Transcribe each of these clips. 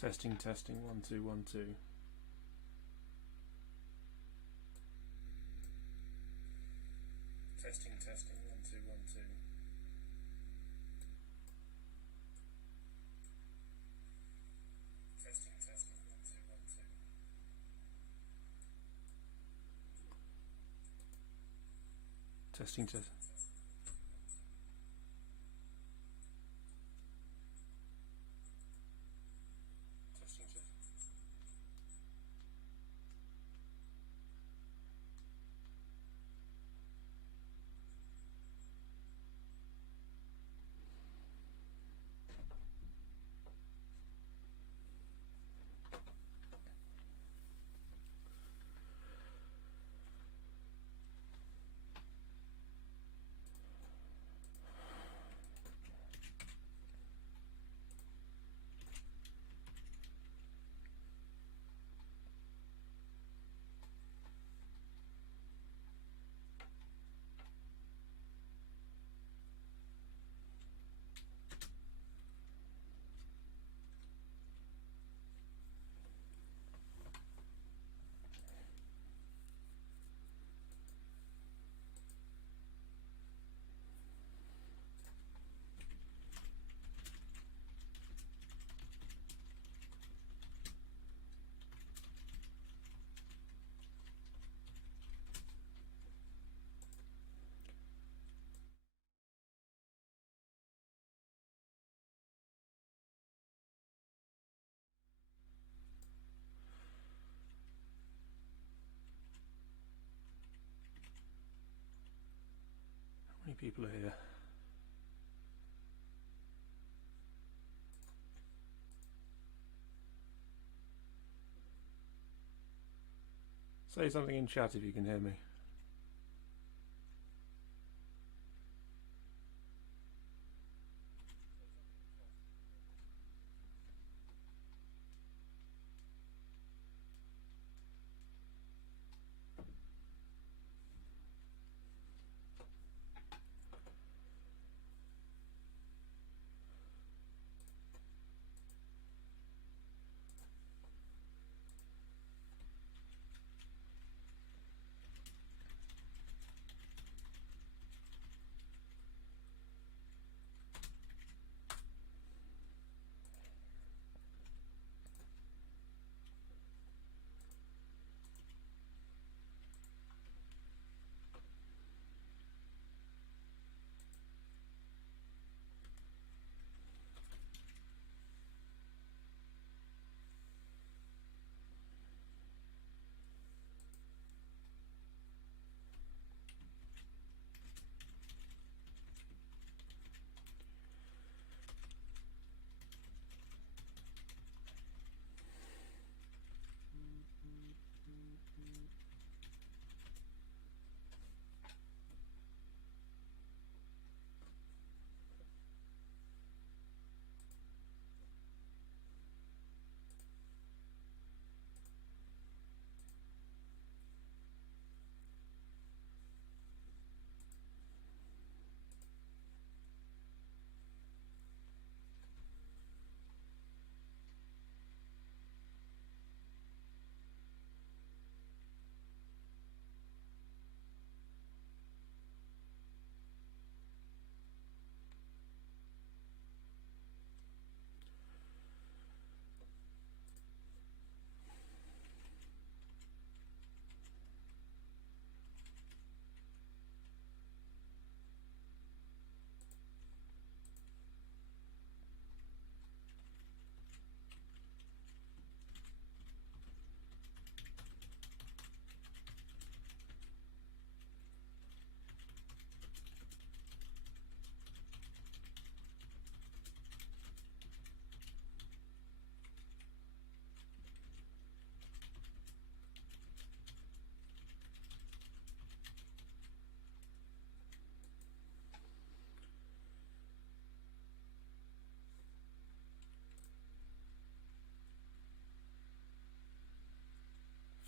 Testing, testing, 1 2 1 2. Testing, testing, 1 2 1 2. Testing, testing, 1 2 1 2. Testing, testing. How many people are here? Say something in chat if you can hear me.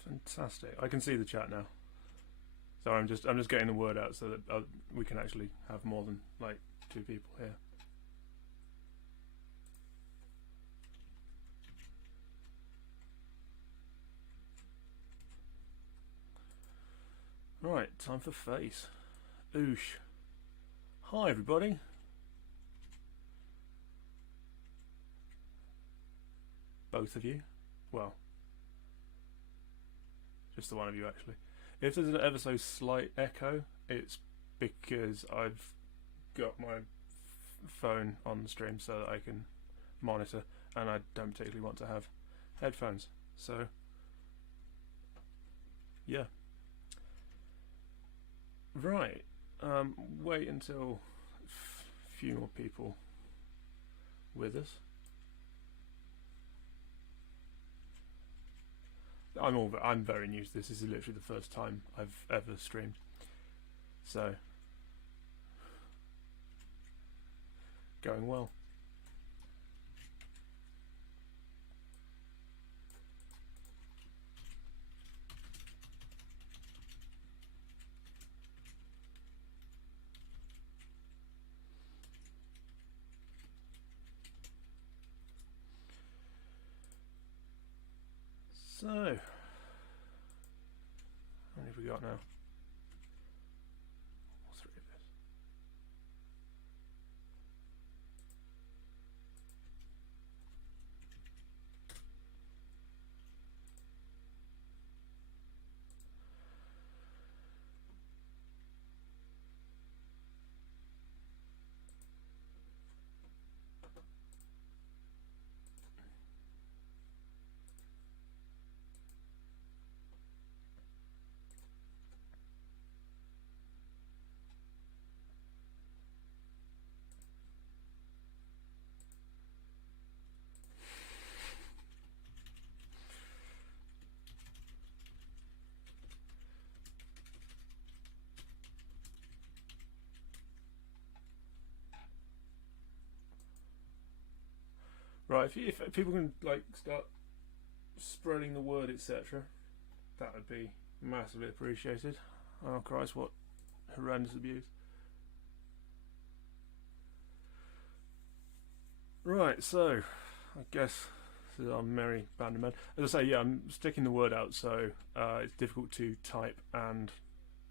Fantastic. I can see the chat now. So I'm just getting the word out so that we can actually have more than like 2 people here. Right, time for face. Oosh. Hi everybody. Both of you. Well, just the one of you actually. If there's an ever so slight echo, it's because I've got my phone on the stream so that I can monitor, and I don't particularly want to have headphones. So, yeah. Right. Wait until a few more people with us. I'm very new to this. This is literally the first time I've ever streamed. So, going well. So, how many have we got now? All three of us. Right, if people can like start spreading the word, etc., that would be massively appreciated. Oh Christ, what horrendous abuse! Right, so I guess this is our merry band of men. As I say, yeah, I'm sticking the word out, so it's difficult to type and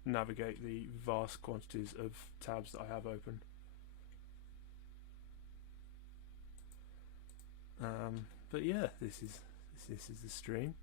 navigate the vast quantities of tabs that I have open. But yeah, this is the stream.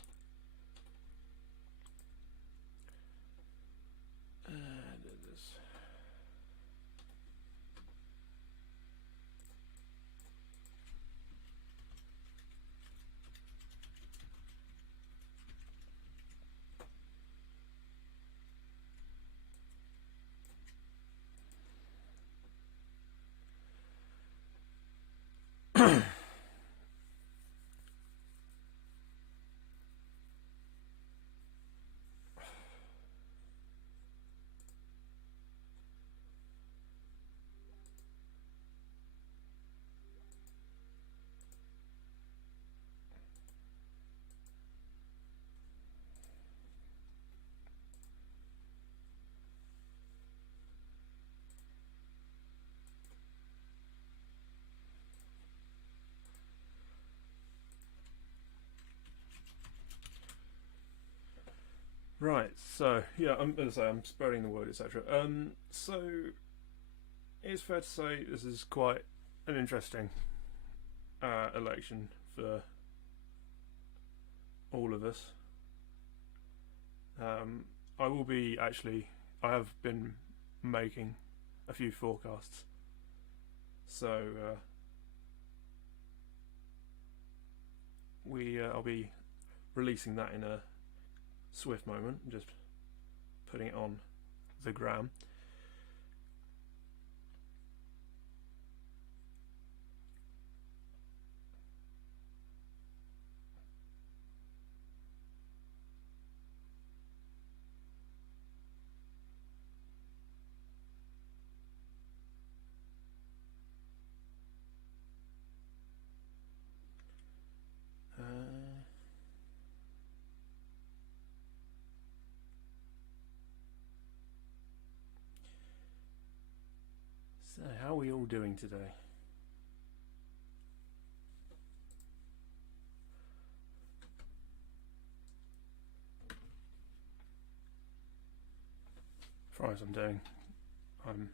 Right, so yeah, as I say, I'm spreading the word, etc. So it's fair to say this is quite an interesting election for all of us. I will be I have been making a few forecasts, so I'll be releasing that in a swift moment, just putting it on the gram. So how are we all doing today? Promise I'm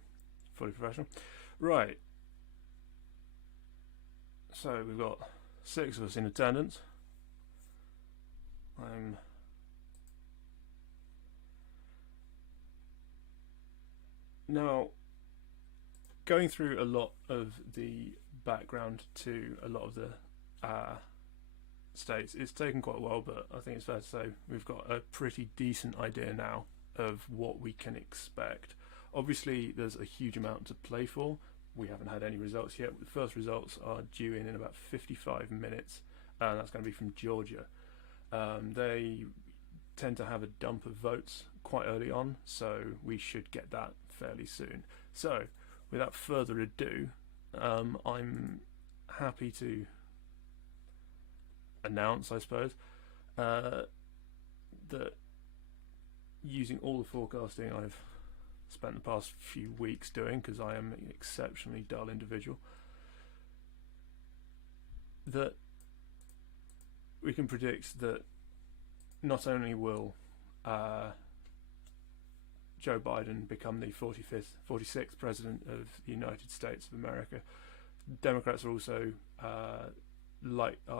fully professional. Right. So we've got 6 of us in attendance. I'm now going through a lot of the background to a lot of the states. It's taken quite a while, but I think it's fair to say we've got a pretty decent idea now of what we can expect. Obviously, there's a huge amount to play for. We haven't had any results yet. The first results are due in about 55 minutes, and that's going to be from Georgia. They tend to have a dump of votes quite early on, so we should get that fairly soon. So, without further ado, I'm happy to announce, I suppose, that using all the forecasting I've spent the past few weeks doing, because I am an exceptionally dull individual, that we can predict that not only will Joe Biden become the 46th president of the United States of America, Democrats are also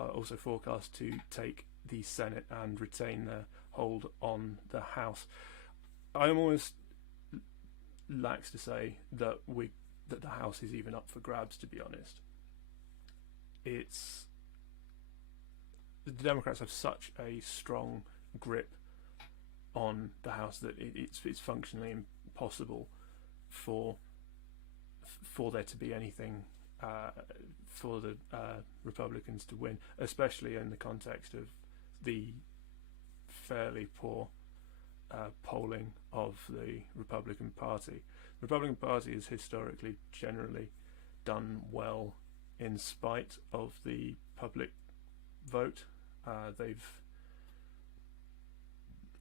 also forecast to take the Senate and retain their hold on the House. I am almost lax to say that the House is even up for grabs, to be honest. The Democrats have such a strong grip on the House that it's functionally impossible for there to be anything for the Republicans to win, especially in the context of the fairly poor polling of the Republican Party. The Republican Party has historically generally done well in spite of the public vote. They've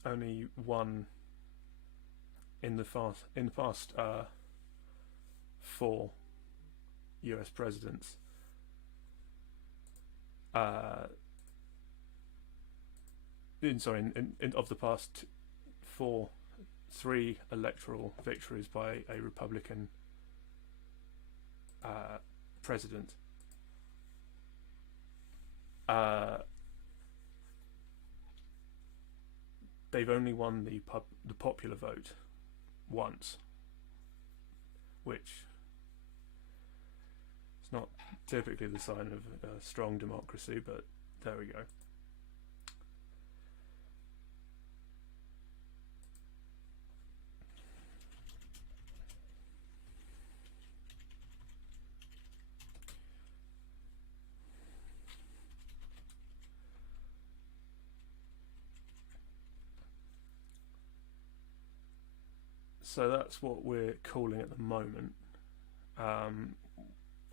only won in the past 4 US presidents. Of the past 3 electoral victories by a Republican president. They've only won the popular vote once, which is not typically the sign of a strong democracy, but there we go. So that's what we're calling at the moment.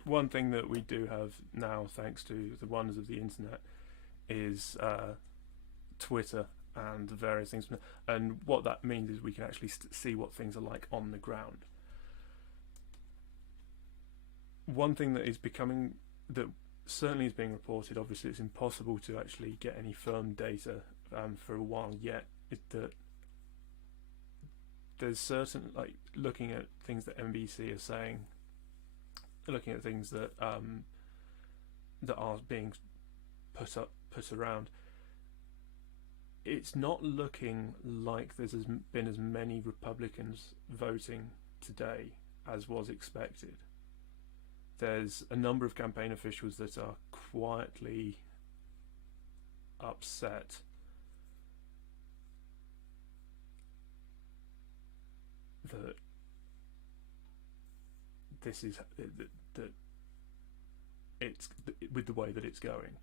One thing that we do have now, thanks to the wonders of the internet, is Twitter and the various things. And what that means is we can actually see what things are like on the ground. One thing that certainly is being reported, obviously it's impossible to actually get any firm data for a while yet, is that there's certain, like, looking at things that NBC are saying, looking at things that that are being put around, it's not looking like there's been as many Republicans voting today as was expected. There's a number of campaign officials that are quietly upset that this is that it's with the way that it's going.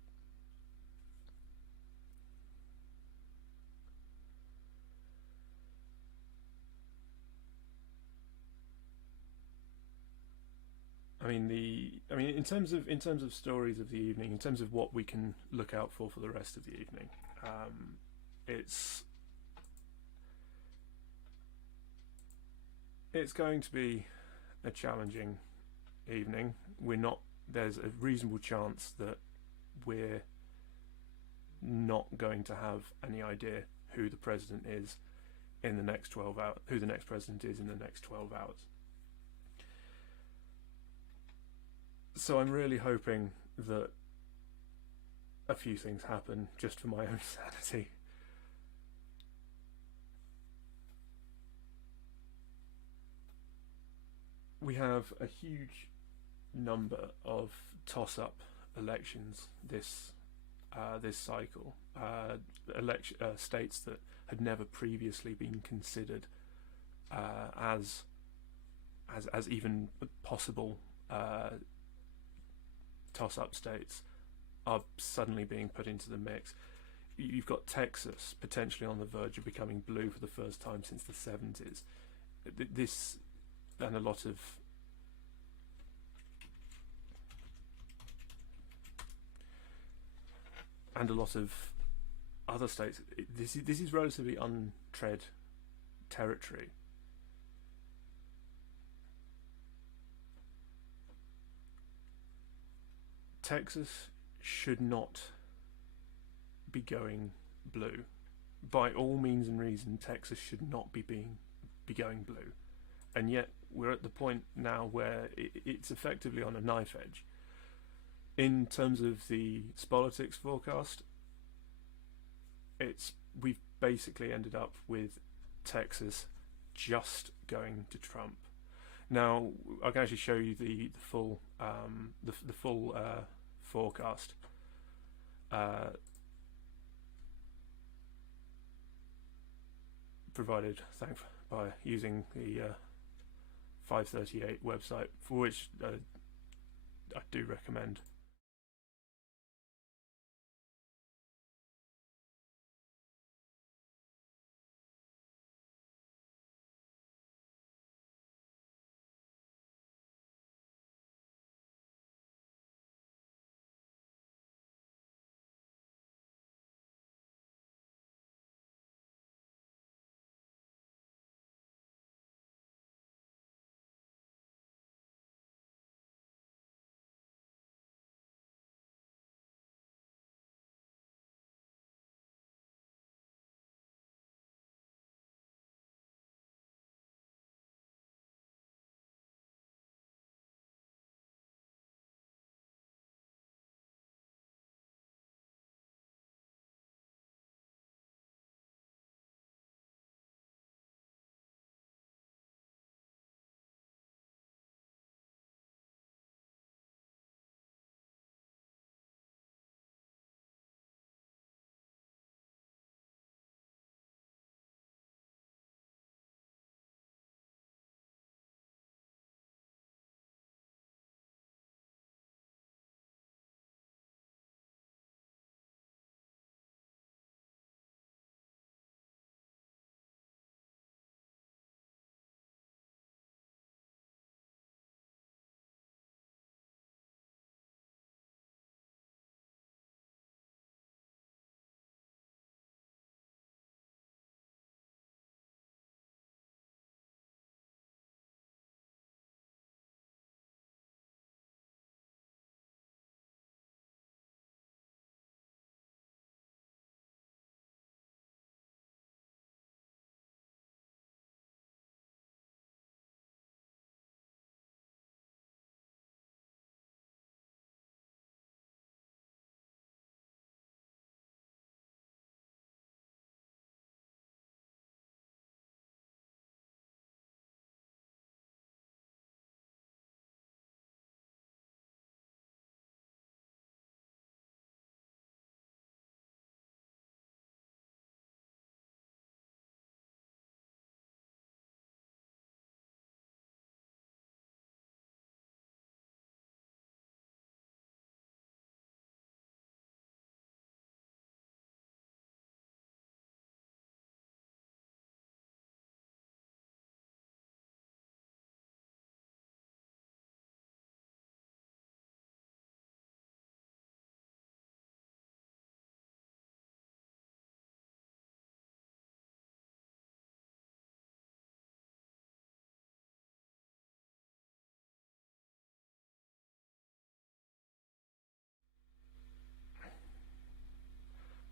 In terms of stories of the evening, in terms of what we can look out for the rest of the evening, it's going to be a challenging evening. There's a reasonable chance that we're not going to have any idea who the president is in the next 12 hours, who the next president is in the next 12 hours. So I'm really hoping that a few things happen just for my own sanity. We have a huge number of toss-up elections this cycle. States that had never previously been considered as even possible toss-up states are suddenly being put into the mix. You've got Texas potentially on the verge of becoming blue for the first time since the 70s. This and a lot of other states. This is relatively untread territory. Texas should not be going blue. By all means and reason, Texas should not be going blue. And yet we're at the point now where it's effectively on a knife edge. In terms of the Spolitics forecast, we've basically ended up with Texas just going to Trump. Now I can actually show you the full forecast. Provided by using the 538 website, for which I do recommend.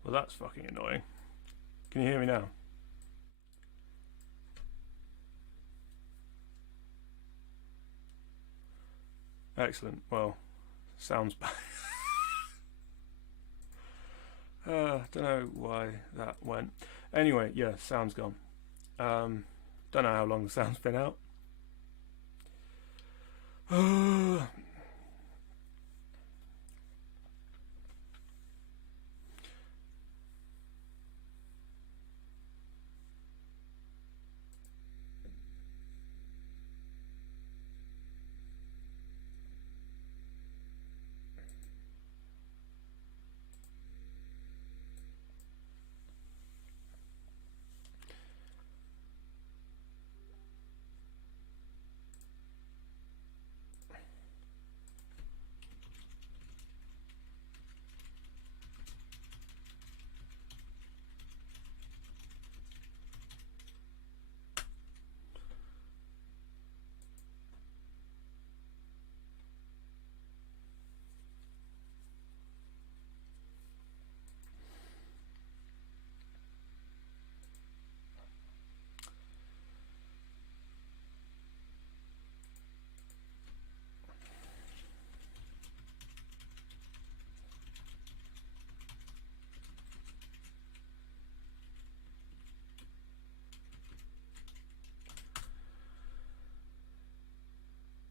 Well, that's fucking annoying. Can you hear me now? Excellent. Well, sounds bad. Don't know why that went. Anyway, yeah, sound's gone. Don't know how long the sound's been out.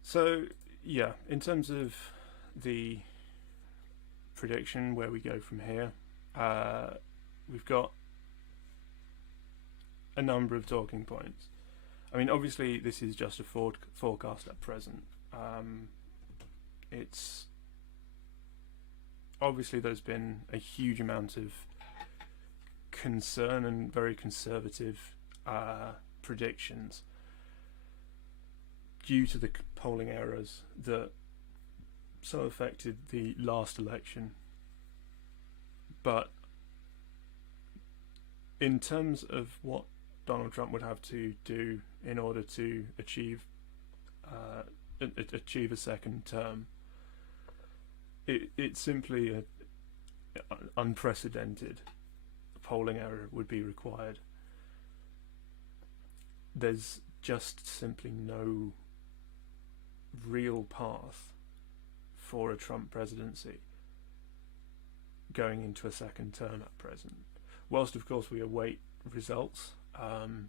So, yeah, in terms of the prediction, where we go from here, we've got a number of talking points. I mean, obviously, this is just a forecast at present. It's obviously there's been a huge amount of concern and very conservative predictions due to the polling errors that so affected the last election. But in terms of what Donald Trump would have to do in order to achieve a second term, it's simply an unprecedented polling error would be required. There's just simply no real path for a Trump presidency going into a second term at present. Whilst of course we await results,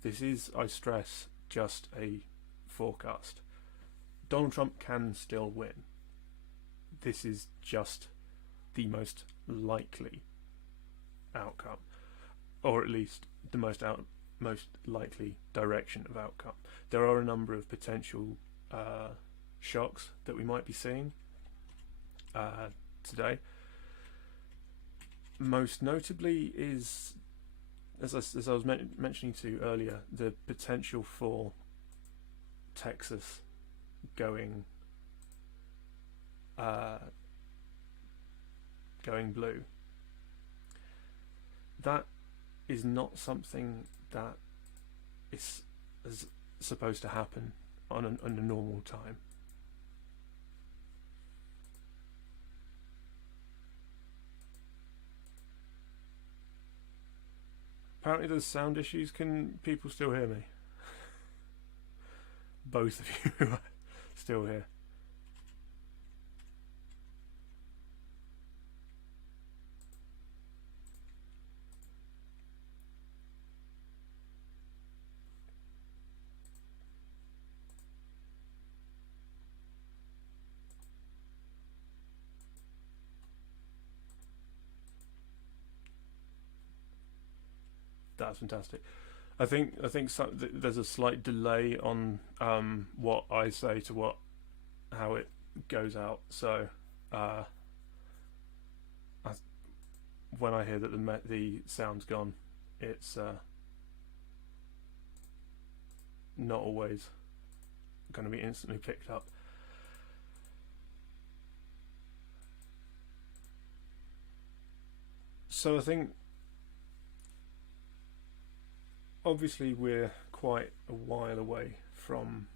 this is, I stress, just a forecast. Donald Trump can still win. This is just the most likely outcome, or at least the most likely direction of outcome. There are a number of potential shocks that we might be seeing today. Most notably is, as I was mentioning to you earlier, the potential for Texas going blue. That is not something that is supposed to happen on a normal time. Apparently there's sound issues. Can people still hear me? Both of you are still here. That's fantastic. I think there's a slight delay on what I say to how it goes out. So when I hear that the sound's gone, it's not always going to be instantly picked up. So I think obviously we're quite a while away from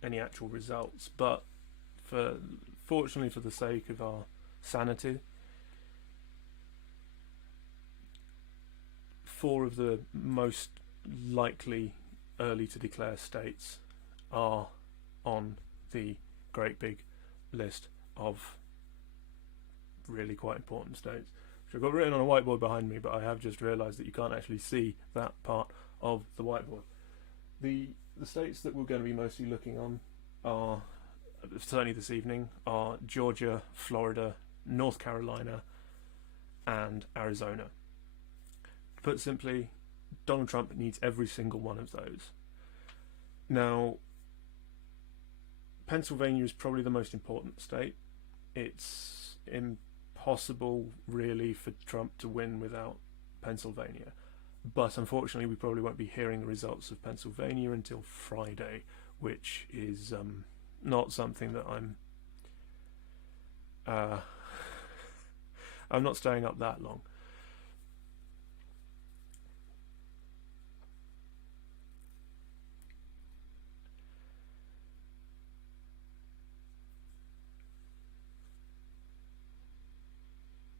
any actual results, but fortunately for the sake of our sanity, 4 of the most likely early to declare states are on the great big list of really quite important states, which I've got written on a whiteboard behind me, but I have just realised that you can't actually see that part of the whiteboard. The states that we're going to be mostly looking on are, certainly this evening, are Georgia, Florida, North Carolina, and Arizona. Put simply, Donald Trump needs every single one of those. Now, Pennsylvania is probably the most important state. It's impossible, really, for Trump to win without Pennsylvania. But unfortunately, we probably won't be hearing the results of Pennsylvania until Friday, which is not something that I'm not staying up that long.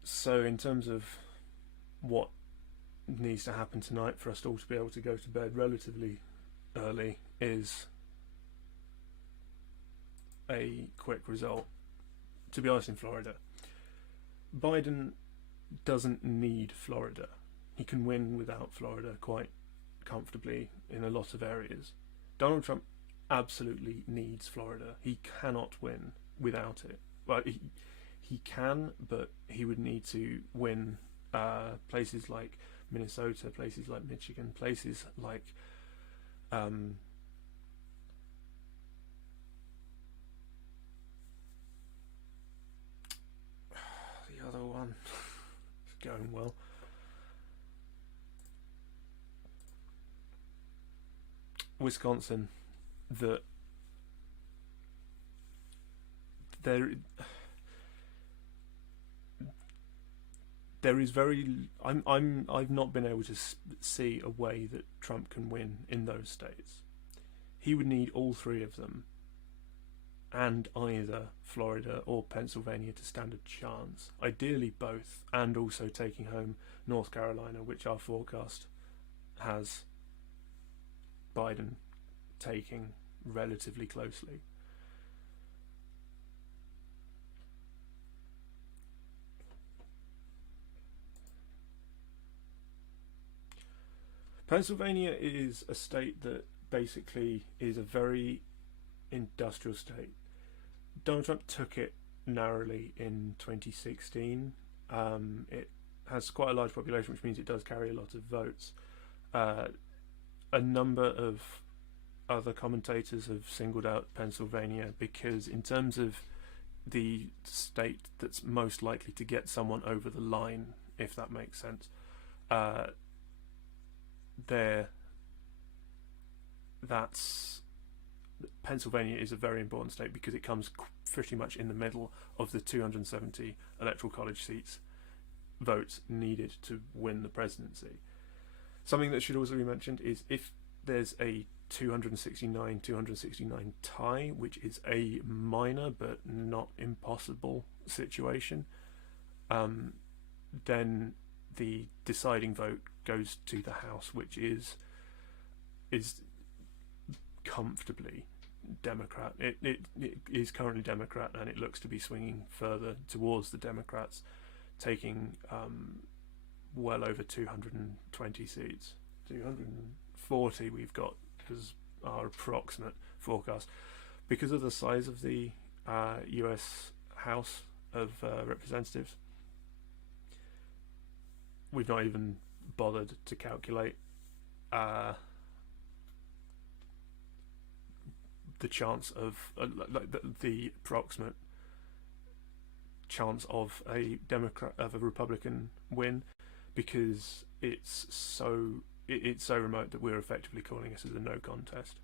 So in terms of what needs to happen tonight for us all to be able to go to bed relatively early is a quick result. To be honest, in Florida, Biden doesn't need Florida. He can win without Florida quite comfortably in a lot of areas. Donald Trump absolutely needs Florida. He cannot win without it. Well, he can, but he would need to win places like Minnesota, places like Michigan, places like the other one. It's going well. Wisconsin. That there is very. I've not been able to see a way that Trump can win in those states. He would need all three of them, and either Florida or Pennsylvania to stand a chance. Ideally both, and also taking home North Carolina, which our forecast has Biden taking relatively closely. Pennsylvania is a state that basically is a very industrial state. Donald Trump took it narrowly in 2016. It has quite a large population, which means it does carry a lot of votes. A number of other commentators have singled out Pennsylvania because in terms of the state that's most likely to get someone over the line, if that makes sense, Pennsylvania is a very important state because it comes pretty much in the middle of the 270 electoral college seats votes needed to win the presidency. Something that should also be mentioned is if there's a 269 tie, which is a minor but not impossible situation, then the deciding vote goes to the House, which is comfortably Democrat. It is currently Democrat, and it looks to be swinging further towards the Democrats, taking well over 220 seats. 240 we've got as our approximate forecast. Because of the size of the US House of Representatives, we've not even bothered to calculate the chance of the approximate chance of a Republican win, because it's so remote that we're effectively calling this as a no contest.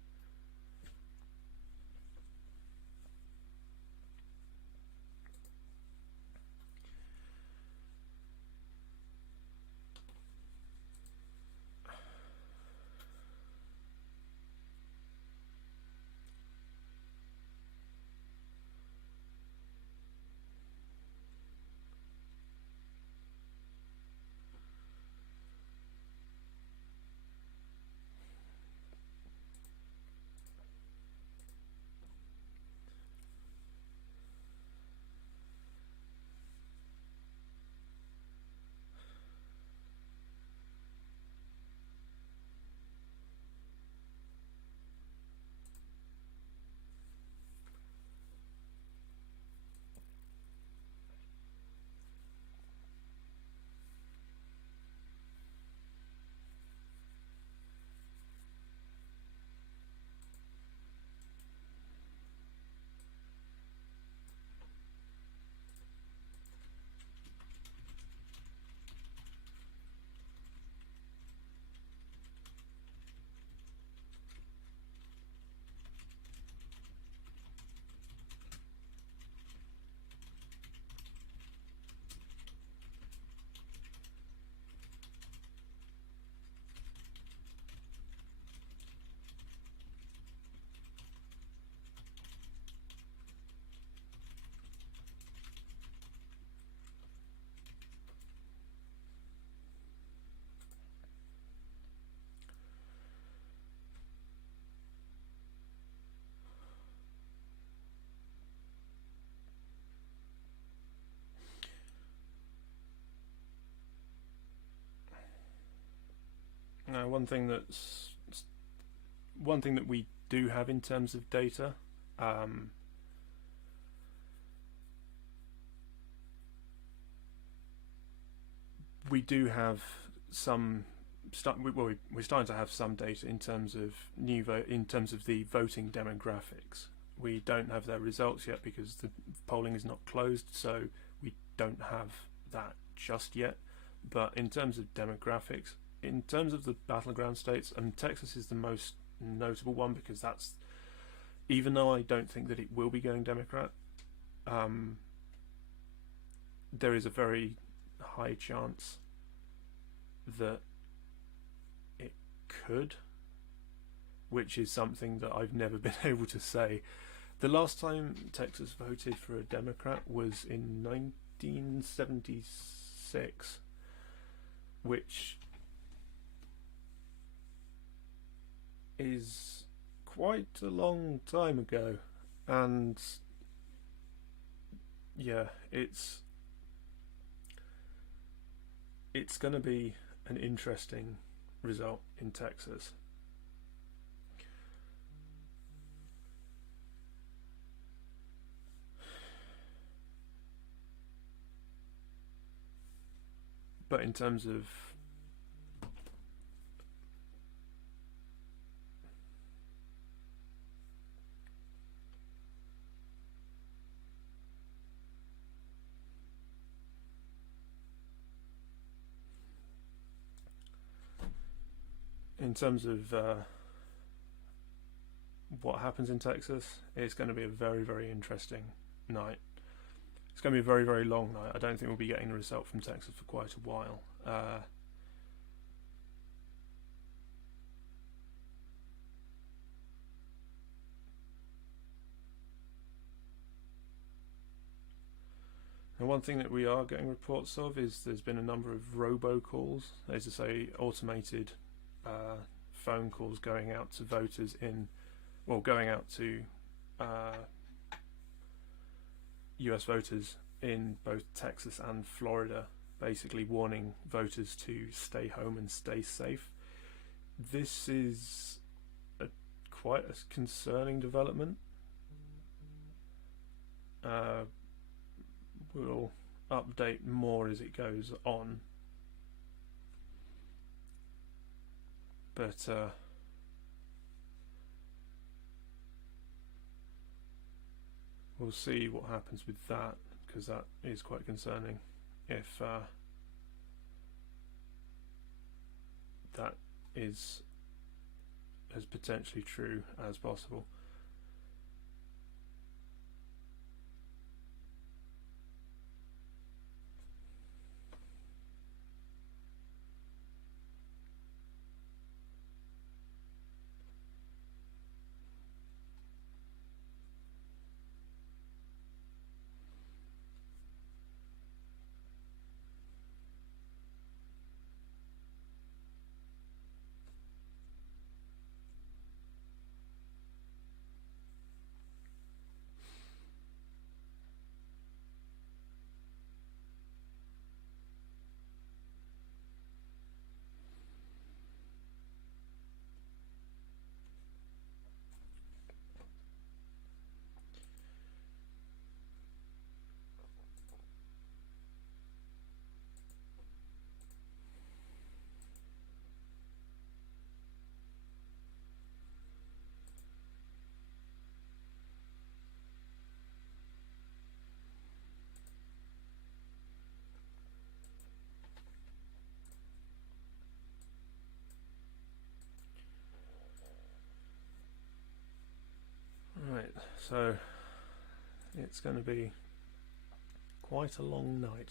Now, one thing that we do have in terms of data, we do have some. We're starting to have some data in terms of the voting demographics. We don't have their results yet because the polling is not closed, so we don't have that just yet. But in terms of demographics, in terms of the battleground states, and Texas is the most notable one because that's, even though I don't think that it will be going Democrat, there is a very high chance that it could, which is something that I've never been able to say. The last time Texas voted for a Democrat was in 1976, which is quite a long time ago, and yeah, it's going to be an interesting result in Texas. But in terms of what happens in Texas, it's going to be a very, very interesting night. It's going to be a very, very long night. I don't think we'll be getting a result from Texas for quite a while. And one thing that we are getting reports of is there's been a number of robocalls, as I say, automated phone calls going out to voters going out to US voters in both Texas and Florida, basically warning voters to stay home and stay safe. This is quite a concerning development. We'll update more as it goes on, but we'll see what happens with that, because that is quite concerning if that is as potentially true as possible. Right, so it's going to be quite a long night,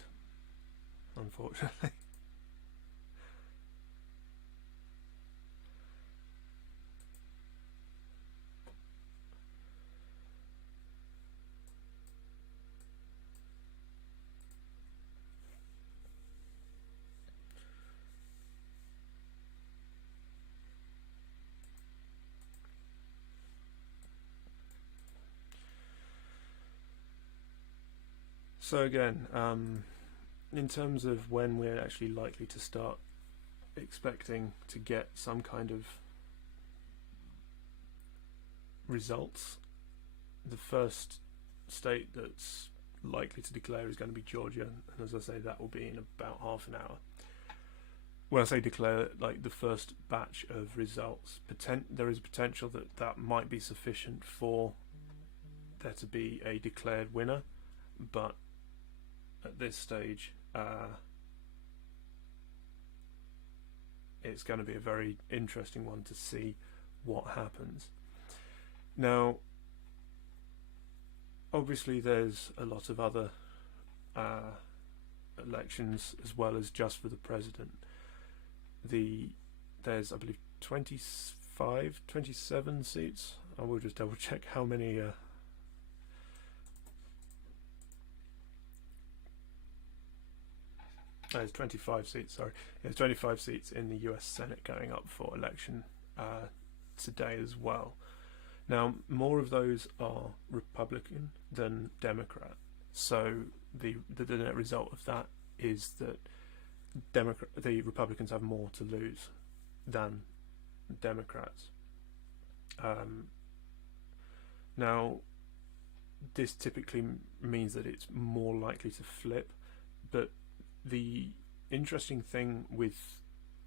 unfortunately. So again, in terms of when we're actually likely to start expecting to get some kind of results. The first state that's likely to declare is going to be Georgia, and as I say, that will be in about half an hour. When I say declare, like the first batch of results, there is potential that that might be sufficient for there to be a declared winner, but at this stage, it's going to be a very interesting one to see what happens. Now, obviously, there's a lot of other elections as well as just for the president. There's, I believe, 27 seats. I will just double check how many. There's 25 seats. Sorry, there's 25 seats in the U.S. Senate going up for election today as well. Now, more of those are Republican than Democrat. So the net result of that is that the Republicans have more to lose than Democrats. Now, this typically means that it's more likely to flip, but the interesting thing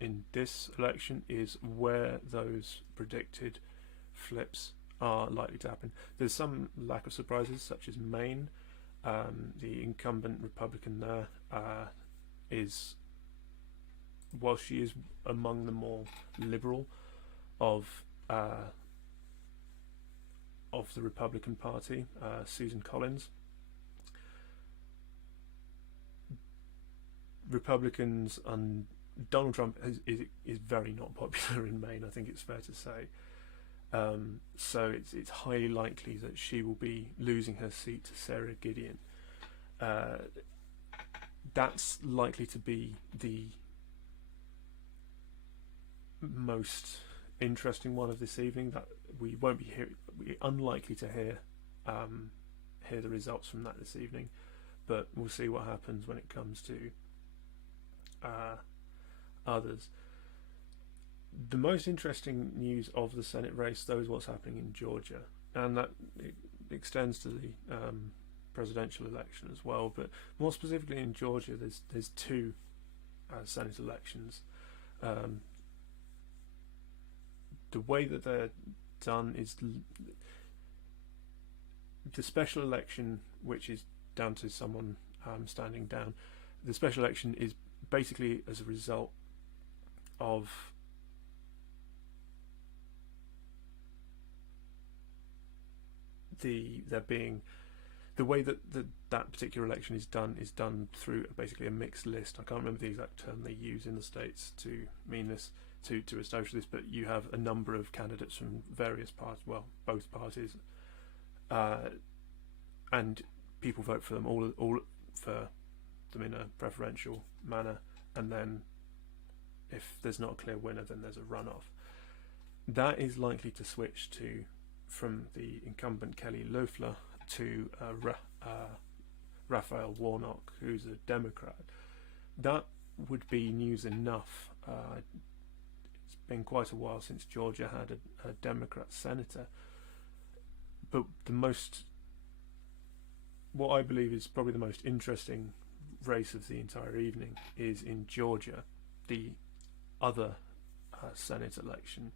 in this election is where those predicted flips are likely to happen. There's some lack of surprises, such as Maine. The incumbent Republican there while she is among the more liberal of the Republican Party, Susan Collins. Republicans and Donald Trump is very not popular in Maine, I think it's fair to say. So it's highly likely that she will be losing her seat to Sarah Gideon. That's likely to be the most interesting one of this evening. That we're unlikely to hear the results from that this evening, but we'll see what happens when it comes to others. The most interesting news of the Senate race, though, is what's happening in Georgia, and that it extends to the presidential election as well. But more specifically in Georgia, there's two Senate elections. The way that they're done is the special election, which is down to someone standing down. The special election is basically as a result of the way that that particular election is done through basically a mixed list. I can't remember the exact term they use in the States to mean this, to establish this, but you have a number of candidates from various parties, well, both parties, and people vote for them all for them in a preferential manner, and then if there's not a clear winner, then there's a runoff. That is likely to switch from the incumbent Kelly Loeffler to Raphael Warnock, who's a Democrat. That would be news enough. It's been quite a while since Georgia had a Democrat senator, but what I believe is probably the most interesting race of the entire evening is in Georgia, the other Senate election,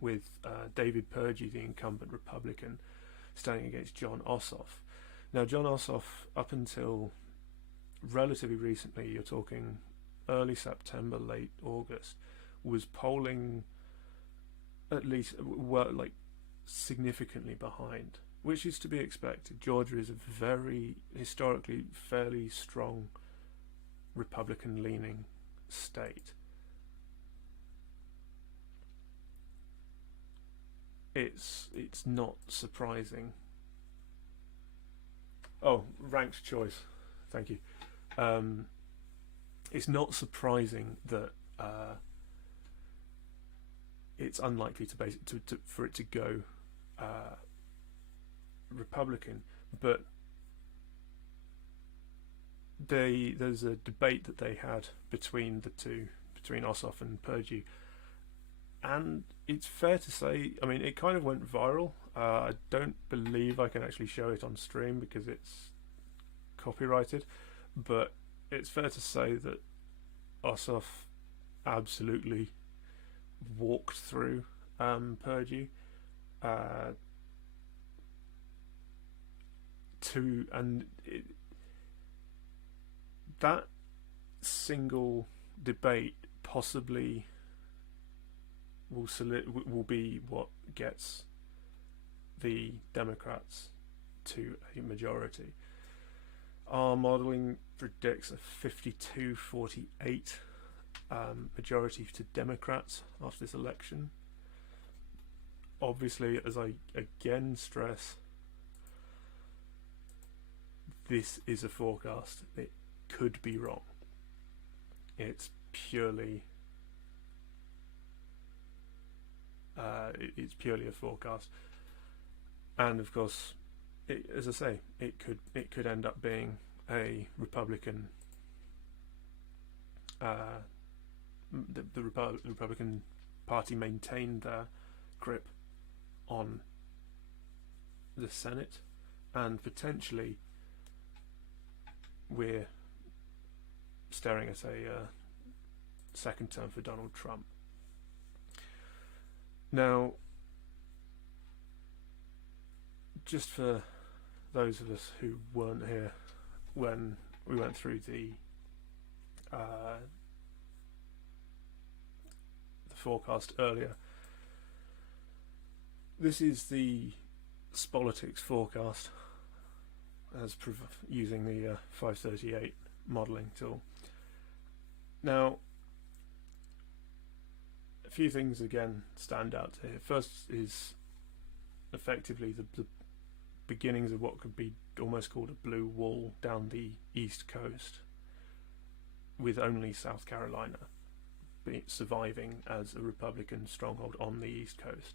with David Perdue, the incumbent Republican, standing against Jon Ossoff. Now, Jon Ossoff, up until relatively recently, you're talking early September, late August, was polling at least significantly behind, which is to be expected. Georgia is a very historically fairly strong Republican-leaning state. It's not surprising. Oh, ranked choice. Thank you. It's not surprising that it's unlikely for it to go Republican, but there's a debate that they had between the two between Ossoff and Purdue. And it's fair to say, I mean, it kind of went viral. I don't believe I can actually show it on stream because it's copyrighted, but it's fair to say that Ossoff absolutely walked through Purdue that single debate possibly will be what gets the Democrats to a majority. Our modelling predicts a 52-48 majority to Democrats after this election. Obviously, as I again stress, this is a forecast. It could be wrong. It's purely a forecast, and of course, as I say, it could end up being a Republican. The Republican Party maintained their grip on the Senate, and potentially we're staring at a second term for Donald Trump. Now, just for those of us who weren't here when we went through the forecast earlier, this is the Spolitics forecast as using the 538 modelling tool. Now, a few things again stand out here. First is effectively the beginnings of what could be almost called a blue wall down the East Coast, with only South Carolina surviving as a Republican stronghold on the East Coast.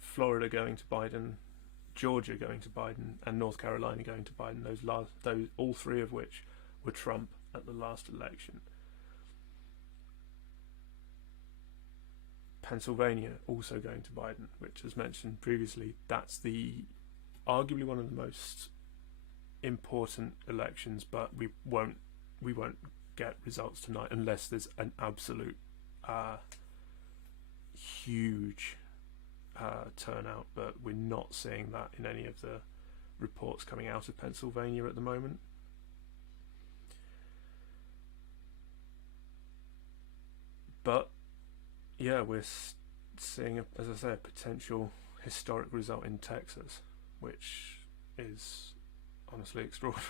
Florida going to Biden, Georgia going to Biden, and North Carolina going to Biden. Those all three of which were Trump at the last election. Pennsylvania also going to Biden, which, as mentioned previously, that's arguably one of the most important elections, but we won't get results tonight unless there's an absolute huge turnout, but we're not seeing that in any of the reports coming out of Pennsylvania at the moment. But yeah, we're seeing, as I say, a potential historic result in Texas, which is honestly extraordinary.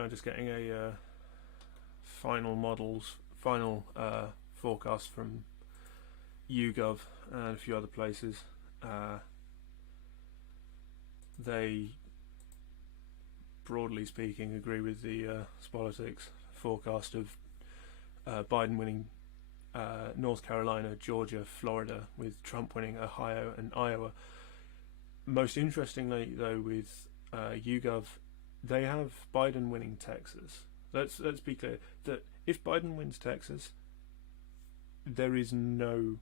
now just getting a final forecast from YouGov and a few other places. They, broadly speaking, agree with the Spolitics forecast of Biden winning North Carolina, Georgia, Florida, with Trump winning Ohio and Iowa. Most interestingly, though, with YouGov, they have Biden winning Texas. Let's be clear that if Biden wins Texas, there is no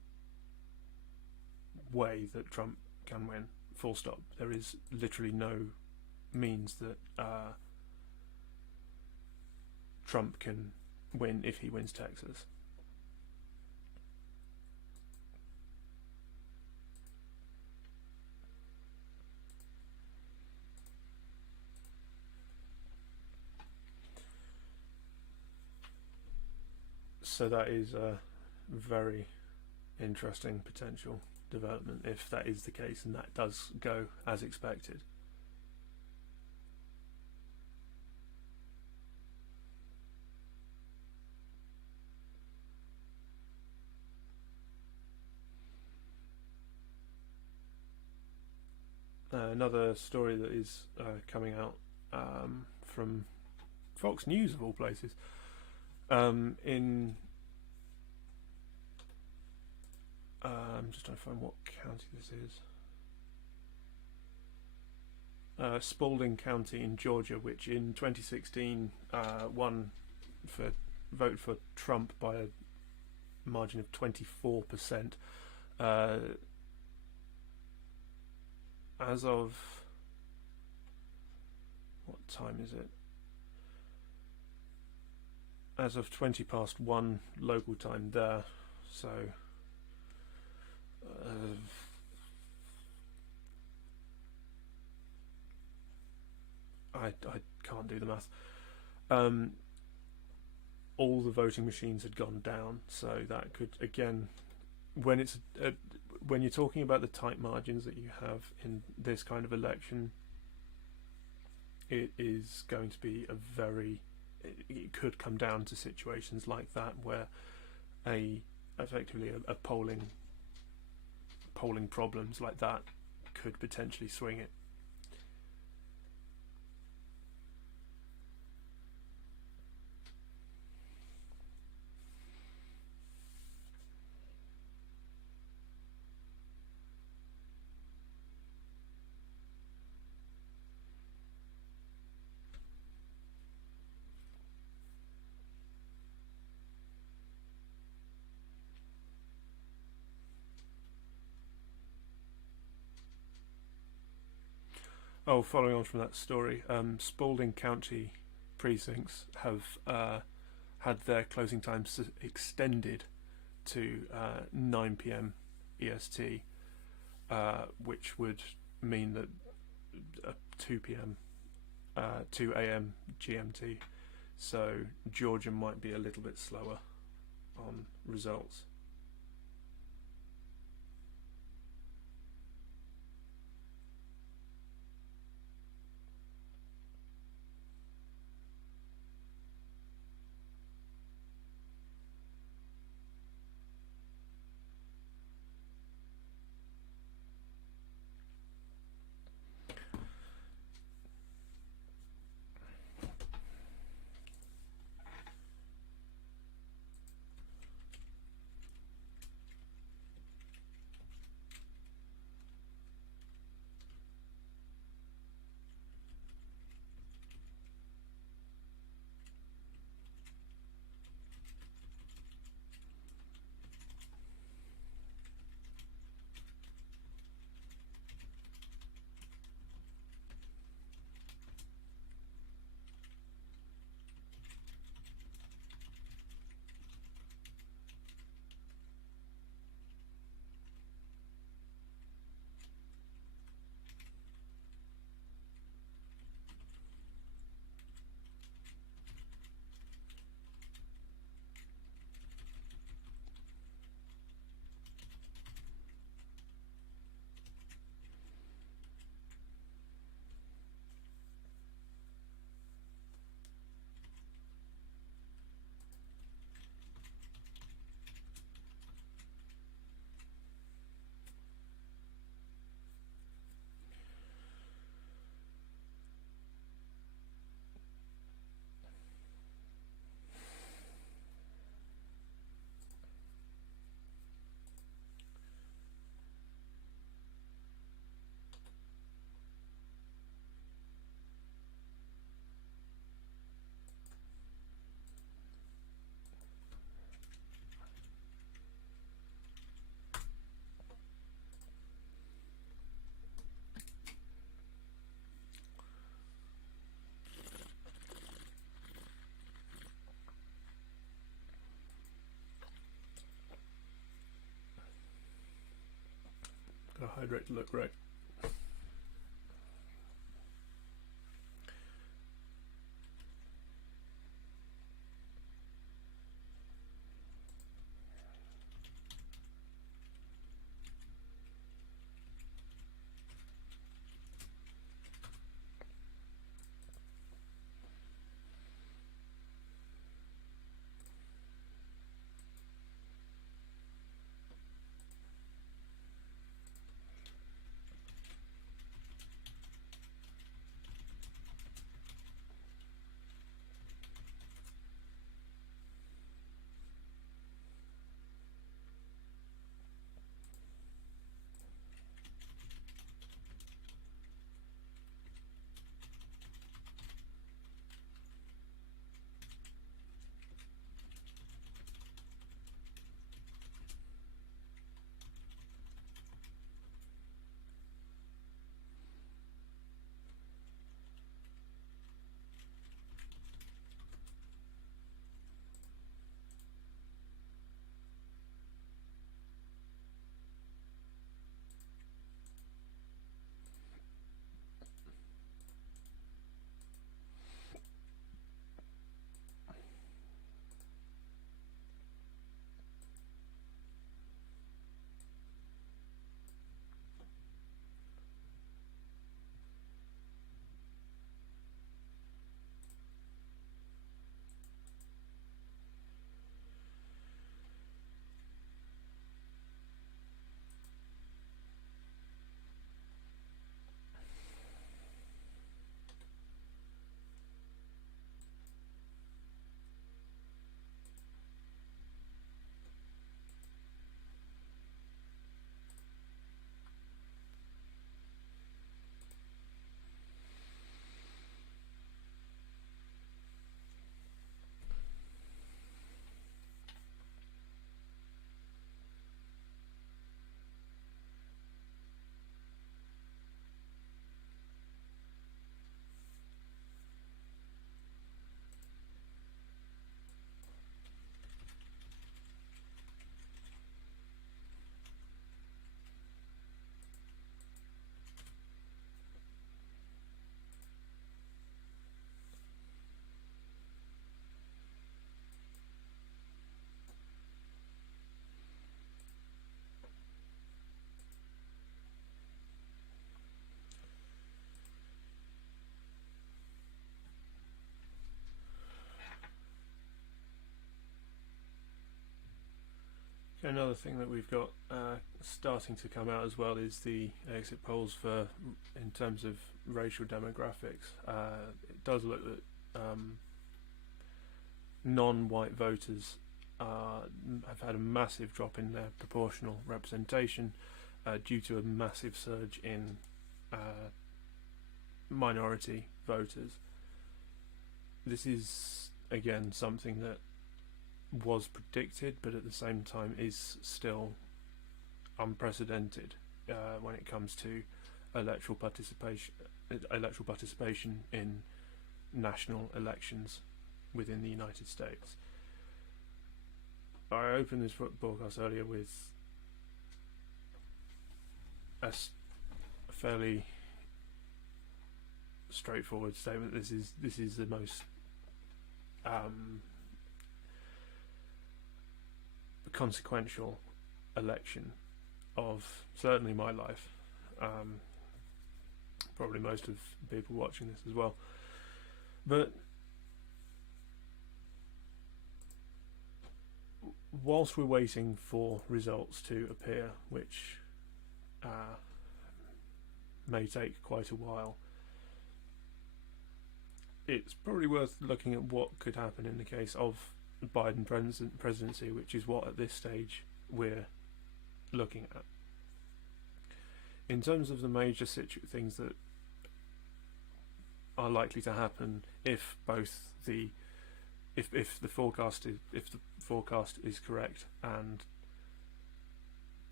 way that Trump can win. Full stop. There is literally no means that Trump can win if he wins Texas. So that is a very interesting potential development if that is the case and that does go as expected. Another story that is coming out from Fox News of all places, in I'm just trying to find what county this is. Spalding County in Georgia, which in 2016 voted for Trump by a margin of 24%. As of what time is it? As of 1:20 local time there, so I can't do the math. All the voting machines had gone down, so that could, again, when you're talking about the tight margins that you have in this kind of election, it is going to be it could come down to situations like that where effectively a polling problems like that could potentially swing it. Oh, following on from that story, Spalding County precincts have had their closing times extended to 9 p.m. EST, which would mean that 2 p.m. 2 a.m. GMT. So Georgia might be a little bit slower on results. hydrate to look great. Another thing that we've got starting to come out as well is the exit polls for, in terms of racial demographics. It does look that non-white voters have had a massive drop in their proportional representation due to a massive surge in minority voters. This is again something that was predicted, but at the same time is still unprecedented when it comes to electoral participation in national elections within the United States. I opened this broadcast earlier with a fairly straightforward statement. This is the most consequential election of certainly my life, probably most of people watching this as well. But whilst we're waiting for results to appear, which may take quite a while, it's probably worth looking at what could happen in the case of Biden presidency, which is what at this stage we're looking at. In terms of the major things that are likely to happen if both the if the forecast is correct and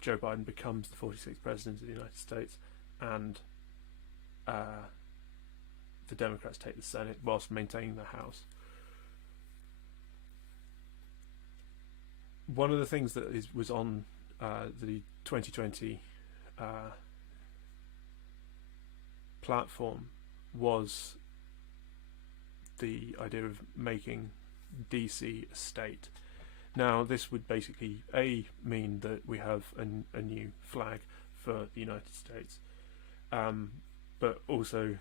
Joe Biden becomes the 46th president of the United States and the Democrats take the Senate whilst maintaining the House. One of the things that was on the 2020 platform was the idea of making DC a state. Now, this would basically mean that we have a new flag for the United States, but also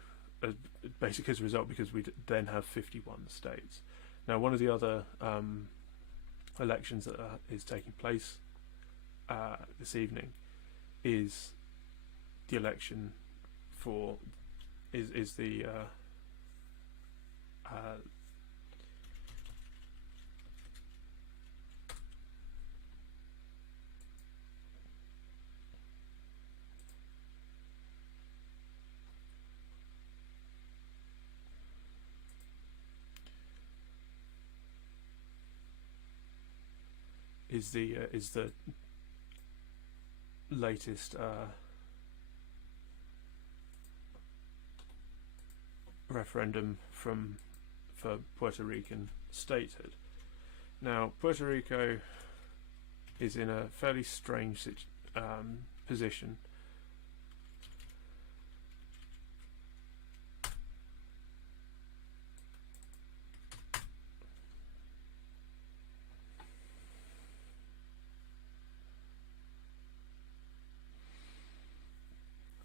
basically as a result, because we then have 51 states. Now, one of the other elections that is taking place this evening is the election for is the latest referendum for Puerto Rican statehood. Now, Puerto Rico is in a fairly strange position.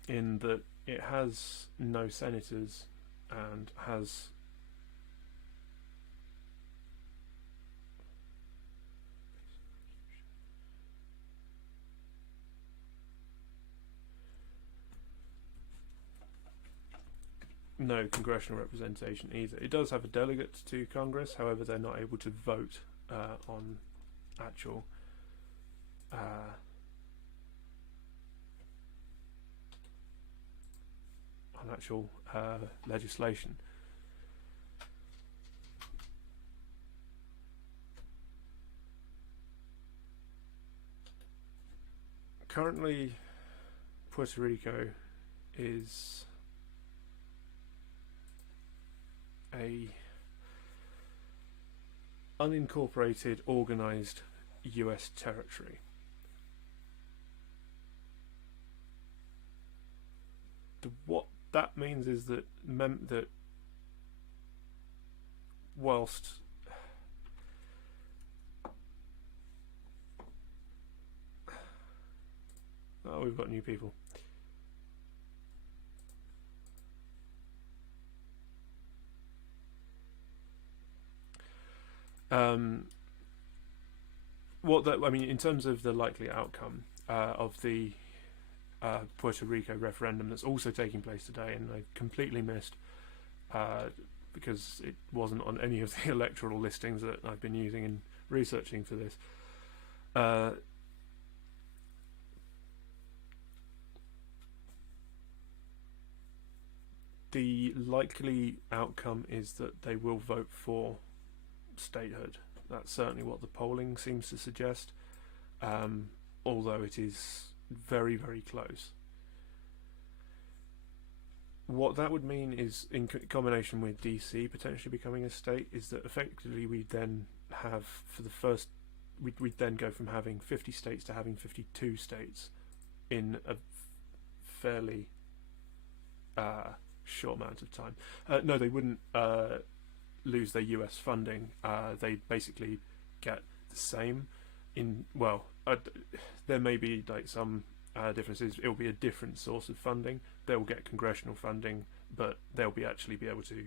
In that it has no senators and has no congressional representation either. It does have a delegate to Congress, however they're not able to vote on actual legislation. Currently, Puerto Rico is a unincorporated, organized US territory. What that means is that whilst we've got new people. In terms of the likely outcome of the Puerto Rico referendum that's also taking place today, and I completely missed because it wasn't on any of the electoral listings that I've been using in researching for this. The likely outcome is that they will vote for statehood. That's certainly what the polling seems to suggest, although it is very, very close. What that would mean is, in combination with DC potentially becoming a state, is that effectively we then have, for the first, we'd then go from having 50 states to having 52 states in a fairly short amount of time. No, they wouldn't lose their US funding. They basically get the same. There may be like some differences. It will be a different source of funding. They'll get congressional funding, but they'll be able to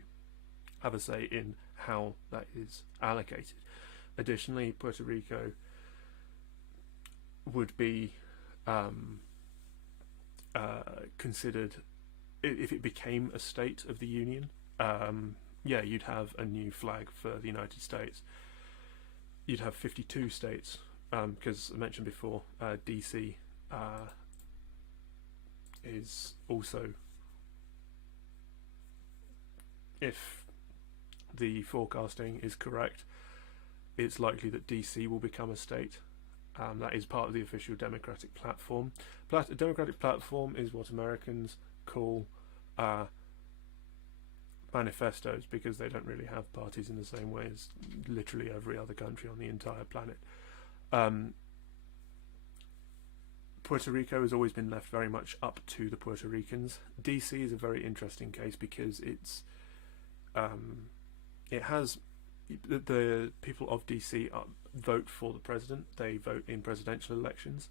have a say in how that is allocated. Additionally, Puerto Rico would be considered, if it became a state of the Union, you'd have a new flag for the United States. You'd have 52 states, because I mentioned before, DC is also, if the forecasting is correct, it's likely that DC will become a state. That is part of the official Democratic platform. A Democratic platform is what Americans call manifestos, because they don't really have parties in the same way as literally every other country on the entire planet. Puerto Rico has always been left very much up to the Puerto Ricans. DC is a very interesting case because it has the people of DC vote for the president. They vote in presidential elections,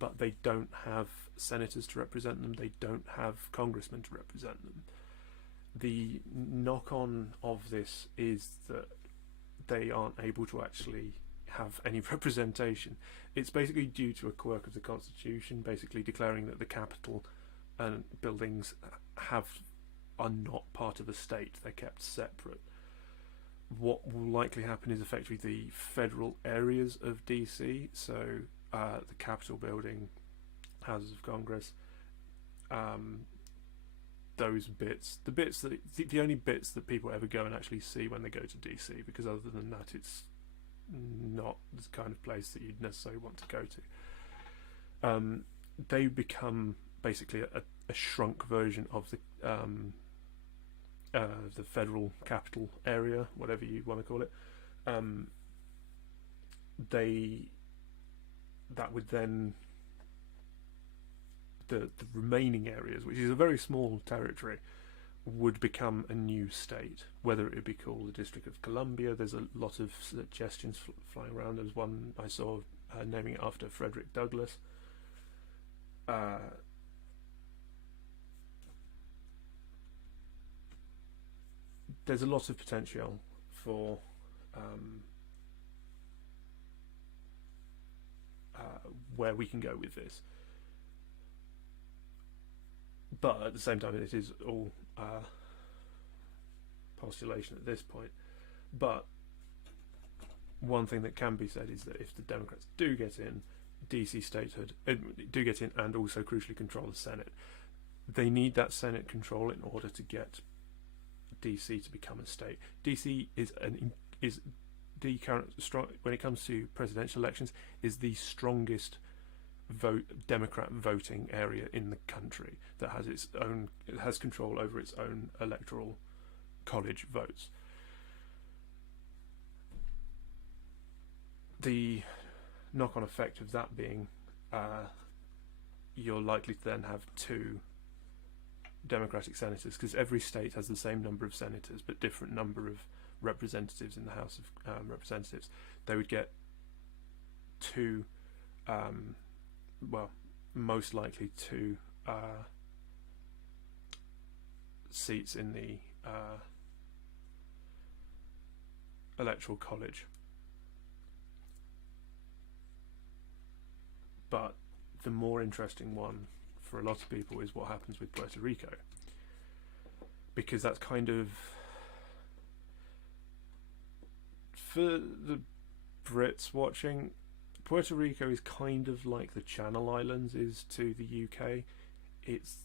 but they don't have senators to represent them. They don't have congressmen to represent them. The knock-on of this is that they aren't able to actually have any representation. It's basically due to a quirk of the Constitution, basically declaring that the capital and buildings are not part of a state. They're kept separate. What will likely happen is effectively the federal areas of DC, so the Capitol building, Houses of Congress, those bits, the only bits that people ever go and actually see when they go to DC, because other than that it's not the kind of place that you'd necessarily want to go to. They become basically a shrunk version of the federal capital area, whatever you want to call it. That would then the remaining areas, which is a very small territory, would become a new state. Whether it would be called the District of Columbia, there's a lot of suggestions flying around. There's one I saw naming it after Frederick Douglass. There's a lot of potential for where we can go with this, but at the same time it is all postulation at this point. But one thing that can be said is that if the Democrats do get in, DC statehood do get in, and also crucially control the Senate, they need that Senate control in order to get DC to become a state. DC is the current strong, when it comes to presidential elections, is the strongest Democrat voting area in the country that has its own, it has control over its own electoral college votes. The knock-on effect of that being you're likely to then have two Democratic senators, because every state has the same number of senators but different number of representatives in the House of Representatives. They would get two, most likely two seats in the electoral college. But the more interesting one for a lot of people is what happens with Puerto Rico, because that's kind of, for the Brits watching, Puerto Rico is kind of like the Channel Islands is to the UK. It's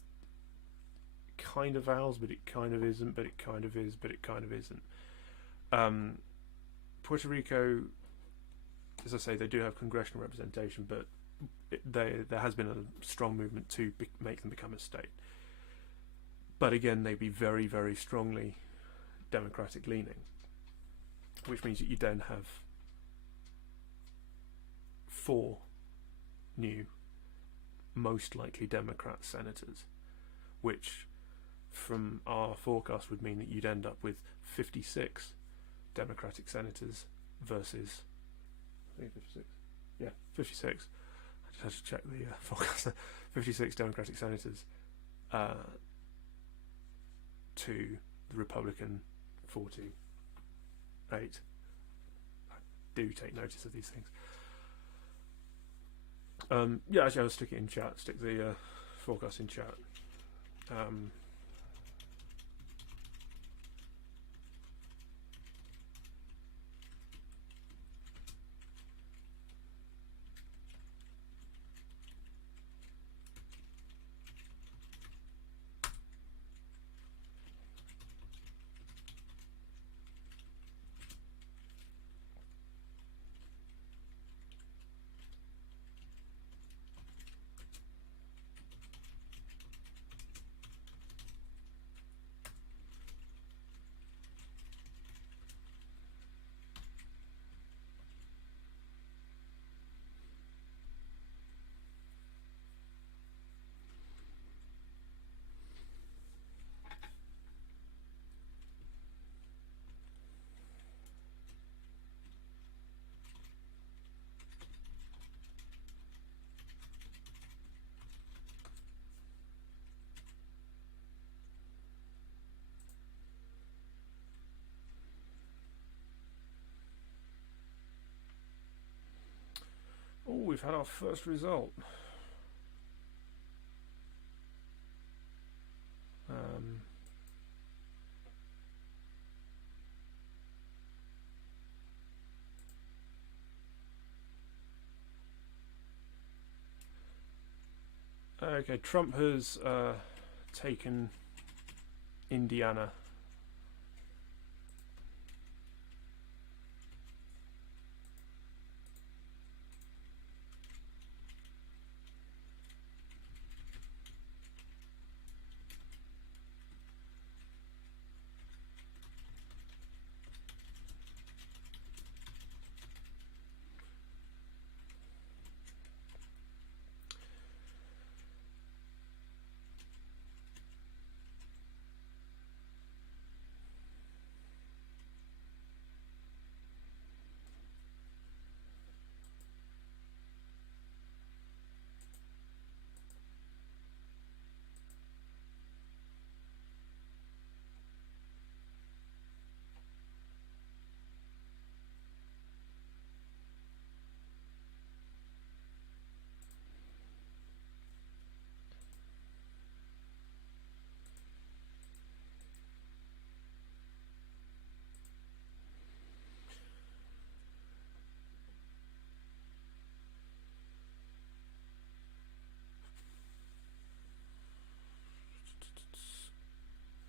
kind of ours, but it kind of isn't, but it kind of is, but it kind of isn't. Puerto Rico, as I say, they do have congressional representation, but there has been a strong movement to make them become a state. But again, they'd be very, very strongly Democratic leaning, which means that you then have 4 new, most likely Democrat senators, which from our forecast would mean that you'd end up with 56 Democratic senators versus, I think 56. Yeah, 56. I just had to check the forecast. 56 Democratic senators to the Republican 48. I do take notice of these things. Yeah, actually I'll stick it in chat, stick the forecast in chat. we've had our first result. Okay, Trump has taken Indiana.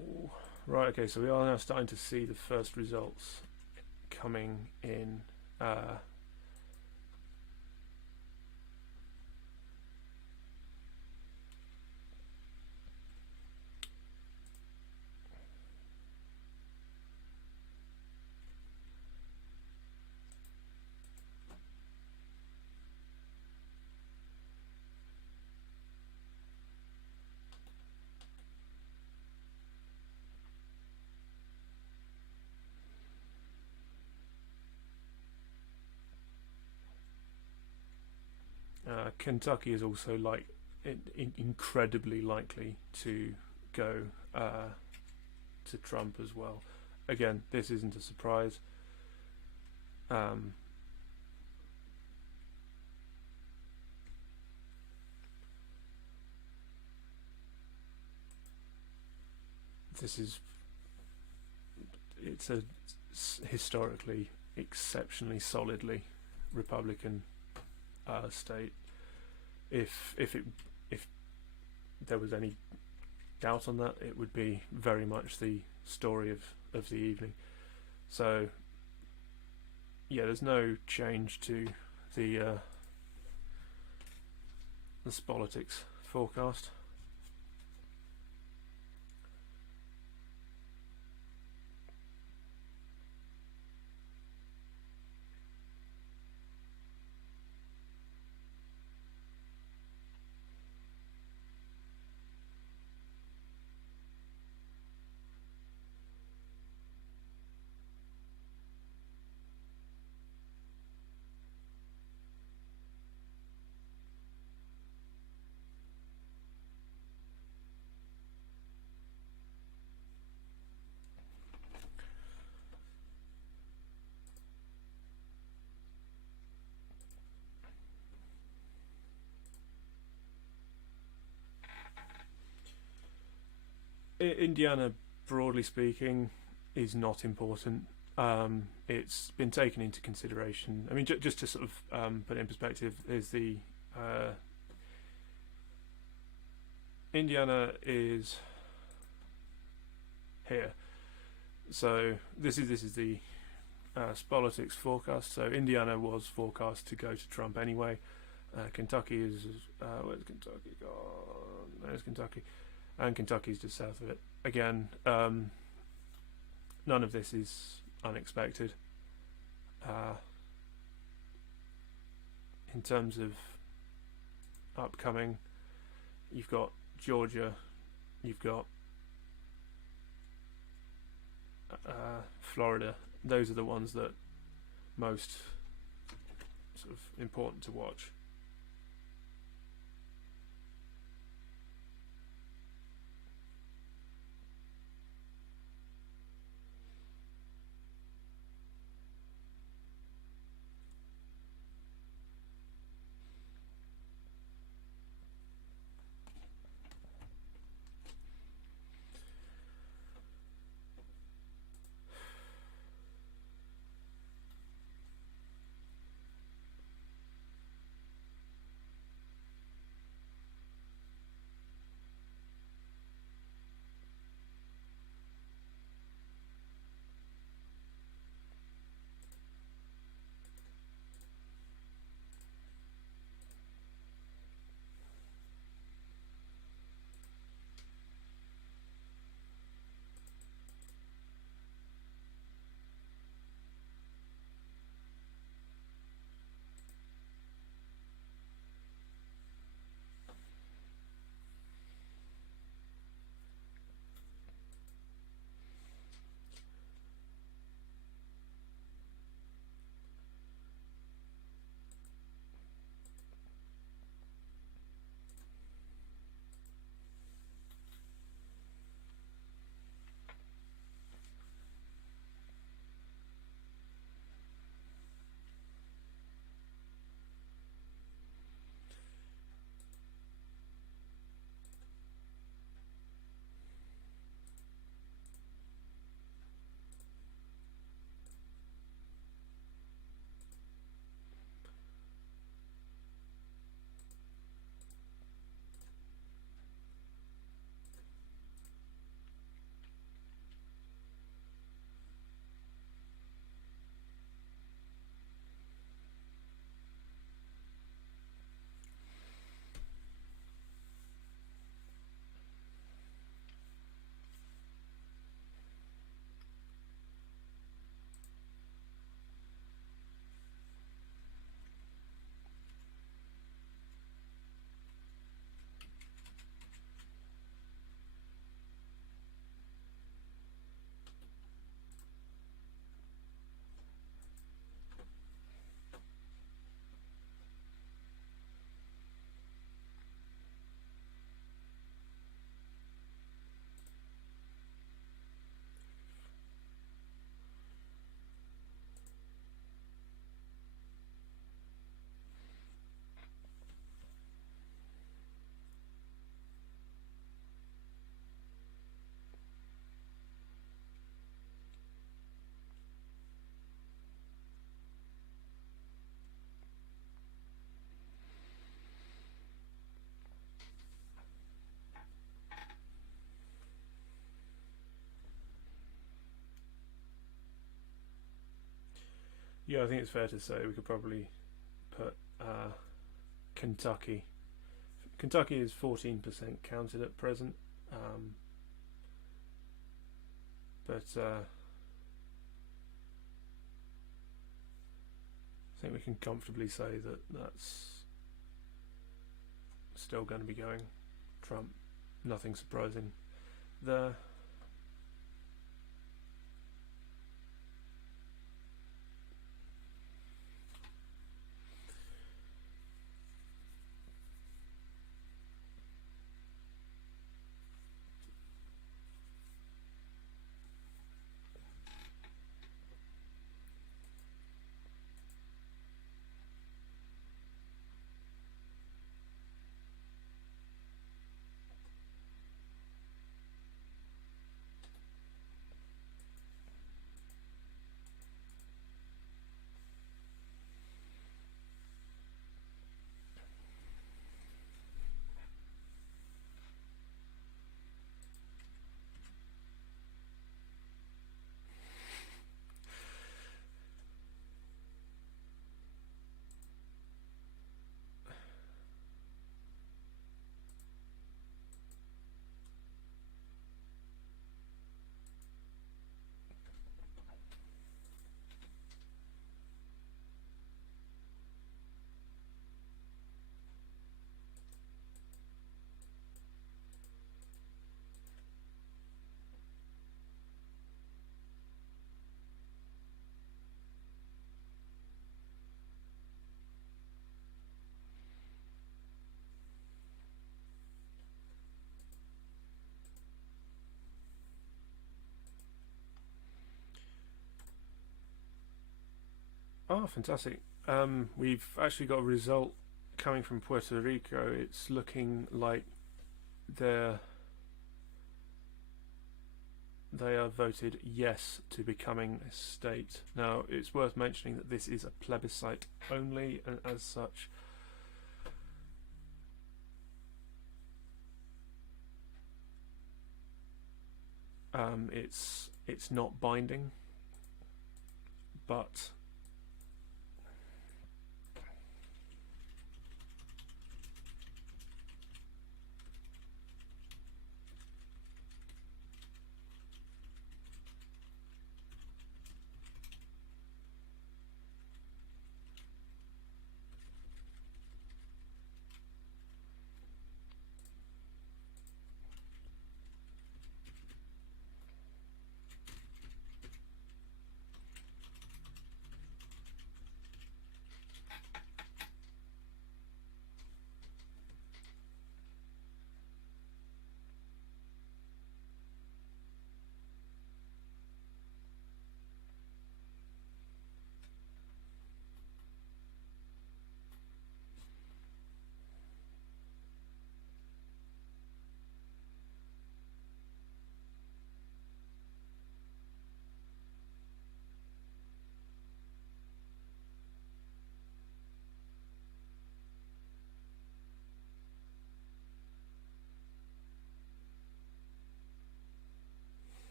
Oh, right, okay, so we are now starting to see the first results coming in. Kentucky is also incredibly likely to go to Trump as well. Again, this isn't a surprise. It's a historically exceptionally solidly Republican state. If there was any doubt on that, it would be very much the story of the evening. So yeah, there's no change to the Spolitics forecast. Indiana, broadly speaking, is not important. It's been taken into consideration. I mean, just to sort of put it in perspective, is the Indiana is here. So this is the Spolitics forecast. So Indiana was forecast to go to Trump anyway. Kentucky is where's Kentucky gone? There's Kentucky. And Kentucky's just south of it. Again, none of this is unexpected. In terms of upcoming, you've got Georgia, you've got Florida. Those are the ones that most sort of important to watch. Yeah, I think it's fair to say we could probably put Kentucky. Kentucky is 14% counted at present, but I think we can comfortably say that that's still going to be going. Trump, nothing surprising there. Oh, fantastic. We've actually got a result coming from Puerto Rico. It's looking like they are voted yes to becoming a state. Now, it's worth mentioning that this is a plebiscite only, and as such, it's not binding, but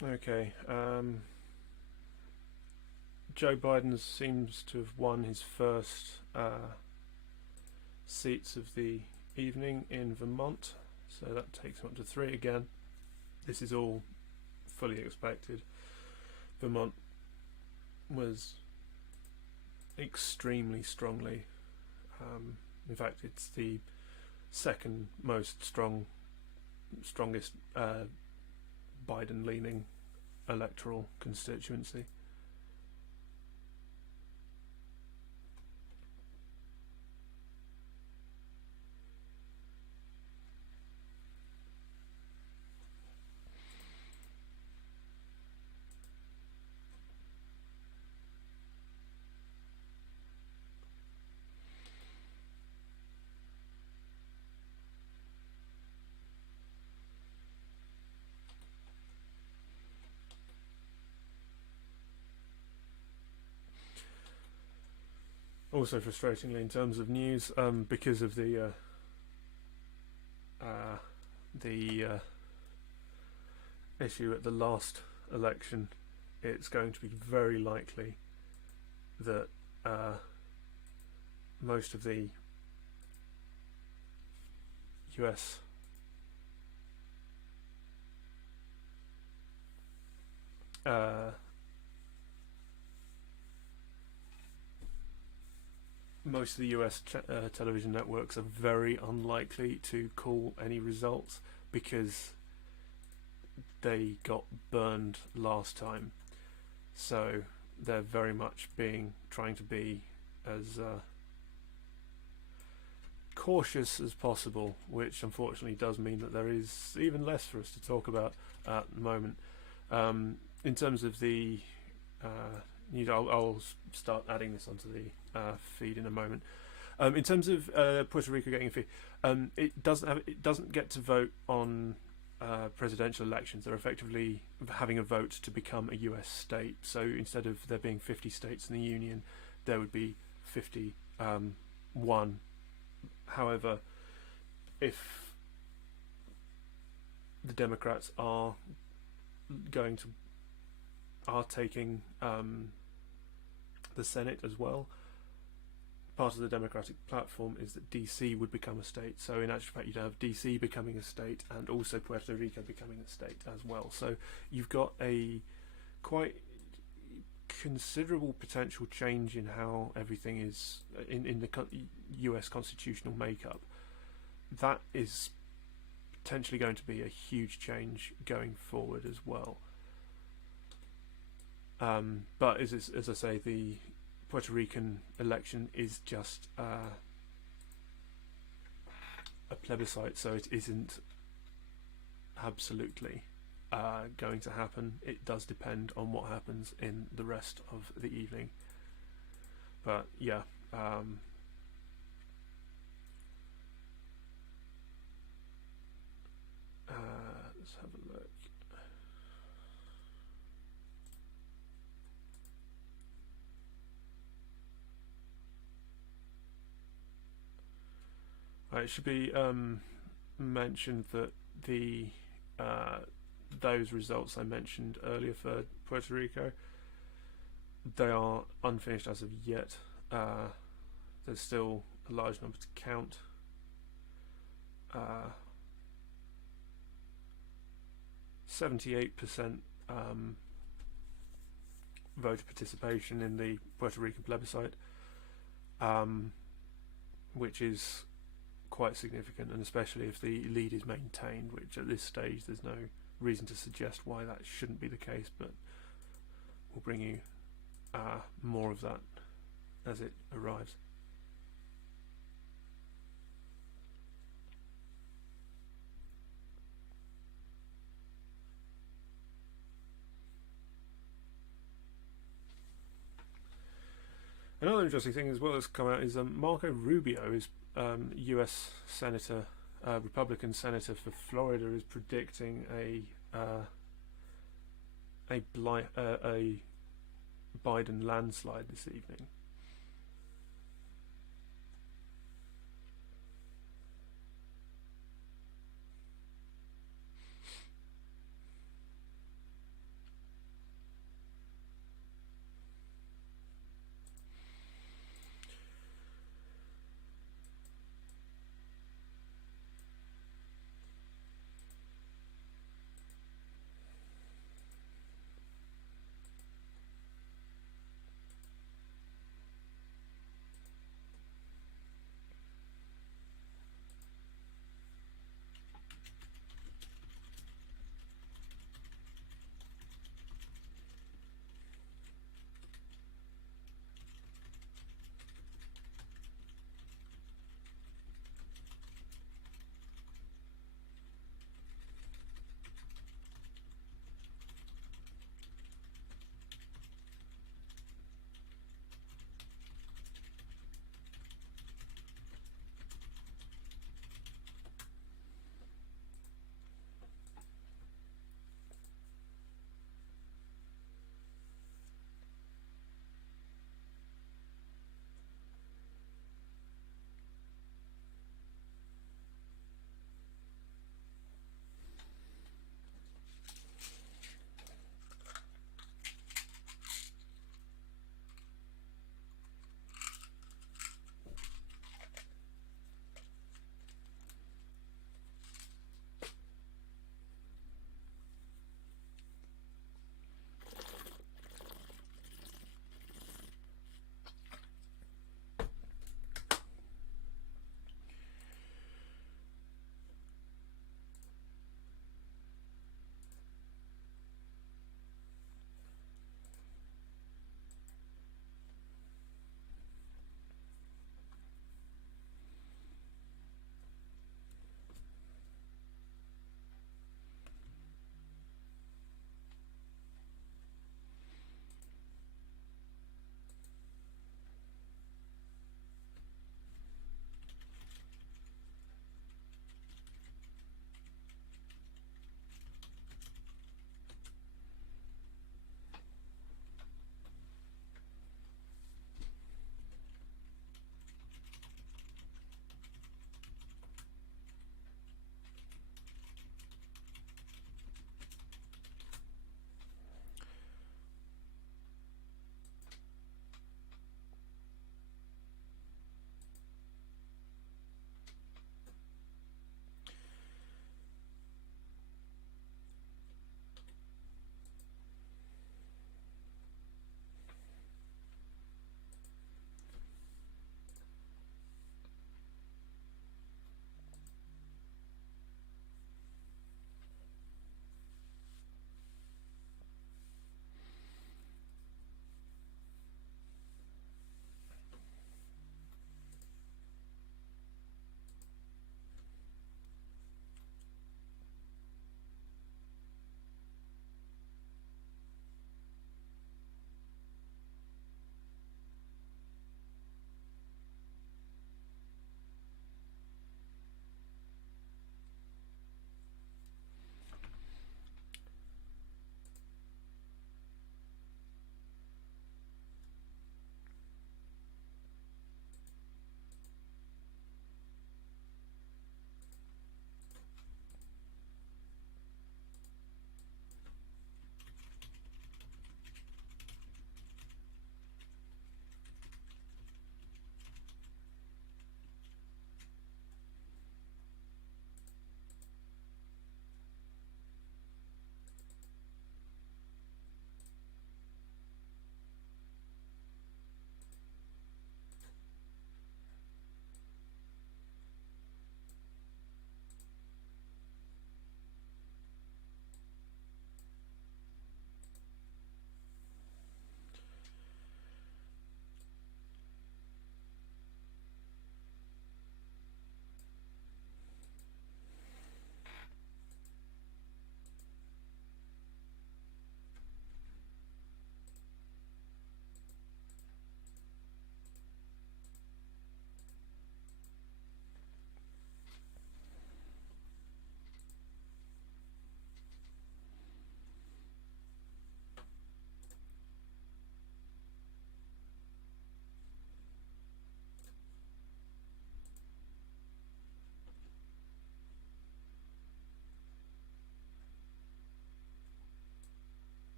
okay. Joe Biden seems to have won his first seats of the evening in Vermont, so that takes him up to 3 again. this is all fully expected. Vermont was extremely strongly, in fact it's the second most strongest Biden leaning electoral constituency. Also frustratingly in terms of news, because of the issue at the last election, it's going to be very likely that most of the US most of the US television networks are very unlikely to call any results because they got burned last time. So they're very much trying to be as cautious as possible, which unfortunately does mean that there is even less for us to talk about at the moment. In terms of the news, I'll start adding this onto the feed in a moment. In terms of Puerto Rico getting a fee, it doesn't get to vote on presidential elections. They're effectively having a vote to become a US state. So instead of there being 50 states in the Union, there would be 51. However, if the Democrats are taking the Senate as well, part of the Democratic platform is that DC would become a state. So in actual fact, you'd have DC becoming a state and also Puerto Rico becoming a state as well. So you've got a quite considerable potential change in how everything is in the US constitutional makeup. That is potentially going to be a huge change going forward as well. But as I say, the Puerto Rican election is just a plebiscite, so it isn't absolutely going to happen. It does depend on what happens in the rest of the evening. But yeah, let's have a look. It should be mentioned that the those results I mentioned earlier for Puerto Rico, they are unfinished as of yet. There's still a large number to count. 78% voter participation in the Puerto Rican plebiscite, which is quite significant, and especially if the lead is maintained, which at this stage there's no reason to suggest why that shouldn't be the case, but we'll bring you more of that as it arrives. Another interesting thing as well that's come out is Marco Rubio is US Senator, Republican Senator for Florida, is predicting a Biden landslide this evening.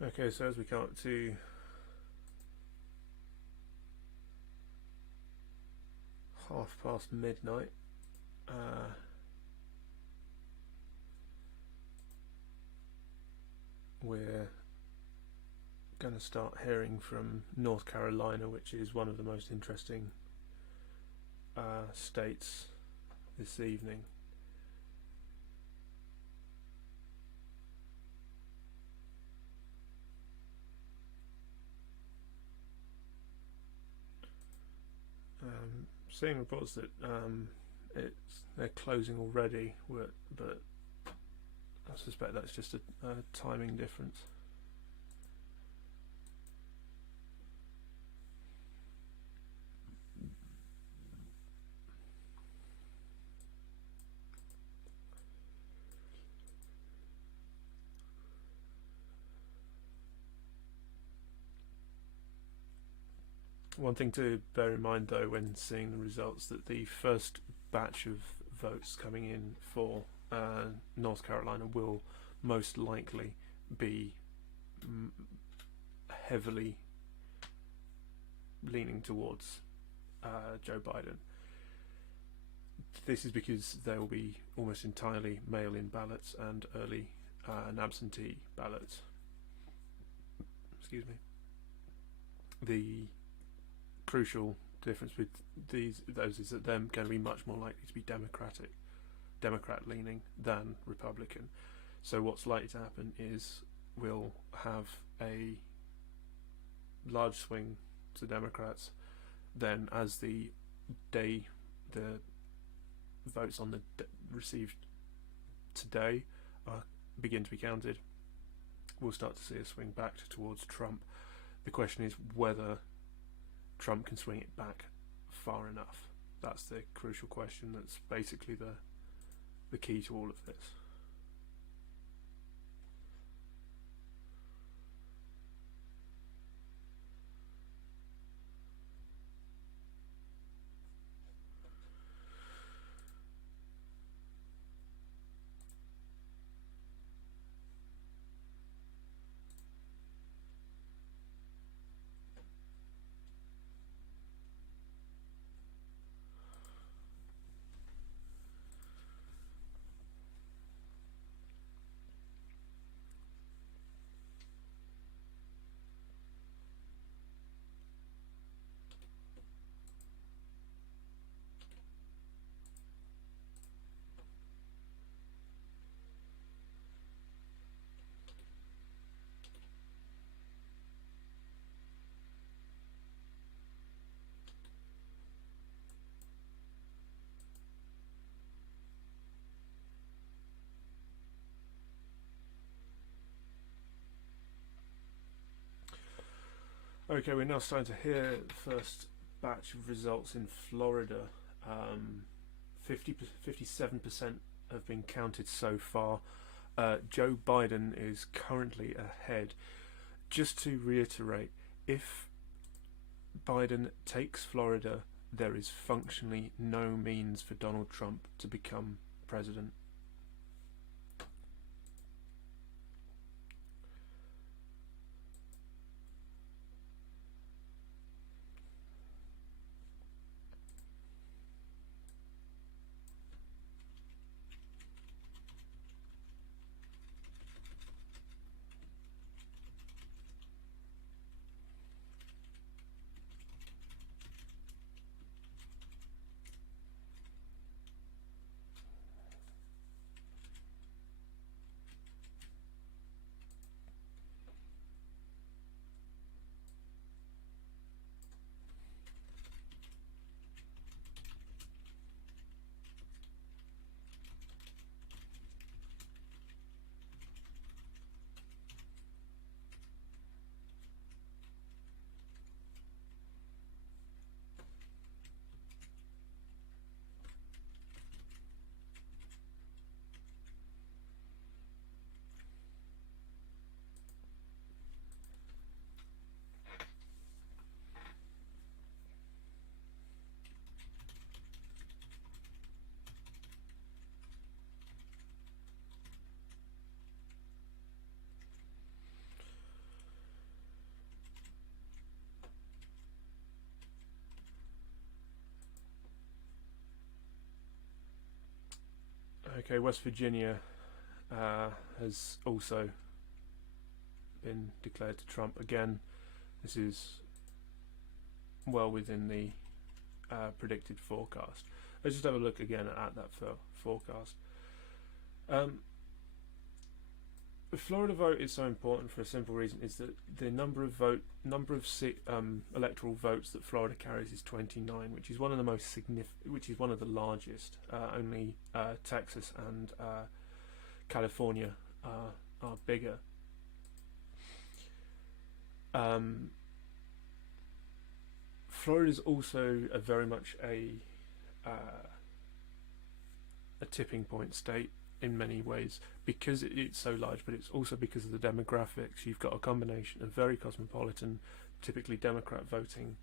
Okay, so as we come up to midnight, we're going to start hearing from North Carolina, which is one of the most interesting states this evening. Seeing reports that they're closing already, but I suspect that's just a timing difference. One thing to bear in mind, though, when seeing the results, that the first batch of votes coming in for North Carolina will most likely be heavily leaning towards Joe Biden. This is because there will be almost entirely mail-in ballots and early and absentee ballots. Excuse me. The crucial difference with those is that they're going to be much more likely to be Democrat leaning than Republican. So what's likely to happen is we'll have a large swing to Democrats. Then as the votes on the received today begin to be counted, we'll start to see a swing back towards Trump. The question is whether Trump can swing it back far enough. That's the crucial question. That's basically the key to all of this. Okay, we're now starting to hear the first batch of results in Florida. 57% have been counted so far. Joe Biden is currently ahead. Just to reiterate, if Biden takes Florida, there is functionally no means for Donald Trump to become president. Okay, West Virginia has also been declared to Trump. Again, this is well within the predicted forecast. Let's just have a look again at that forecast. The Florida vote is so important for a simple reason: is that the number of electoral votes that Florida carries is 29, which is one of the most significant, which is one of the largest. Only Texas and California are bigger. Florida is also very much a tipping point state in many ways, because it's so large, but it's also because of the demographics. You've got a combination of very cosmopolitan, typically Democrat voting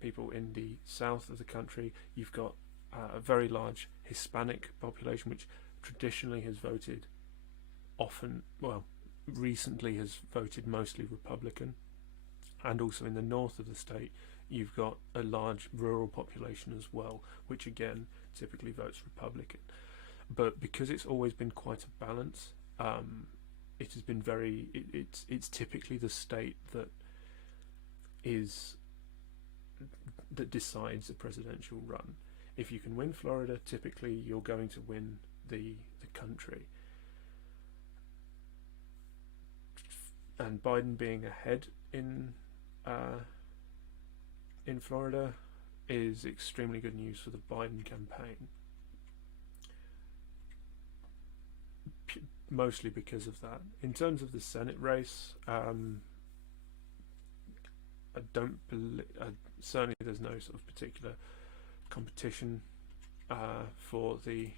people in the south of the country. You've got a very large Hispanic population, which traditionally has voted recently has voted mostly Republican. And also in the north of the state, you've got a large rural population as well, which again typically votes Republican. But because it's always been quite a balance, it has been it's typically the state that decides a presidential run. If you can win Florida, typically you're going to win the country. And Biden being ahead in Florida is extremely good news for the Biden campaign. Mostly because of that. In terms of the Senate race, certainly there's no sort of particular competition for the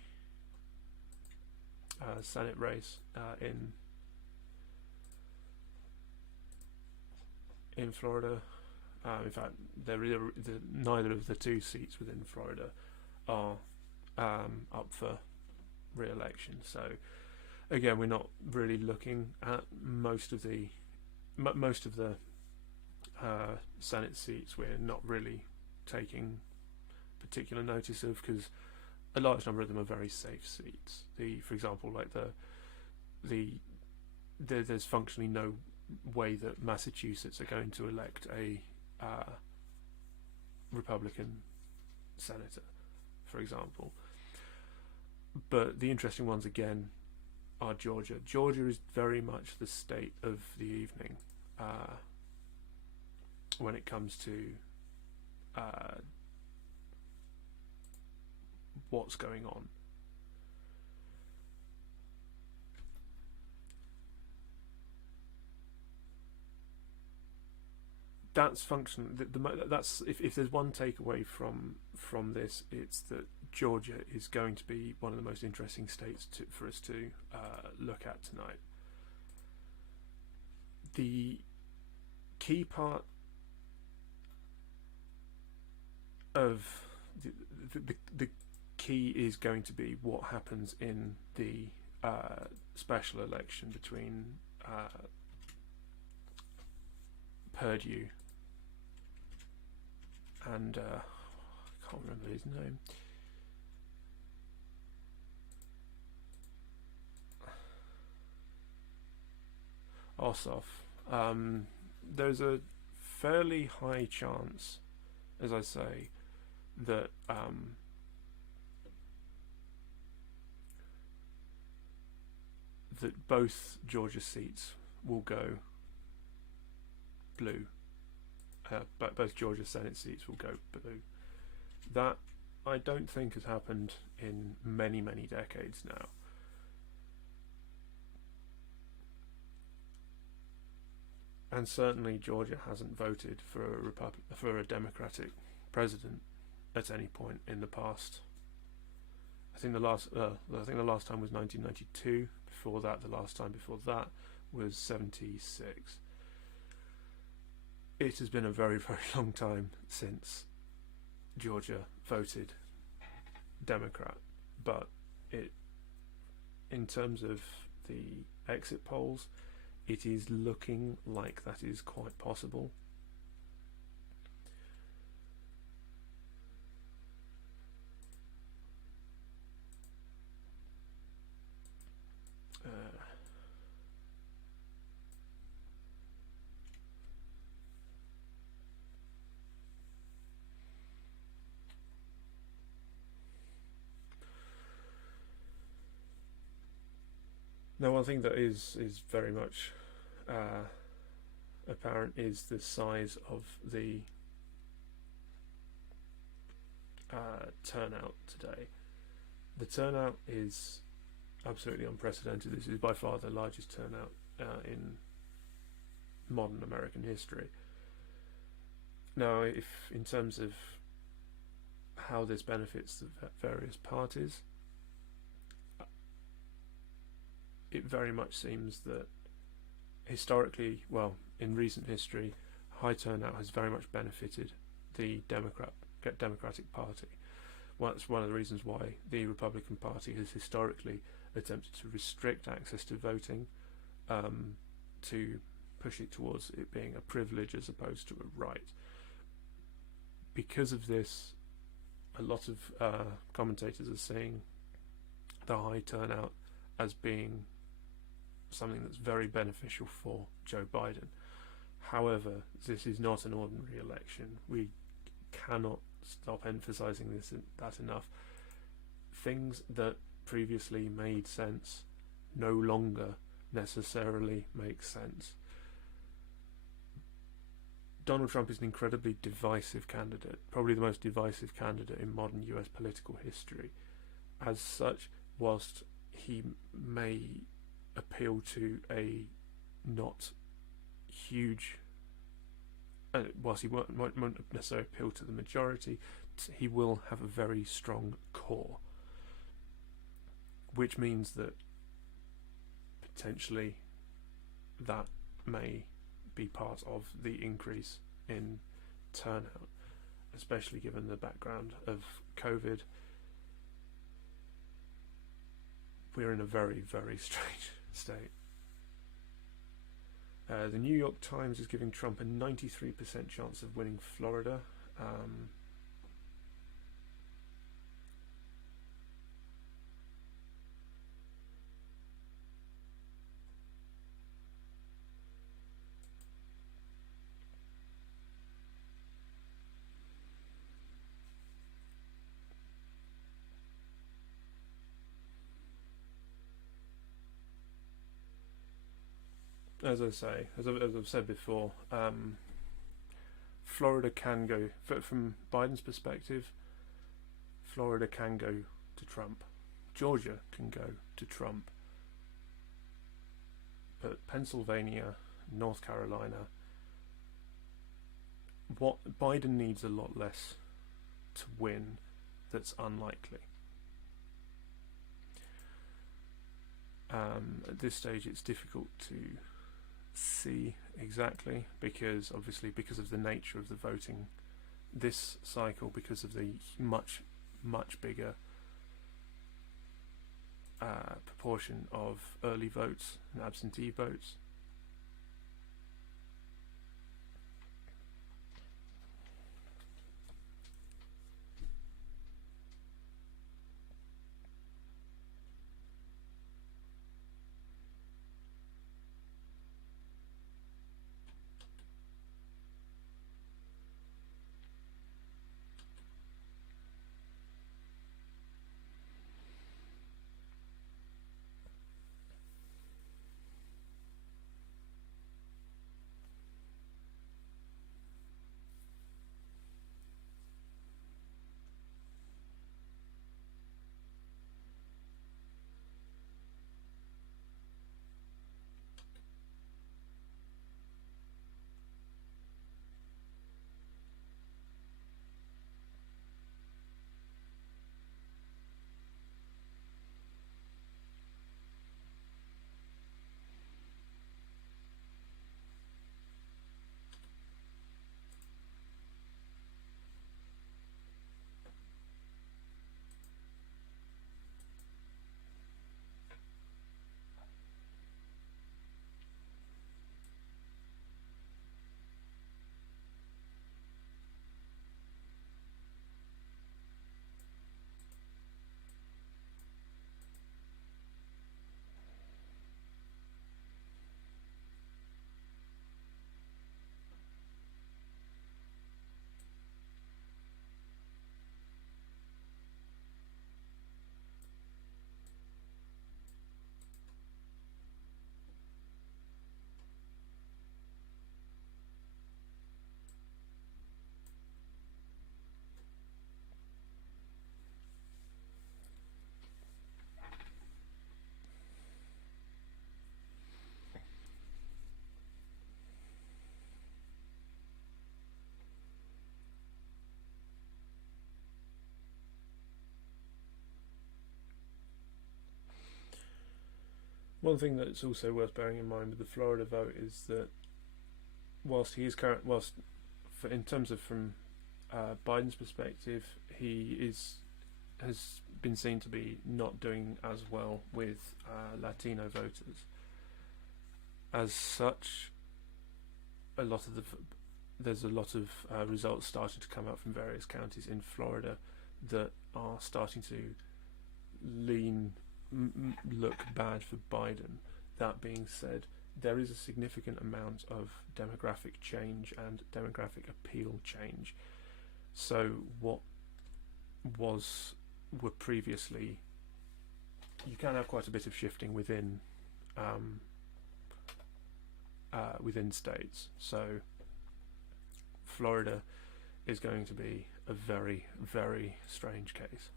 Senate race in Florida. In fact, neither of the two seats within Florida are up for re-election. So again, we're not really looking at most of the Senate seats. We're not really taking particular notice of, because a large number of them are very safe seats. For example, like there's functionally no way that Massachusetts are going to elect a Republican senator, for example. But the interesting ones again are Georgia. Georgia is very much the state of the evening when it comes to what's going on. That's that's if there's one takeaway from this, it's that Georgia is going to be one of the most interesting states for us to look at tonight. The key part of the key is going to be what happens in the special election between Perdue and I can't remember his name. Ossoff. There's a fairly high chance, as I say, that that both Georgia seats will go blue. But both Georgia Senate seats will go blue. That I don't think has happened in many decades now. And certainly Georgia hasn't voted for a Democratic president at any point in the past. I think the last time was 1992. Before that, the last time before that was 76. It has been a very long time since Georgia voted Democrat, but in terms of the exit polls, it is looking like that is quite possible. Now, one thing that is very much apparent is the size of the turnout today. The turnout is absolutely unprecedented. This is by far the largest turnout in modern American history. Now, if in terms of how this benefits the various parties, it very much seems that historically, well, in recent history, high turnout has very much benefited the Democratic Party. Well, that's one of the reasons why the Republican Party has historically attempted to restrict access to voting, to push it towards it being a privilege as opposed to a right. Because of this, a lot of commentators are seeing the high turnout as being something that's very beneficial for Joe Biden. However, this is not an ordinary election. We cannot stop emphasizing that enough. Things that previously made sense no longer necessarily make sense. Donald Trump is an incredibly divisive candidate, probably the most divisive candidate in modern US political history. As such, whilst he may appeal to a not huge, whilst he won't necessarily appeal to the majority, he will have a very strong core, which means that potentially that may be part of the increase in turnout, especially given the background of COVID. We're in a very, very strange state. The New York Times is giving Trump a 93% chance of winning Florida. As I say, as I've said before, Florida can go, from Biden's perspective, Florida can go to Trump. Georgia can go to Trump. But Pennsylvania, North Carolina, what Biden needs a lot less to win that's unlikely. At this stage, it's difficult to see exactly, because of the nature of the voting this cycle, because of the much bigger proportion of early votes and absentee votes. One thing that's also worth bearing in mind with the Florida vote is that whilst he is in terms of from Biden's perspective, has been seen to be not doing as well with Latino voters. As such, there's a lot of results starting to come out from various counties in Florida that are starting to look bad for Biden. That being said, there is a significant amount of demographic change and demographic appeal change. So what were previously, you can have quite a bit of shifting within states. So Florida is going to be a very, very strange case.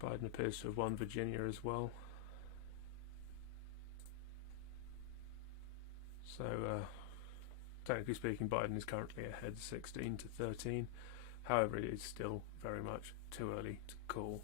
Biden appears to have won Virginia as well. So, technically speaking, Biden is currently ahead 16-13. However, it is still very much too early to call.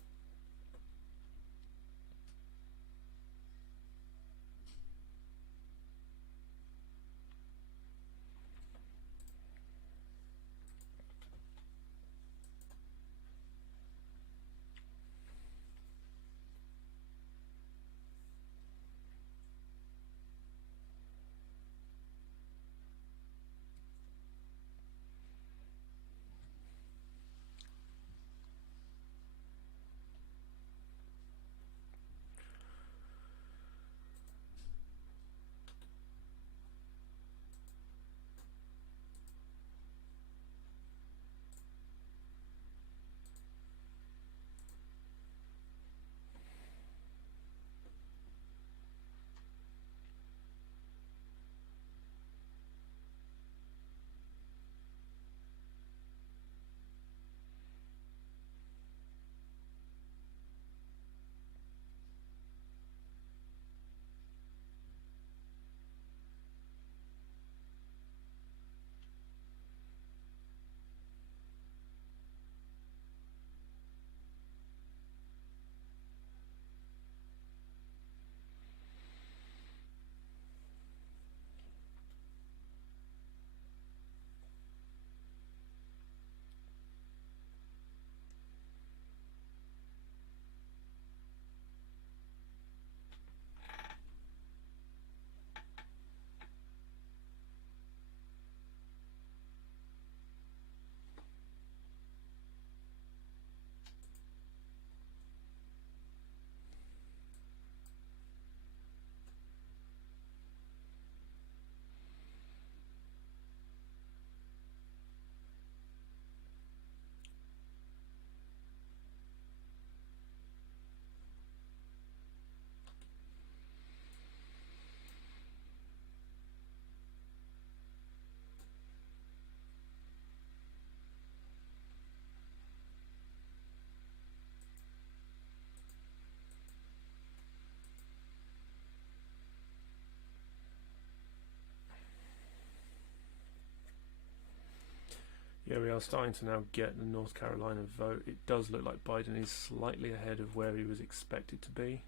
Yeah, we are starting to now get the North Carolina vote. It does look like Biden is slightly ahead of where he was expected to be.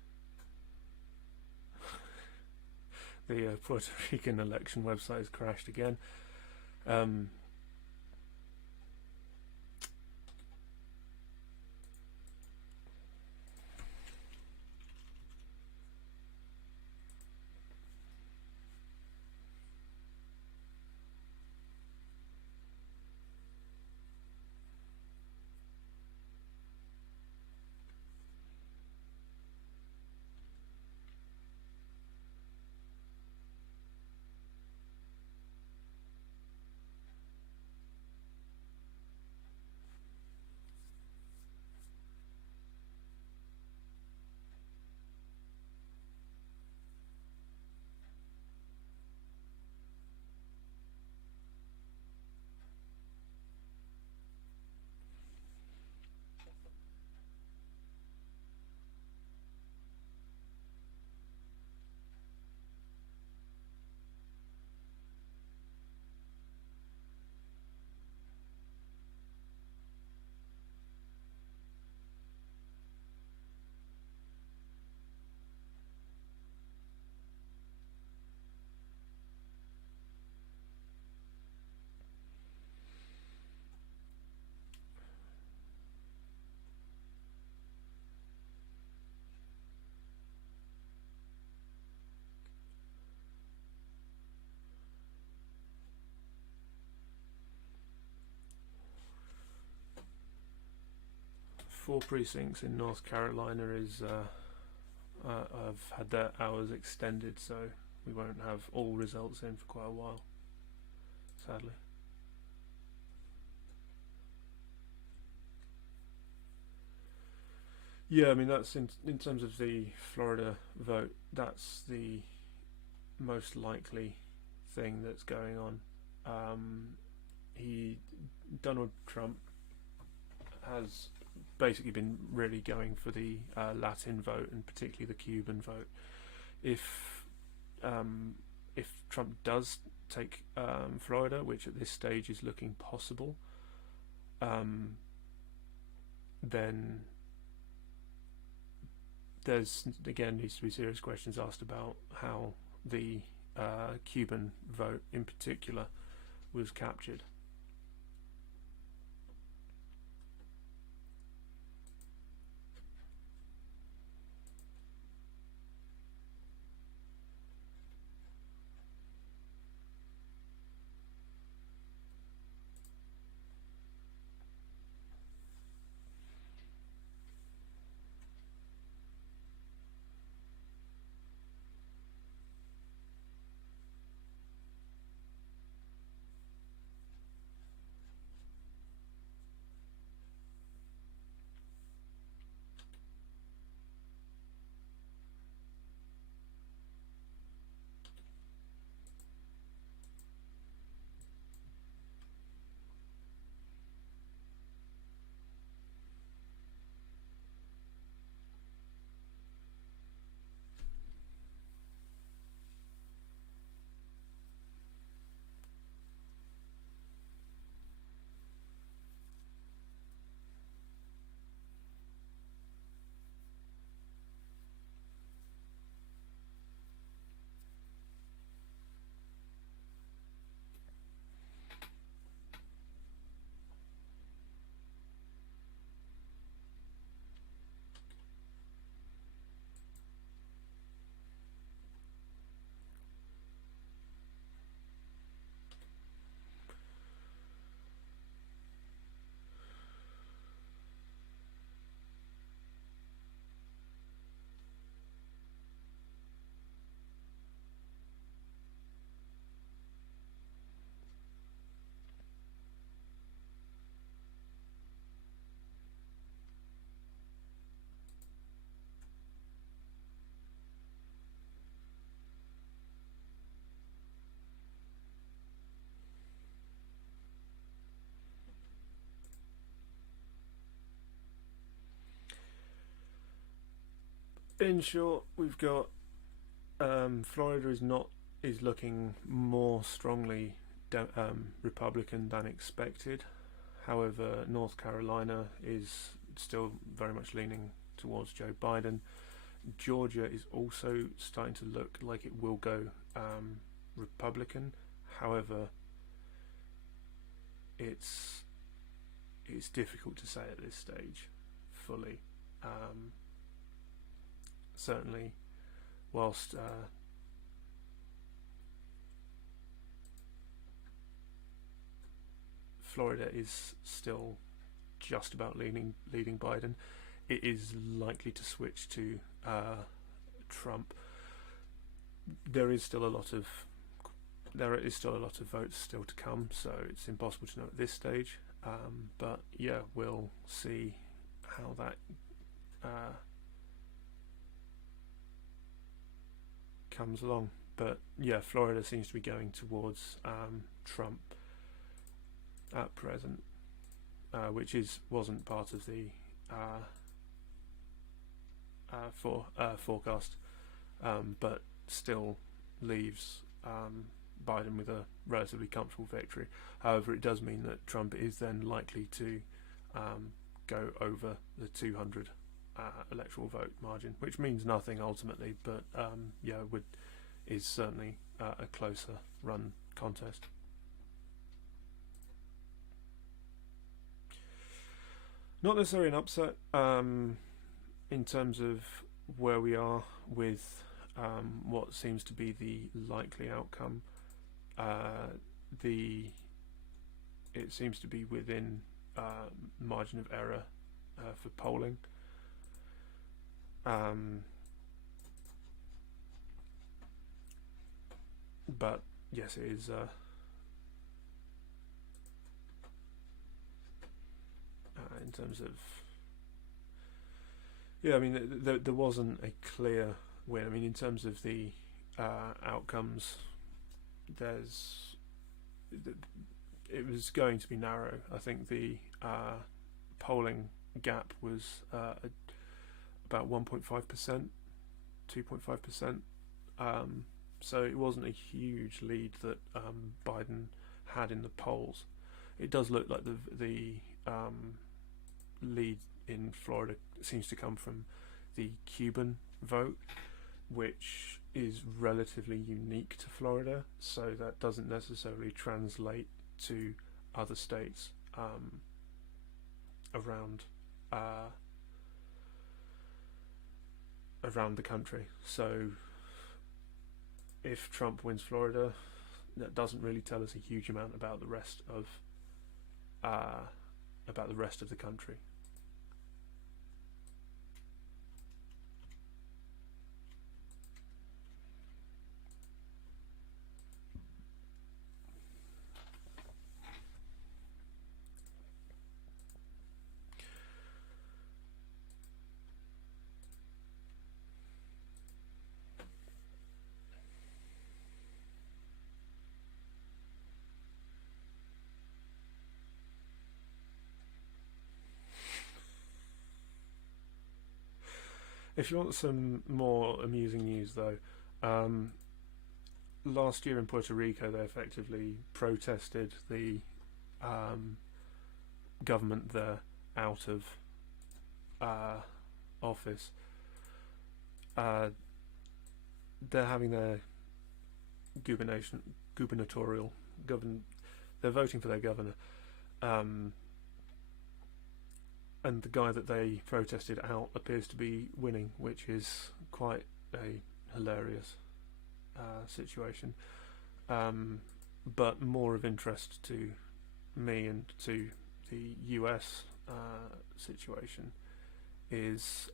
The Puerto Rican election website has crashed again. Four precincts in North Carolina is have had their hours extended, so we won't have all results in for quite a while, sadly. Yeah, I mean, that's in terms of the Florida vote, that's the most likely thing that's going on. Donald Trump has basically been really going for the Latin vote, and particularly the Cuban vote. If Trump does take Florida, which at this stage is looking possible, then there's again needs to be serious questions asked about how the Cuban vote in particular was captured. In short, we've got Florida is looking more strongly Republican than expected. However, North Carolina is still very much leaning towards Joe Biden. Georgia is also starting to look like it will go Republican. However, it's difficult to say at this stage fully. Certainly, whilst Florida is still just about leading Biden, it is likely to switch to Trump. There is still a lot of votes still to come, so it's impossible to know at this stage. But yeah, we'll see how that comes along. But yeah, Florida seems to be going towards Trump at present, which wasn't part of the forecast, but still leaves Biden with a relatively comfortable victory. However, it does mean that Trump is then likely to go over the 200 electoral vote margin, which means nothing ultimately, but is certainly a closer run contest. Not necessarily an upset in terms of where we are with what seems to be the likely outcome. It seems to be within margin of error for polling. But yes, it is in terms of there wasn't a clear win. I mean, in terms of the outcomes, it was going to be narrow. I think the polling gap was about 1.5%, 2.5%. So it wasn't a huge lead that Biden had in the polls. It does look like the lead in Florida seems to come from the Cuban vote, which is relatively unique to Florida, so that doesn't necessarily translate to other states around the country. So if Trump wins Florida, that doesn't really tell us a huge amount about the rest of the country. If you want some more amusing news, though, last year in Puerto Rico, they effectively protested the government there out of office. They're having their they're voting for their governor. And the guy that they protested out appears to be winning, which is quite a hilarious situation. But more of interest to me and to the US situation is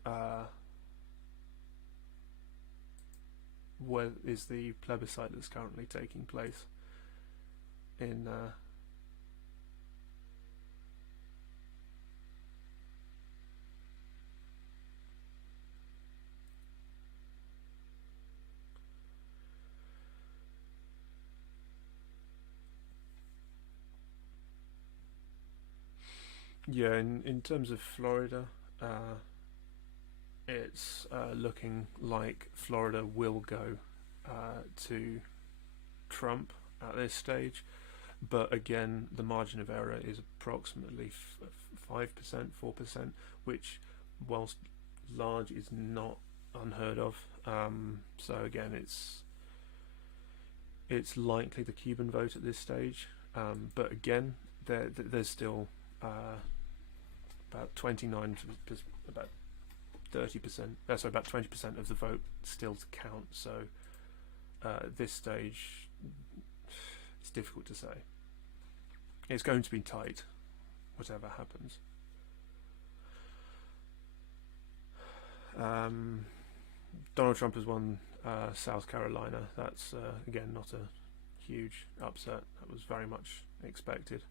where is the plebiscite that's currently taking place in in terms of Florida, it's looking like Florida will go to Trump at this stage. but again, the margin of error is approximately 5%, 4%, which, whilst large, is not unheard of. So again, it's likely the Cuban vote at this stage, but again, there's still about 29, about 30%, sorry, about 20% of the vote still to count. So at this stage, it's difficult to say. It's going to be tight, whatever happens. Donald Trump has won South Carolina. That's again not a huge upset. That was very much expected.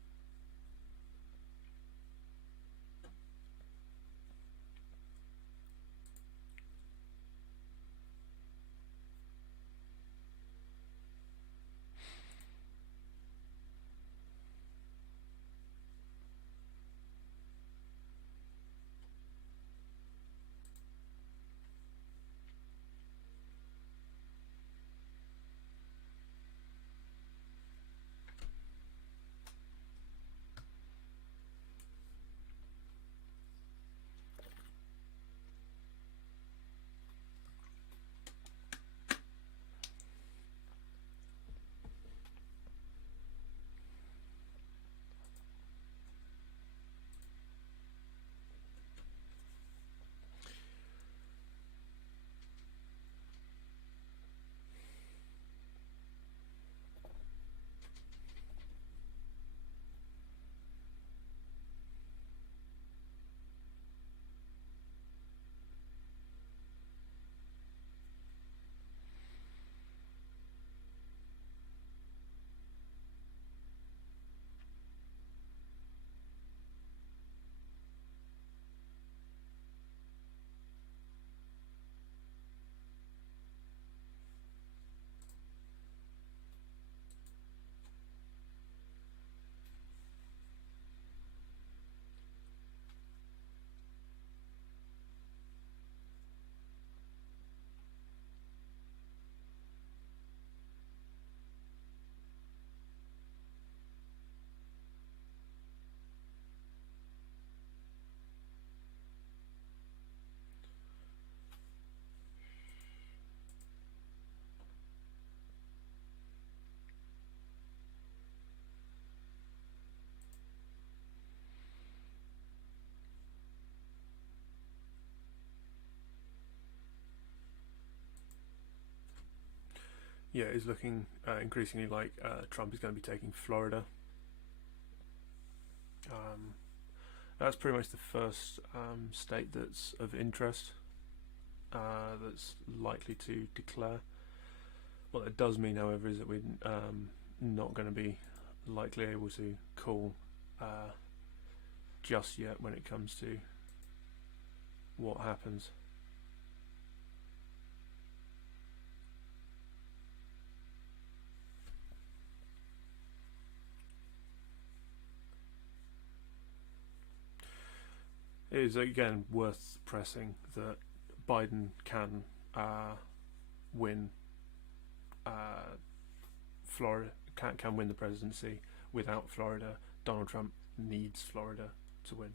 Yeah, it's looking increasingly like Trump is going to be taking Florida. That's pretty much the first state that's of interest that's likely to declare. What that does mean, however, is that we're not going to be likely able to call just yet when it comes to what happens. It is again worth pressing that Biden can win Florida, can win the presidency without Florida. Donald Trump needs Florida to win.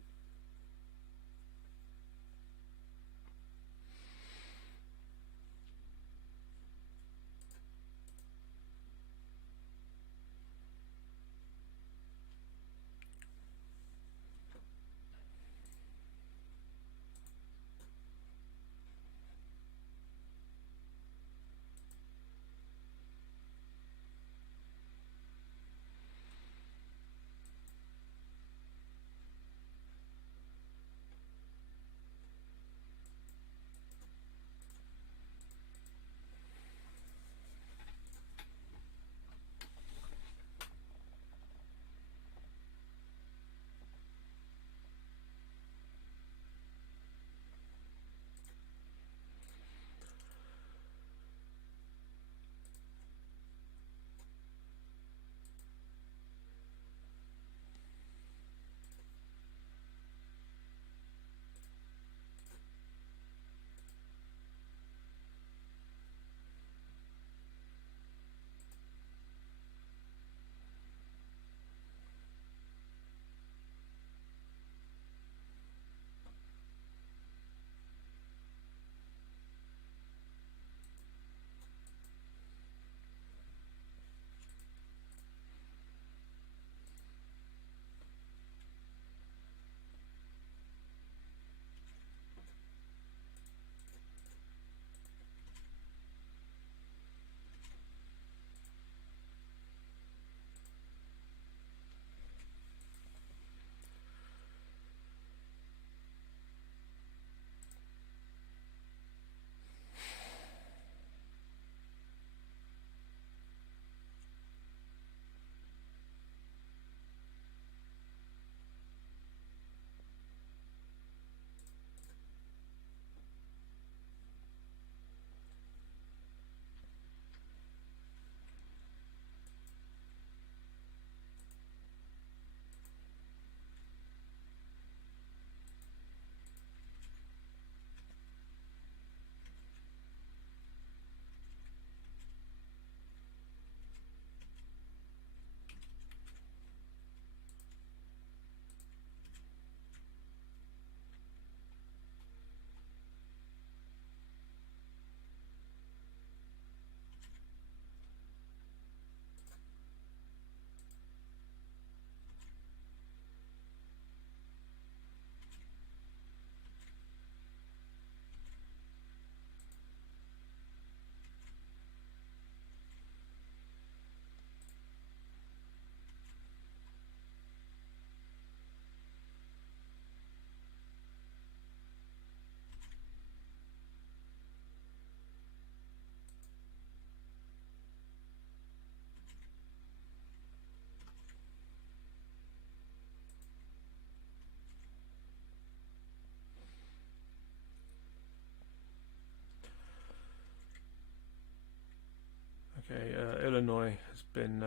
Okay, Illinois has been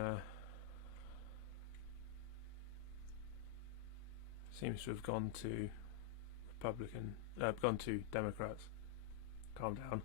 seems to have gone to gone to Democrats. Calm down.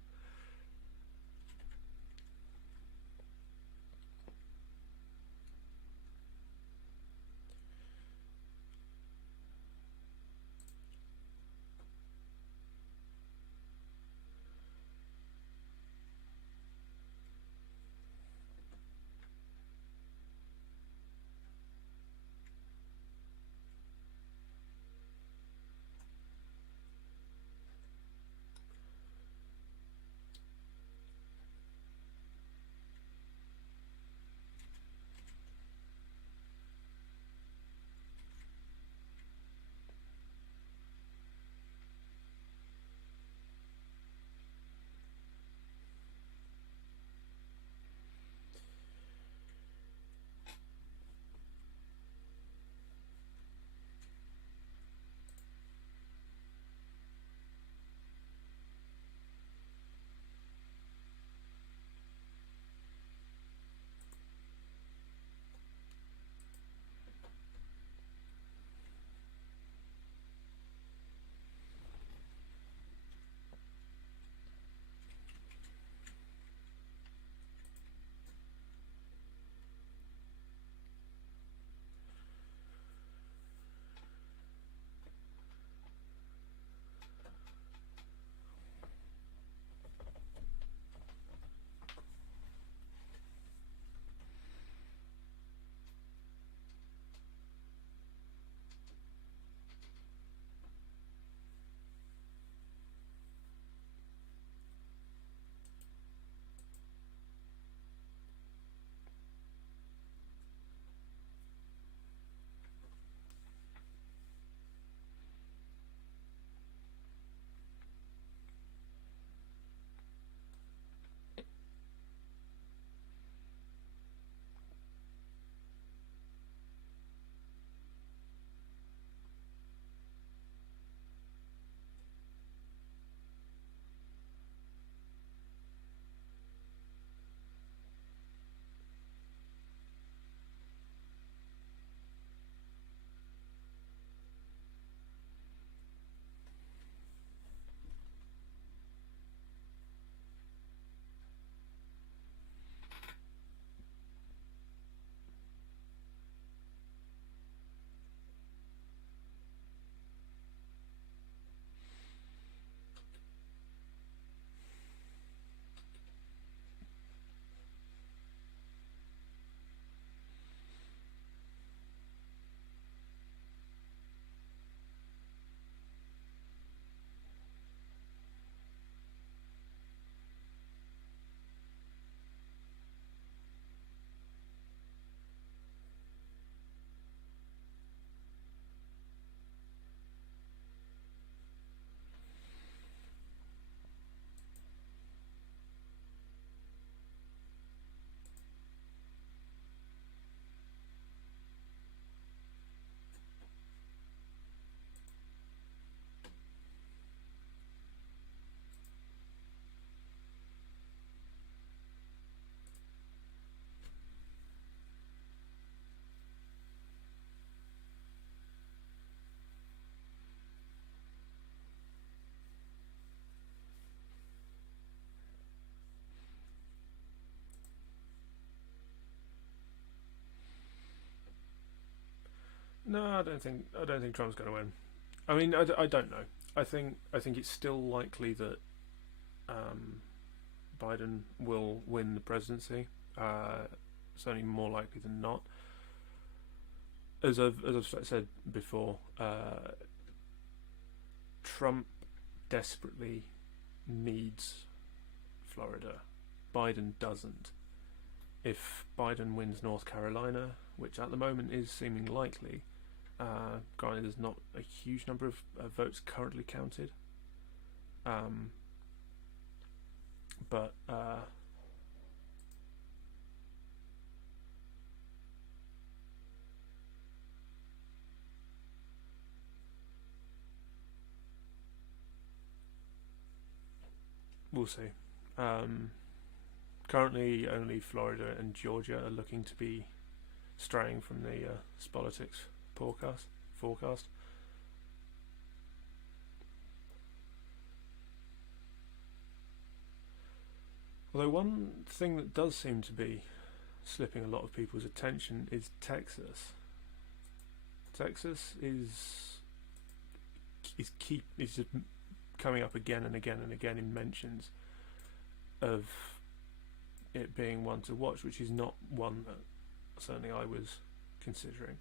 No, I don't think Trump's going to win. I mean, I don't know. I think it's still likely that Biden will win the presidency. Certainly more likely than not. As I've said before, Trump desperately needs Florida. Biden doesn't. If Biden wins North Carolina, which at the moment is seeming likely, granted there's not a huge number of votes currently counted, but we'll see. Currently, only Florida and Georgia are looking to be straying from the Spolitics forecast. Although one thing that does seem to be slipping a lot of people's attention is Texas. Texas is just coming up again and again and again in mentions of it being one to watch, which is not one that certainly I was considering.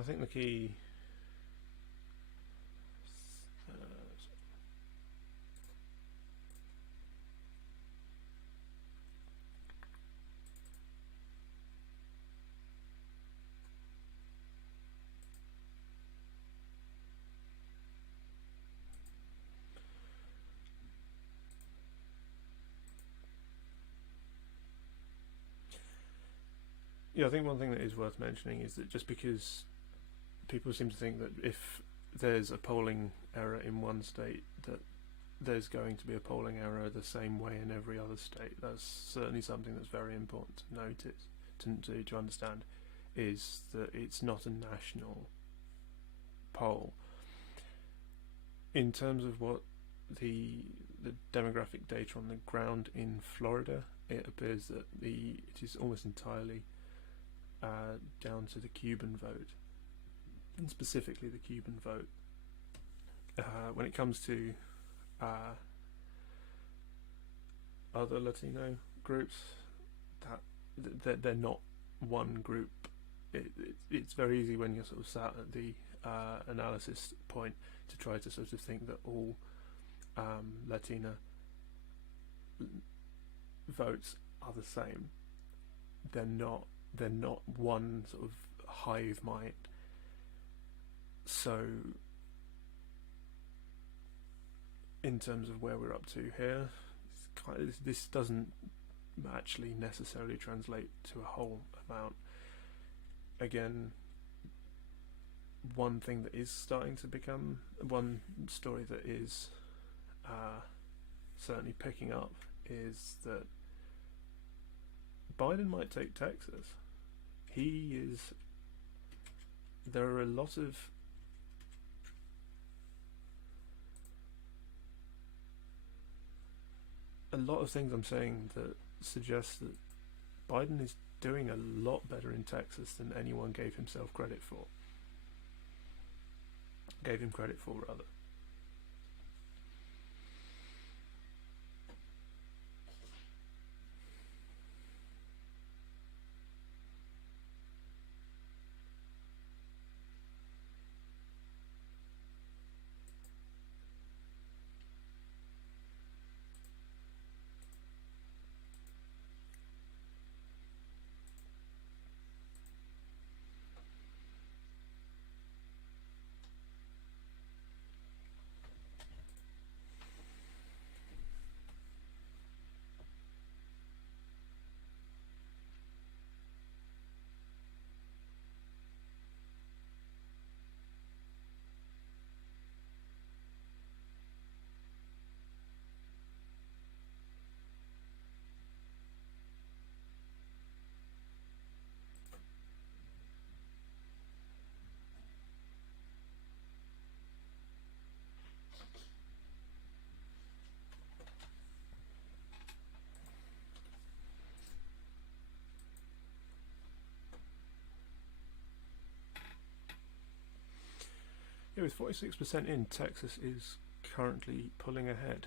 I think the key. Yeah, I think one thing that is worth mentioning is that just because people seem to think that if there's a polling error in one state, that there's going to be a polling error the same way in every other state. That's certainly something that's very important to notice, to understand, is that it's not a national poll. In terms of what the demographic data on the ground in Florida, it appears that it is almost entirely down to the Cuban vote, and specifically the Cuban vote. When it comes to other Latino groups, that they're not one group. It's very easy when you're sort of sat at the analysis point to try to sort of think that all Latina votes are the same. They're not. They're not one sort of hive mind. So, in terms of where we're up to here, this doesn't actually necessarily translate to a whole amount. Again, one thing that is starting to become, one story that is certainly picking up, is that Biden might take Texas. There are a lot of things I'm saying that suggest that Biden is doing a lot better in Texas than anyone gave him credit for, rather. Yeah, with 46% in, Texas is currently pulling ahead.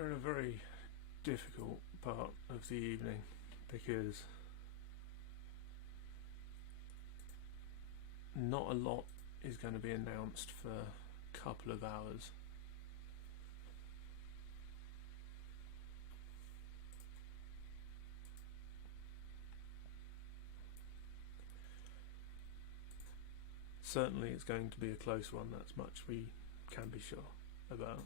we're in a very difficult part of the evening because not a lot is going to be announced for a couple of hours. Certainly it's going to be a close one, that's much we can be sure about.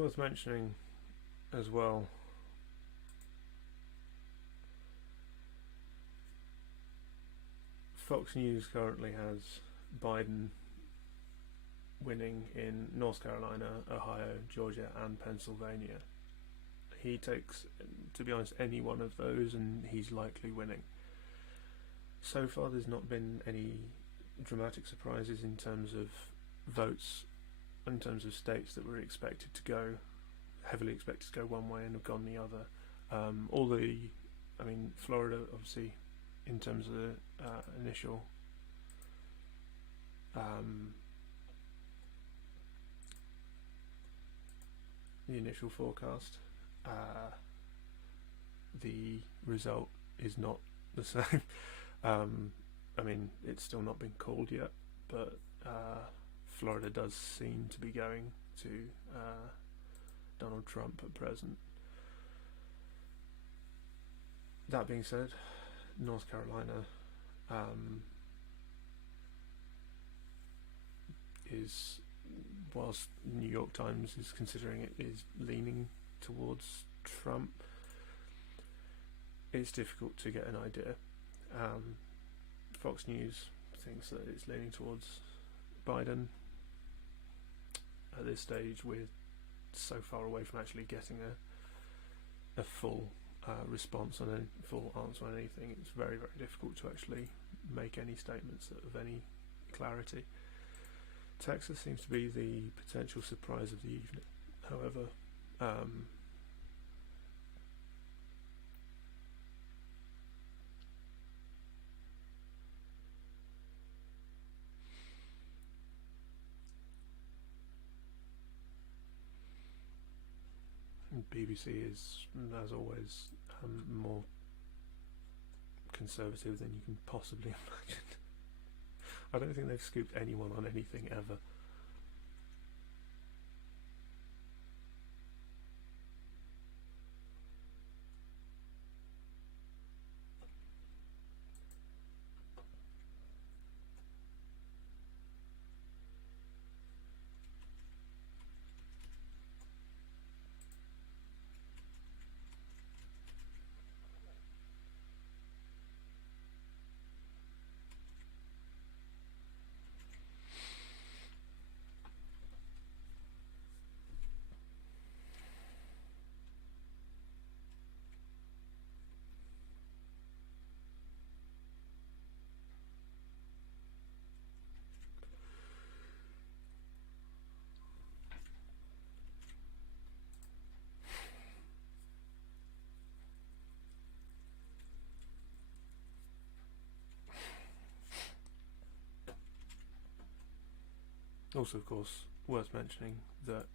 Worth mentioning as well, Fox News currently has Biden winning in North Carolina, Ohio, Georgia and Pennsylvania. He takes, to be honest, any one of those and he's likely winning. So far there's not been any dramatic surprises in terms of votes, in terms of states that were expected to go, heavily expected to go one way and have gone the other. Florida, obviously, in terms of the initial forecast, the result is not the same. It's still not been called yet, but Florida does seem to be going to Donald Trump at present. That being said, North Carolina is, whilst New York Times is considering it, is leaning towards Trump. It's difficult to get an idea. Fox News thinks that it's leaning towards Biden. At this stage, we're so far away from actually getting a full response on a full answer on anything. It's very, very difficult to actually make any statements of any clarity. Texas seems to be the potential surprise of the evening. However, BBC is, as always, more conservative than you can possibly imagine. I don't think they've scooped anyone on anything ever. Also, of course, worth mentioning that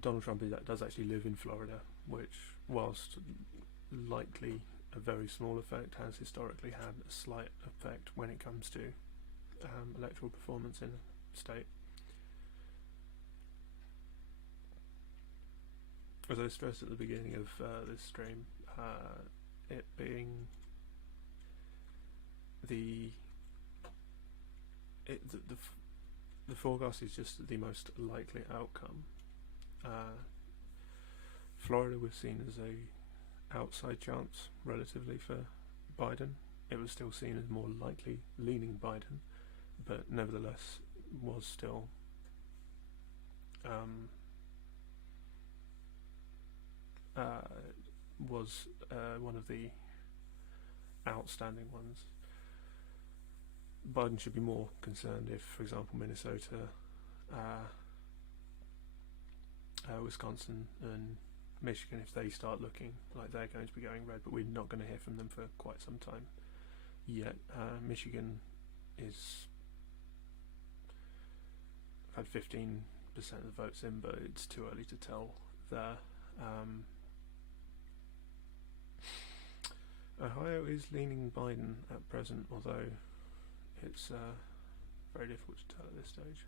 Donald Trump does actually live in Florida, which, whilst likely a very small effect, has historically had a slight effect when it comes to electoral performance in a state. As I stressed at the beginning of this stream, it being the forecast is just the most likely outcome. Florida was seen as a outside chance relatively for Biden. It was still seen as more likely leaning Biden, but nevertheless was still one of the outstanding ones. Biden should be more concerned if, for example, Minnesota, Wisconsin and Michigan, if they start looking like they're going to be going red, but we're not going to hear from them for quite some time yet. Michigan is had 15% of the votes in, but it's too early to tell there. Ohio is leaning Biden at present, although it's very difficult to tell at this stage.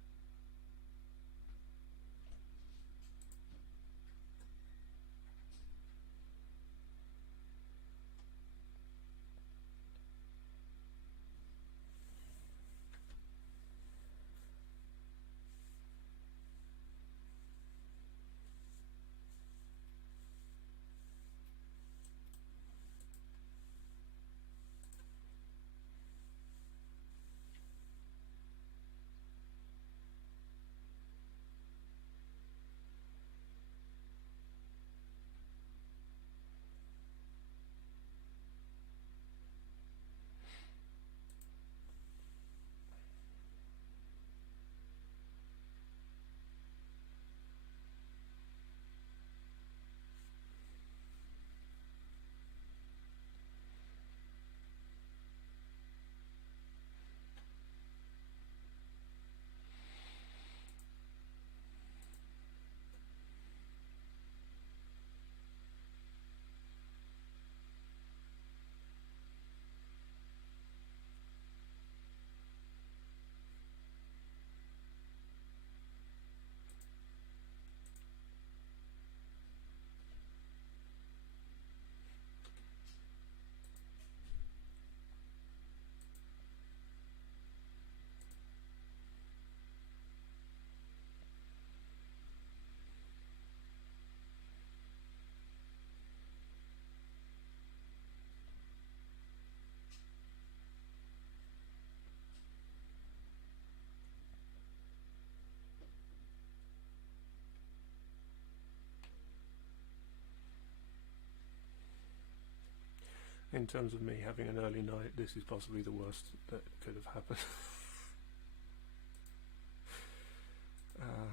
In terms of me having an early night, this is possibly the worst that could have happened. uh,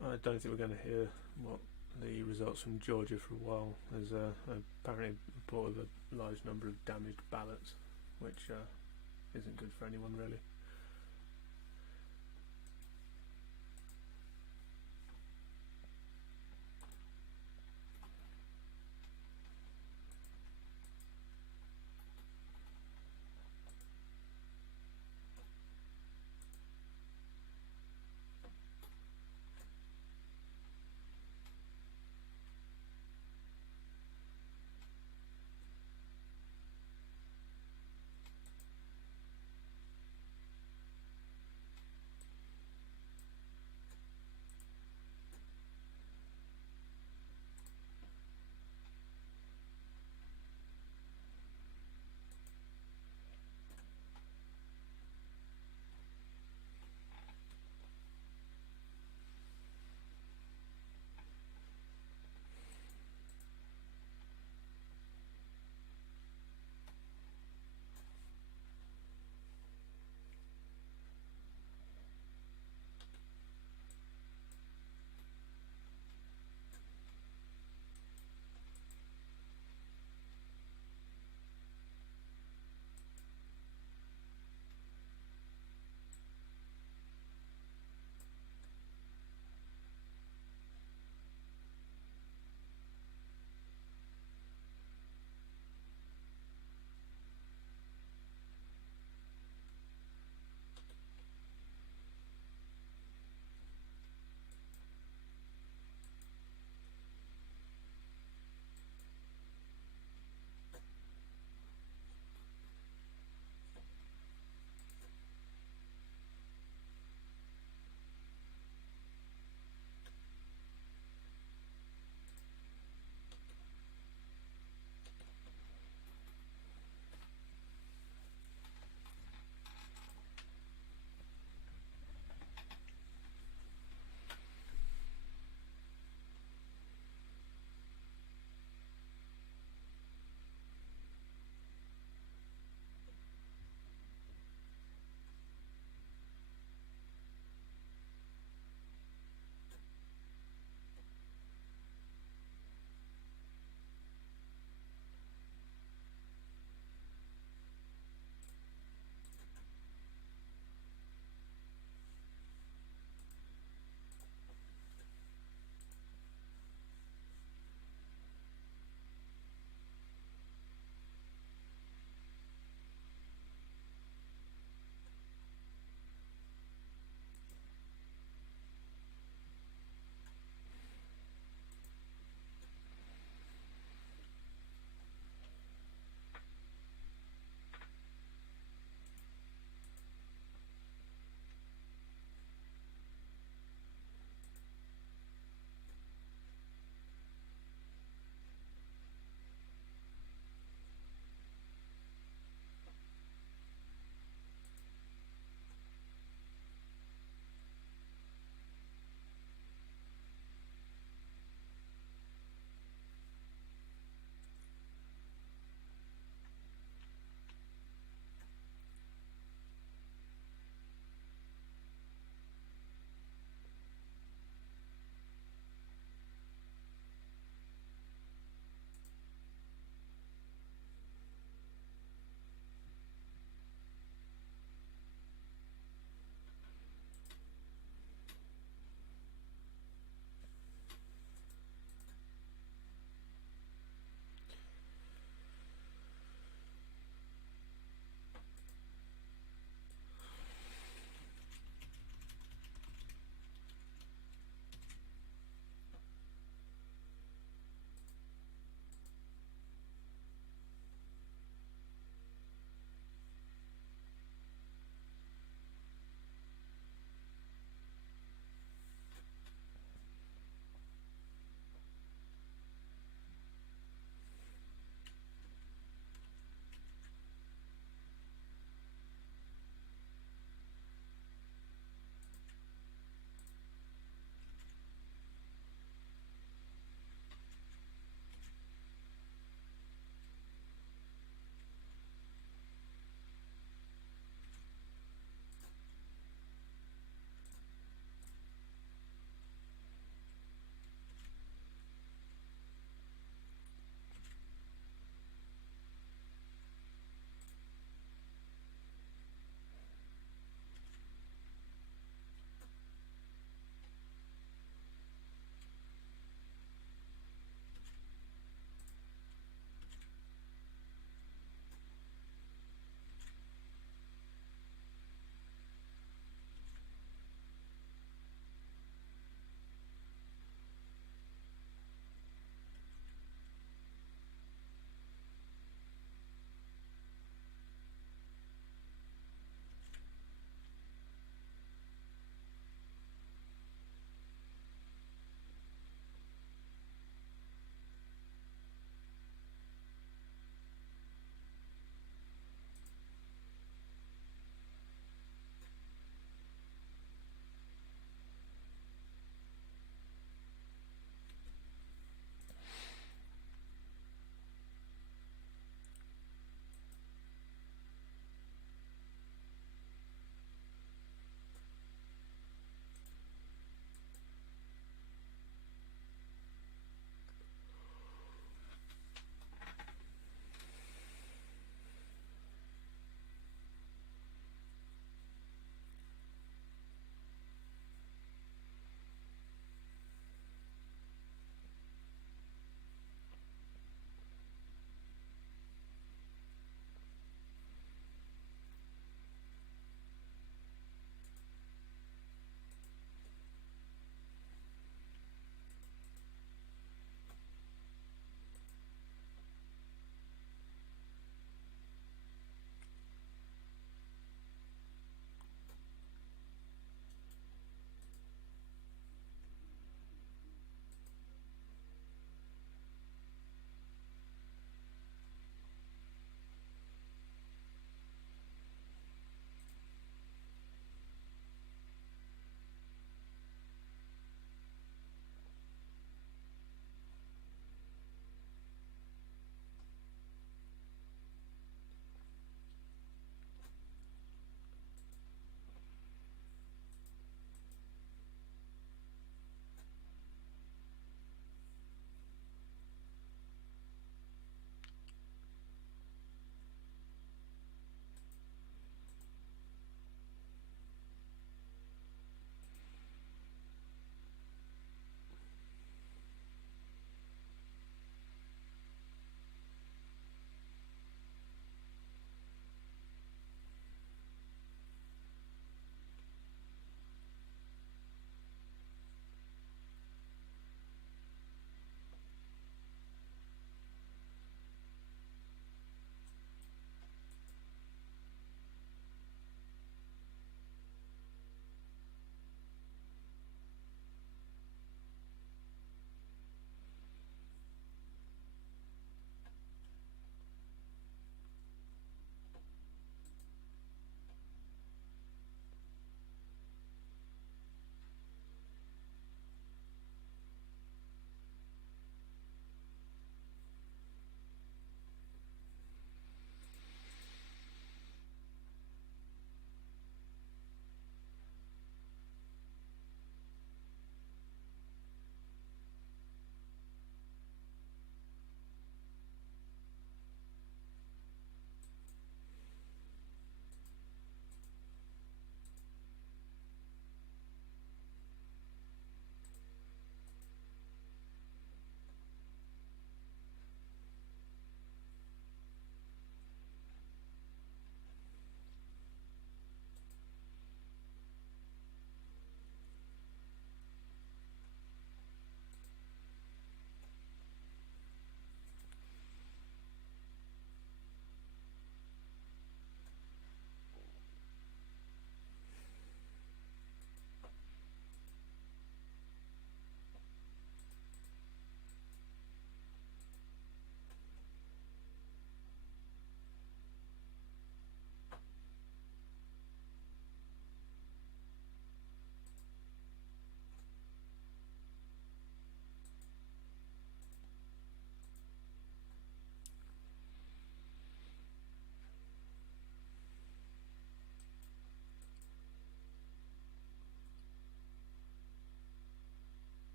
I don't think we're going to hear what the results from Georgia for a while. There's apparently a report of a large number of damaged ballots, which isn't good for anyone really.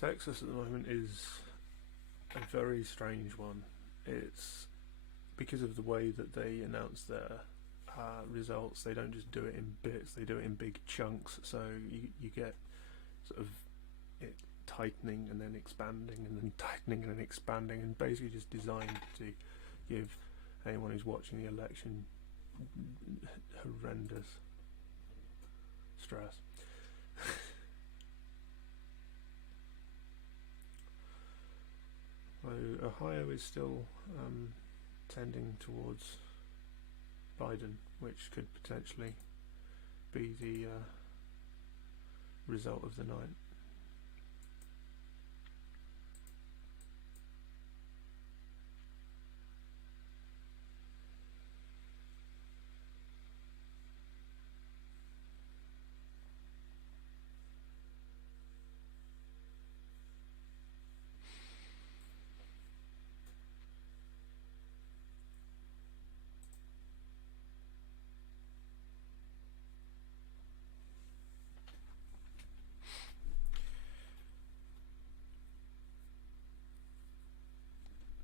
Texas at the moment is a very strange one. It's because of the way that they announce their results. They don't just do it in bits; they do it in big chunks. So you get sort of it tightening and then expanding and then tightening and then expanding, and basically just designed to give anyone who's watching the election horrendous stress. So Ohio is still tending towards Biden, which could potentially be the result of the night.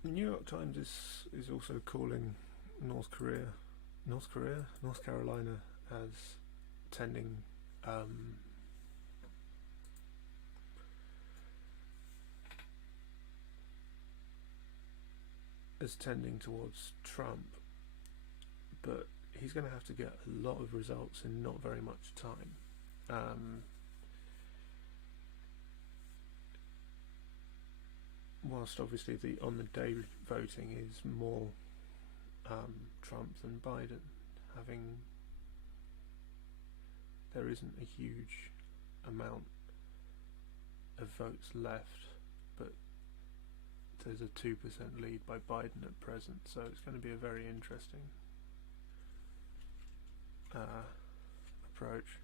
The New York Times is also calling North Carolina as tending towards Trump, but he's going to have to get a lot of results in not very much time. Whilst obviously the on the day voting is more Trump than Biden, there isn't a huge amount of votes left, but there's a 2% lead by Biden at present, so it's going to be a very interesting approach.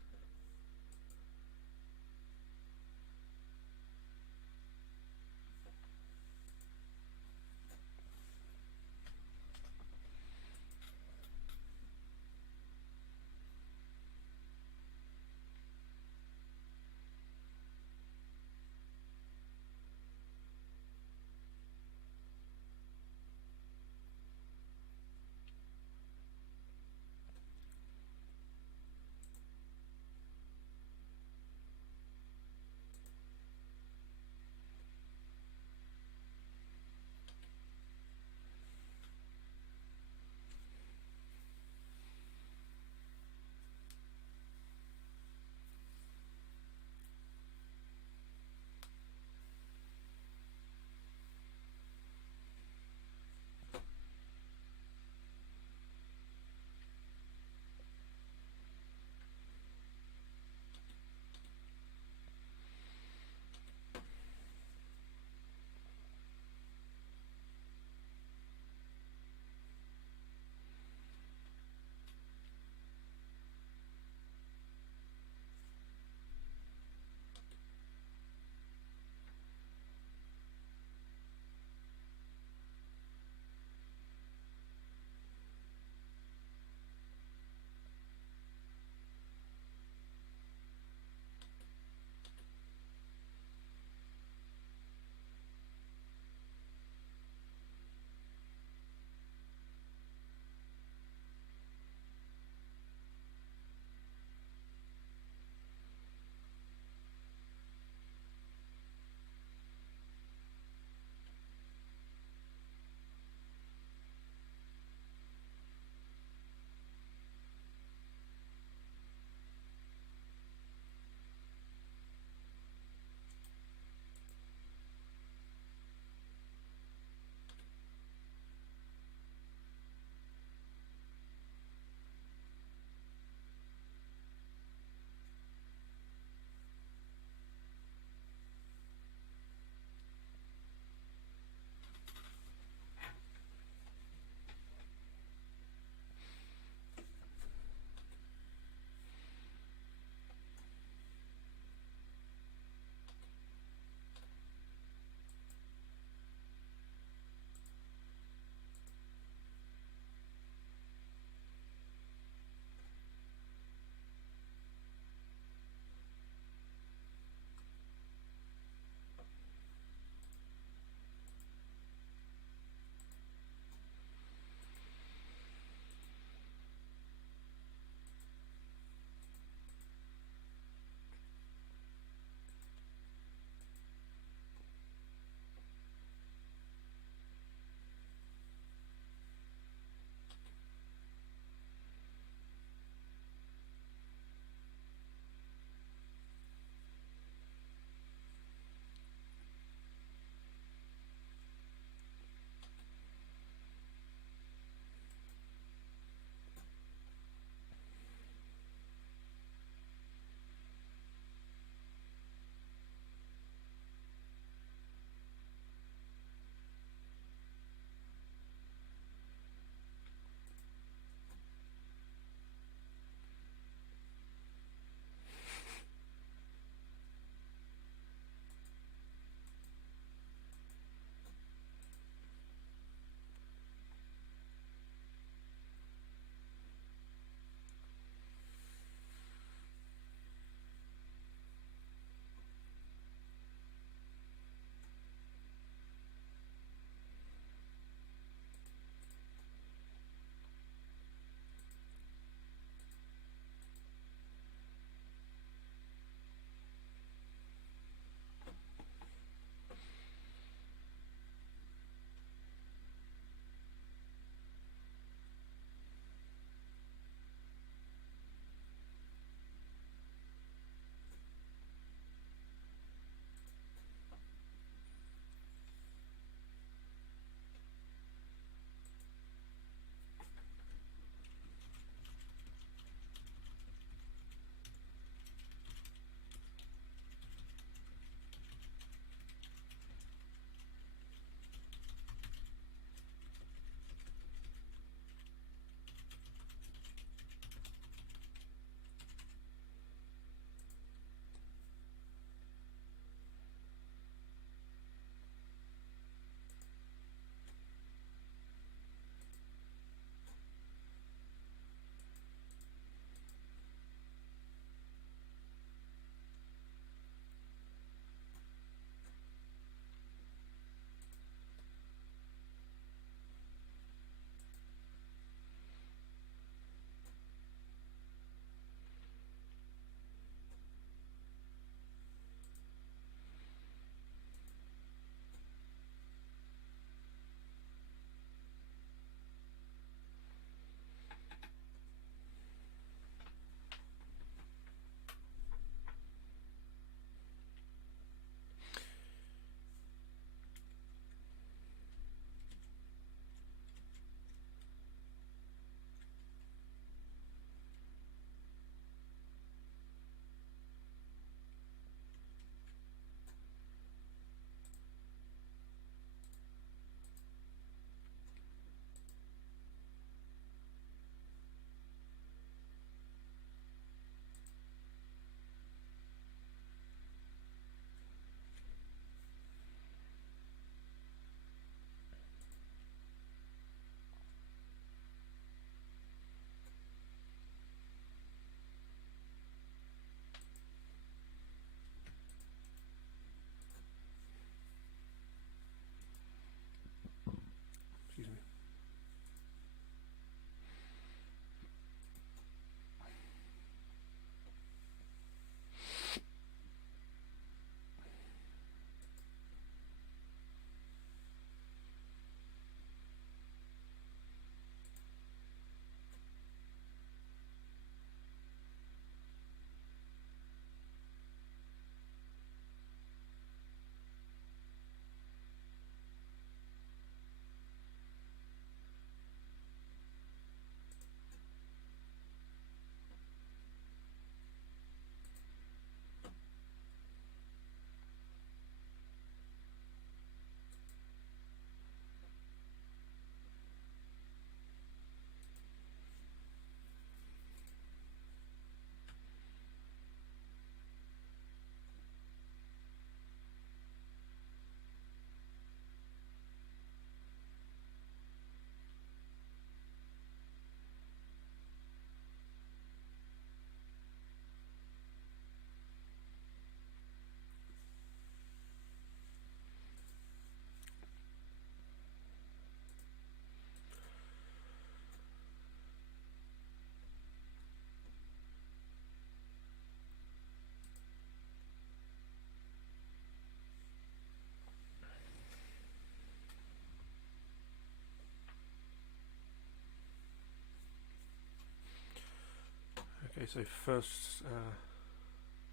Okay, so first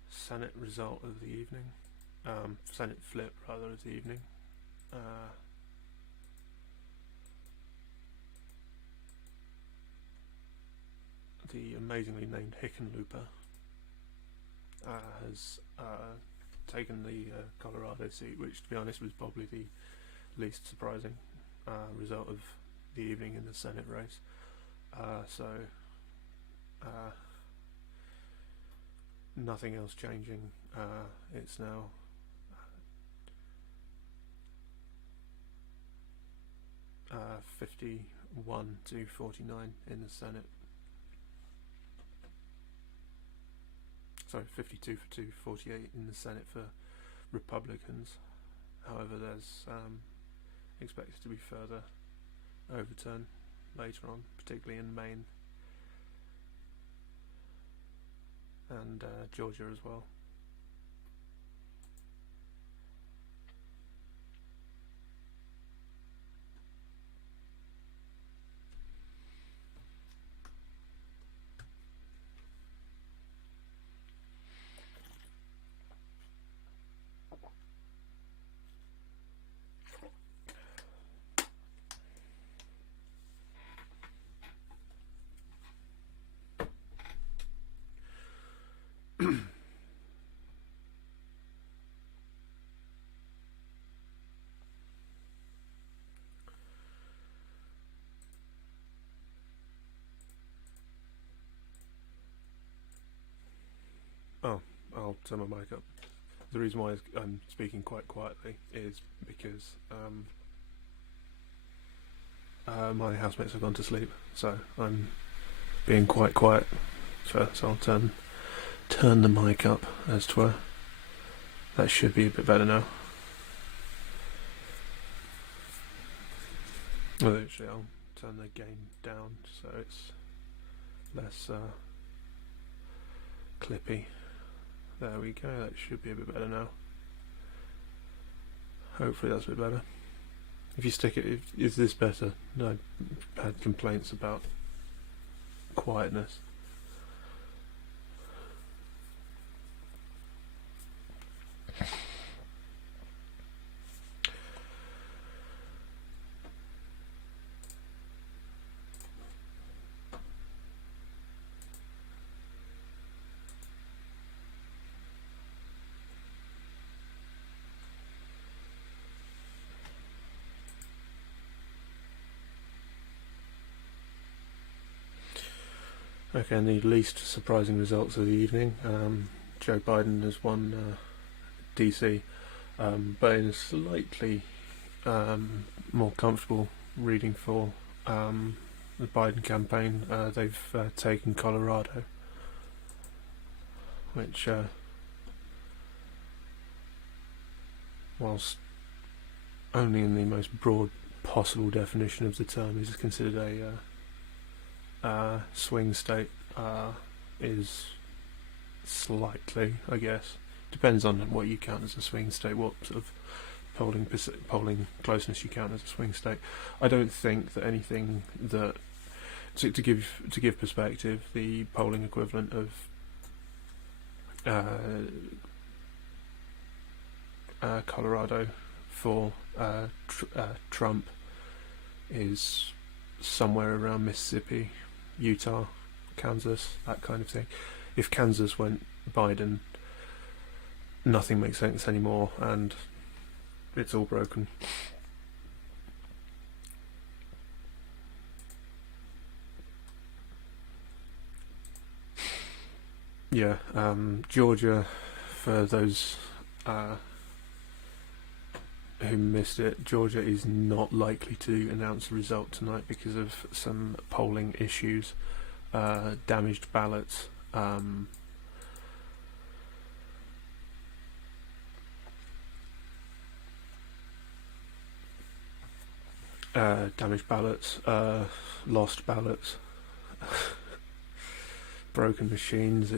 Senate result of the evening, Senate flip rather of the evening. The amazingly named Hickenlooper has taken the Colorado seat, which to be honest was probably the least surprising result of the evening in the Senate race. Nothing else changing. It's now 51 to 49 in the Senate. Sorry, 52 to 48 in the Senate for Republicans. However, there's expected to be further overturn later on, particularly in Maine and Georgia as well. Oh, I'll turn my mic up. The reason why I'm speaking quite quietly is because my housemates have gone to sleep, so I'm being quite quiet. So I'll turn the mic up, as 'twere. That should be a bit better now. Well, actually, I'll turn the gain down so it's less clippy. There we go, that should be a bit better now. Hopefully that's a bit better. If you stick it, is this better? No, I've had complaints about quietness. Okay, and the least surprising results of the evening. Joe Biden has won DC, but in a slightly more comfortable reading for the Biden campaign. They've taken Colorado, which, whilst only in the most broad possible definition of the term, is considered a swing state, is slightly, I guess, depends on what you count as a swing state, what sort of polling closeness you count as a swing state. I don't think that anything that to give perspective, the polling equivalent of Colorado for Trump is somewhere around Mississippi, Utah, Kansas, that kind of thing. If Kansas went Biden, nothing makes sense anymore, and it's all broken. Yeah, Georgia, for those who missed it, Georgia is not likely to announce the result tonight because of some polling issues, damaged ballots, lost ballots, broken machines.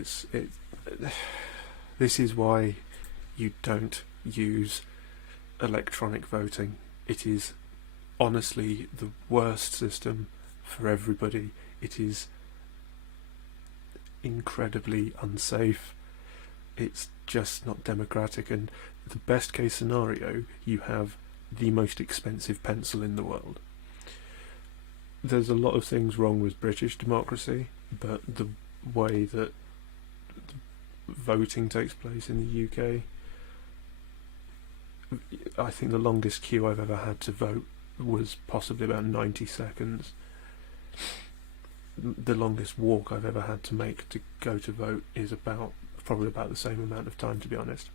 This is why you don't use electronic voting. It is honestly the worst system for everybody. It is incredibly unsafe. It's just not democratic, and the best case scenario, you have the most expensive pencil in the world. There's a lot of things wrong with British democracy, but the way that voting takes place in the UK, I think the longest queue I've ever had to vote was possibly about 90 seconds. The longest walk I've ever had to make to go to vote is probably about the same amount of time, to be honest.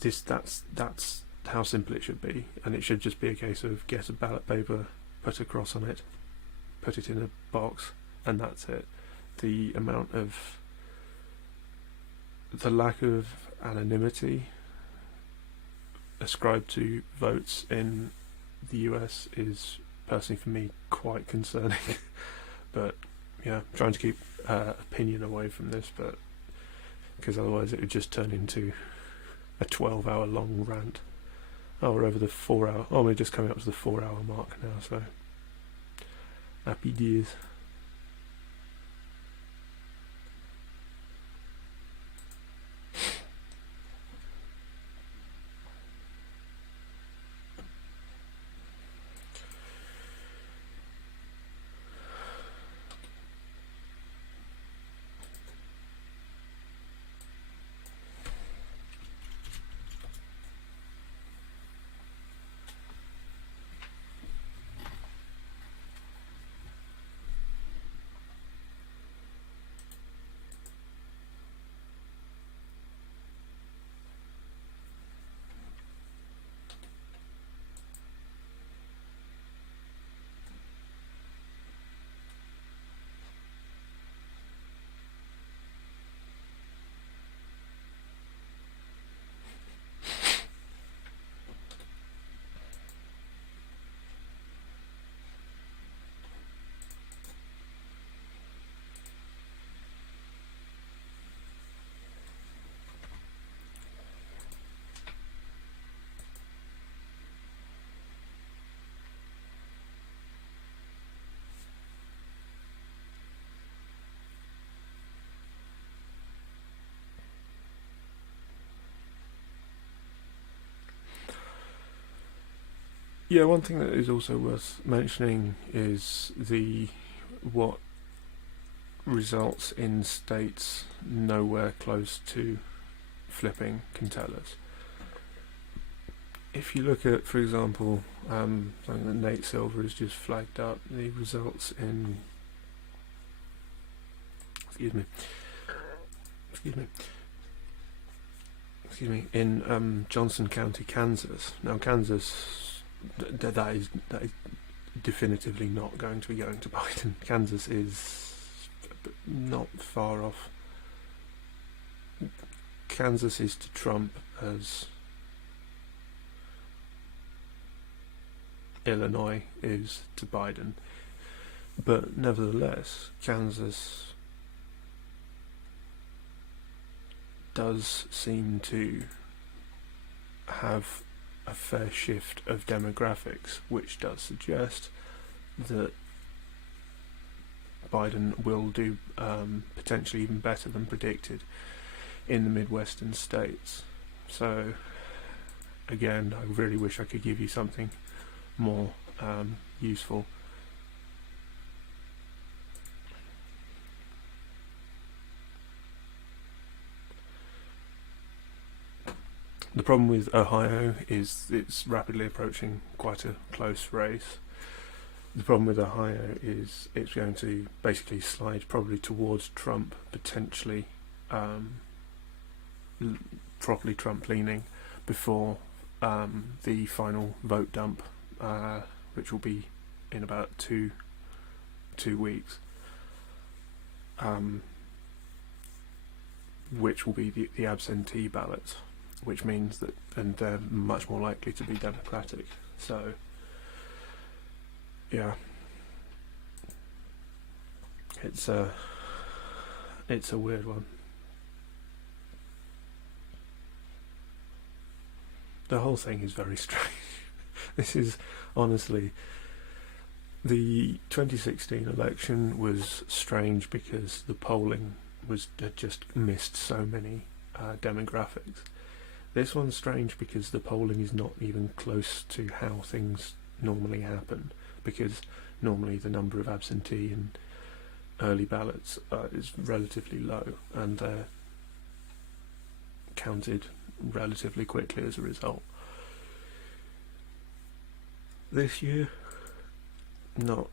That's how simple it should be, and it should just be a case of get a ballot paper, put a cross on it, put it in a box, and that's it. The lack of anonymity ascribed to votes in the US is personally for me quite concerning. But yeah, I'm trying to keep opinion away from this, but because otherwise it would just turn into a 12-hour long rant. Oh, we're over the 4-hour. Oh, we're just coming up to the 4-hour mark now, so happy days. Yeah, one thing that is also worth mentioning is what results in states nowhere close to flipping can tell us. If you look at, for example, something that Nate Silver has just flagged up, the results in in Johnson County, Kansas. Now, Kansas, that is definitively not going to be going to Biden. Kansas is not far off. Kansas is to Trump as Illinois is to Biden, but nevertheless, Kansas does seem to have a fair shift of demographics, which does suggest that Biden will do potentially even better than predicted in the Midwestern states. So again, I really wish I could give you something more useful. The problem with Ohio is it's rapidly approaching quite a close race. The problem with Ohio is it's going to basically slide probably towards Trump, potentially properly Trump leaning, before the final vote dump, which will be in about two weeks, which will be the absentee ballots, which means that, and they're much more likely to be democratic. So yeah, it's a weird one. The whole thing is very strange. This is honestly The 2016 election was strange because the polling had just missed so many demographics. This one's strange because the polling is not even close to how things normally happen, because normally the number of absentee and early ballots is relatively low, and they're counted relatively quickly as a result. This year, not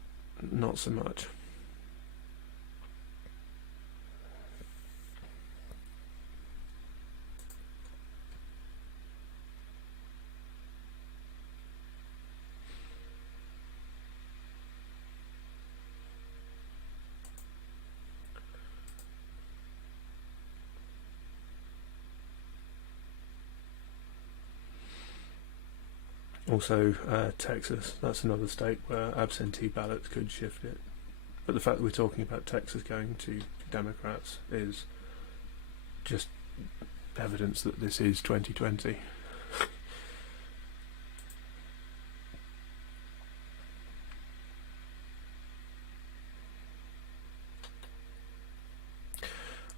so much. Also, Texas, that's another state where absentee ballots could shift it. But the fact that we're talking about Texas going to Democrats is just evidence that this is 2020.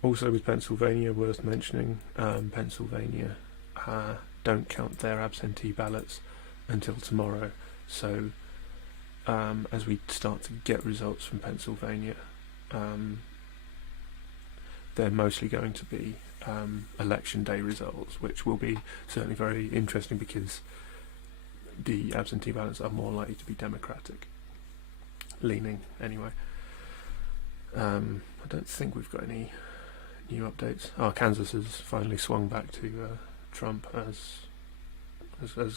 Also with Pennsylvania, worth mentioning, Pennsylvania don't count their absentee ballots until tomorrow, so as we start to get results from Pennsylvania, they're mostly going to be election day results, which will be certainly very interesting because the absentee ballots are more likely to be Democratic leaning anyway. I don't think we've got any new updates. Kansas has finally swung back to Trump as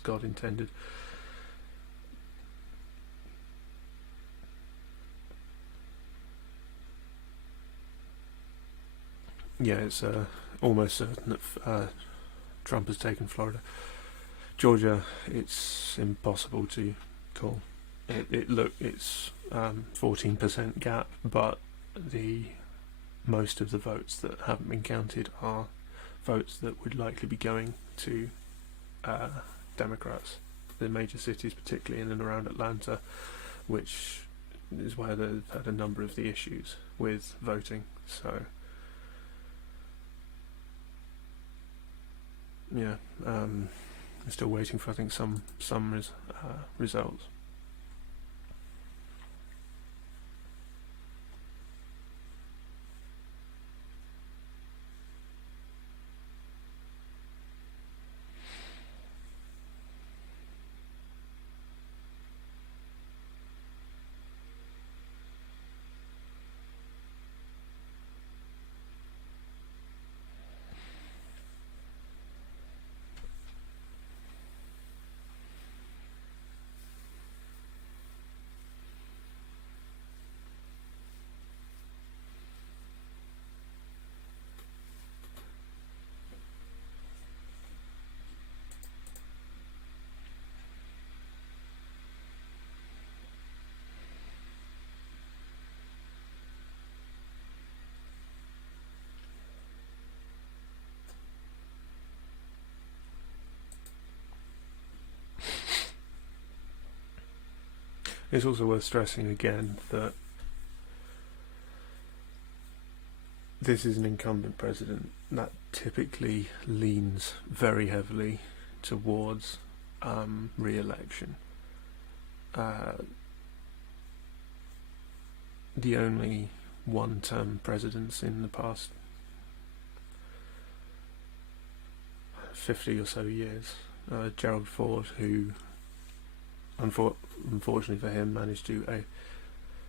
God intended. Yeah, it's almost certain that Trump has taken Florida. Georgia, it's impossible to call. It's 14% gap, but most of the votes that haven't been counted are votes that would likely be going to Democrats, the major cities, particularly in and around Atlanta, which is where they've had a number of the issues with voting. So, yeah, I'm still waiting for, I think, some results. It's also worth stressing again that this is an incumbent president that typically leans very heavily towards re-election. The only one-term presidents in the past 50 or so years, Gerald Ford, who unfortunately for him managed to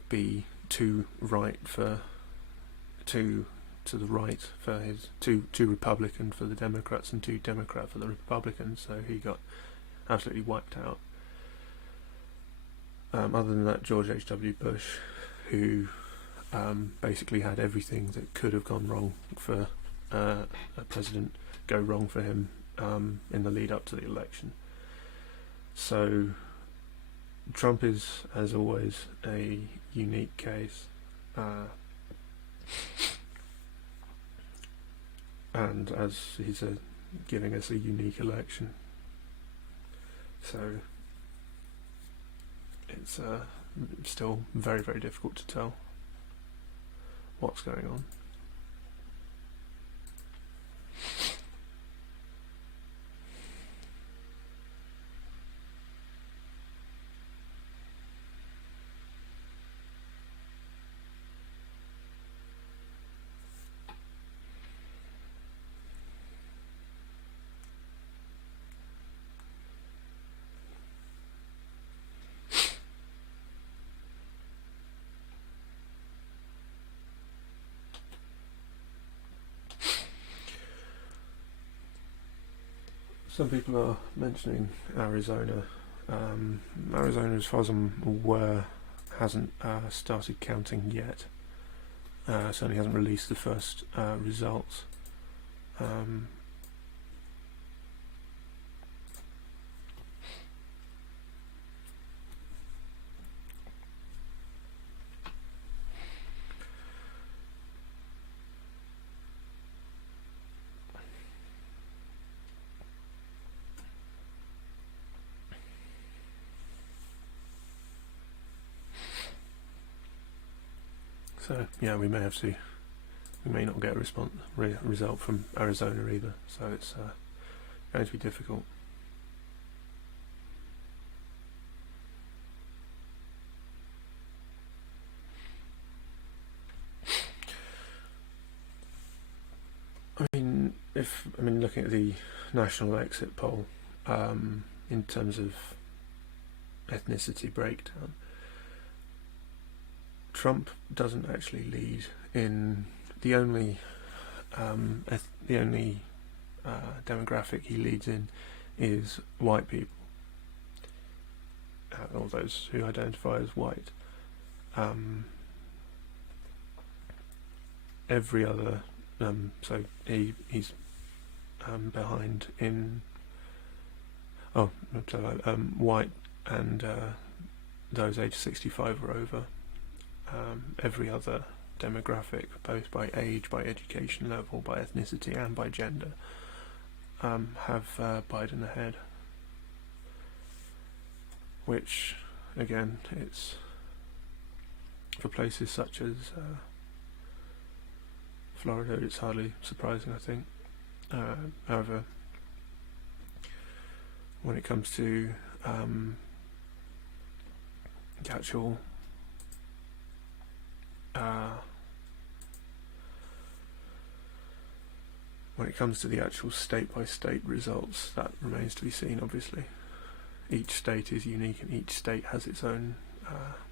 be too to the right for his too Republican for the Democrats and too Democrat for the Republicans, so he got absolutely wiped out. Other than that, George H.W. Bush, who basically had everything that could have gone wrong for a president go wrong for him in the lead up to the election. So Trump is, as always, a unique case, and as he's giving us a unique election. So it's still very, very difficult to tell what's going on. Some people are mentioning Arizona. Arizona, as far as I'm aware, hasn't started counting yet. Certainly hasn't released the first results. So yeah, we may not get a result from Arizona either. So it's going to be difficult. Looking at the national exit poll, in terms of ethnicity breakdown, Trump doesn't actually lead in the only demographic he leads in is white people, or those who identify as white. Every other, so he's behind in white and those aged 65 or over. Every other demographic, both by age, by education level, by ethnicity and by gender, have Biden ahead. Which, again, it's for places such as Florida, it's hardly surprising, I think. However, when it comes to the actual state-by-state results, that remains to be seen, obviously. Each state is unique and each state has its own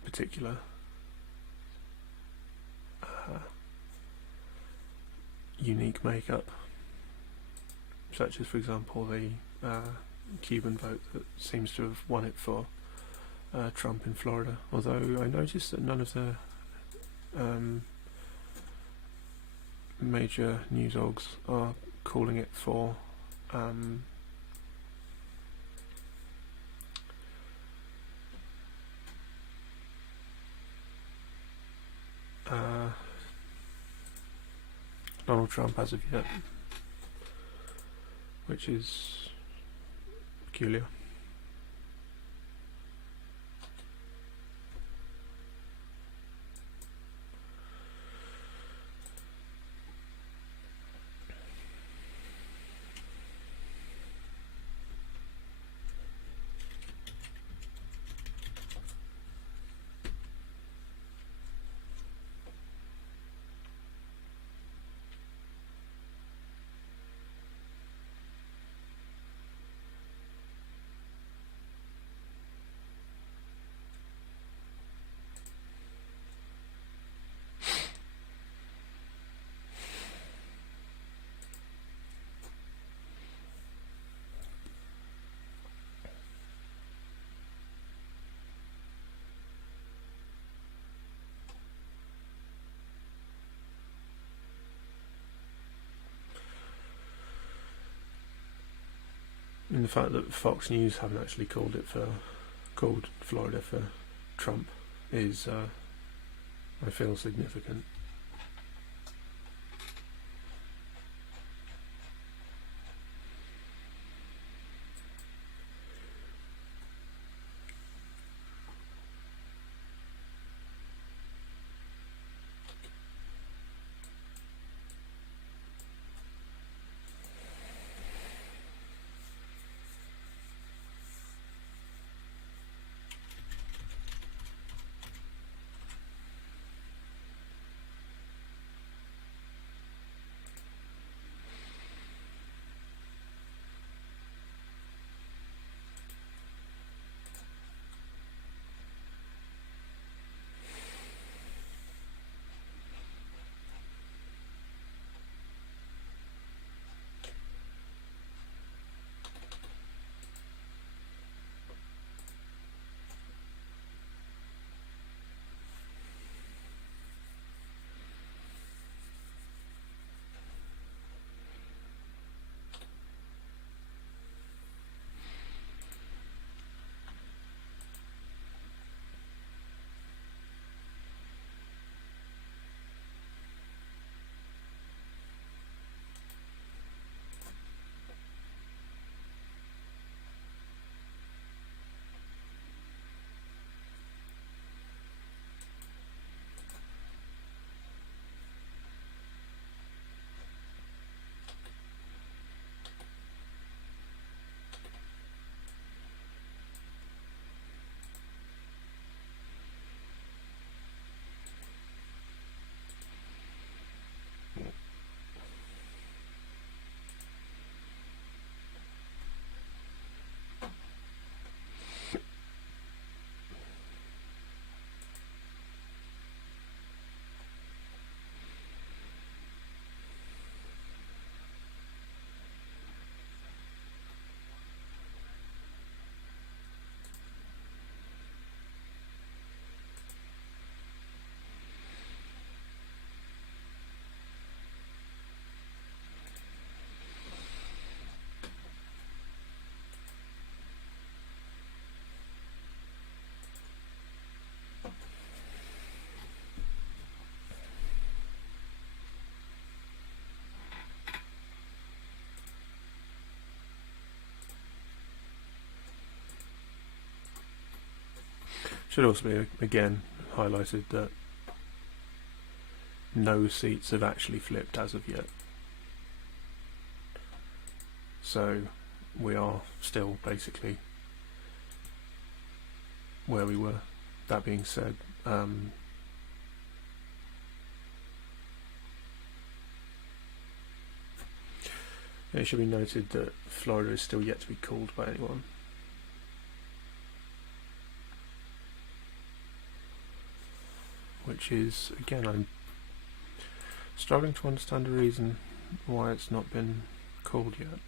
particular unique makeup, such as, for example, the Cuban vote that seems to have won it for Trump in Florida, although I noticed that none of the major news orgs are calling it for Donald Trump as of yet, which is peculiar. And the fact that Fox News haven't actually called Florida for Trump is, I feel, significant. Should also be again highlighted that no seats have actually flipped as of yet. So we are still basically where we were. That being said, it should be noted that Florida is still yet to be called by anyone. Which is, again, I'm struggling to understand the reason why it's not been called yet.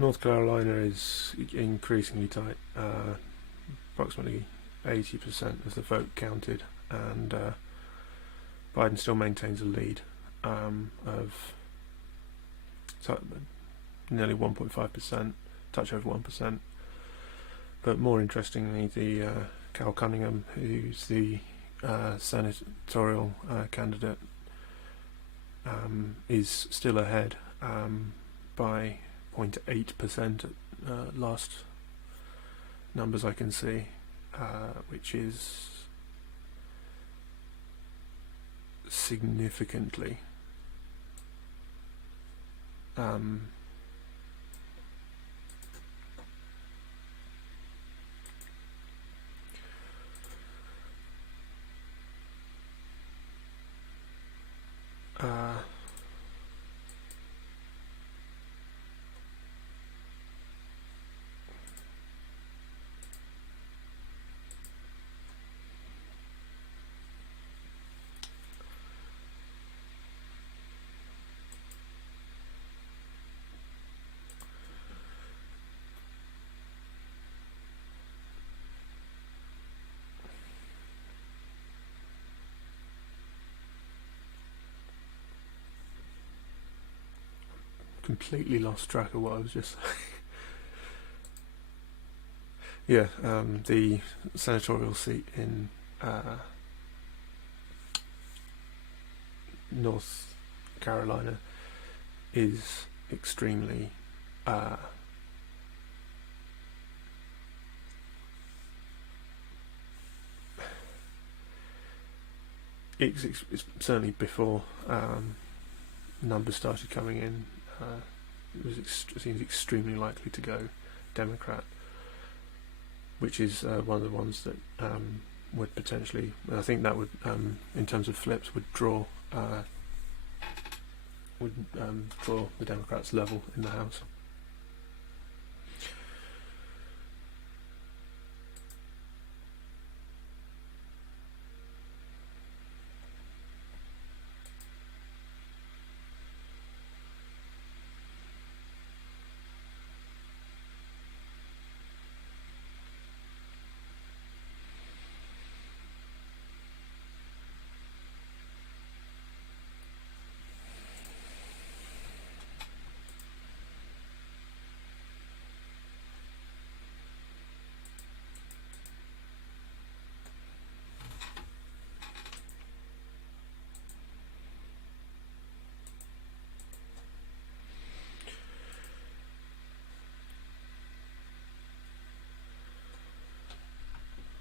North Carolina is increasingly tight. Approximately 80% of the vote counted, and Biden still maintains a lead of nearly 1.5%, touch over 1%. But more interestingly, the Cal Cunningham, who's the senatorial candidate, is still ahead by 0.8% at last numbers I can see, which is significantly completely lost track of what I was just saying. Yeah, the senatorial seat in North Carolina is extremely it's certainly before numbers started coming in. It seems extremely likely to go Democrat, which is one of the ones that would potentially, I think that would, in terms of flips, would draw the Democrats level in the House.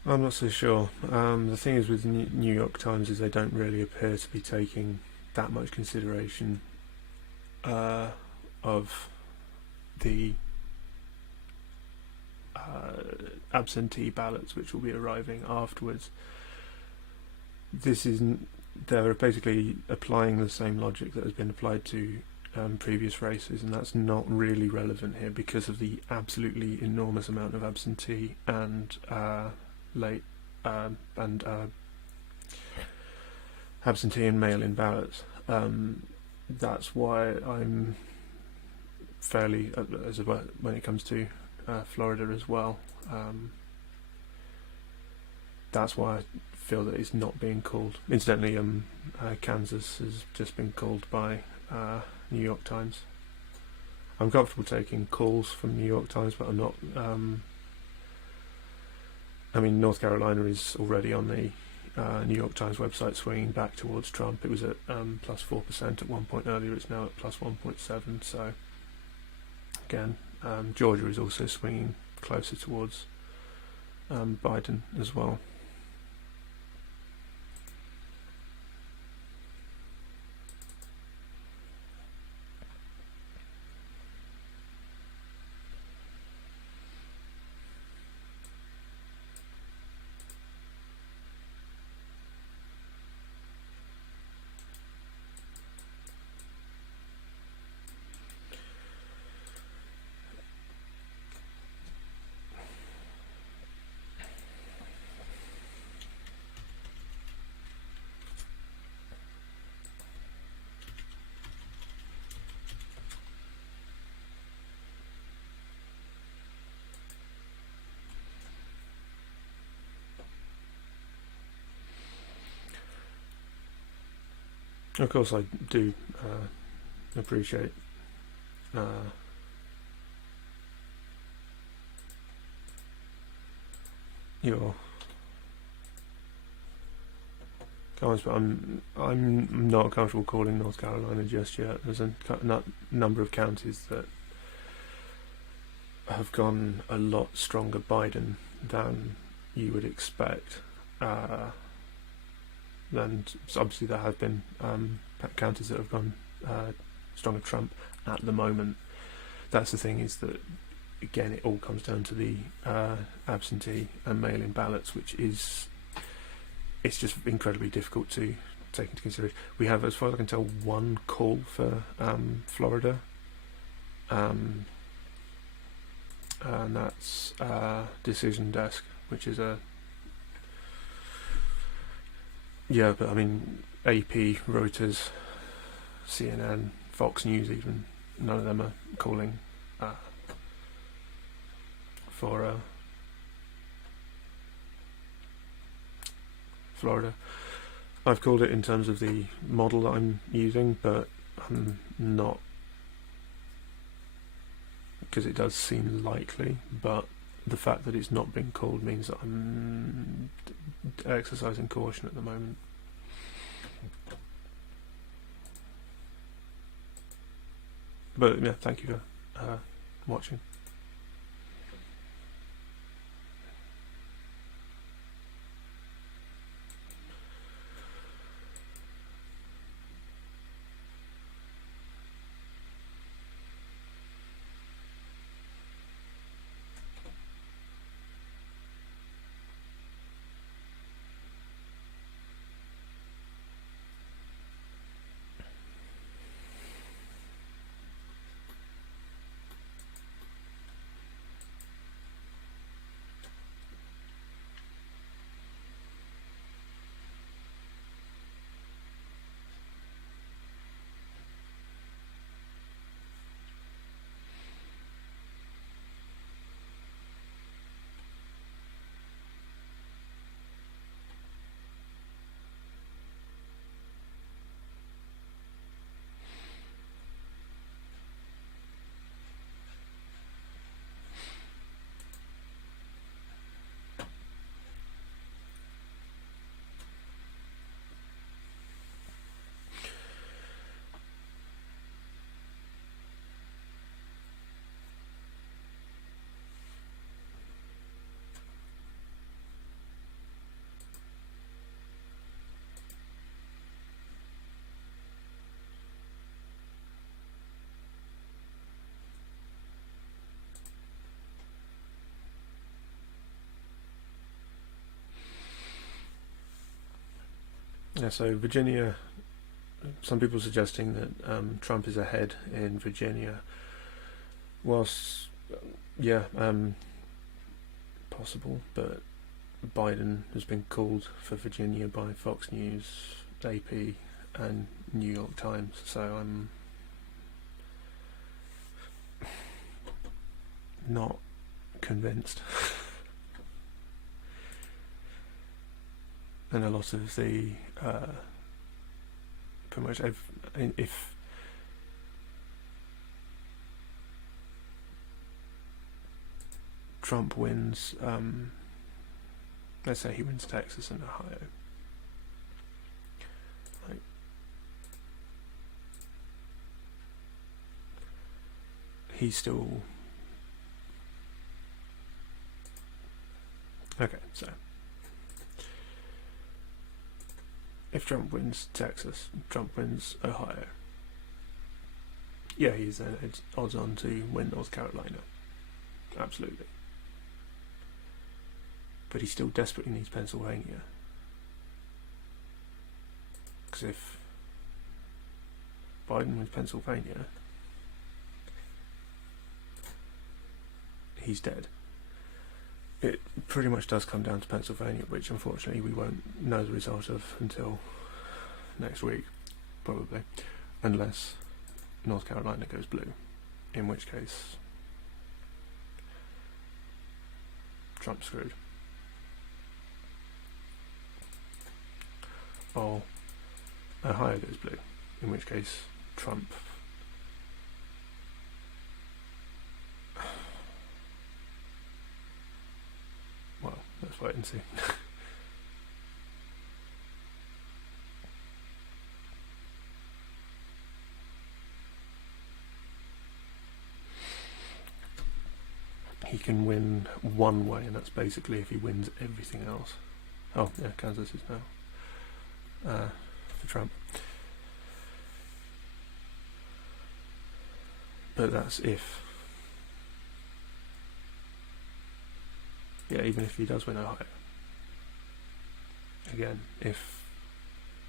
I'm not so sure. The thing is with New York Times is they don't really appear to be taking that much consideration of the absentee ballots which will be arriving afterwards. They're basically applying the same logic that has been applied to previous races, and that's not really relevant here because of the absolutely enormous amount of absentee and absentee and mail-in ballots. That's why I'm fairly, when it comes to Florida as well, that's why I feel that it's not being called. Incidentally, Kansas has just been called by New York Times. I'm comfortable taking calls from New York Times, but I'm not. I mean, North Carolina is already on the New York Times website swinging back towards Trump. It was at plus 4% at one point earlier. It's now at plus 1.7. So again, Georgia is also swinging closer towards Biden as well. Of course, I do appreciate your comments, but I'm not comfortable calling North Carolina just yet. There's a number of counties that have gone a lot stronger Biden than you would expect. And obviously there have been counties that have gone stronger Trump at the moment. That's the thing, is that again it all comes down to the absentee and mail-in ballots, which is, it's just incredibly difficult to take into consideration. We have, as far as I can tell, one call for Florida, and that's Decision Desk, which is but I mean, AP, Reuters, CNN, Fox News, even none of them are calling for Florida. I've called it in terms of the model that I'm using, but I'm not, because it does seem likely, but the fact that it's not being called means that I'm exercising caution at the moment. But yeah, thank you for watching. Yeah, so Virginia, some people suggesting that Trump is ahead in Virginia, whilst, yeah, possible, but Biden has been called for Virginia by Fox News, AP, and New York Times, so I'm not convinced. And a lot of the pretty much if Trump wins, let's say he wins Texas and Ohio, like, he's still okay. So if Trump wins Texas, Trump wins Ohio, yeah, he's then odds on to win North Carolina, absolutely. But he still desperately needs Pennsylvania, because if Biden wins Pennsylvania, he's dead. It pretty much does come down to Pennsylvania, which unfortunately we won't know the result of until next week, probably, unless North Carolina goes blue, in which case Trump's screwed. Or Ohio goes blue, in which case Trump well, let's wait and see. He can win one way, and that's basically if he wins everything else. Oh yeah, Kansas is now for Trump. But that's if. Yeah, even if he does win Ohio. Again, if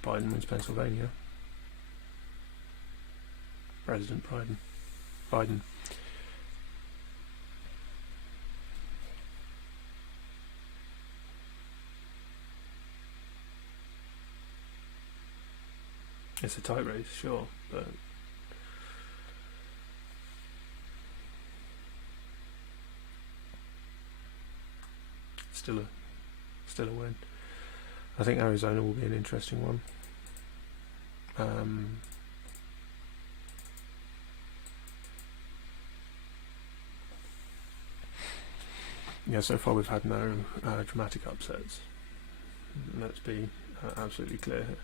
Biden wins Pennsylvania, President Biden. It's a tight race, sure, but still a win. I think Arizona will be an interesting one. Yeah, so far we've had no dramatic upsets. Let's be absolutely clear here.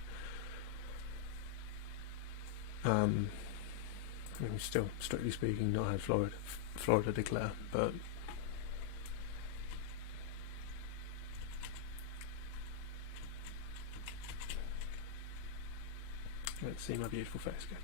We've still, strictly speaking, not had Florida declare, but let's see my beautiful face again.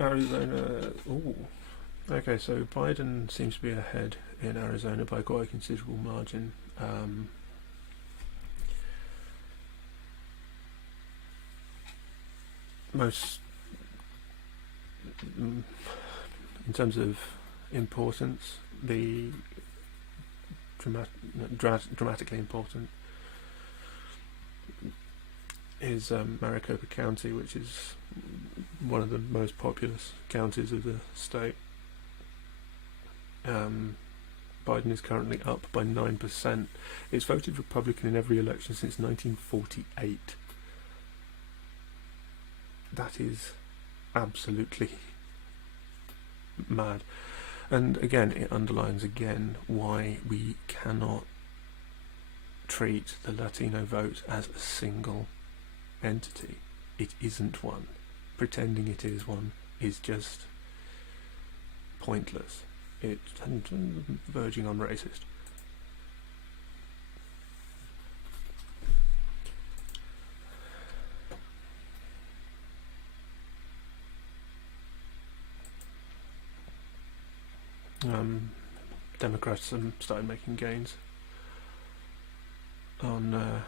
Arizona, ooh. Okay, so Biden seems to be ahead in Arizona by quite a considerable margin. In terms of importance, the dramatically important is Maricopa County, which is one of the most populous counties of the state. Biden is currently up by 9%. It's voted Republican in every election since 1948. That is absolutely mad. And again, it underlines again why we cannot treat the Latino vote as a single entity. It isn't one. Pretending it is one is just pointless. It's verging on racist. Democrats started making gains on the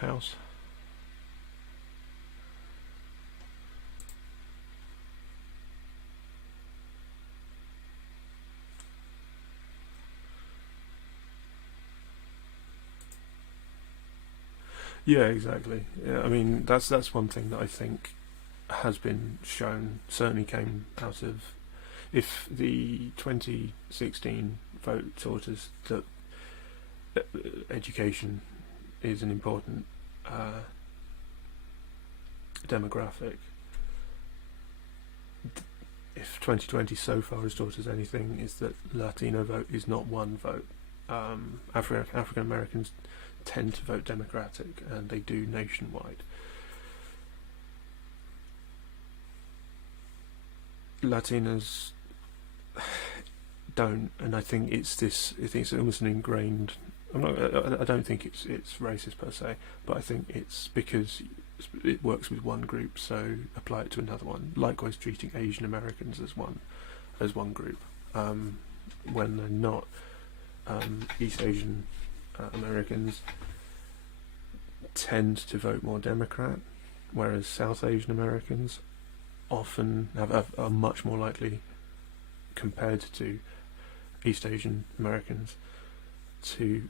House. Yeah, exactly. Yeah, I mean that's one thing that I think has been shown. Certainly came out of, if the 2016 vote taught us that education is an important demographic. If 2020 so far has taught us anything, is that Latino vote is not one vote. African Americans tend to vote Democratic, and they do nationwide. Latinos don't, and I think it's this. I think it's almost an ingrained. I don't think it's racist per se, but I think it's because it works with one group, so apply it to another one. Likewise, treating Asian Americans as one group, when they're not. East Asian Americans tend to vote more Democrat, whereas South Asian Americans often are much more likely, compared to East Asian Americans, to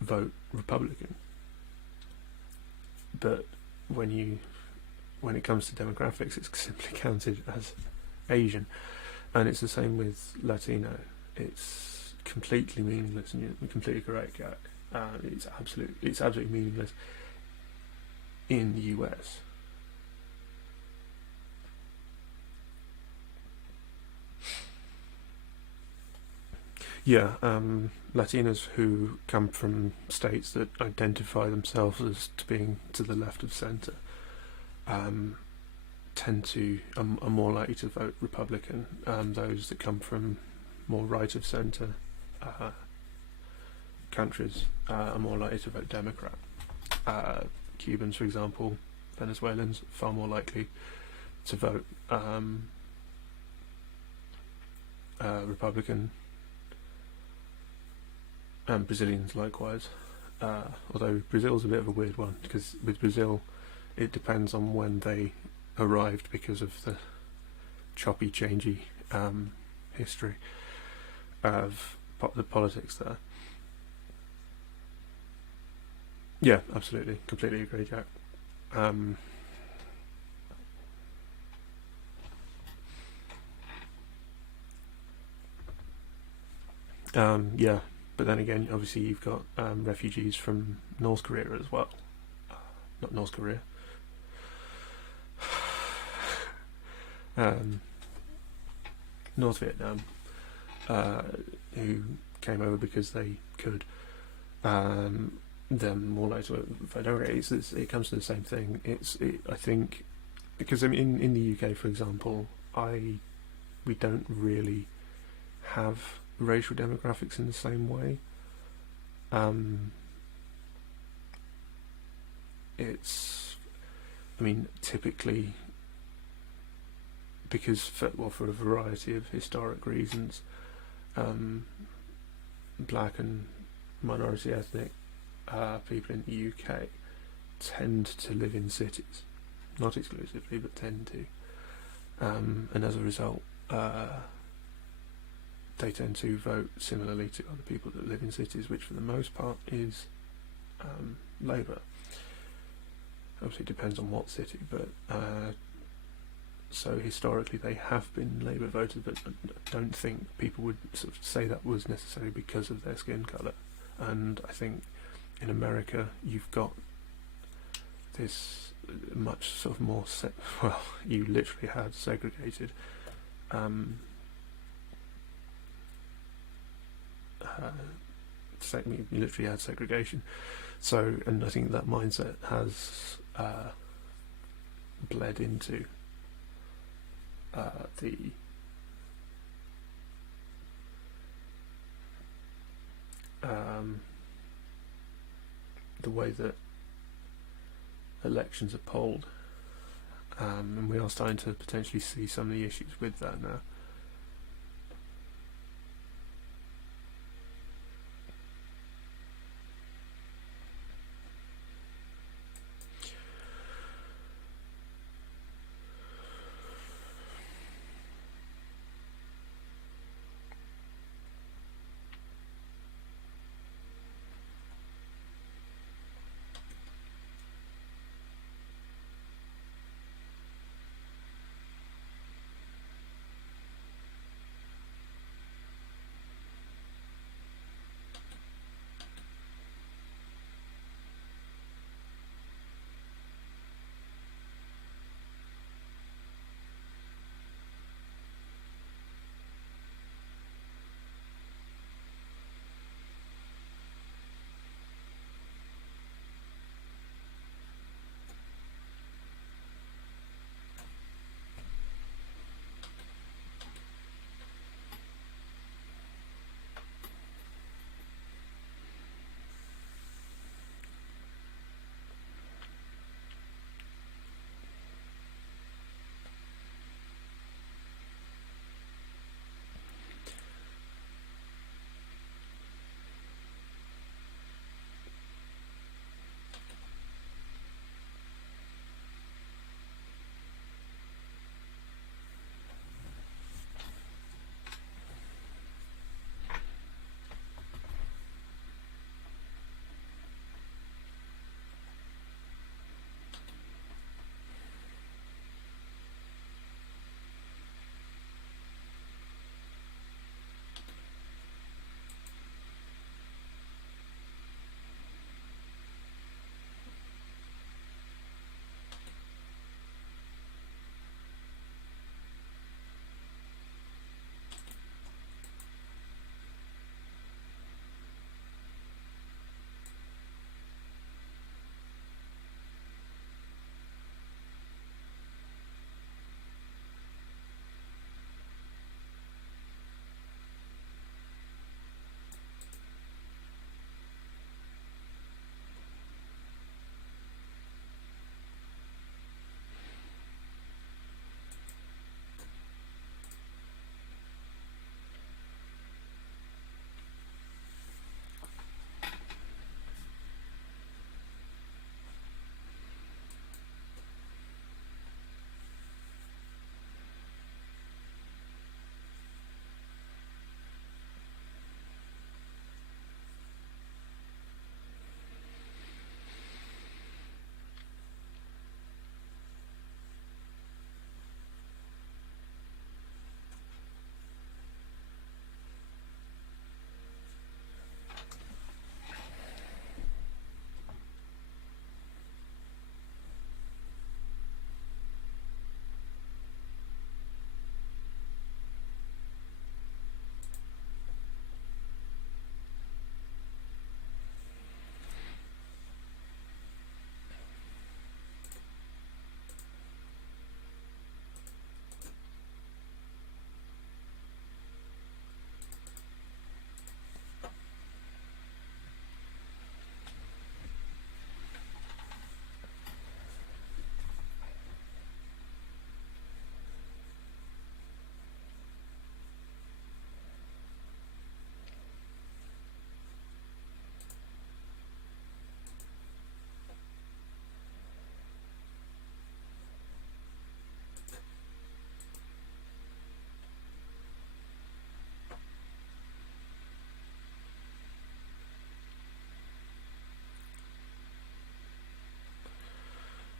vote Republican. But when it comes to demographics, it's simply counted as Asian, and it's the same with Latino. It's completely meaningless, and you're completely correct, Jack. It's absolutely meaningless in the US. Yeah, Latinos who come from states that identify themselves as being to the left of centre tend to are more likely to vote Republican. Those that come from more right of centre countries are more likely to vote Democrat. Cubans, for example, Venezuelans, far more likely to vote Republican. Brazilians likewise, although Brazil's a bit of a weird one, because with Brazil it depends on when they arrived because of the choppy, changey history of the politics there. Yeah, absolutely, completely agree, Jack. Yeah, but then again, obviously you've got refugees from North Korea as well. Not North Korea. North Vietnam, who came over because they could. Then more likely to vote. It comes to the same thing. I think, because I mean, in the UK, for example, we don't really have racial demographics in the same way. Typically, because for a variety of historic reasons, black and minority ethnic people in the UK tend to live in cities, not exclusively, but tend to, and as a result, they tend to vote similarly to other people that live in cities, which for the most part is Labour. Obviously, it depends on what city, but so historically they have been Labour voters, but I don't think people would sort of say that was necessarily because of their skin colour. And I think in America you've got this much sort of more well, you literally had segregated you literally had segregation. So, and I think that mindset has bled into the way that elections are polled, and we are starting to potentially see some of the issues with that now.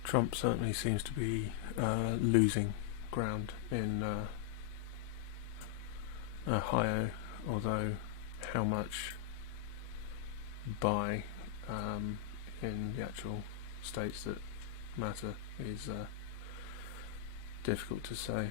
Trump certainly seems to be losing ground in Ohio, although how much by in the actual states that matter is difficult to say.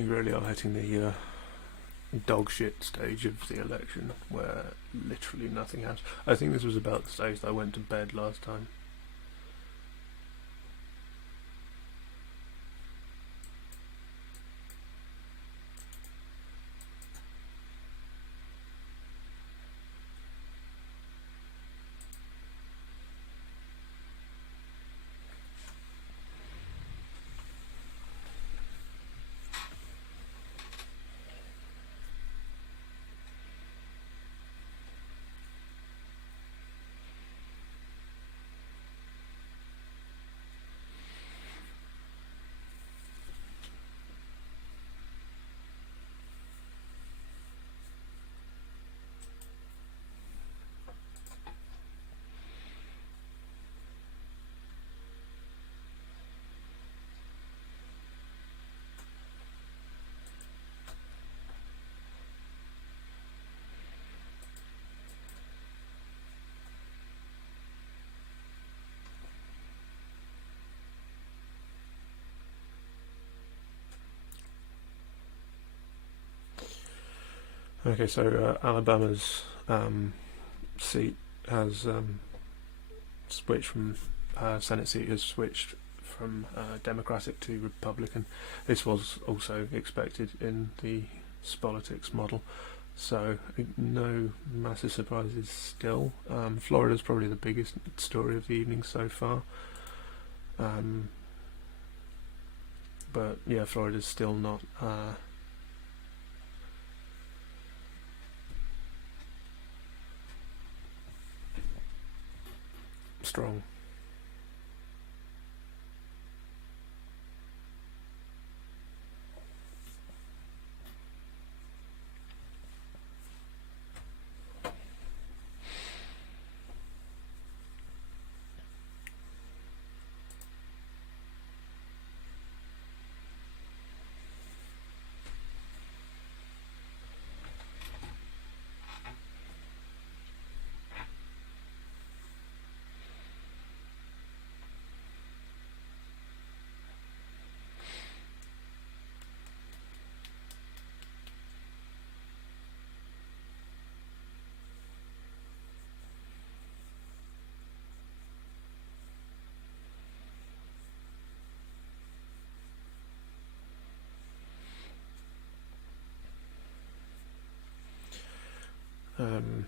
We really are hitting the dog shit stage of the election, where literally nothing happens. I think this was about the stage that I went to bed last time. Okay, so Alabama's seat has switched from Senate seat has switched from Democratic to Republican. This was also expected in the Spolitics model, so no massive surprises still. Florida's probably the biggest story of the evening so far, but yeah, Florida's still not strong. Um,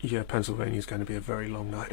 yeah, Pennsylvania's going to be a very long night.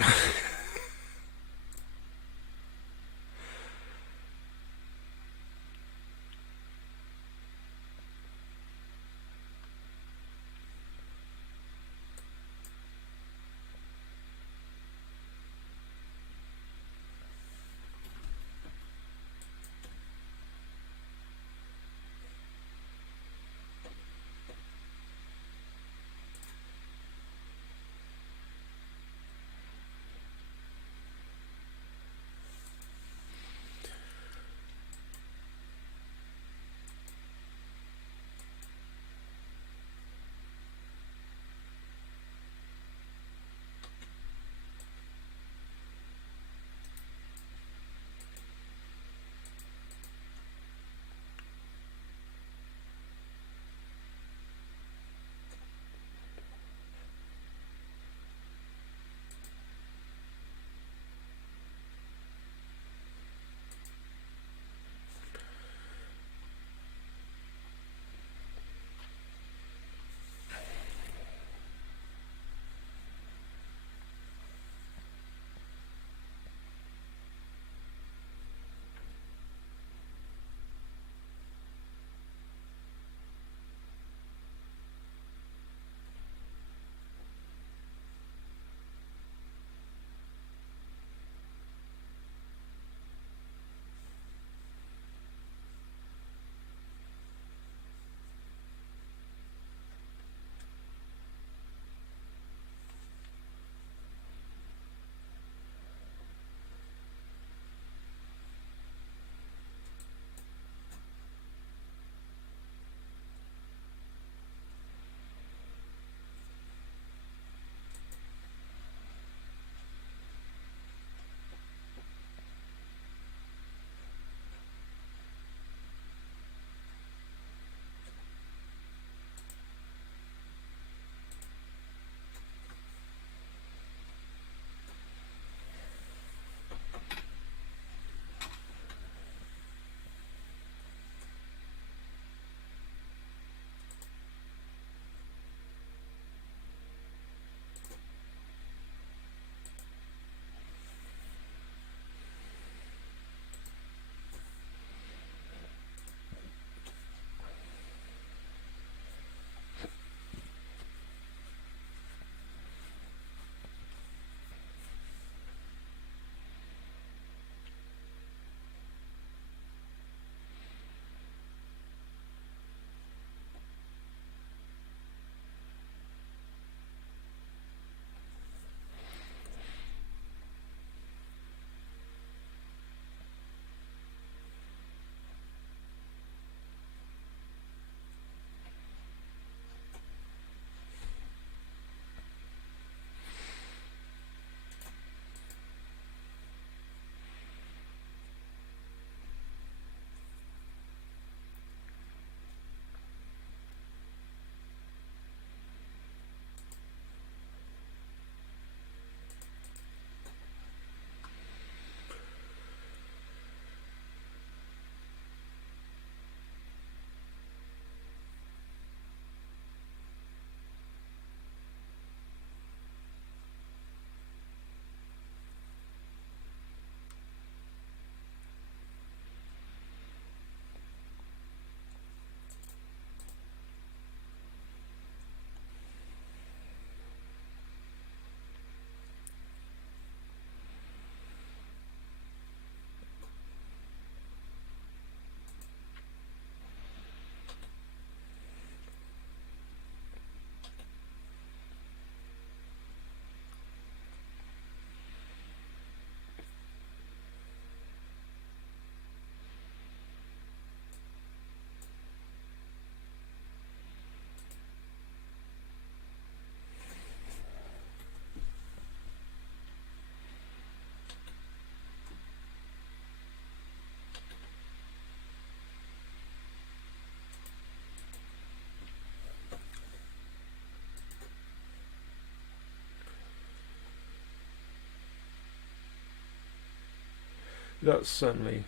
that's certainly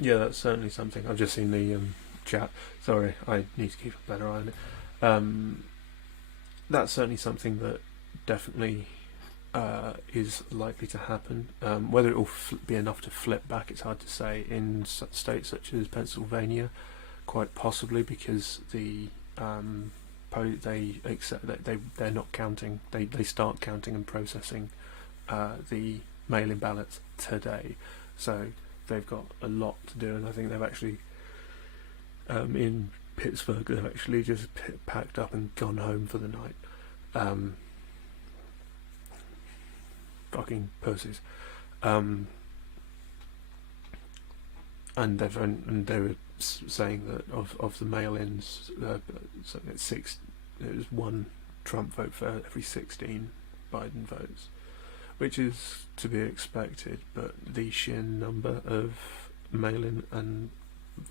yeah, that's certainly something. I've just seen the chat. Sorry, I need to keep a better eye on it. That's certainly something that definitely is likely to happen. Whether it will be enough to flip back, it's hard to say. In states such as Pennsylvania, quite possibly, because the they accept that they're not counting. They start counting and processing the mail-in ballots today, so they've got a lot to do. And I think they've actually in Pittsburgh they've actually just packed up and gone home for the night. Fucking pussies. And they were saying that of the mail-ins, so it was one Trump vote for every 16 Biden votes, which is to be expected. But the sheer number of mail-in and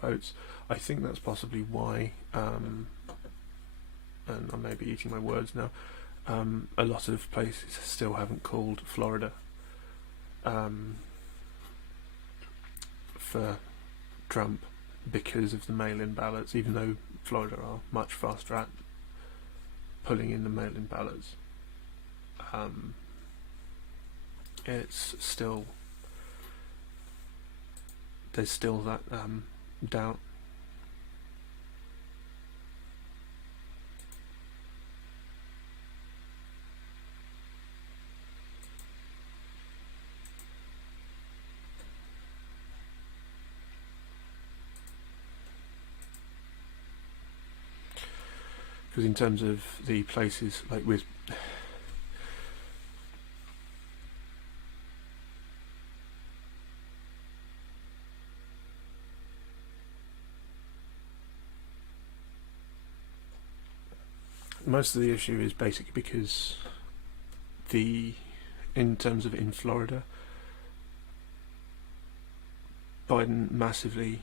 votes, I think that's possibly why. And I may be eating my words now. A lot of places still haven't called Florida for Trump because of the mail-in ballots, even though Florida are much faster at pulling in the mail-in ballots. It's still, there's still that doubt. Because in terms of the places, like with most of the issue is basically because in terms of in Florida, Biden massively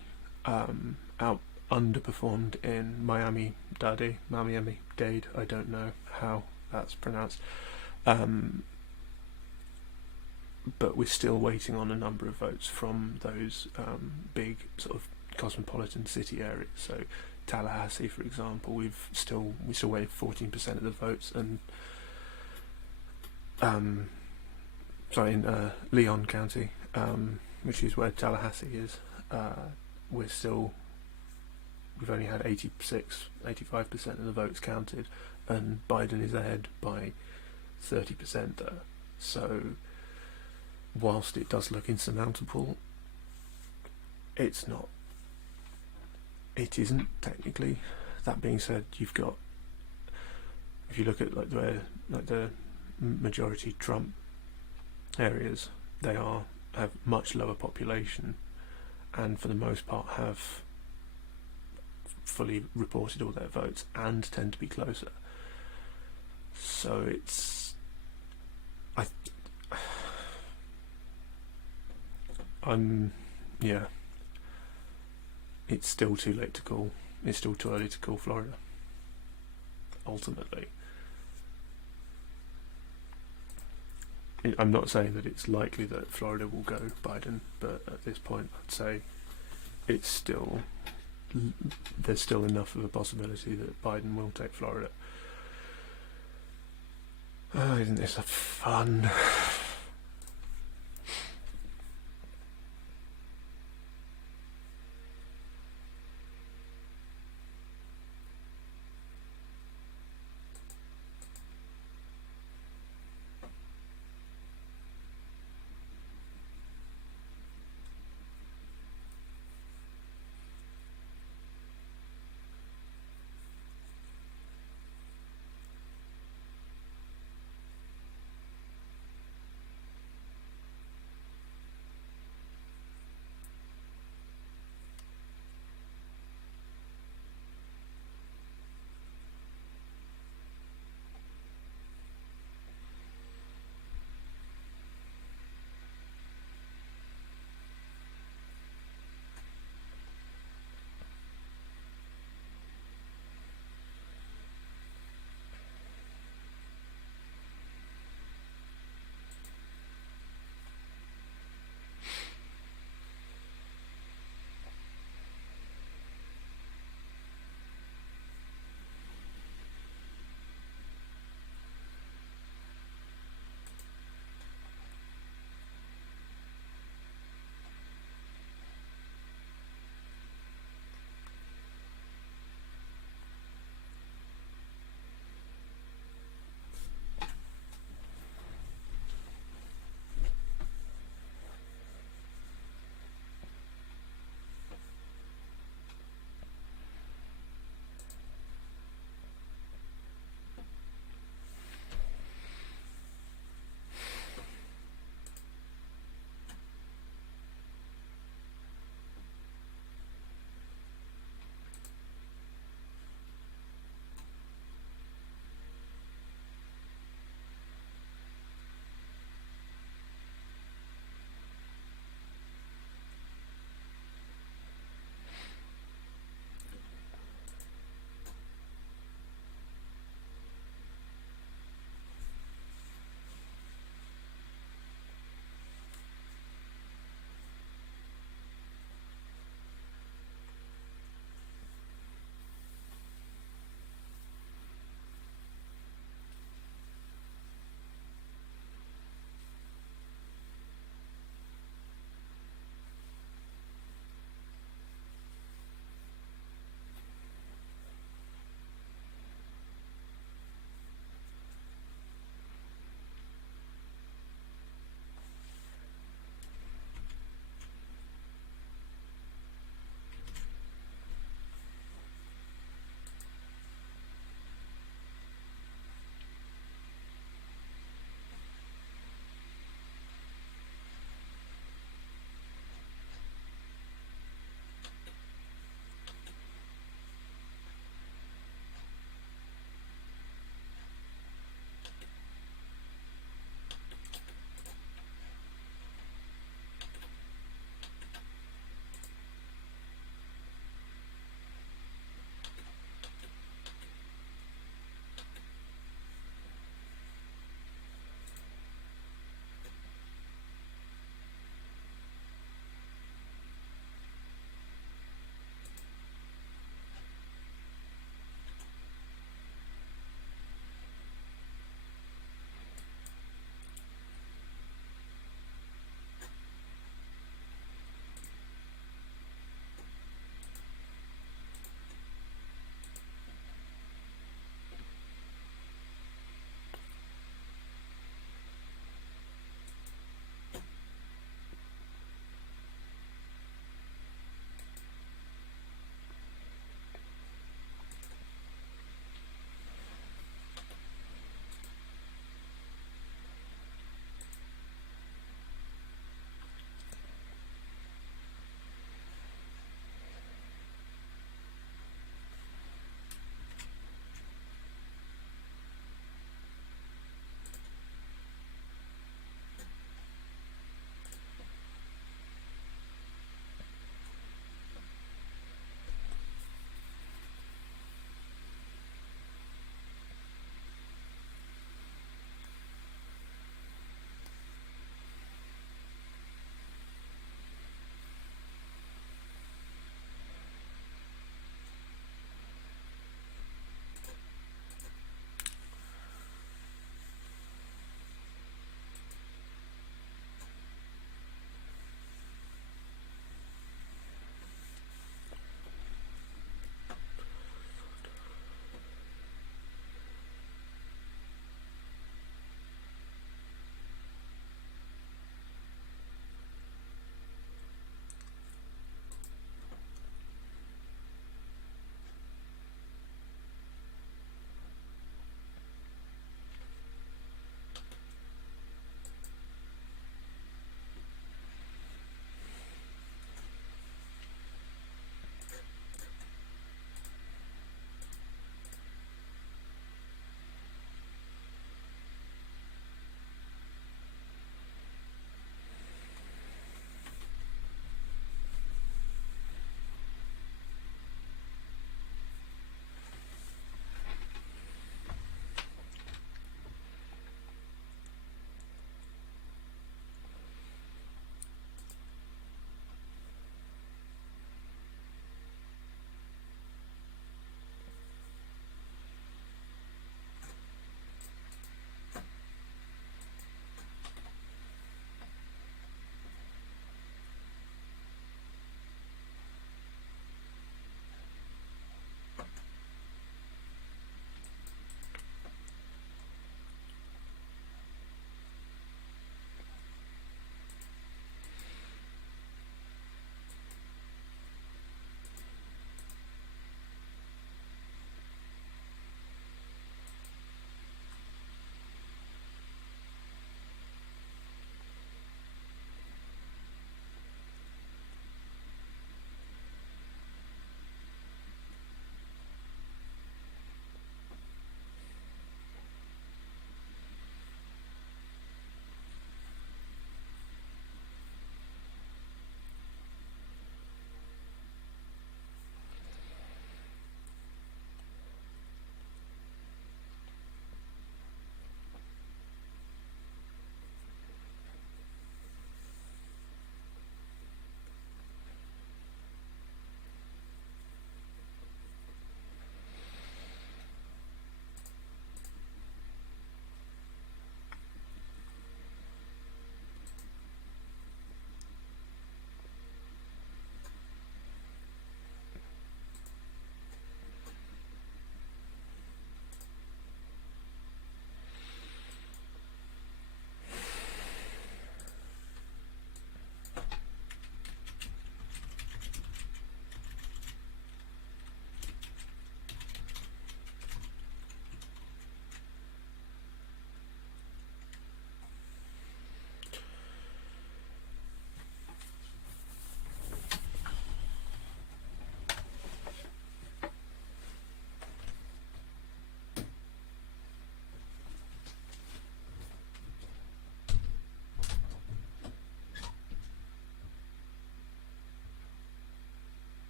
underperformed in Miami-Dade, I don't know how that's pronounced, but we're still waiting on a number of votes from those big sort of cosmopolitan city areas. So Tallahassee, for example, we're still waiting 14% of the votes, and in Leon County, which is where Tallahassee is, we've only had 85% of the votes counted, and Biden is ahead by 30% there. So whilst it does look insurmountable, it isn't technically. That being said, you've got, if you look at the majority Trump areas, they have much lower population, and for the most part have fully reported all their votes and tend to be closer. So it's still too late to call. It's still too early to call Florida, ultimately. I'm not saying that it's likely that Florida will go Biden, but at this point I'd say there's still enough of a possibility that Biden will take Florida. Oh, isn't this fun?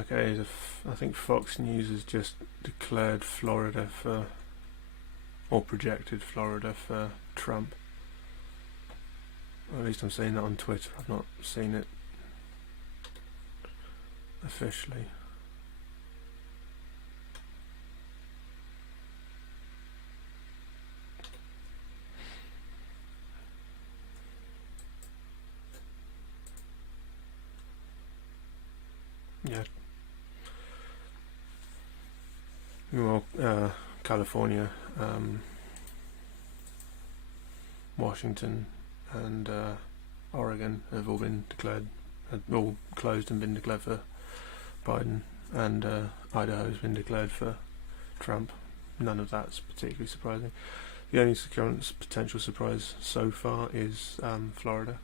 Okay, I think Fox News has just declared Florida for, or projected Florida for Trump. Or at least I'm seeing that on Twitter. I've not seen it officially. Yeah. Well, California, Washington, and Oregon have all been declared, all closed and been declared for Biden, and Idaho's been declared for Trump. None of that's particularly surprising. The only current potential surprise so far is Florida.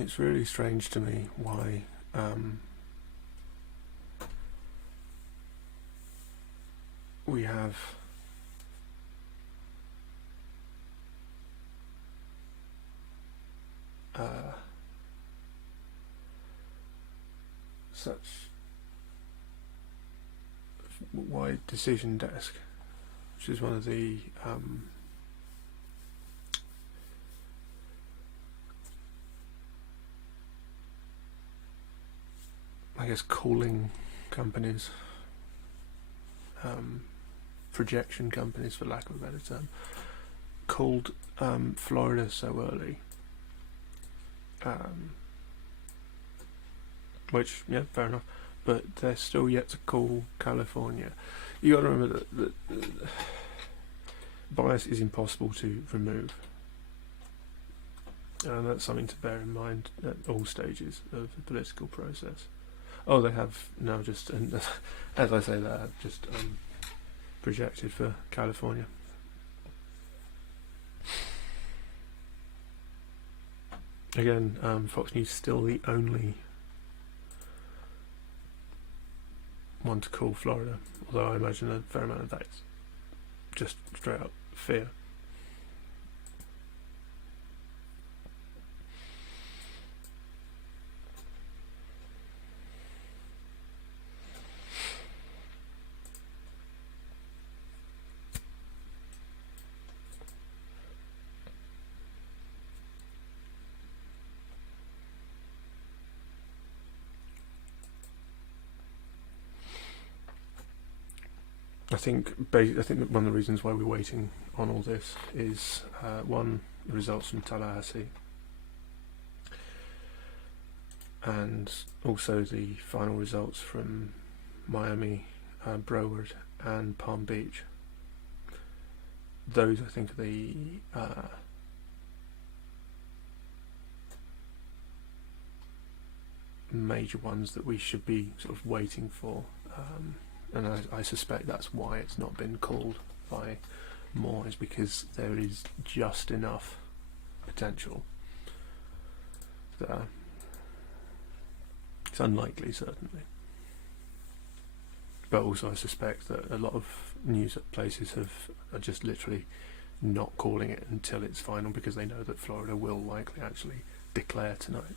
it's really strange to me why we have such wide decision desk, which is one of the I guess calling companies, projection companies for lack of a better term, called Florida so early, which, yeah, fair enough, but they're still yet to call California. You got to remember that bias is impossible to remove, and that's something to bear in mind at all stages of the political process. Oh, they have now just, and as I say that, I've just projected for California. Again, Fox News still the only one to call Florida, although I imagine a fair amount of that is just straight up fear. I think that one of the reasons why we're waiting on all this is one, the results from Tallahassee, and also the final results from Miami, Broward, and Palm Beach. Those, I think, are the major ones that we should be sort of waiting for. And I suspect that's why it's not been called by more, is because there is just enough potential there. It's unlikely, certainly, but also I suspect that a lot of news places are just literally not calling it until it's final, because they know that Florida will likely actually declare tonight.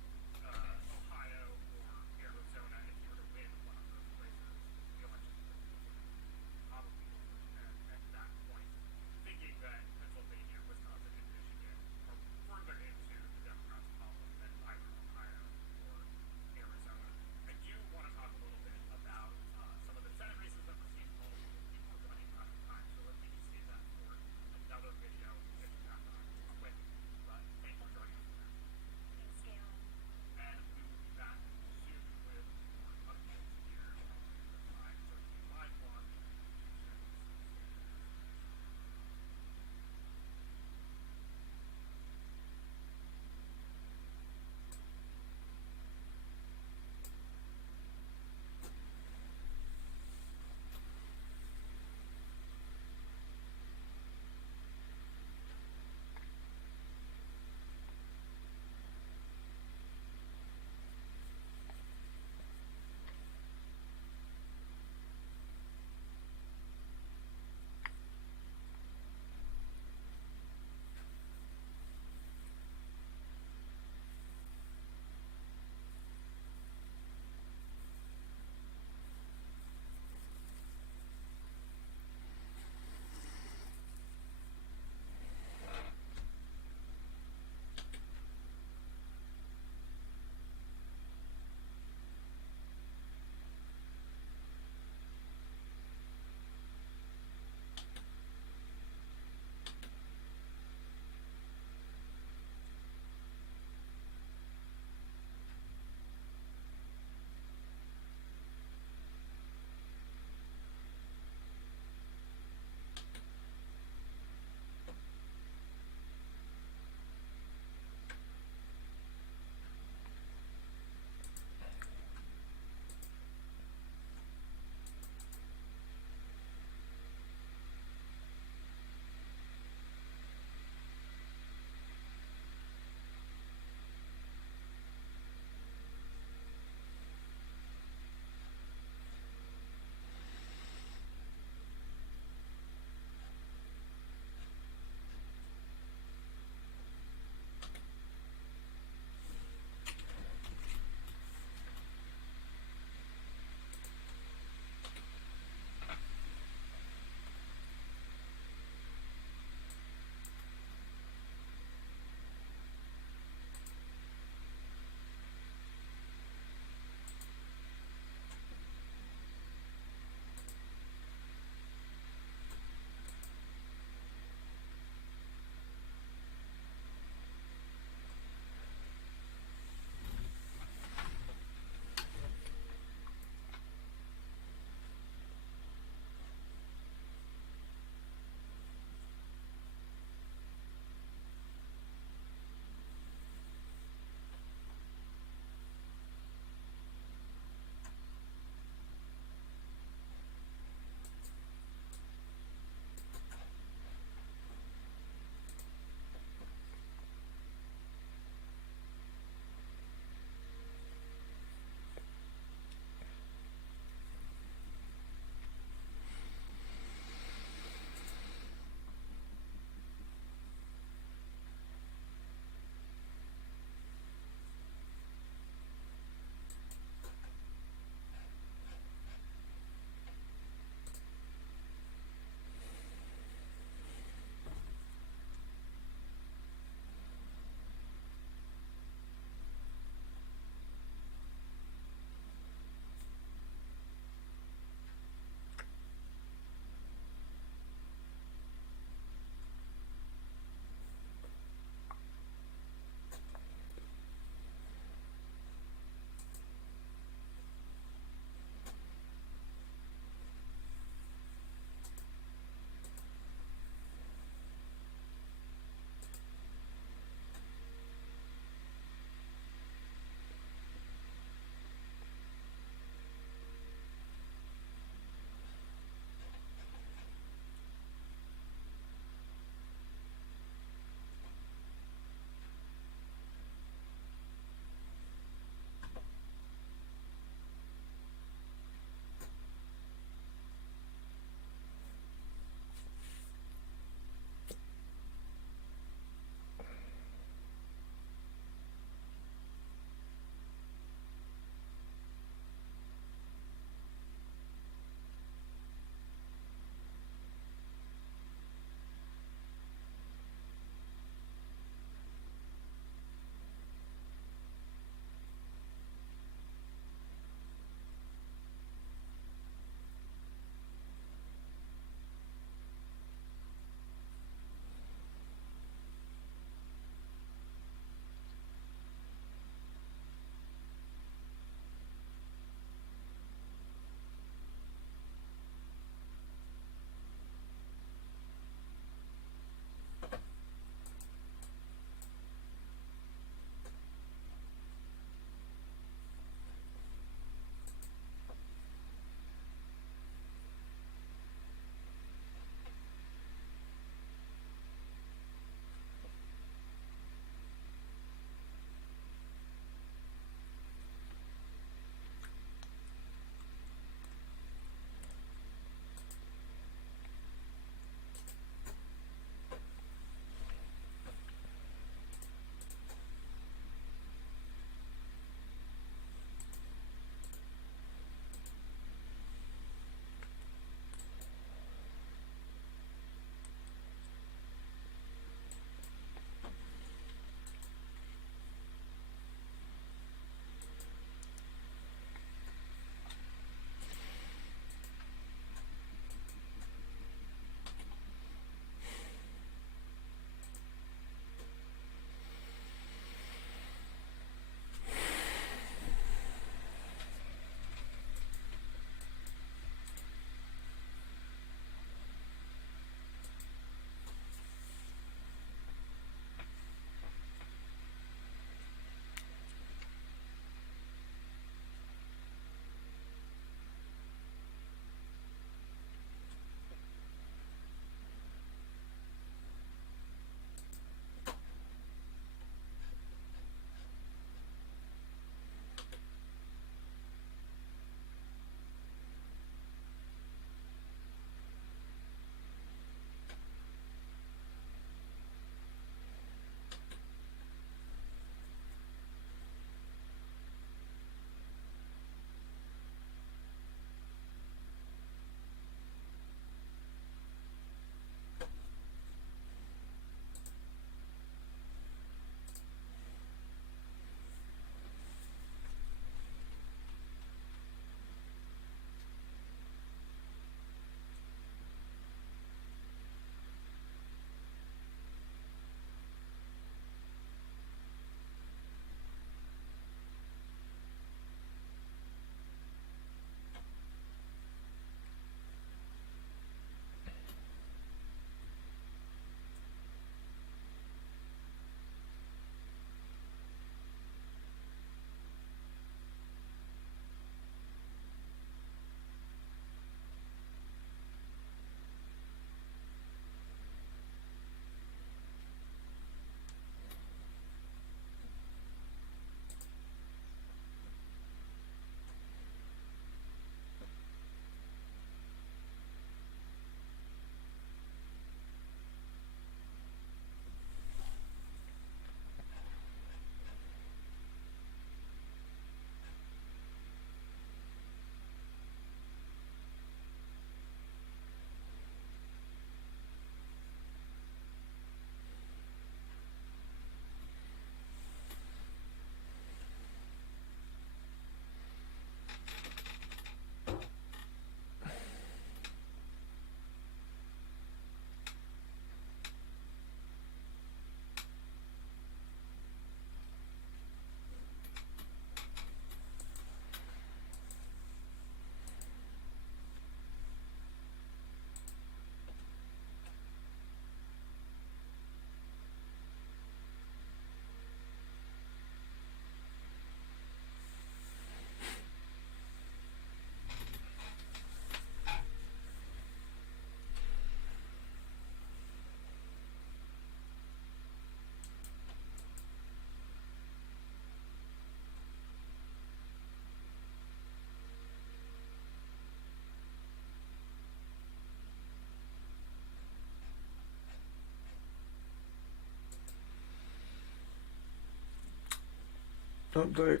Update,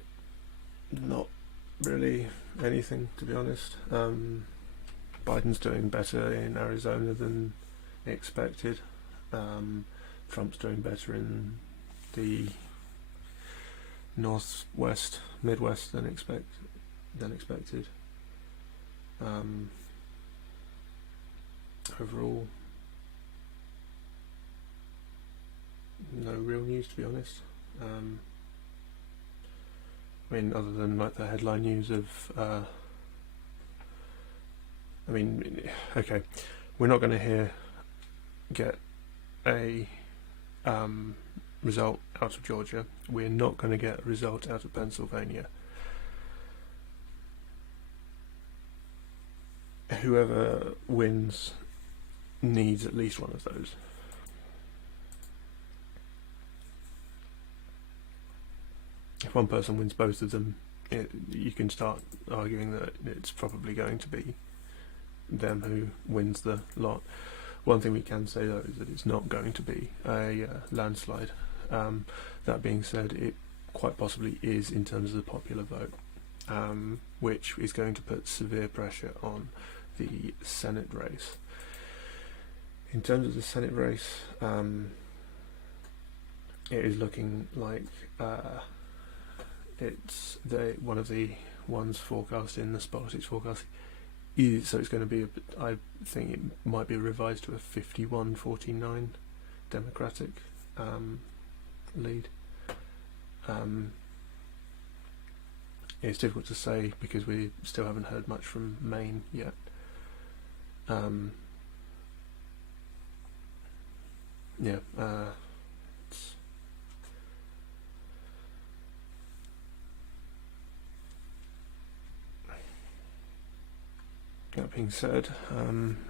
not really anything, to be honest. Biden's doing better in Arizona than expected. Trump's doing better in the northwest, midwest than expected. Overall, no real news, to be honest. I mean, other than like the headline news of, okay, we're not going to get a result out of Georgia. We're not going to get a result out of Pennsylvania. Whoever wins needs at least one of those. If one person wins both of them, you can start arguing that it's probably going to be them who wins the lot. One thing we can say though is that it's not going to be a landslide. That being said, it quite possibly is in terms of the popular vote, which is going to put severe pressure on the Senate race. In terms of the Senate race, it is looking like it's one of the ones forecast in the Spolitics forecast. So it's going to be, I think it might be revised to a 51-49 Democratic lead. It's difficult to say because we still haven't heard much from Maine yet. That being said,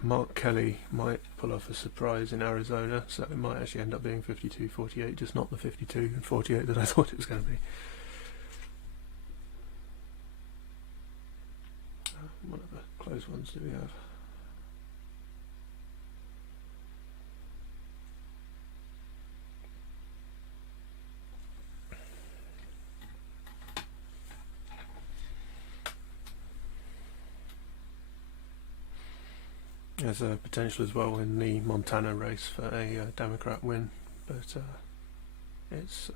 Mark Kelly might pull off a surprise in Arizona, so it might actually end up being 52-48, just not the 52-48 that I thought it was going to be. What other close ones do we have? There's a potential as well in the Montana race for a Democrat win, but it's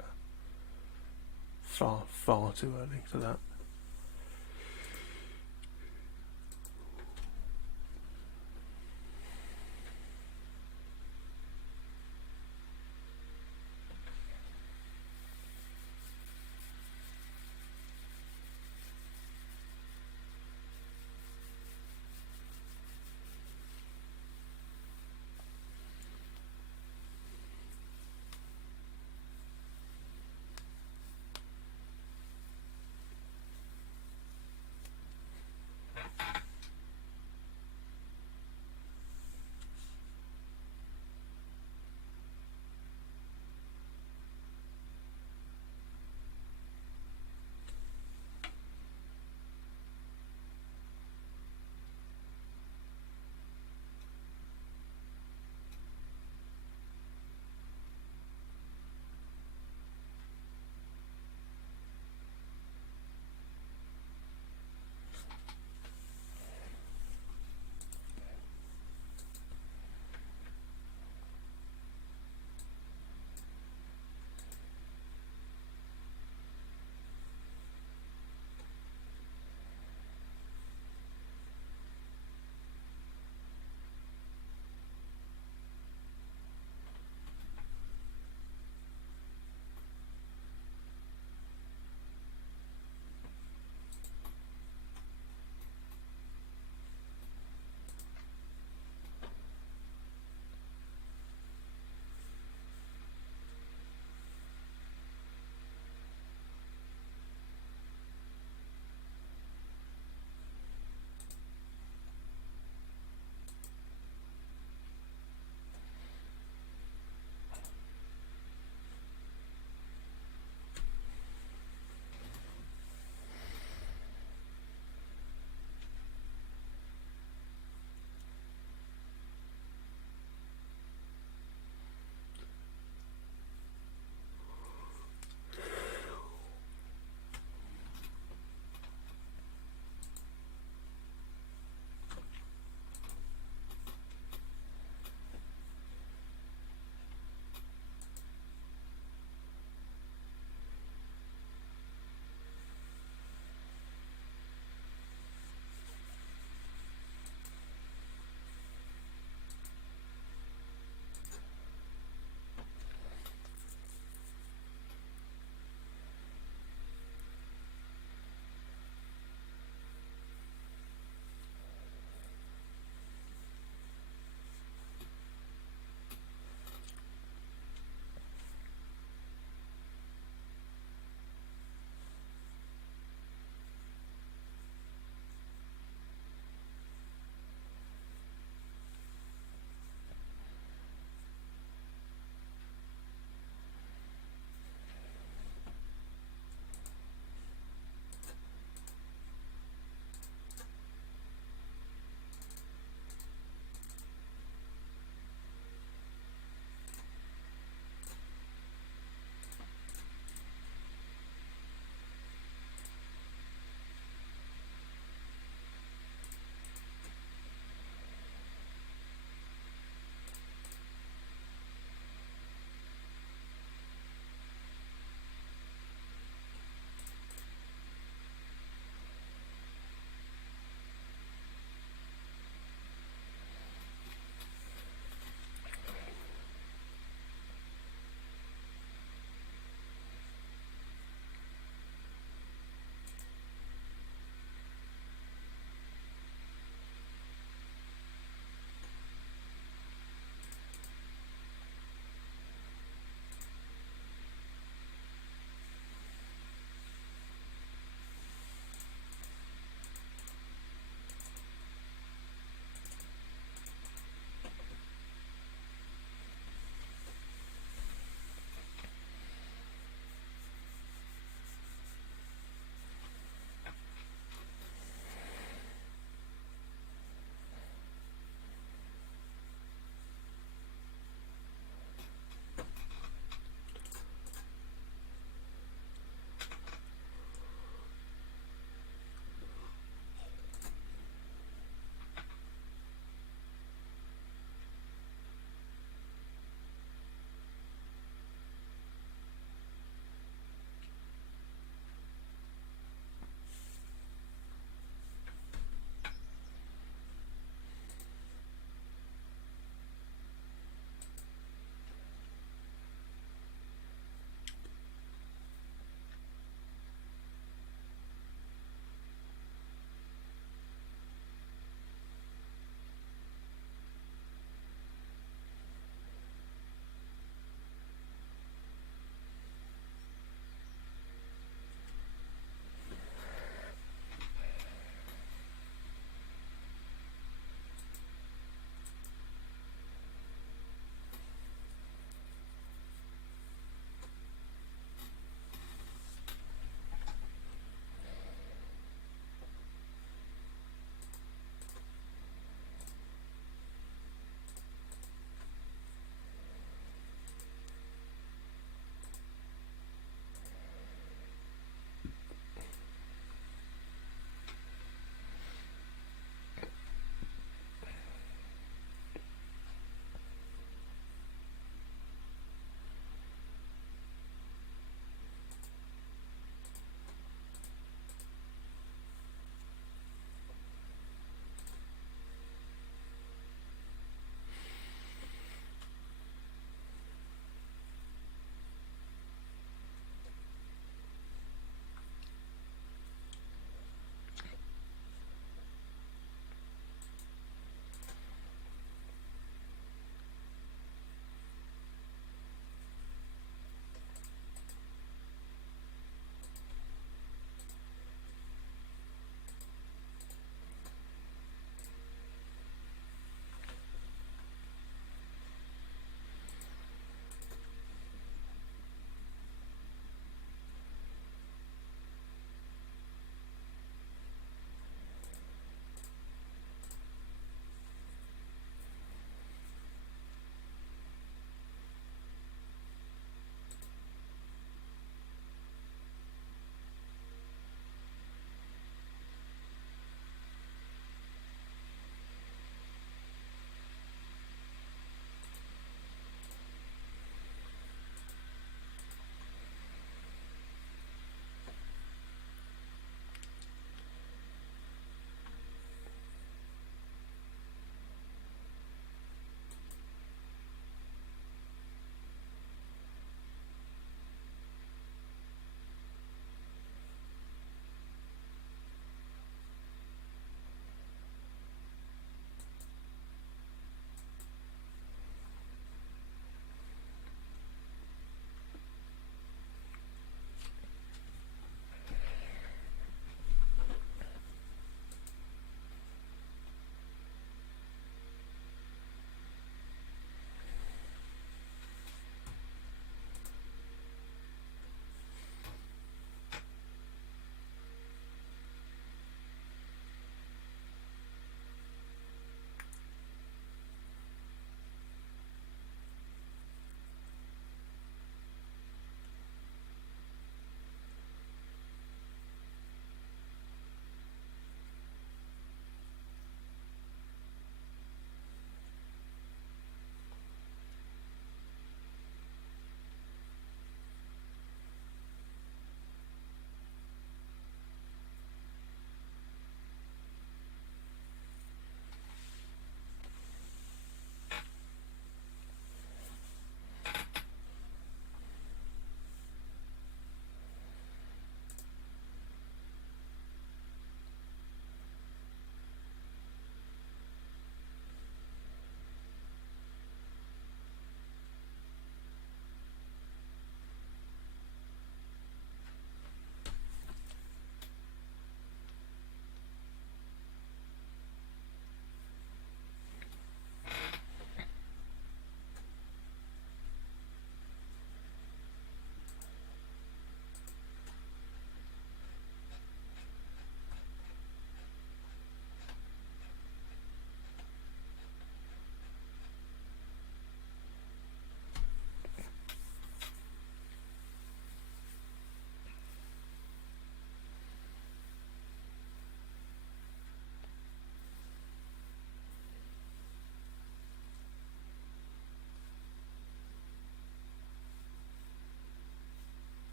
far too early for that.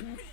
Watch me.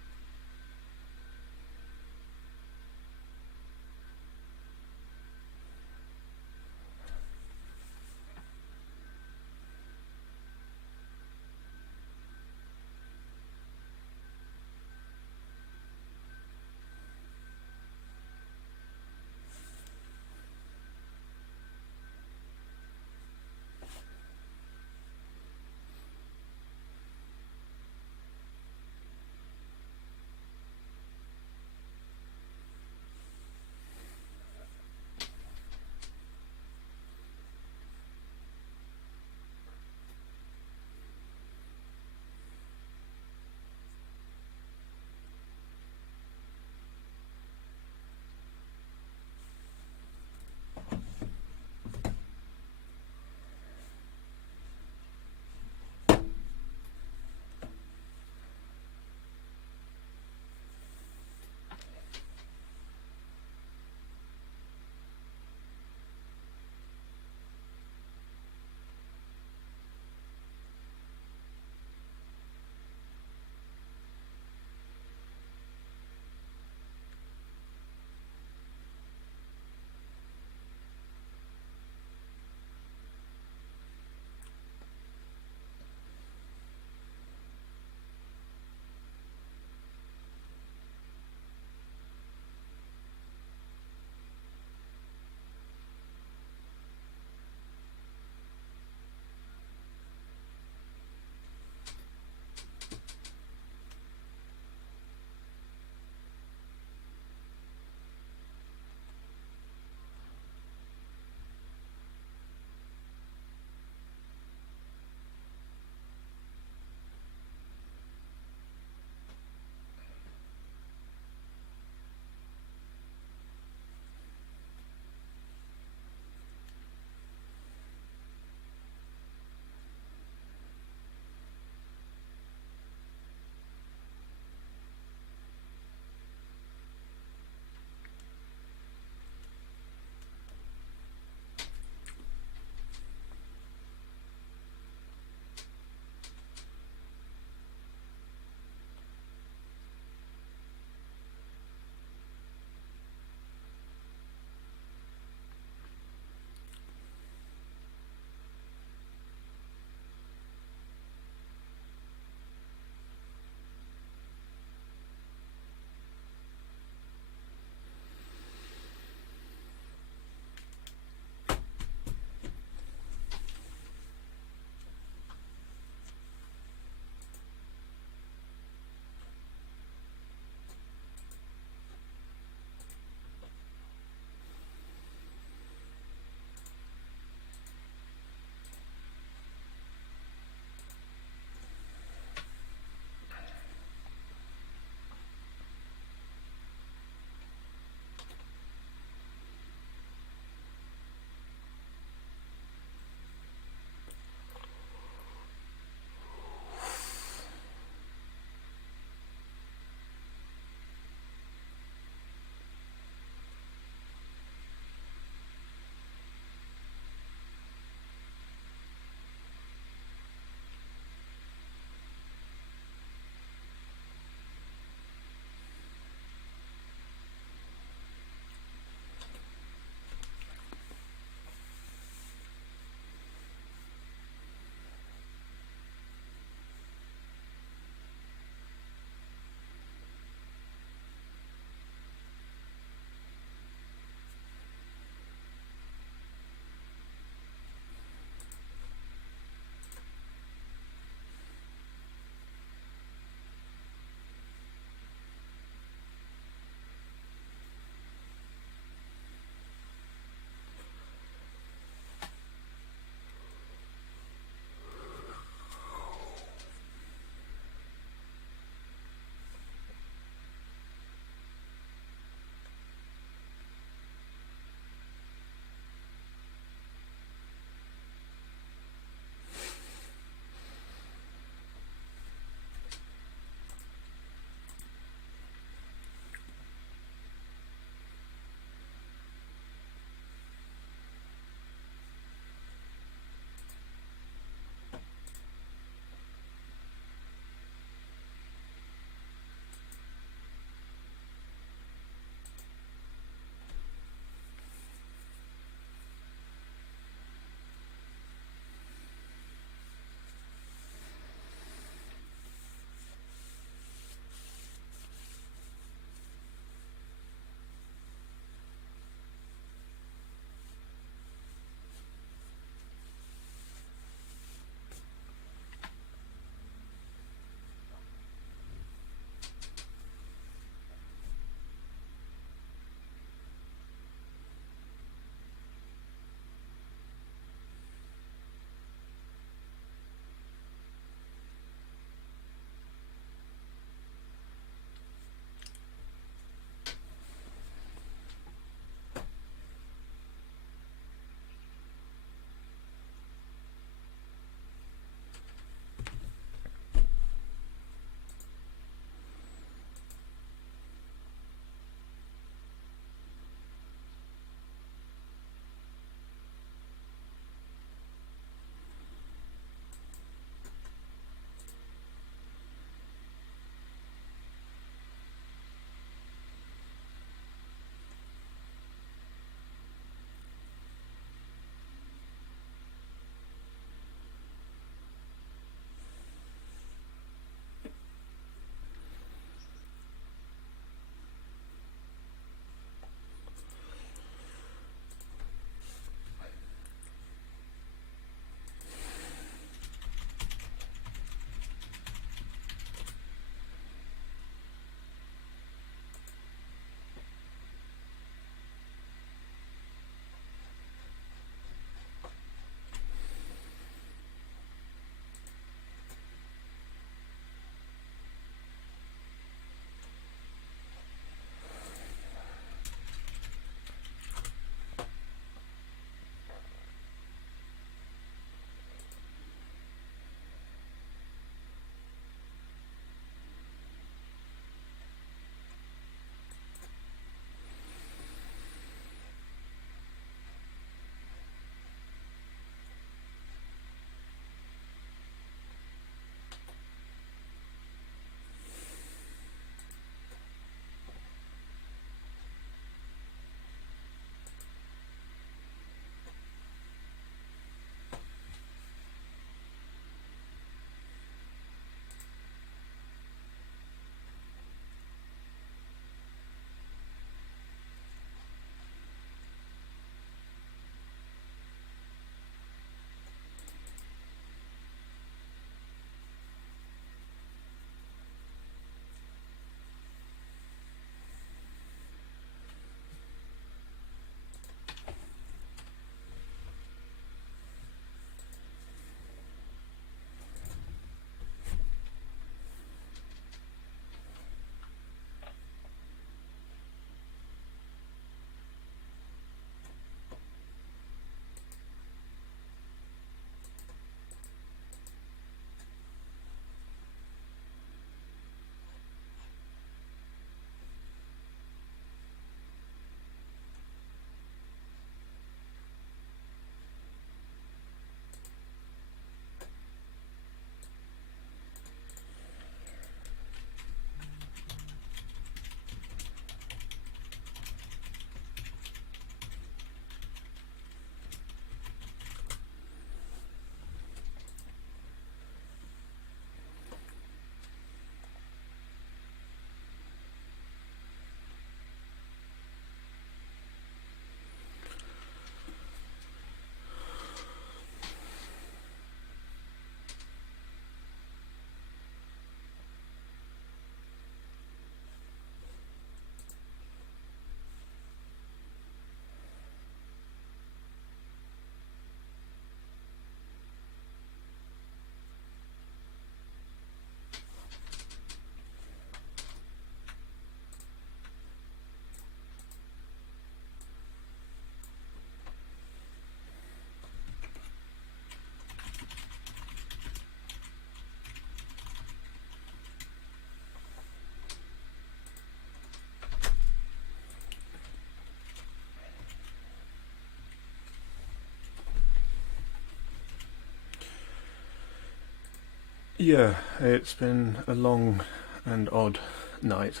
Yeah, it's been a long and odd night.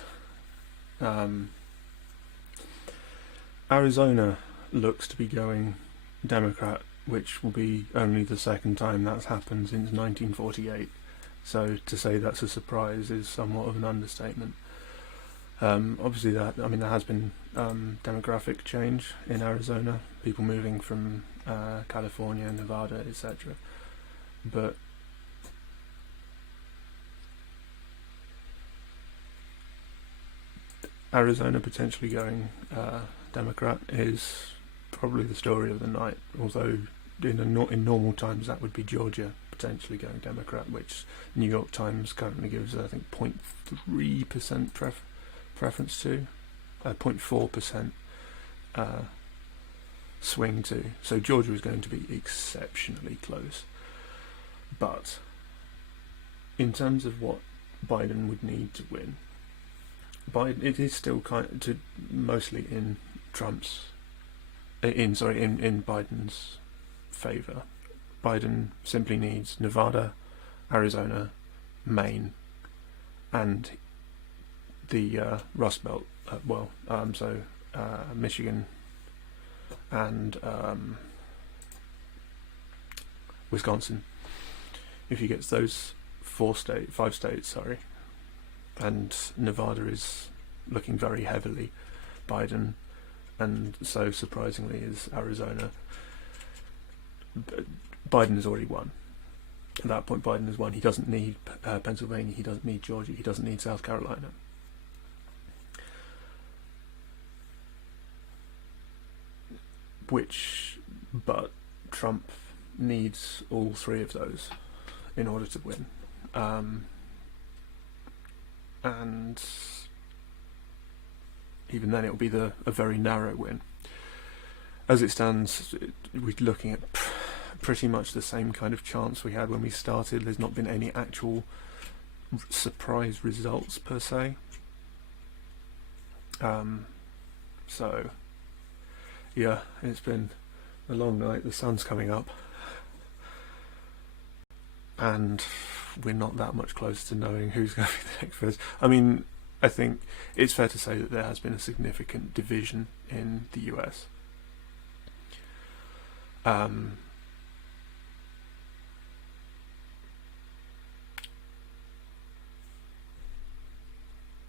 Arizona looks to be going Democrat, which will be only the second time that's happened since 1948. So to say that's a surprise is somewhat of an understatement. Obviously, there has been demographic change in Arizona, people moving from California, Nevada, etc. But Arizona potentially going Democrat is probably the story of the night. Although in normal times that would be Georgia potentially going Democrat, which New York Times currently gives I think 0.3% preference to, 0.4% swing to. So Georgia is going to be exceptionally close. But in terms of what Biden would need to win, it is still mostly in Biden's favor. Biden simply needs Nevada, Arizona, Maine, and the Rust Belt. Michigan and Wisconsin. If he gets those 5 states, and Nevada is looking very heavily Biden, and so surprisingly is Arizona. Biden has already won. At that point, Biden has won. He doesn't need Pennsylvania. He doesn't need Georgia. He doesn't need South Carolina. But Trump needs all 3 of those in order to win. And even then it will be a very narrow win. As it stands, we're looking at pretty much the same kind of chance we had when we started. There's not been any actual surprise results per se. So yeah, it's been a long night. The sun's coming up and we're not that much closer to knowing who's going to be the next president. I mean, I think it's fair to say that there has been a significant division in the US.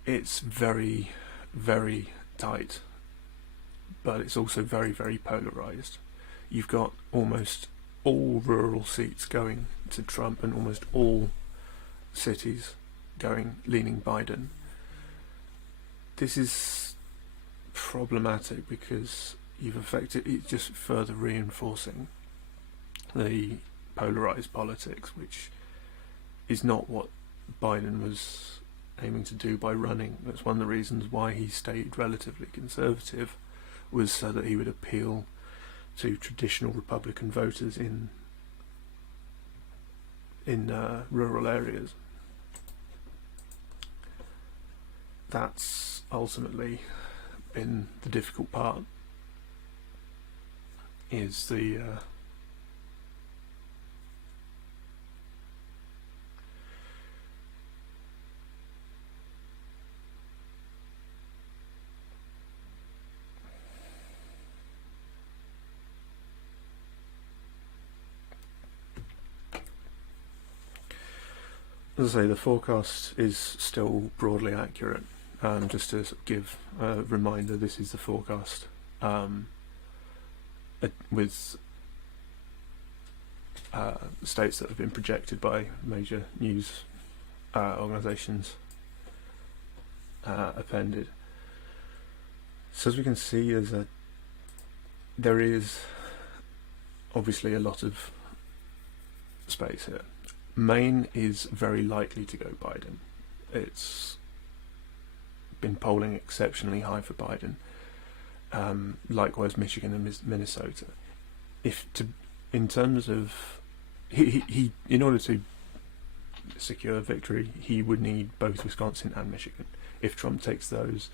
It's very, very tight, but it's also very, very polarized. You've got almost all rural seats going to Trump and almost all cities leaning Biden. This is problematic because it's just further reinforcing the polarized politics, which is not what Biden was aiming to do by running. That's one of the reasons why he stayed relatively conservative, was so that he would appeal to traditional Republican voters in rural areas. That's ultimately been the difficult part, is the as I say, the forecast is still broadly accurate. Just to sort of give a reminder, this is the forecast with states that have been projected by major news organisations appended. So as we can see, there is obviously a lot of space here. Maine is very likely to go Biden. It's been polling exceptionally high for Biden. Likewise, Michigan and Minnesota. In terms of he in order to secure victory, he would need both Wisconsin and Michigan. If Trump takes those,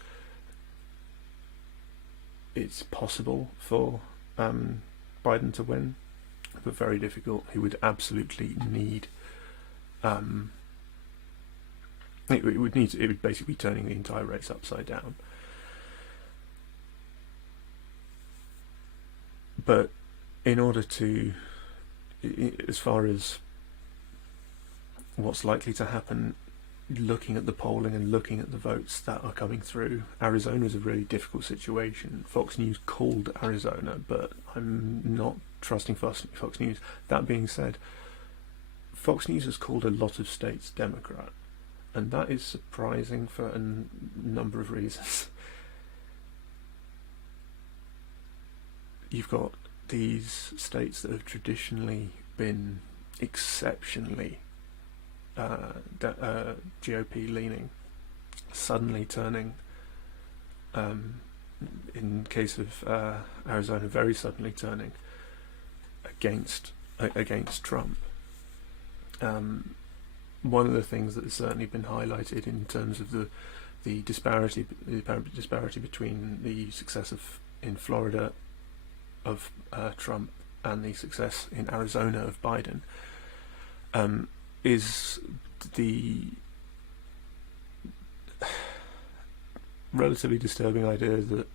it's possible for Biden to win, but very difficult. He would absolutely need it would basically be turning the entire race upside down. But in order to, as far as what's likely to happen, looking at the polling and looking at the votes that are coming through, Arizona is a really difficult situation. Fox News called Arizona, but I'm not trusting Fox News. That being said, Fox News has called a lot of states Democrat, and that is surprising for a number of reasons. You've got these states that have traditionally been exceptionally GOP leaning, suddenly turning, in case of Arizona, very suddenly turning against Trump. One of the things that has certainly been highlighted in terms of the disparity between the success in Florida of Trump and the success in Arizona of Biden, is the relatively disturbing idea that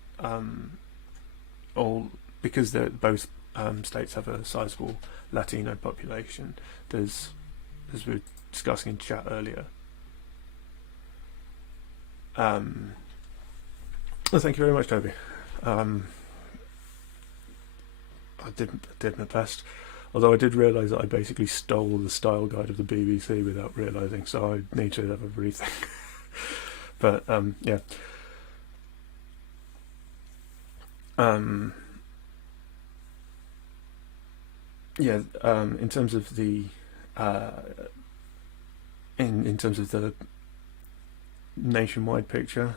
because both states have a sizable Latino population, there's, as we were discussing in chat earlier. Well, thank you very much, Toby. I did my best, although I did realise that I basically stole the style guide of the BBC without realising, so I need to have a rethink. But yeah. In terms of the in terms of the nationwide picture,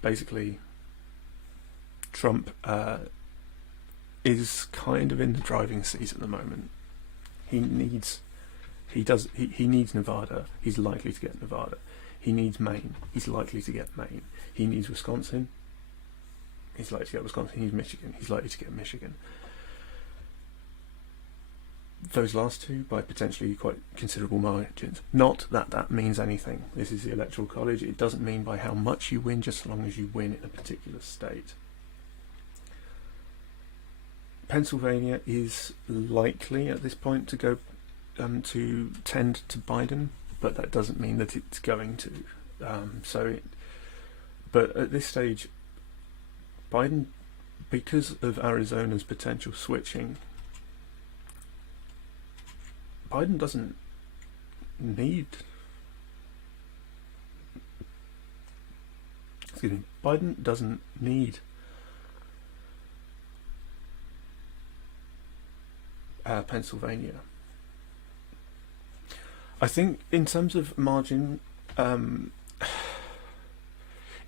basically Trump is kind of in the driving seat at the moment. He needs Nevada. He's likely to get Nevada. He needs Maine. He's likely to get Maine. He needs Wisconsin. He's likely to get Wisconsin. He needs Michigan. He's likely to get Michigan. Those last two by potentially quite considerable margins. Not that that means anything. This is the Electoral College. It doesn't mean by how much you win, just as long as you win in a particular state. Pennsylvania is likely at this point to go to tend to Biden, but that doesn't mean that it's going to. But at this stage, Biden, because of Arizona's potential switching, Biden doesn't need. Biden doesn't need Pennsylvania. I think in terms of margin,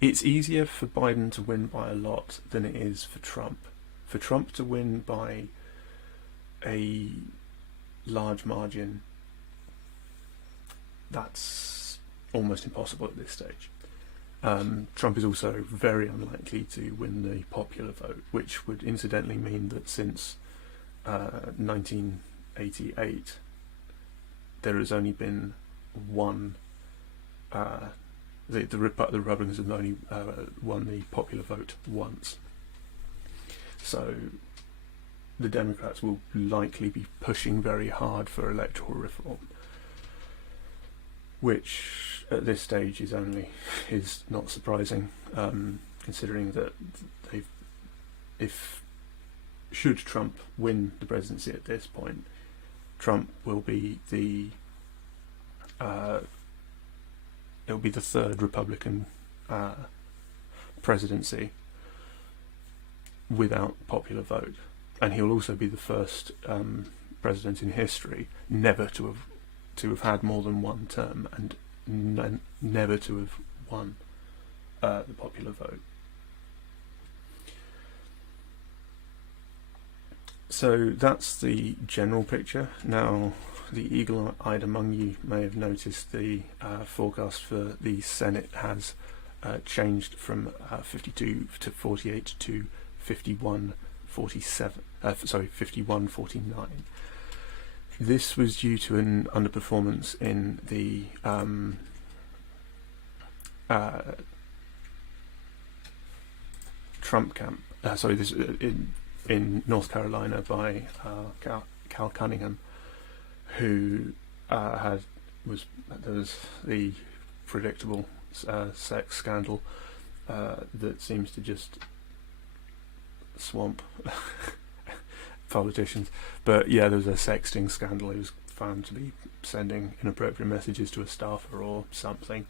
it's easier for Biden to win by a lot than it is for Trump. For Trump to win by a large margin, that's almost impossible at this stage. Trump is also very unlikely to win the popular vote, which would incidentally mean that since 1988 there has only been one, the Republicans have only won the popular vote once. So the Democrats will likely be pushing very hard for electoral reform, which at this stage is not surprising, considering that should Trump win the presidency at this point, Trump will be it'll be the third Republican presidency without popular vote, and he'll also be the first president in history never to have had more than one term and never to have won the popular vote. So that's the general picture. Now, the eagle-eyed among you may have noticed the forecast for the Senate has changed from 52 to 48 to 51-49. This was due to an underperformance in the Trump camp. This in North Carolina by Cal Cunningham, who there was the predictable sex scandal that seems to just swamp politicians. But yeah, there was a sexting scandal. He was found to be sending inappropriate messages to a staffer or something.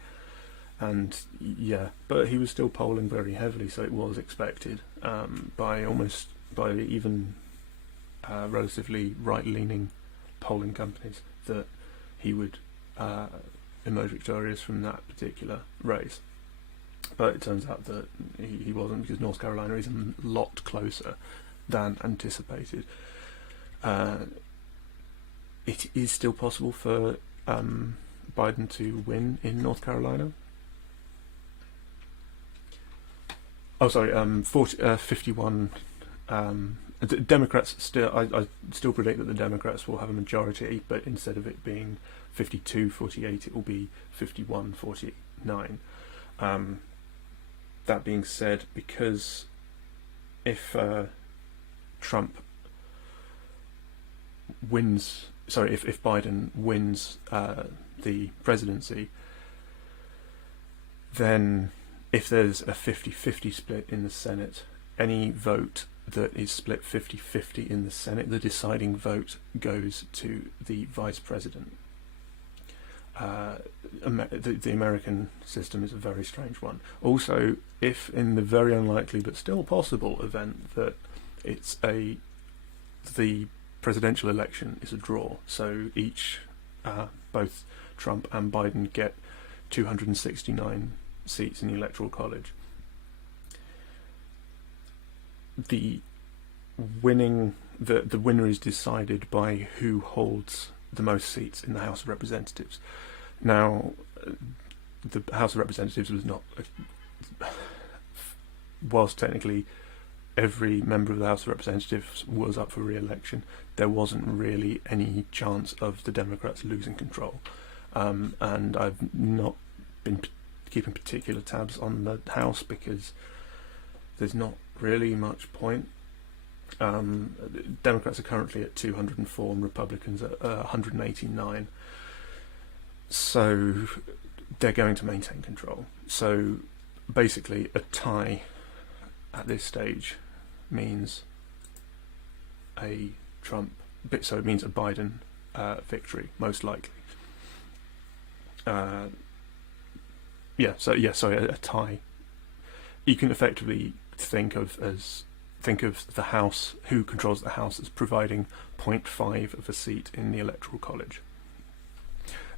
And yeah, but he was still polling very heavily, so it was expected by even relatively right-leaning polling companies that he would emerge victorious from that particular race. But it turns out that he wasn't, because North Carolina is a lot closer than anticipated. It is still possible for Biden to win in North Carolina. Oh, sorry, 51. The Democrats still. I still predict that the Democrats will have a majority, but instead of it being 52-48, it will be 51-49. That being said, because if Trump wins, if Biden wins the presidency, then if there's a 50-50 split in the Senate, any vote that is split 50-50 in the Senate, the deciding vote goes to the vice president. The American system is a very strange one. Also, if in the very unlikely but still possible event that the presidential election is a draw, so both Trump and Biden get 269 seats in the Electoral College, the winner is decided by who holds the most seats in the House of Representatives. Now, the House of Representatives was not, whilst technically every member of the House of Representatives was up for re-election, there wasn't really any chance of the Democrats losing control. And I've not been keeping particular tabs on the House because there's not really much point. Democrats are currently at 204 and Republicans at 189. So they're going to maintain control. So basically a tie at this stage means a Trump, so it means a Biden victory, most likely. A tie. You can effectively think of the House, who controls the House, as providing 0.5 of a seat in the Electoral College.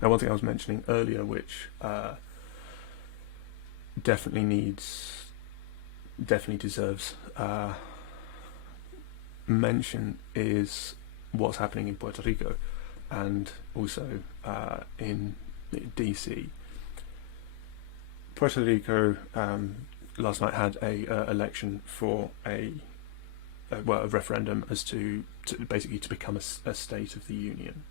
Now, one thing I was mentioning earlier, which definitely deserves mention, is what's happening in Puerto Rico and also in DC. Puerto Rico last night had a election for a referendum as to basically to become a state of the union.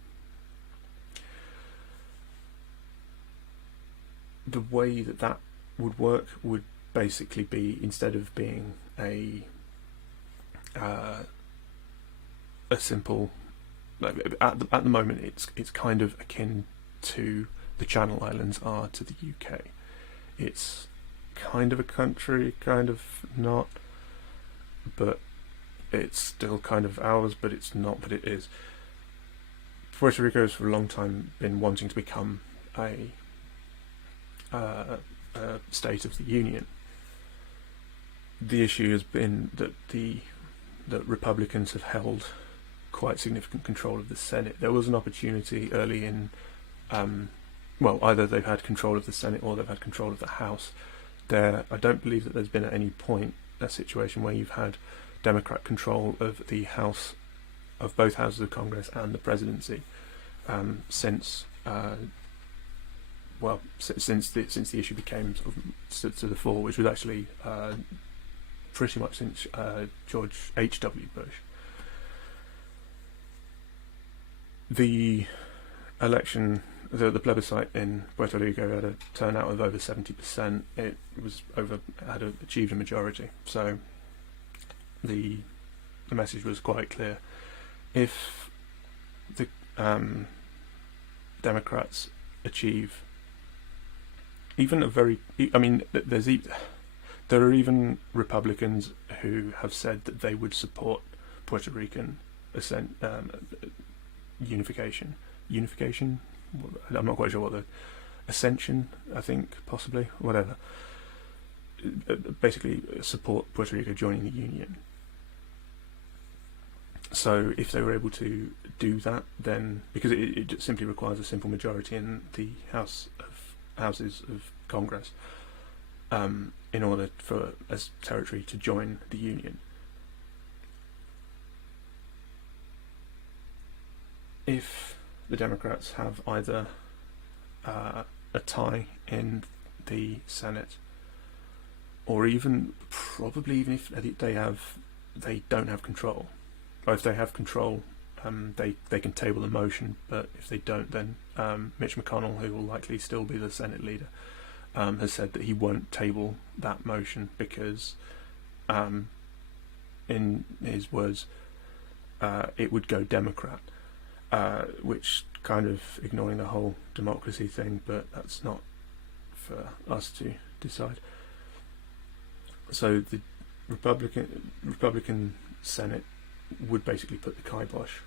The way that would work would basically be, instead of being a simple, like at the moment it's kind of akin to the Channel Islands are to the UK. It's kind of a country, kind of not, but it's still kind of ours, but it's not, but it is. Puerto Rico has for a long time been wanting to become a state of the union. The issue has been that that Republicans have held quite significant control of the Senate. There was an opportunity early in, either they've had control of the Senate or they've had control of the House. I don't believe that there's been at any point a situation where you've had Democrat control of the House, of both houses of Congress and the presidency, since the issue became sort of stood to the fore, which was actually pretty much since George H.W. Bush. The election, the plebiscite in Puerto Rico had a turnout of over 70%. It had achieved a majority. So the message was quite clear. If the Democrats achieve even a very, I mean, there are even Republicans who have said that they would support Puerto Rican unification. Unification? I'm not quite sure what the ascension, I think, possibly, whatever. Basically, support Puerto Rico joining the Union. So if they were able to do that, then, because it just simply requires a simple majority in the Houses of Congress in order for a territory to join the Union. If the Democrats have either a tie in the Senate, or probably even if they don't have control, or if they have control, they can table the motion. But if they don't, then Mitch McConnell, who will likely still be the Senate leader, has said that he won't table that motion because, in his words, it would go Democrat. Which kind of ignoring the whole democracy thing, but that's not for us to decide. So the Republican Senate would basically put the kibosh.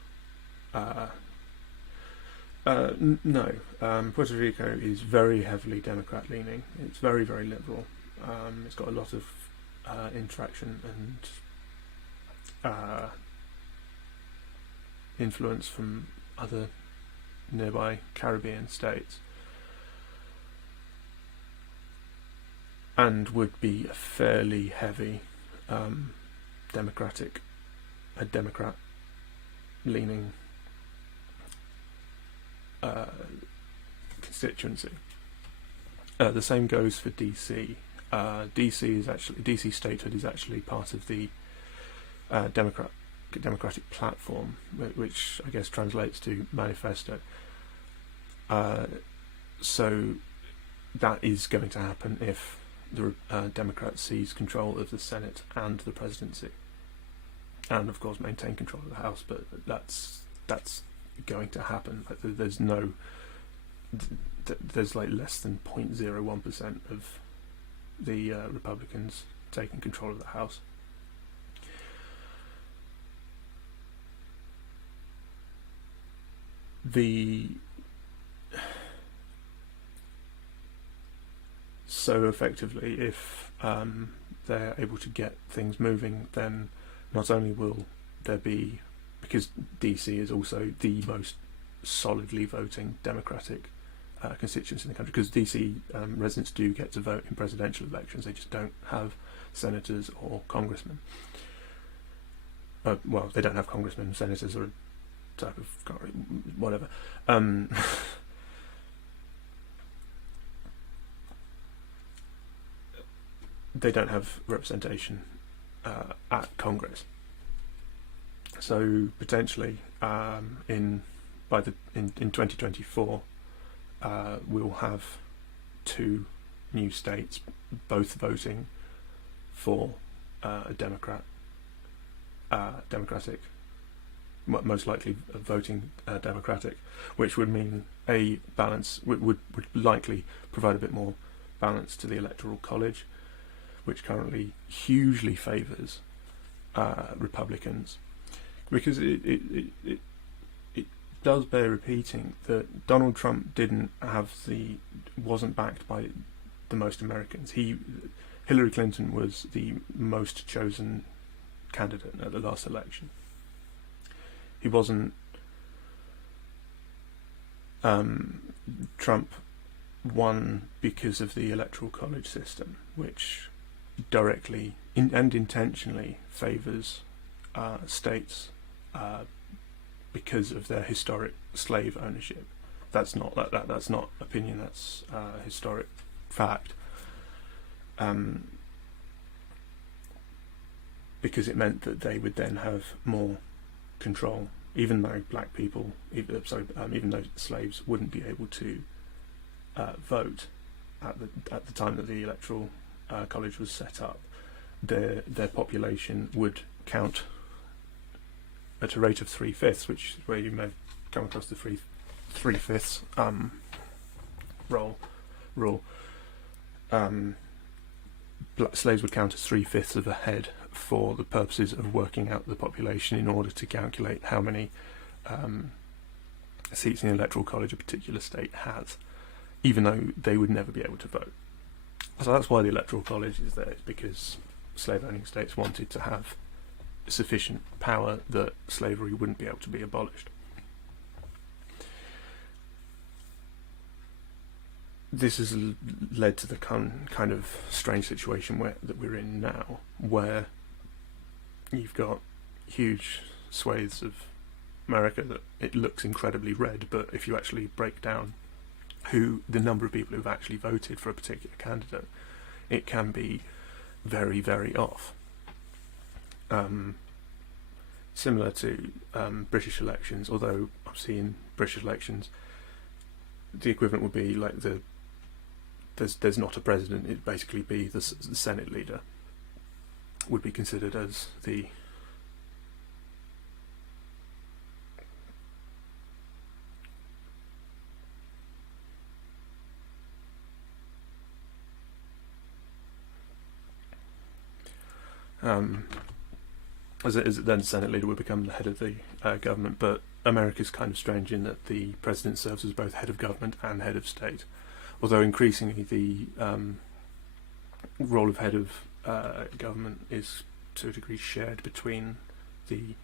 No, Puerto Rico is very heavily Democrat leaning. It's very, very liberal. It's got a lot of interaction and influence from other nearby Caribbean states, and would be a fairly heavy Democrat leaning constituency. The same goes for DC. DC statehood is actually part of the Democratic platform, which I guess translates to manifesto. So that is going to happen if the Democrats seize control of the Senate and the presidency, and of course maintain control of the House. But that's going to happen. There's like less than 0.01% of the Republicans taking control of the House. So effectively, if they're able to get things moving, then not only will there be, because DC is also the most solidly voting Democratic constituency in the country, because DC residents do get to vote in presidential elections, they just don't have senators or congressmen. Well, they don't have congressmen, senators, or a type of whatever. They don't have representation at Congress. So potentially in 2024 we'll have 2 new states both voting for a democratic, most likely voting Democratic, which would mean a balance, would likely provide a bit more balance to the Electoral College, which currently hugely favours Republicans, because it does bear repeating that Donald Trump wasn't backed by the most Americans. Hillary Clinton was the most chosen candidate at the last election. He wasn't. Trump won because of the Electoral College system, which directly and intentionally favours states because of their historic slave ownership. That's not opinion. That's historic fact. Because it meant that they would then have more control even though black people, even though slaves wouldn't be able to vote at the time that the electoral college was set up, their population would count at a rate of 3/5, which is where you may have come across the 3/5 rule. Slaves would count as 3/5 of a head for the purposes of working out the population in order to calculate how many seats in the electoral college a particular state has, even though they would never be able to vote. So that's why the electoral college is there. It's because slave-owning states wanted to have sufficient power that slavery wouldn't be able to be abolished. This has led to the kind of strange situation that we're in now, where you've got huge swathes of America that it looks incredibly red, but if you actually break down the number of people who've actually voted for a particular candidate, it can be very, very off. Similar to British elections, although obviously in British elections the equivalent would be like there's not a president, it'd basically be the Senate leader would be considered as the as it then Senate leader would become the head of the government. But America's kind of strange in that the president serves as both head of government and head of state, although increasingly the role of head of government is to a degree shared between the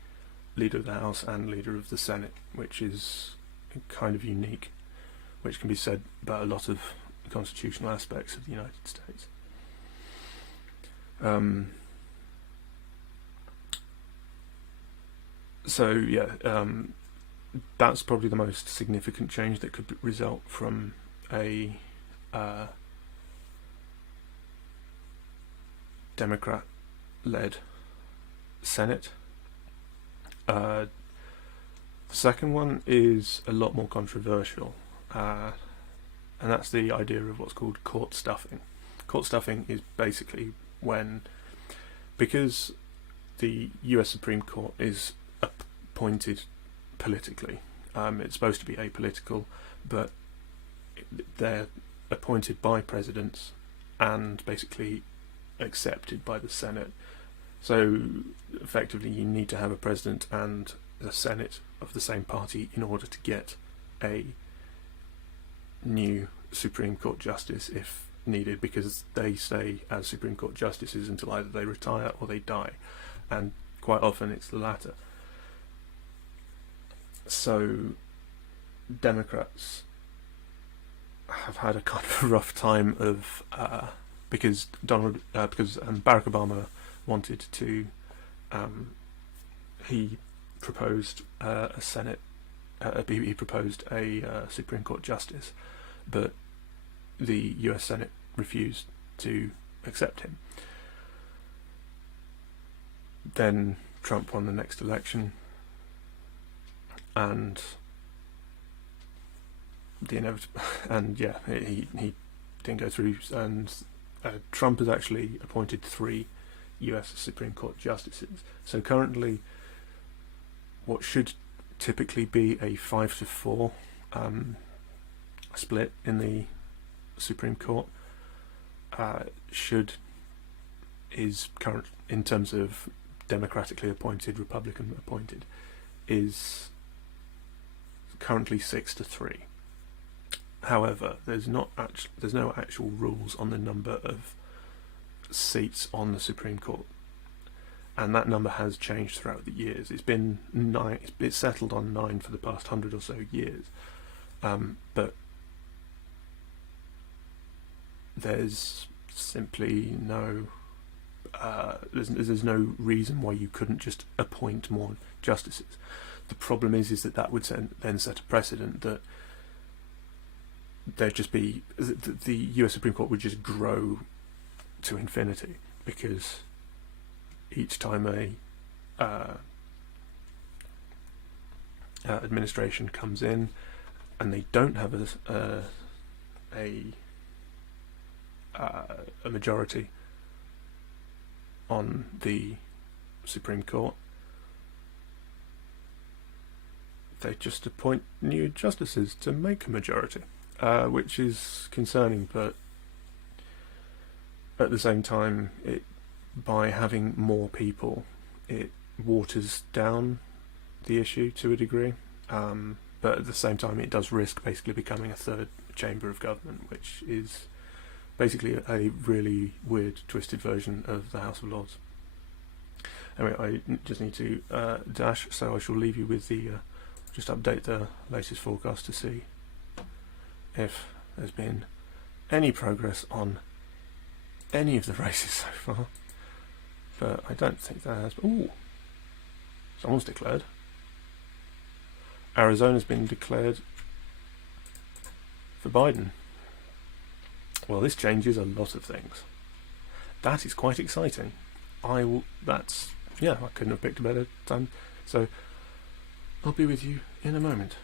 leader of the House and leader of the Senate, which is kind of unique, which can be said about a lot of constitutional aspects of the United States. So yeah, that's probably the most significant change that could result from a Democrat-led Senate. The second one is a lot more controversial, and that's the idea of what's called court stuffing. Court stuffing is basically when, because the US Supreme Court is appointed politically, it's supposed to be apolitical, but they're appointed by presidents and basically accepted by the Senate. So effectively you need to have a president and a Senate of the same party in order to get a new Supreme Court justice if needed, because they stay as Supreme Court justices until either they retire or they die, and quite often it's the latter. So Democrats have had a kind of rough time of because Barack Obama wanted to he proposed a Senate he proposed a Supreme Court justice, but the US Senate refused to accept him. Then Trump won the next election, and the inevitable, and yeah, he didn't go through. And Trump has actually appointed 3 US Supreme Court justices. So currently, what should typically be a 5-4 split in the Supreme Court is current in terms of democratically appointed, Republican appointed, is currently 6-3. However, there's no actual rules on the number of seats on the Supreme Court, and that number has changed throughout the years. It's been 9. It's settled on 9 for the past 100 or so years, but there's simply no there's no reason why you couldn't just appoint more justices. The problem is that would then set a precedent that there'd just be the US Supreme Court would just grow to infinity, because each time administration comes in and they don't have a majority on the Supreme Court, they just appoint new justices to make a majority, which is concerning, but at the same time, by having more people, it waters down the issue to a degree, but at the same time it does risk basically becoming a third chamber of government, which is basically a really weird, twisted version of the House of Lords. Anyway, I just need to dash, so I shall leave you with the just update the latest forecast to see if there's been any progress on any of the races so far, but I don't think there has. Ooh, someone's declared. Arizona's been declared for Biden. Well, this changes a lot of things. That is quite exciting. I couldn't have picked a better time. So I'll be with you in a moment.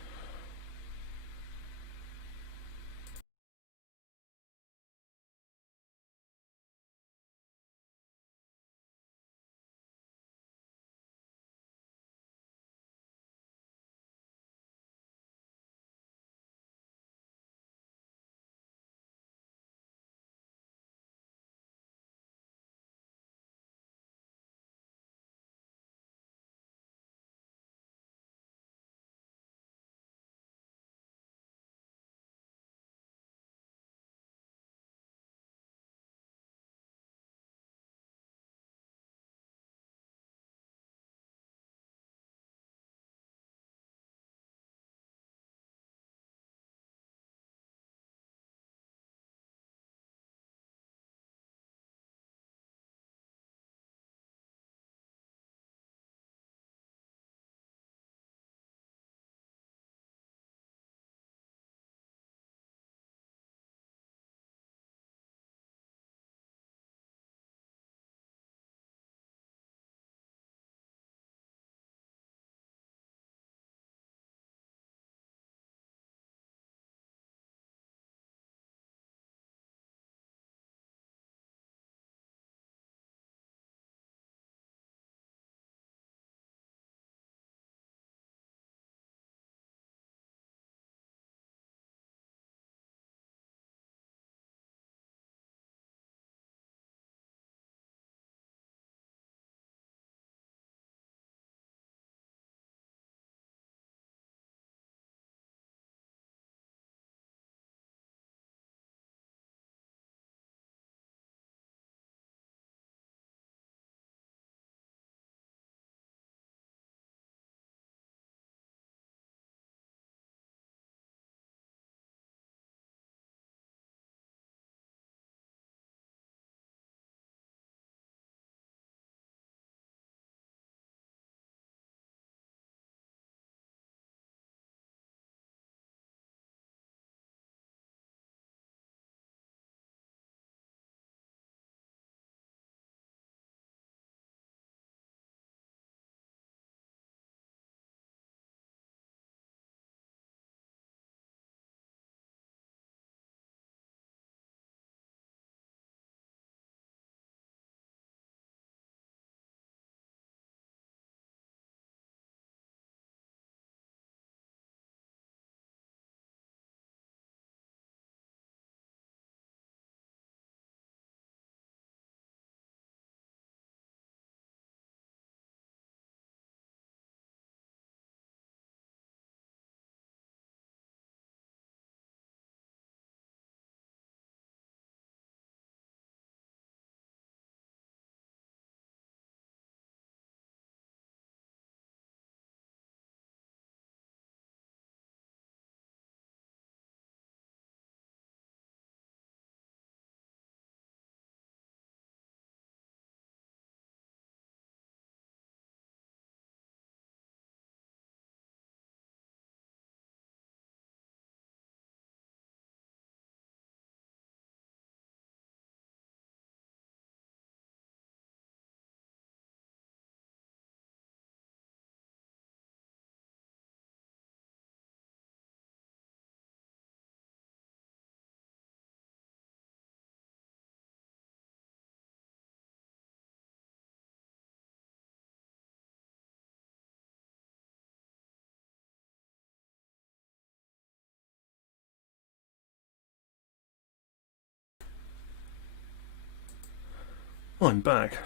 I'm back.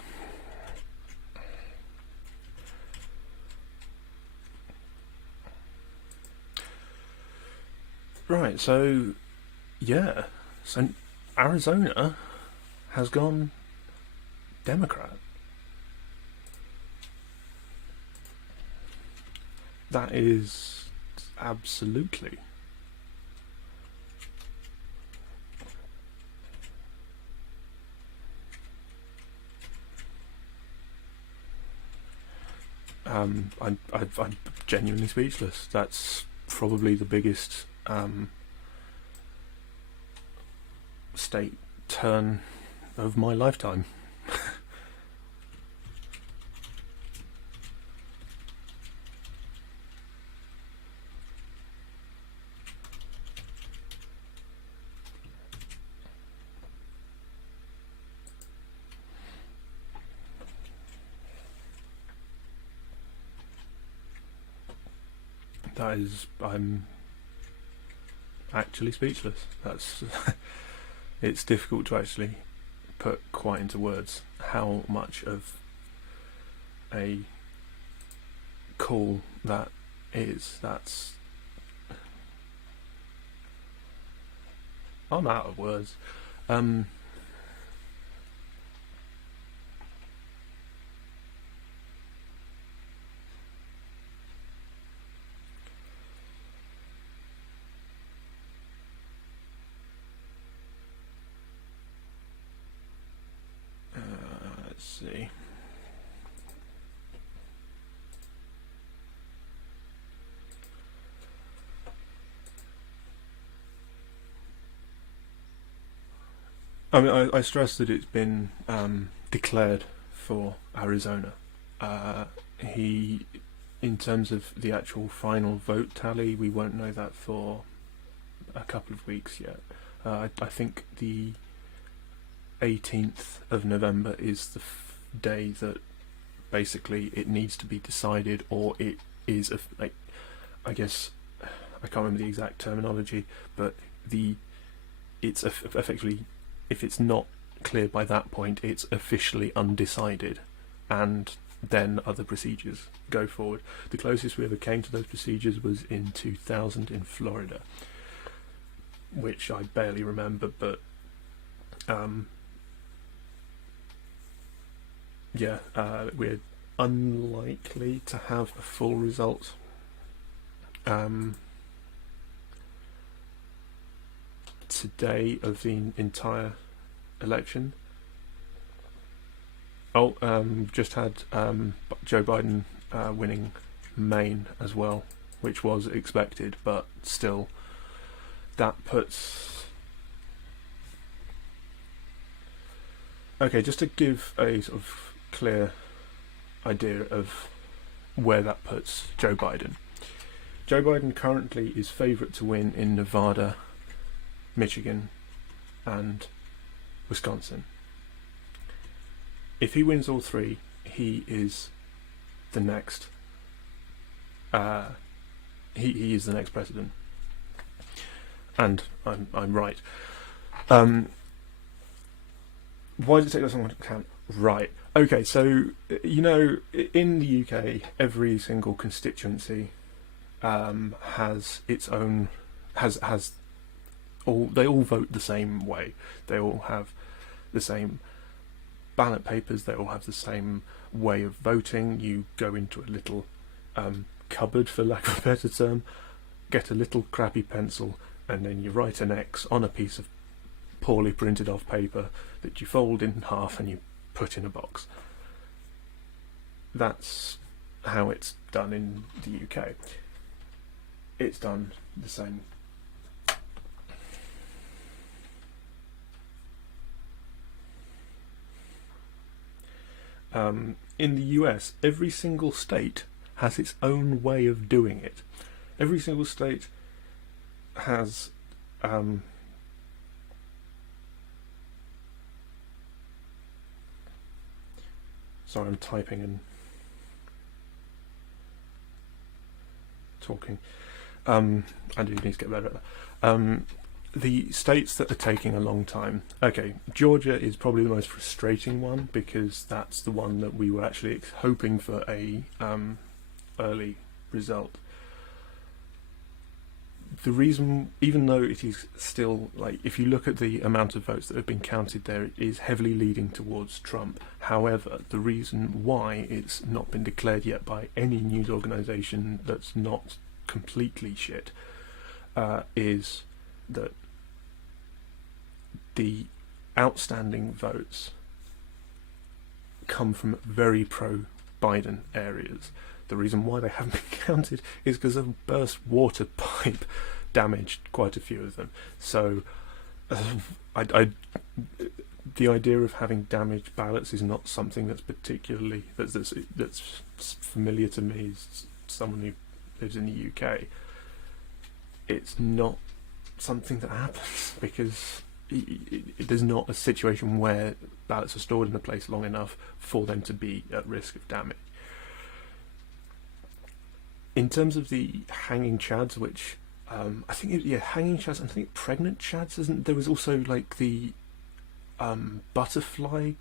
Right, so yeah, so Arizona has gone Democrat. That is absolutely. I'm genuinely speechless. That's probably the biggest state turn of my lifetime. That is, I'm actually speechless. That's it's difficult to actually put quite into words how much of a call that is. That's, I'm out of words. Let's see. I mean, I stress that it's been declared for Arizona. He, in terms of the actual final vote tally, we won't know that for a couple of weeks yet. I think the 18th of November is the day that basically it needs to be decided, or it is, like, I guess, I can't remember the exact terminology, but it's effectively, if it's not clear by that point, it's officially undecided, and then other procedures go forward. The closest we ever came to those procedures was in 2000 in Florida, which I barely remember, but yeah, we're unlikely to have a full result today of the entire election. Oh, just had Joe Biden winning Maine as well, which was expected, but still, that puts... Okay, just to give a sort of clear idea of where that puts Joe Biden. Joe Biden currently is favourite to win in Nevada, Michigan, and Wisconsin. If he wins all three, he is the next. He is the next president, and I'm right. Why does it take us so long to count? Right. Okay. So you know, in the UK, every single constituency has its own has all. They all vote the same way. They all have the same ballot papers. They all have the same way of voting. You go into a little cupboard, for lack of a better term, get a little crappy pencil, and then you write an X on a piece of poorly printed off paper that you fold in half and you put in a box. That's how it's done in the UK. It's done the same. In the US, every single state has its own way of doing it. Every single state has sorry, I'm typing and talking. I do need to get better at that. the states that are taking a long time. Okay, Georgia is probably the most frustrating one because that's the one that we were actually hoping for a early result. The reason, even though it is still, like, if you look at the amount of votes that have been counted there, it is heavily leading towards Trump. However, the reason why it's not been declared yet by any news organisation that's not completely shit is that the outstanding votes come from very pro-Biden areas. The reason why they haven't been counted is because a burst water pipe damaged quite a few of them. So the idea of having damaged ballots is not something that's particularly that's familiar to me as someone who lives in the UK. It's not something that happens because there's not a situation where ballots are stored in a place long enough for them to be at risk of damage. In terms of the hanging chads, which I think, hanging chads, I think pregnant chads, isn't there? Was also like the butterfly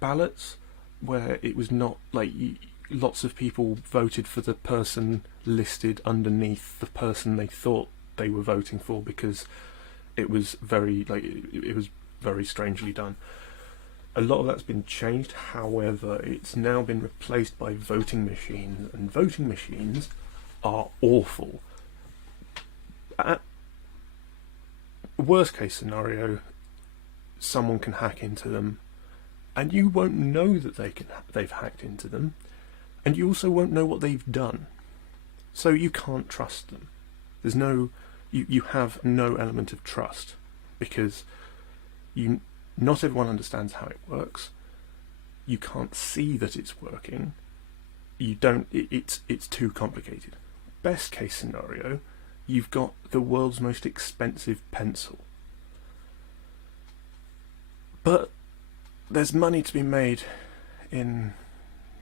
ballots, where it was not like lots of people voted for the person listed underneath the person they thought they were voting for because it was very it was very strangely done. A lot of that's been changed, however, it's now been replaced by voting machines, and voting machines are awful. At worst case scenario, someone can hack into them, and you won't know that they've hacked into them, and you also won't know what they've done. So you can't trust them. There's no, you have no element of trust, because not everyone understands how it works. You can't see that it's working. It's too complicated. Best case scenario, you've got the world's most expensive pencil. But there's money to be made in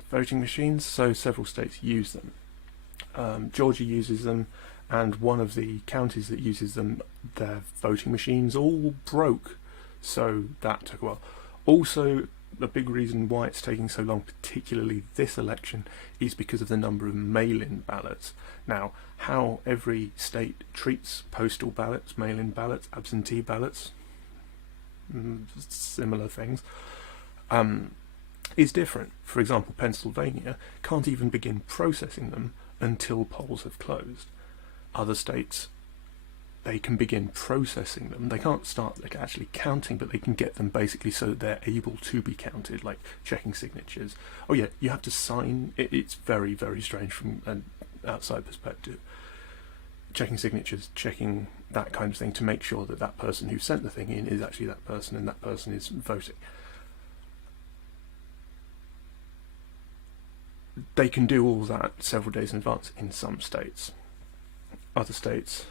voting machines, so several states use them. Georgia uses them, and one of the counties that uses them, their voting machines all broke. So that took a while. Also, the big reason why it's taking so long, particularly this election, is because of the number of mail-in ballots. Now, how every state treats postal ballots, mail-in ballots, absentee ballots, similar things, is different. For example, Pennsylvania can't even begin processing them until polls have closed. Other states, they can begin processing them. They can't start actually counting, but they can get them basically so that they're able to be counted, like checking signatures. Oh yeah, you have to sign. It's very, very strange from an outside perspective. Checking signatures, checking that kind of thing to make sure that that person who sent the thing in is actually that person and that person is voting. They can do all that several days in advance in some states. Other states,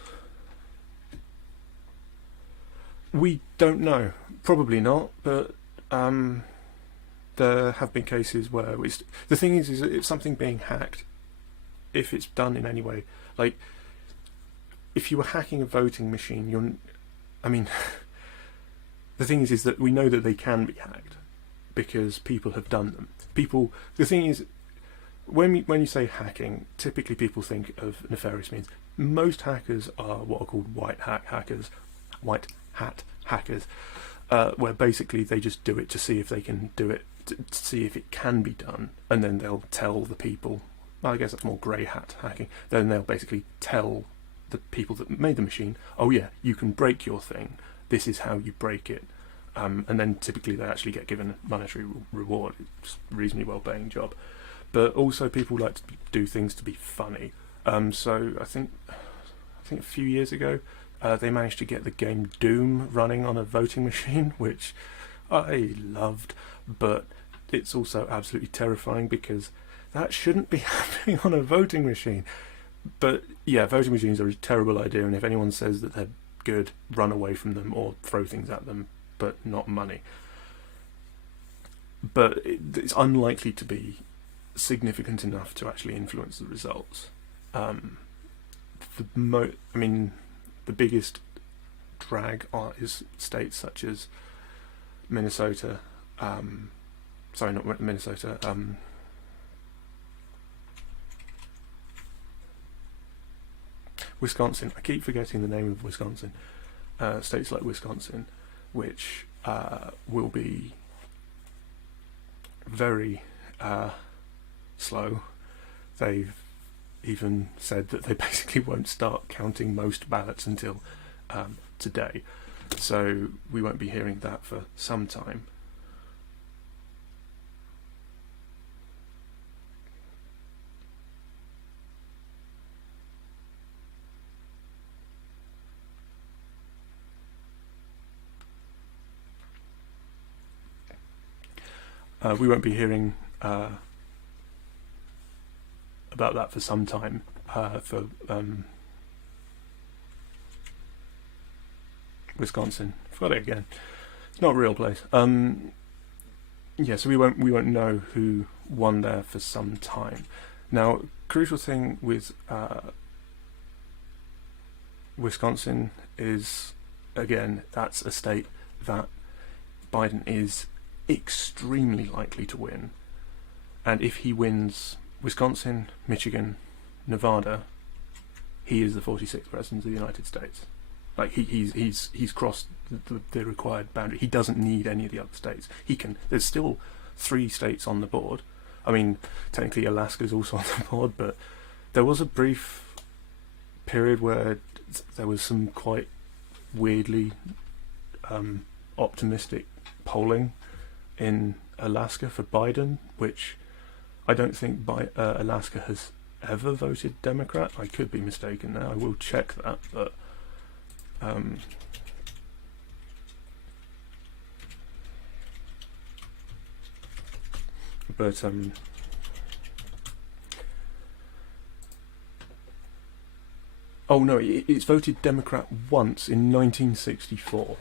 we don't know. Probably not, but there have been cases where the thing is it's something being hacked. If it's done in any way, like if you were hacking a voting machine, the thing is that we know that they can be hacked because people have done them. The thing is, when you say hacking, typically people think of nefarious means. Most hackers are what are called white hat hackers, where basically they just do it to see if they can do it, to see if it can be done, and then they'll tell the people. I guess that's more grey hat hacking. Then they'll basically tell the people that made the machine, oh yeah, you can break your thing. This is how you break it. And then typically they actually get given a monetary reward. It's a reasonably well-paying job. But also people like to do things to be funny. So I think a few years ago, they managed to get the game Doom running on a voting machine, which I loved, but it's also absolutely terrifying because that shouldn't be happening on a voting machine. But yeah, voting machines are a terrible idea, and if anyone says that they're good, run away from them or throw things at them, but not money. But it's unlikely to be significant enough to actually influence the results. The biggest drag on is states such as Minnesota. Sorry, not Minnesota. Wisconsin. I keep forgetting the name of Wisconsin. States like Wisconsin, which will be very slow. They've even said that they basically won't start counting most ballots until today. So we won't be hearing that for some time. We won't be hearing about that for some time. For Wisconsin, forgot it again. It's not a real place. Yeah, so we won't know who won there for some time. Now, crucial thing with Wisconsin is, again, that's a state that Biden is extremely likely to win, and if he wins Wisconsin, Michigan, Nevada, he is the 46th president of the United States. Like he's crossed the required boundary. He doesn't need any of the other states. He can. There's still 3 states on the board. I mean, technically Alaska's also on the board, but there was a brief period where there was some quite weirdly optimistic polling in Alaska for Biden, which I don't think Alaska has ever voted Democrat. I could be mistaken there. I will check that, but oh no, it's voted Democrat once in 1964.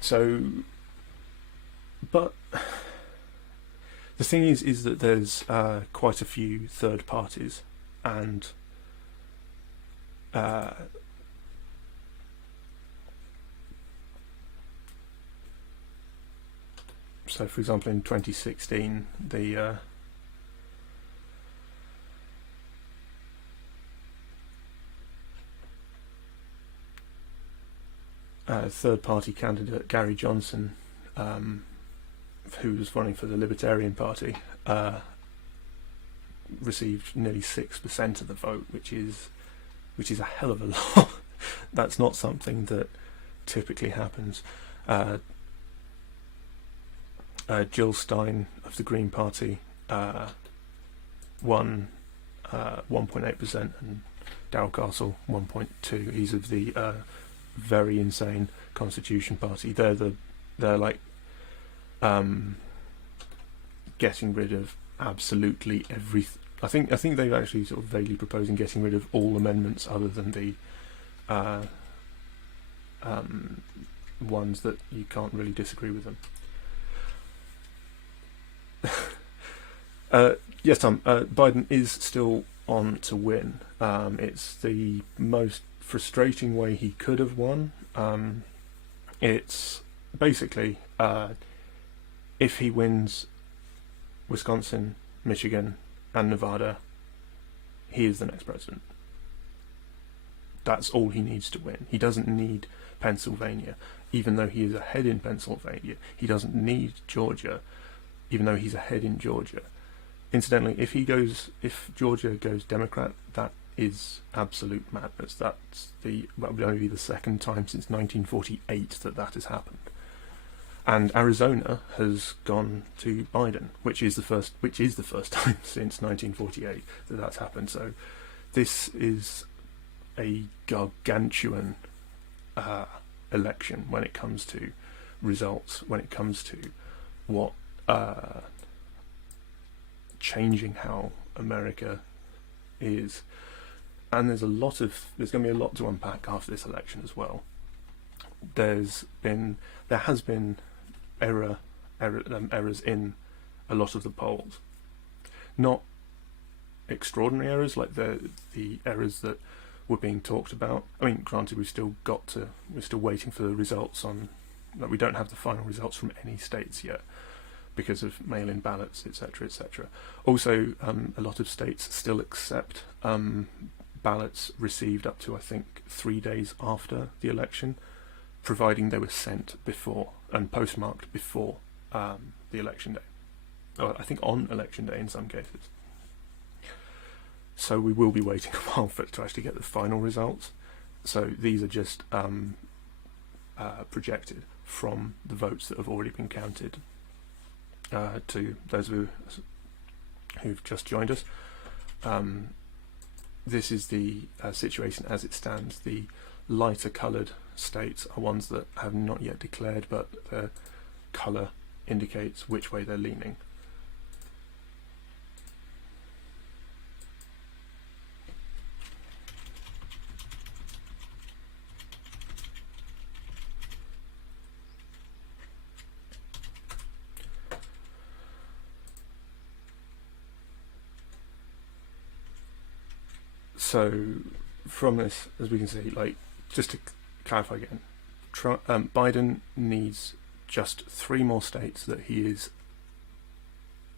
So, but the thing is that there's quite a few third parties, and so, for example, in 2016, the third-party candidate Gary Johnson, who was running for the Libertarian Party, received nearly 6% of the vote, which is a hell of a lot. That's not something that typically happens. Jill Stein of the Green Party won 1.8%, and Darrell Castle 1.2%. He's of the very insane Constitution Party. They're like getting rid of absolutely every. I think they've actually sort of vaguely proposing getting rid of all amendments other than the ones that you can't really disagree with them. Yes, Tom. Biden is still on to win. It's the most frustrating way he could have won. It's basically if he wins Wisconsin, Michigan, and Nevada, he is the next president. That's all he needs to win. He doesn't need Pennsylvania, even though he is ahead in Pennsylvania. He doesn't need Georgia, even though he's ahead in Georgia. Incidentally, if Georgia goes Democrat, that is absolute madness. That would only be the second time since 1948 that has happened. And Arizona has gone to Biden, which is the first time since 1948 that that's happened. So this is a gargantuan election when it comes to results, when it comes to what changing how America is. And there's going to be a lot to unpack after this election as well. There has been errors in a lot of the polls, not extraordinary errors like the errors that were being talked about. I mean, granted, we're still waiting for the results on. Like, we don't have the final results from any states yet because of mail-in ballots, etc., etc. Also, a lot of states still accept ballots received up to, I think, 3 days after the election, providing they were sent before and postmarked before the election day. Or I think on election day in some cases. So we will be waiting a while for it to actually get the final results. So these are just projected from the votes that have already been counted. To those who've just joined us, this is the situation as it stands. The lighter coloured states are ones that have not yet declared, but the colour indicates which way they're leaning. So from this, as we can see, like, just to clarify again, Biden needs just 3 more states that he is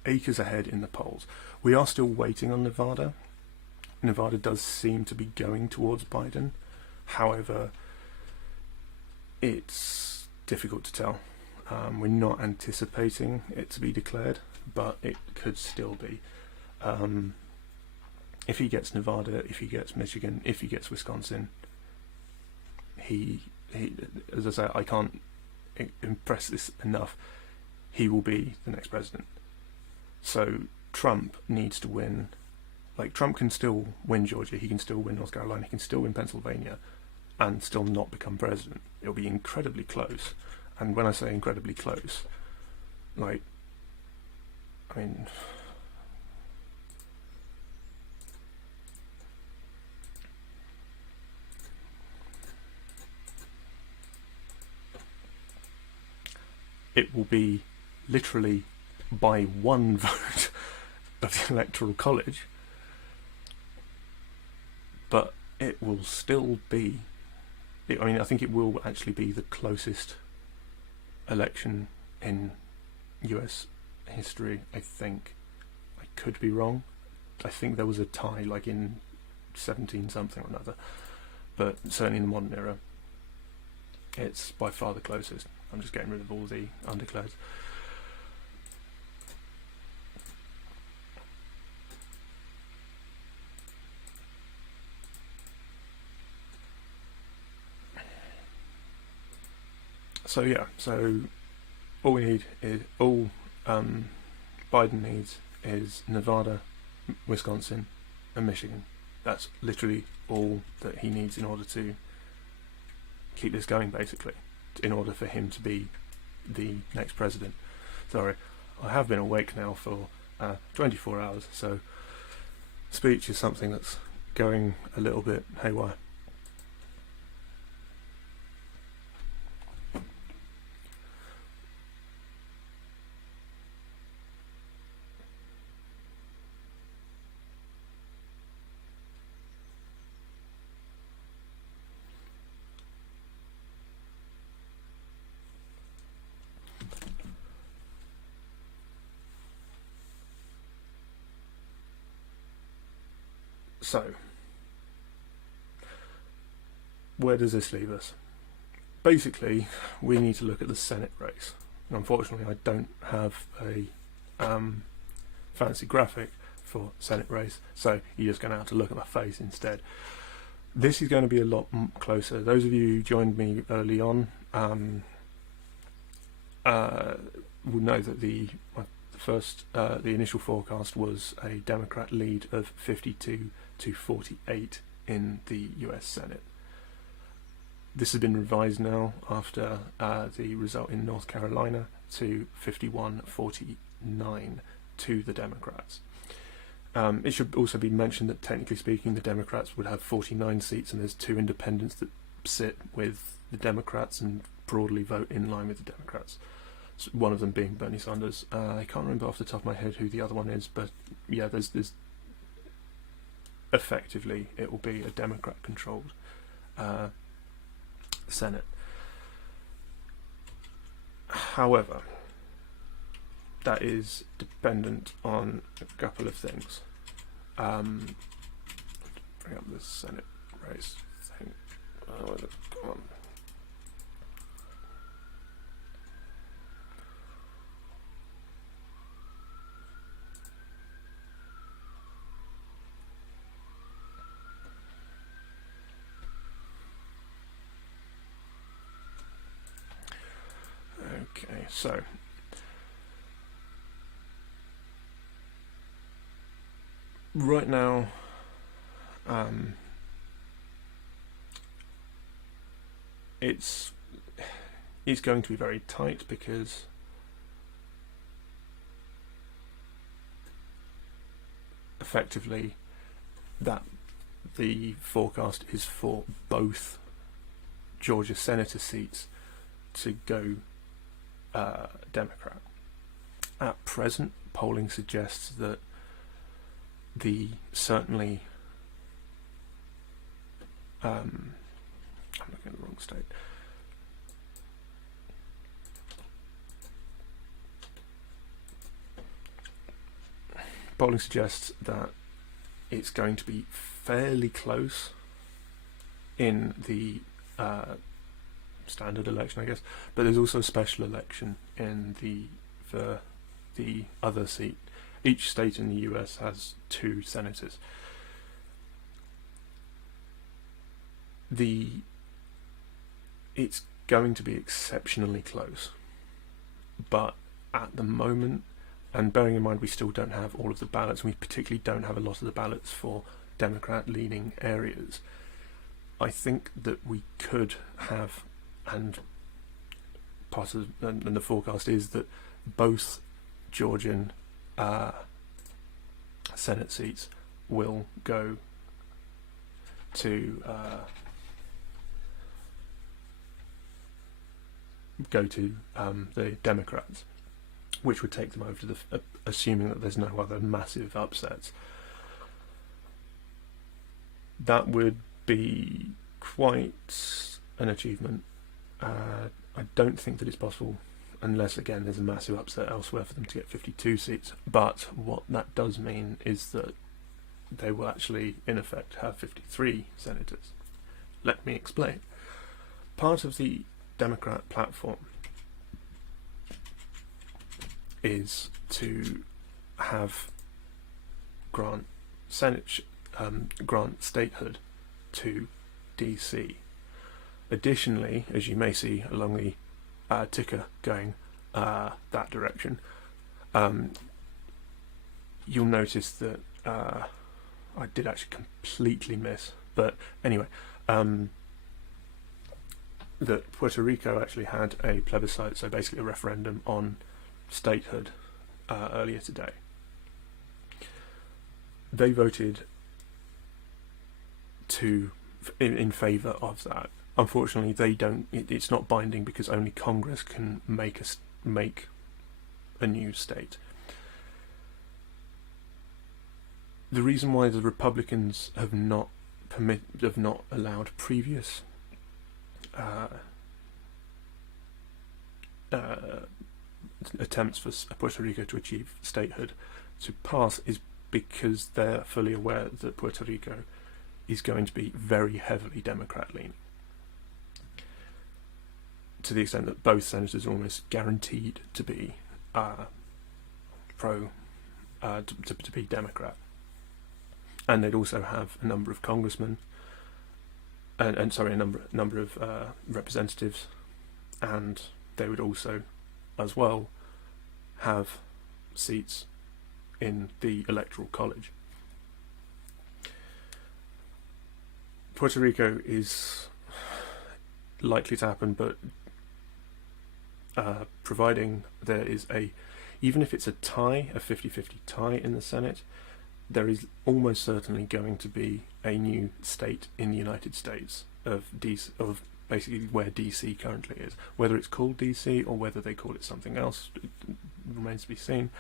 acres ahead in the polls. We are still waiting on Nevada. Nevada does seem to be going towards Biden. However, it's difficult to tell. We're not anticipating it to be declared, but it could still be. If he gets Nevada, if he gets Michigan, if he gets Wisconsin, he as I say, I can't impress this enough, he will be the next president. So Trump needs to win. Like, Trump can still win Georgia, he can still win North Carolina, he can still win Pennsylvania, and still not become president. It'll be incredibly close. And when I say incredibly close, like, I mean, it will be literally by 1 vote of the Electoral College, but it will still be, I mean, I think it will actually be the closest election in US history, I think. I could be wrong. I think there was a tie, like in 17 something or another, but certainly in the modern era, it's by far the closest. I'm just getting rid of all the undeclared. So yeah, so all we need is, Biden needs is Nevada, Wisconsin, and Michigan. That's literally all that he needs in order to keep this going, basically, in order for him to be the next president. Sorry, I have been awake now for 24 hours, so speech is something that's going a little bit haywire. So, where does this leave us? Basically, we need to look at the Senate race. And unfortunately, I don't have a fancy graphic for Senate race, so you're just going to have to look at my face instead. This is going to be a lot closer. Those of you who joined me early on will know that the initial forecast was a Democrat lead of 52 to 48 in the US Senate. This has been revised now after the result in North Carolina to 51-49 to the Democrats. It should also be mentioned that, technically speaking, the Democrats would have 49 seats, and there's 2 independents that sit with the Democrats and broadly vote in line with the Democrats. So one of them being Bernie Sanders. I can't remember off the top of my head who the other one is, but yeah, there's effectively it will be a Democrat-controlled Senate. However, that is dependent on a couple of things. Bring up the Senate race thing. Where's it gone? Okay, so right now, it's going to be very tight because effectively that the forecast is for both Georgia senator seats to go Democrat. At present, polling suggests that certainly I'm looking at the wrong state. Polling suggests that it's going to be fairly close in the standard election, I guess, but there's also a special election in for the other seat. Each state in the US has 2 senators. It's going to be exceptionally close, but at the moment, and bearing in mind we still don't have all of the ballots, and we particularly don't have a lot of the ballots for Democrat-leaning areas, I think that we could have, and the forecast is that both Georgian Senate seats will go to the Democrats, which would take them over to the, assuming that there's no other massive upsets. That would be quite an achievement. I don't think that it's possible unless, again, there's a massive upset elsewhere for them to get 52 seats. But what that does mean is that they will actually, in effect, have 53 senators. Let me explain. Part of the Democrat platform is to have grant statehood to DC. Additionally, as you may see along the ticker going that direction, you'll notice that I did actually completely miss, but anyway, that Puerto Rico actually had a plebiscite, so basically a referendum on statehood earlier today. They voted in favour of that. Unfortunately, they don't. It's not binding because only Congress can make a new state. The reason why the Republicans have not allowed previous attempts for Puerto Rico to achieve statehood to pass is because they're fully aware that Puerto Rico is going to be very heavily Democrat-leaning, to the extent that both senators are almost guaranteed to be to be Democrat, and they'd also have a number of congressmen and a number of representatives, and they would also, as well, have seats in the Electoral College. Puerto Rico is likely to happen, but providing there is even if it's a tie, a 50-50 tie in the Senate, there is almost certainly going to be a new state in the United States of basically where DC currently is. Whether it's called DC or whether they call it something else, it remains to be seen.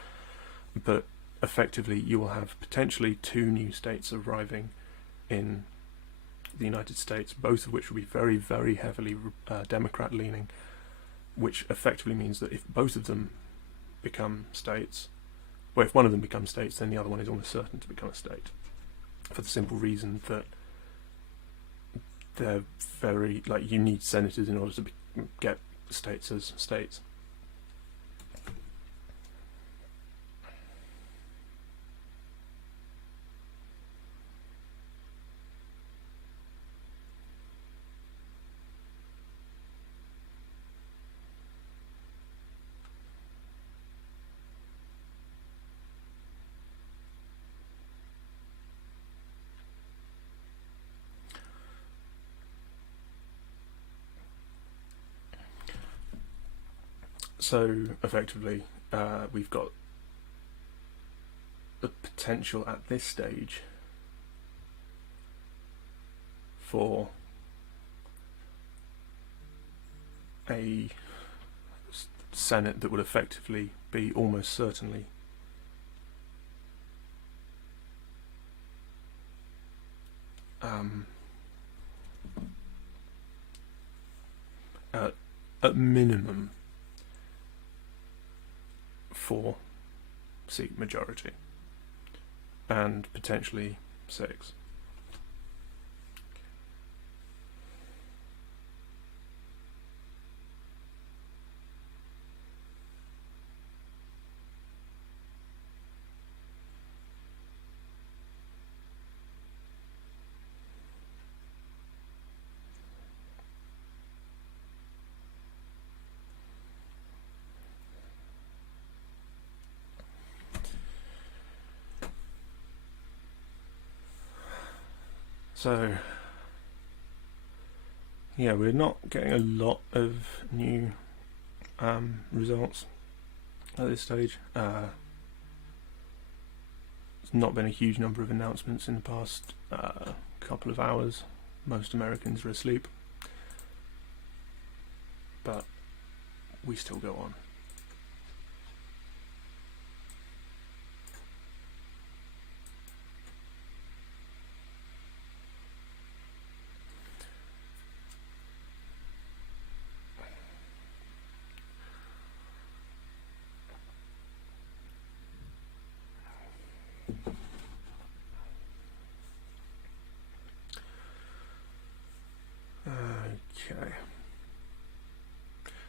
But effectively, you will have potentially 2 new states arriving in the United States, both of which will be very, very heavily Democrat-leaning, which effectively means that if both of them become states, well, if one of them becomes states, then the other one is almost certain to become a state, for the simple reason that they're very, like, you need senators in order to get states as states. So effectively, we've got the potential at this stage for a Senate that would effectively be almost certainly at minimum 4-seat majority, and potentially 6. So, yeah, we're not getting a lot of new results at this stage. There's not been a huge number of announcements in the past couple of hours. Most Americans are asleep, but we still go on. Okay.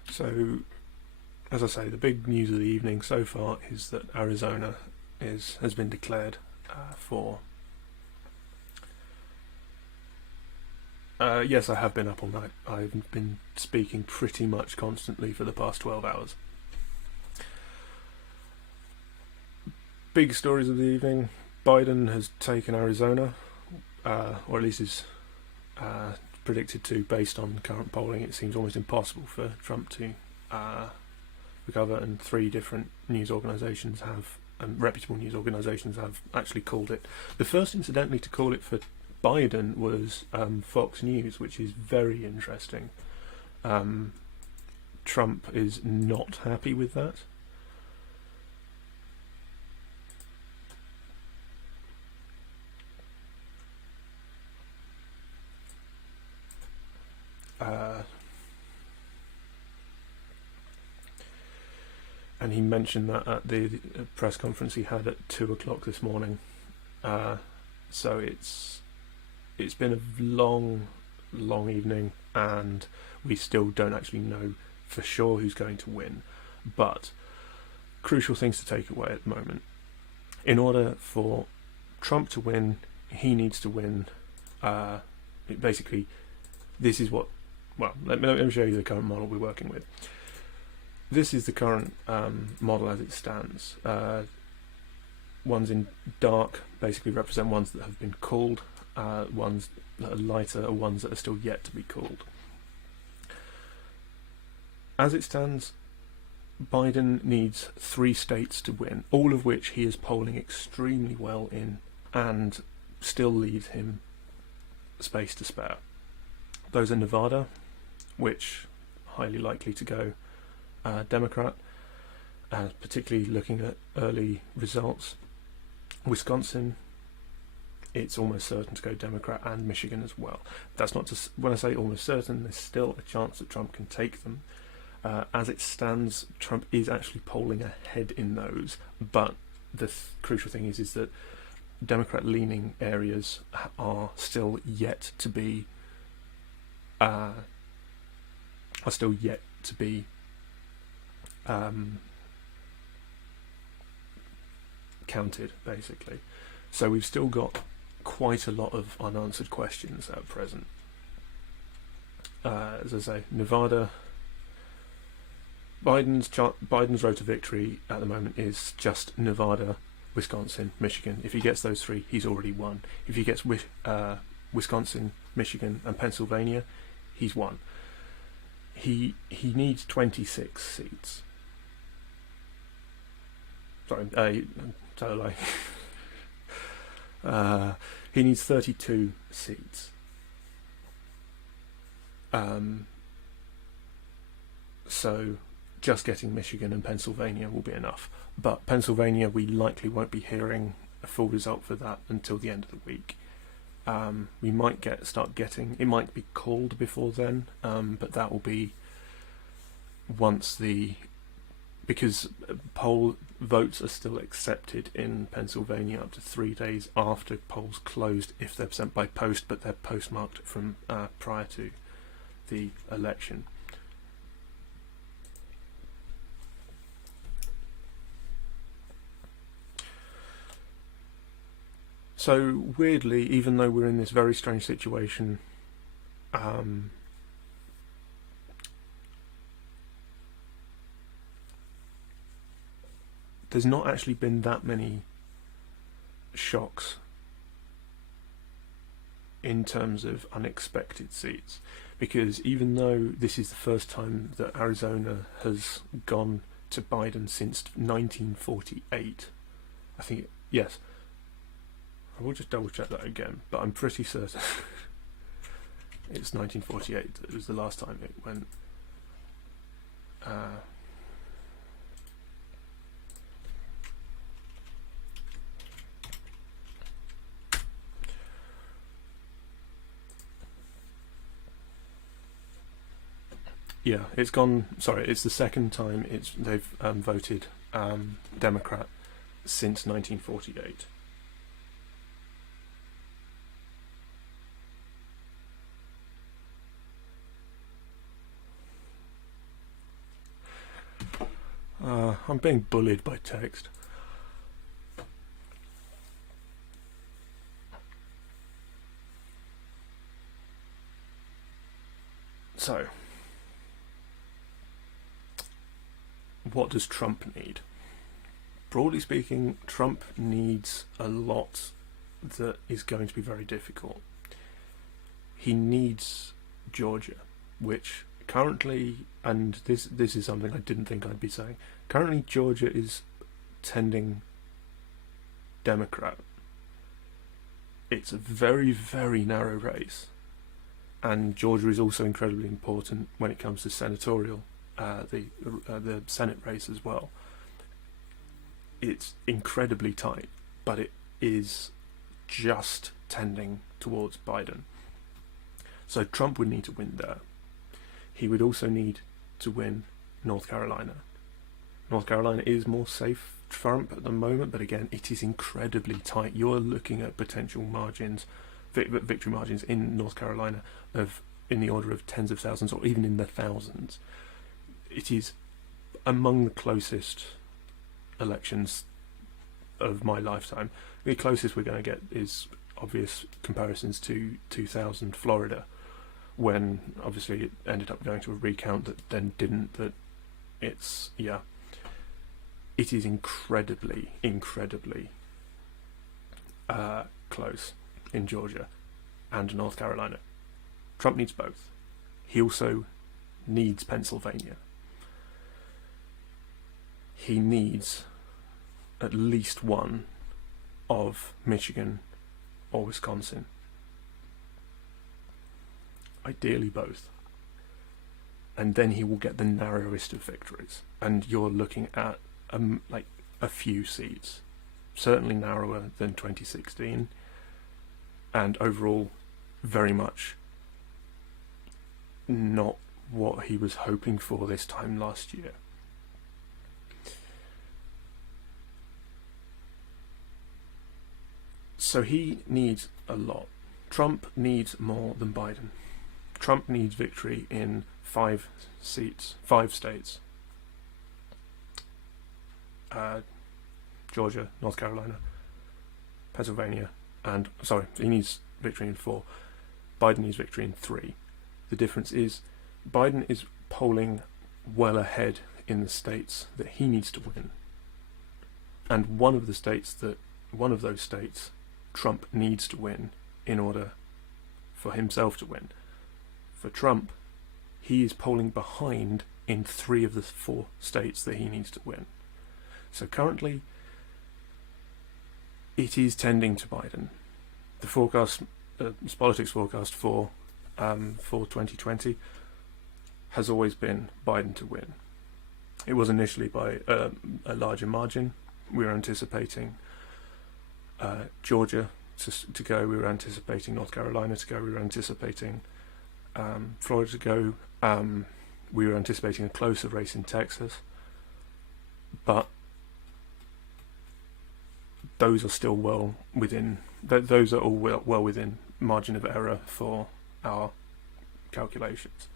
So, as I say, the big news of the evening so far is that Arizona has been declared for. Yes, I have been up all night. I've been speaking pretty much constantly for the past 12 hours. Big stories of the evening. Biden has taken Arizona, or at least is predicted to, based on current polling. It seems almost impossible for Trump to recover, and 3 different news organisations reputable news organisations have actually called it. The first, incidentally, to call it for Biden was Fox News, which is very interesting. Trump is not happy with that. And he mentioned that at the press conference he had at 2 o'clock this morning. So it's been a long evening, and we still don't actually know for sure who's going to win. But crucial things to take away at the moment. In order for Trump to win, he needs to win. Basically, this is what. Well, let me show you the current model we're working with. This is the current model as it stands. Ones in dark basically represent ones that have been called. Ones that are lighter are ones that are still yet to be called. As it stands, Biden needs 3 states to win, all of which he is polling extremely well in, and still leaves him space to spare. Those are Nevada, which highly likely to go Democrat, particularly looking at early results. Wisconsin, it's almost certain to go Democrat and Michigan as well. That's not to when I say almost certain, there's still a chance that Trump can take them. As it stands, Trump is actually polling ahead in those, but the crucial thing is that Democrat-leaning areas are still yet to be counted, basically. So we've still got quite a lot of unanswered questions at present. As I say, Nevada, Biden's road to victory at the moment is just Nevada, Wisconsin, Michigan. If he gets those three, he's already won. If he gets Wisconsin, Michigan, and Pennsylvania, he's won. He needs 26 seats. Sorry, totally. He needs 32 seats. So just getting Michigan and Pennsylvania will be enough. But Pennsylvania, we likely won't be hearing a full result for that until the end of the week. We might start getting, it might be called before then, but that will be once because poll votes are still accepted in Pennsylvania up to 3 days after polls closed if they're sent by post, but they're postmarked from prior to the election. So weirdly, even though we're in this very strange situation, there's not actually been that many shocks in terms of unexpected seats, because even though this is the first time that Arizona has gone to Biden since 1948, I think, yes, I will just double check that again, but I'm pretty certain it's 1948 that was the last time it went. Yeah, it's gone. Sorry, it's the second time they've voted Democrat since 1948. I'm being bullied by text. So, what does Trump need? Broadly speaking, Trump needs a lot that is going to be very difficult. He needs Georgia, which currently, and this is something I didn't think I'd be saying, currently Georgia is tending Democrat. It's a very, very narrow race, and Georgia is also incredibly important when it comes to senatorial, the Senate race as well. It's incredibly tight, but it is just tending towards Biden. So Trump would need to win there. He would also need to win North Carolina. North Carolina is more safe for Trump at the moment, but again, it is incredibly tight. You're looking at potential margins, victory margins in North Carolina of in the order of tens of thousands or even in the thousands. It is among the closest elections of my lifetime. The closest we're going to get is obvious comparisons to 2000 Florida, when obviously it ended up going to a recount that then didn't. That it's, yeah, it is incredibly close in Georgia and North Carolina. Trump needs both. He also needs Pennsylvania. He needs at least one of Michigan or Wisconsin. Ideally both. And then he will get the narrowest of victories. And you're looking at like a few seats. Certainly narrower than 2016. and overall very much not what he was hoping for this time last year. So he needs a lot. Trump needs more than Biden. Trump needs victory in 5 states. Georgia, North Carolina, Pennsylvania, and he needs victory in 4. Biden needs victory in 3. The difference is Biden is polling well ahead in the states that he needs to win, and one of those states Trump needs to win in order for himself to win. For Trump, he is polling behind in 3 of the 4 states that he needs to win. So currently, it is tending to Biden. The forecast, Spolitics forecast for 2020 has always been Biden to win. It was initially by a larger margin. We were anticipating Georgia to go. We were anticipating North Carolina to go. We were anticipating Florida to go. We were anticipating a closer race in Texas. But those are still well within. Those are all well within margin of error for our calculations.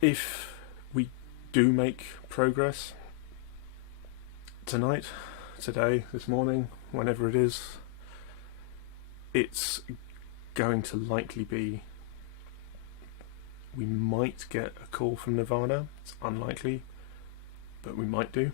If we do make progress tonight, today, this morning, whenever it is, it's going to likely be, we might get a call from Nevada. It's unlikely, but we might do.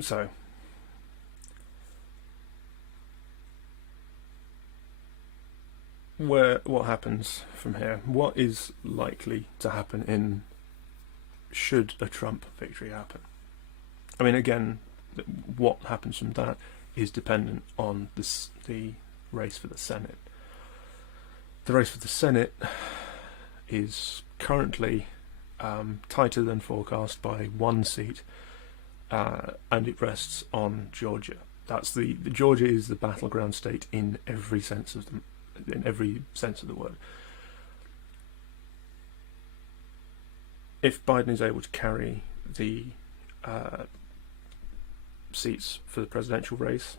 So, what happens from here? What is likely to happen should a Trump victory happen? I mean, again, what happens from that is dependent on the race for the Senate. The race for the Senate is currently tighter than forecast by 1 seat. And it rests on Georgia. Georgia is the battleground state in every sense of the word. If Biden is able to carry the seats for the presidential race,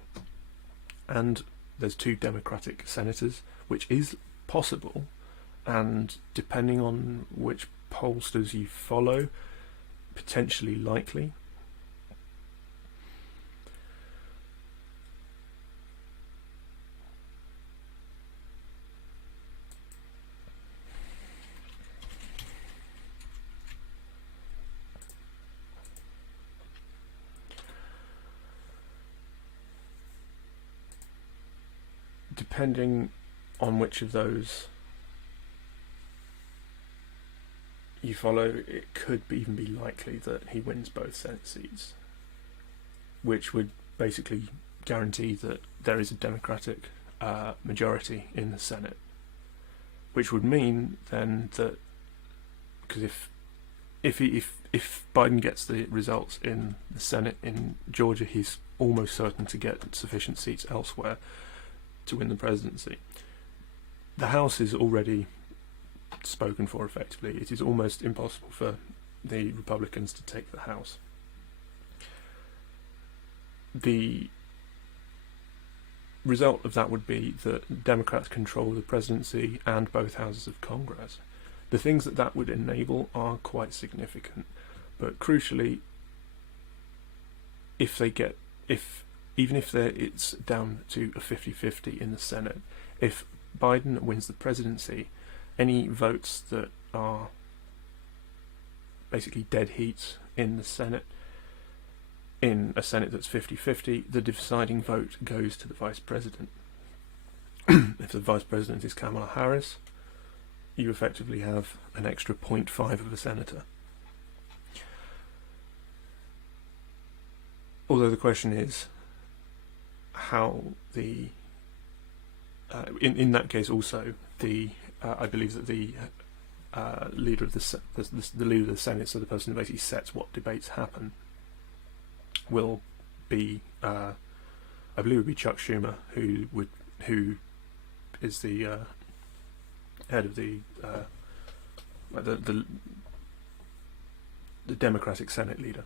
and there's 2 Democratic senators, which is possible, and depending on which pollsters you follow, potentially likely. Depending on which of those you follow, it could even be likely that he wins both Senate seats, which would basically guarantee that there is a Democratic majority in the Senate, which would mean then that, because if Biden gets the results in the Senate in Georgia, he's almost certain to get sufficient seats elsewhere to win the presidency. The House is already spoken for effectively. It is almost impossible for the Republicans to take the House. The result of that would be that Democrats control the presidency and both houses of Congress. The things that would enable are quite significant, but crucially, even if it's down to a 50-50 in the Senate, if Biden wins the presidency any votes that are basically dead heats in the Senate, in a Senate that's 50-50, the deciding vote goes to the Vice President. If the Vice President is Kamala Harris, you effectively have an extra 0.5 of a senator. Although the question is how the in that case also the I believe that the leader of the leader of the Senate, so the person who basically sets what debates happen, will be I believe it would be Chuck Schumer, who is the head of the Democratic Senate leader.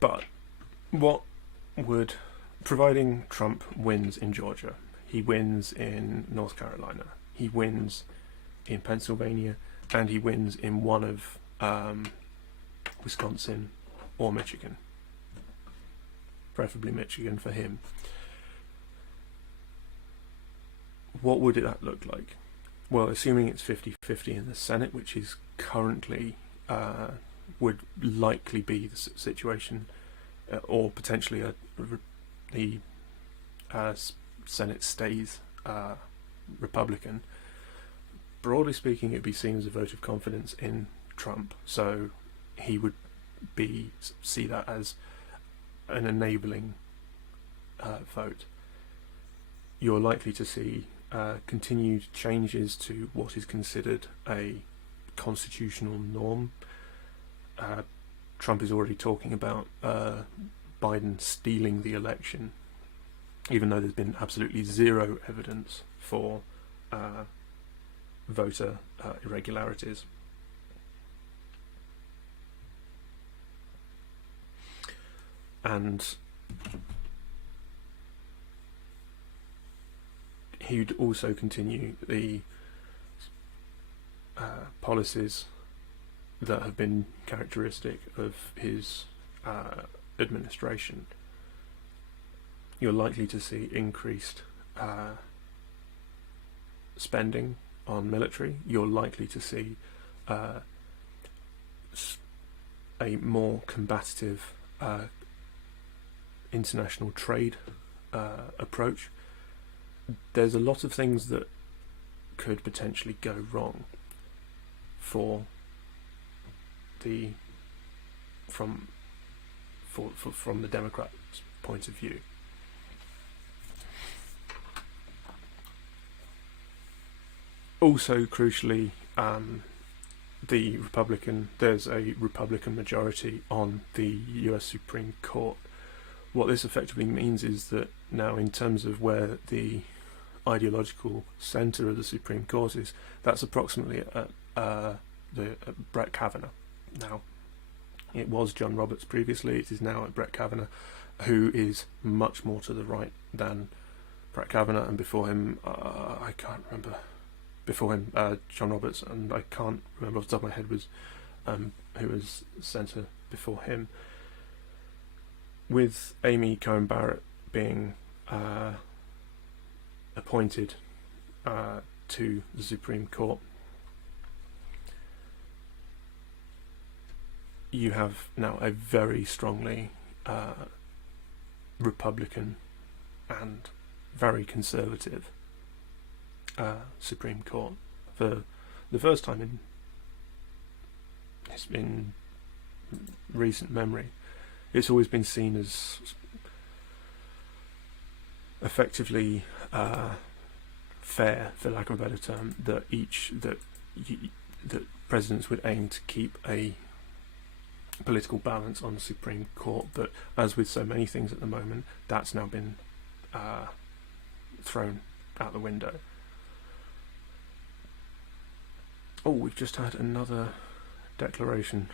But what would, providing Trump wins in Georgia, he wins in North Carolina, he wins in Pennsylvania, and he wins in one of Wisconsin or Michigan, preferably Michigan for him, what would that look like? Well, assuming it's 50-50 in the Senate, which is currently would likely be the situation, or potentially the Senate stays Republican. Broadly speaking, it would be seen as a vote of confidence in Trump, so he would see that as an enabling vote. You're likely to see continued changes to what is considered a constitutional norm. Trump is already talking about Biden stealing the election, even though there's been absolutely zero evidence for voter irregularities. And he'd also continue the policies that have been characteristic of his administration. You're likely to see increased spending on military. You're likely to see a more combative international trade approach. There's a lot of things that could potentially go wrong from the Democrats' point of view. Also, crucially, there's a Republican majority on the US Supreme Court. What this effectively means is that now, in terms of where the ideological centre of the Supreme Court is, that's approximately at Brett Kavanaugh. Now, it was John Roberts previously, it is now at Brett Kavanaugh, who is much more to the right than Brett Kavanaugh, and before him, I can't remember, before him, John Roberts, and I can't remember off the top of my head who was centre before him. With Amy Coney Barrett being appointed to the Supreme Court, you have now a very strongly Republican and very conservative Supreme Court for the first time in recent memory. It's always been seen as effectively fair, for lack of a better term, that that presidents would aim to keep a political balance on the Supreme Court, but as with so many things at the moment, that's now been thrown out the window. Oh, we've just had another declaration.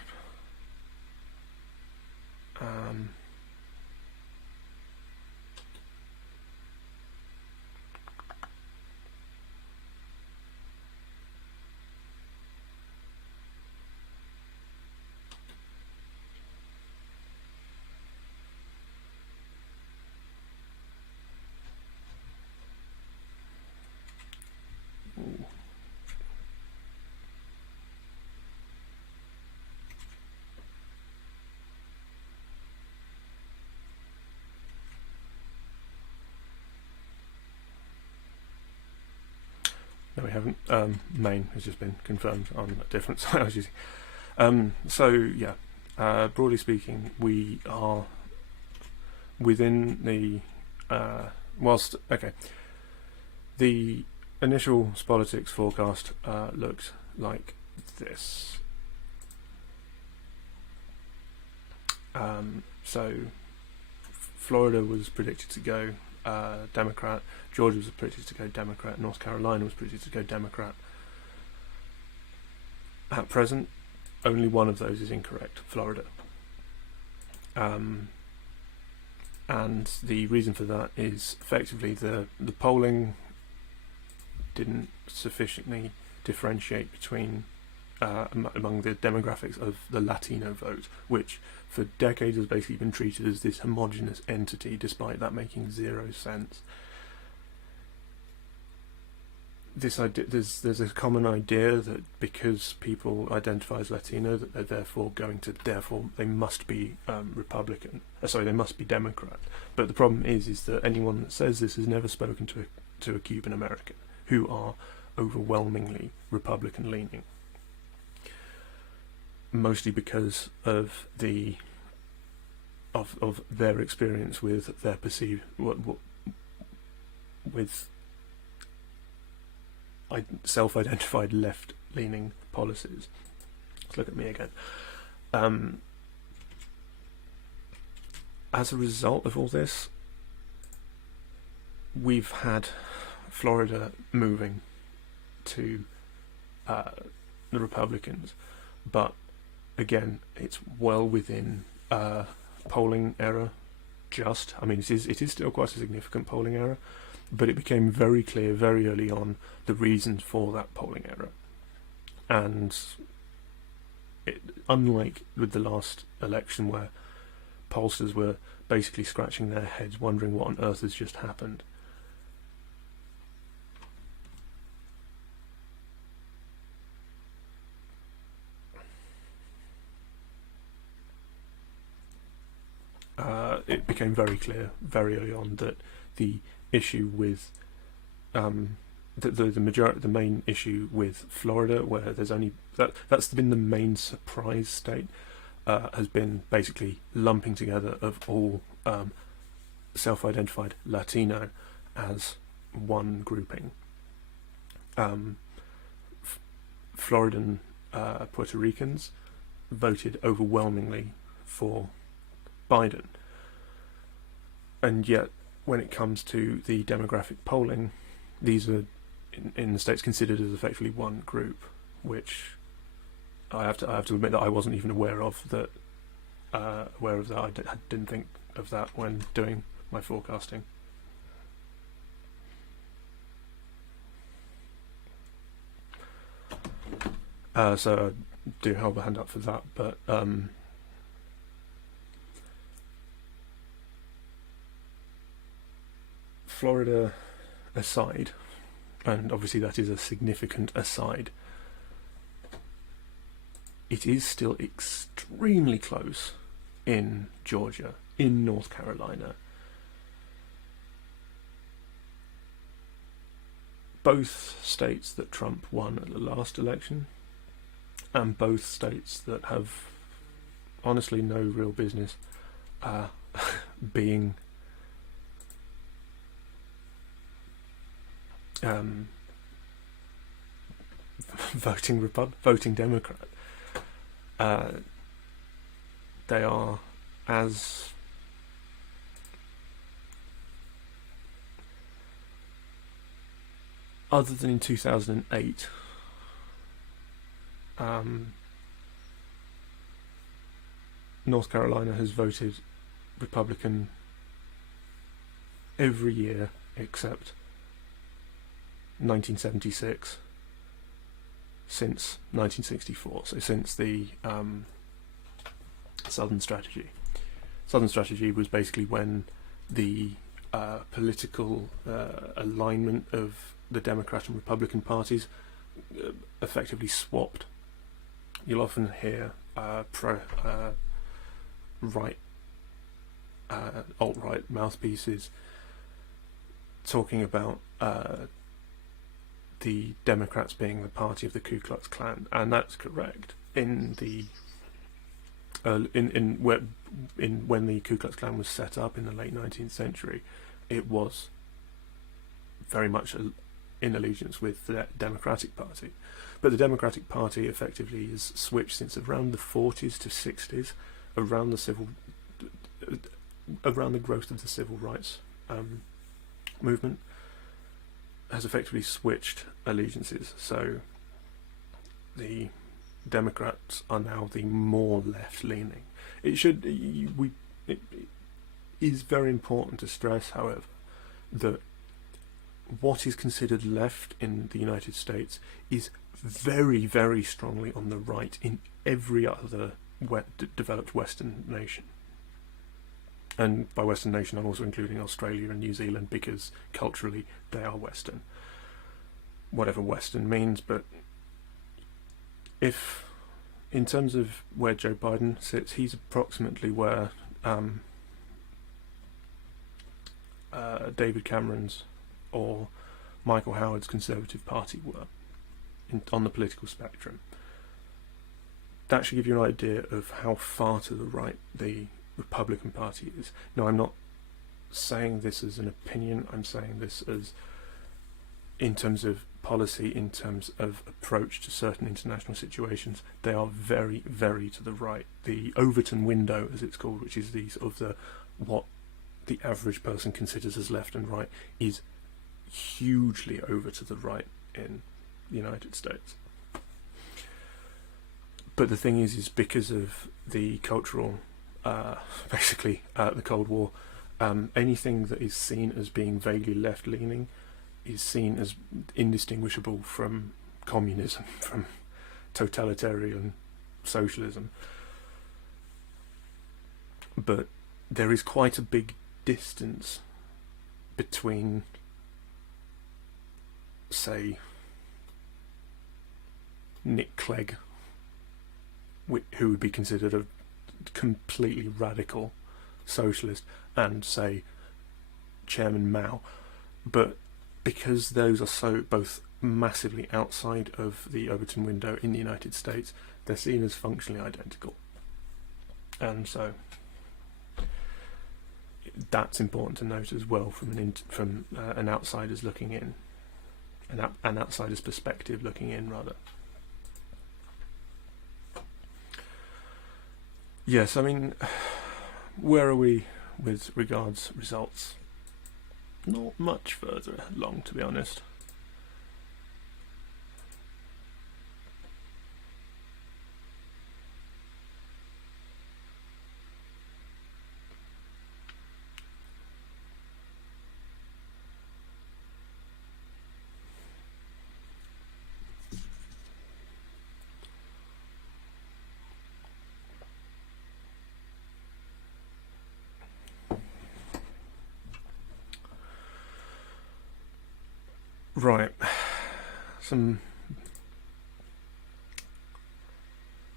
Ooh. No, we haven't. Maine has just been confirmed on a different site I was using. So, yeah, broadly speaking, we are within the... the initial Spolitics forecast looked like this. So, Florida was predicted to go Democrat, Georgia was predicted to go Democrat, North Carolina was predicted to go Democrat. At present, only one of those is incorrect, Florida. And the reason for that is effectively the polling didn't sufficiently differentiate between among the demographics of the Latino vote, which for decades has basically been treated as this homogenous entity, despite that making zero sense. This idea, there's a common idea that because people identify as Latino, that they're therefore they must be Republican. They must be Democrat. But the problem is that anyone that says this has never spoken to a Cuban American, who are overwhelmingly Republican leaning, mostly because of their experience with their perceived with self-identified left-leaning policies. Let's look at me again. As a result of all this, we've had Florida moving to the Republicans, but again, it's well within polling error. I mean, it is still quite a significant polling error, but it became very clear very early on the reasons for that polling error. And unlike with the last election where pollsters were basically scratching their heads wondering what on earth has just happened, it became very clear very early on that the issue with the main issue with Florida, where there's only that's been the main surprise state, has been basically lumping together of all self-identified Latino as one grouping. Floridan Puerto Ricans voted overwhelmingly for Biden, and yet when it comes to the demographic polling, these are in the states considered as effectively one group, which I have to admit that I wasn't even aware of that. I didn't think of that when doing my forecasting. So I do hold my hand up for that, but Florida aside, and obviously that is a significant aside, it is still extremely close in Georgia, in North Carolina. Both states that Trump won at the last election, and both states that have honestly no real business being voting Democrat. They are as other than in 2008, North Carolina has voted Republican every year except 1976 since 1964, so since the Southern Strategy. Southern Strategy was basically when the political alignment of the Democrat and Republican parties effectively swapped. You'll often hear alt-right mouthpieces talking about the Democrats being the party of the Ku Klux Klan, and that's correct. In the when the Ku Klux Klan was set up in the late 19th century, it was very much in allegiance with the Democratic Party. But the Democratic Party effectively has switched since around the 40s to 60s, around the growth of the civil rights movement, has effectively switched allegiances. So the Democrats are now the more left-leaning. It is very important to stress, however, that what is considered left in the United States is very, very strongly on the right in every other developed Western nation. And by Western nation, I'm also including Australia and New Zealand, because culturally they are Western. Whatever Western means, but if, in terms of where Joe Biden sits, he's approximately where David Cameron's or Michael Howard's Conservative Party were on the political spectrum. That should give you an idea of how far to the right the Republican Party is. Now, I'm not saying this as an opinion, I'm saying this as in terms of policy, in terms of approach to certain international situations. They are very, very to the right. The Overton window, as it's called, which is the sort of what the average person considers as left and right, is hugely over to the right in the United States. But the thing is because of the cultural, basically the Cold War, anything that is seen as being vaguely left-leaning is seen as indistinguishable from communism, from totalitarian socialism. But there is quite a big distance between, say, Nick Clegg, who would be considered a completely radical socialist, and, say, Chairman Mao. But because those are so both massively outside of the Overton window in the United States, they're seen as functionally identical. And so that's important to note as well from an outsider's looking in, an outsider's perspective looking in, rather. Yes, I mean, where are we with regards results? Not much further along, to be honest. Right, some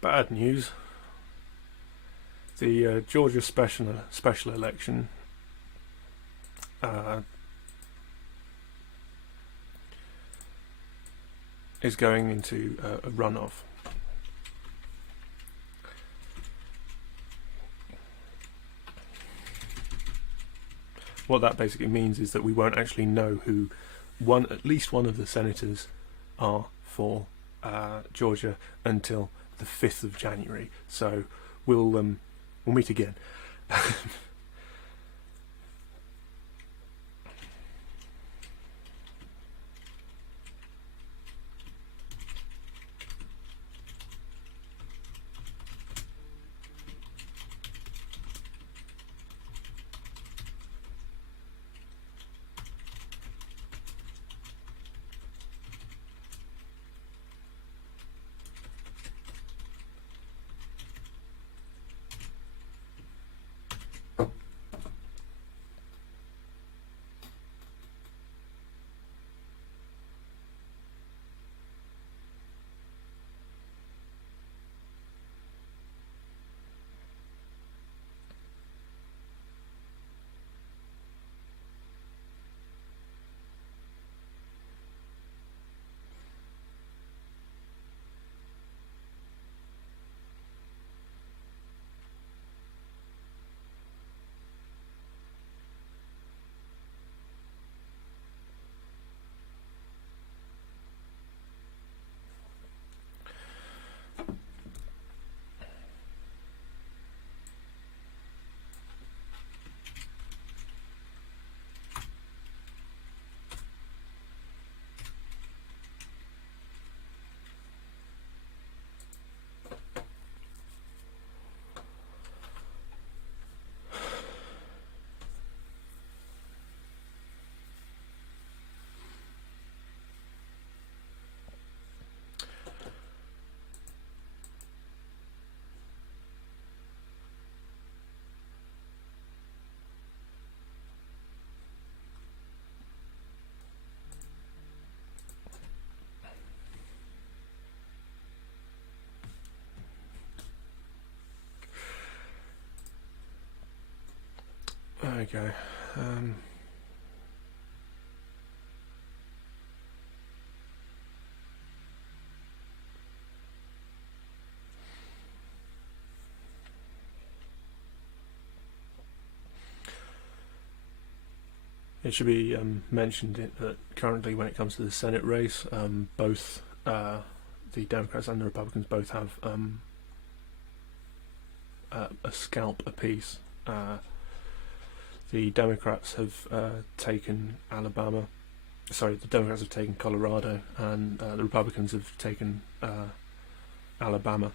bad news. The Georgia special election is going into a runoff. What that basically means is that we won't actually know who at least one of the senators are for Georgia until the 5th of January. So we'll meet again. Okay. It should be mentioned that currently, when it comes to the Senate race, both the Democrats and the Republicans both have a scalp apiece. The Democrats have taken Alabama. Sorry, the Democrats have taken Colorado, and the Republicans have taken Alabama.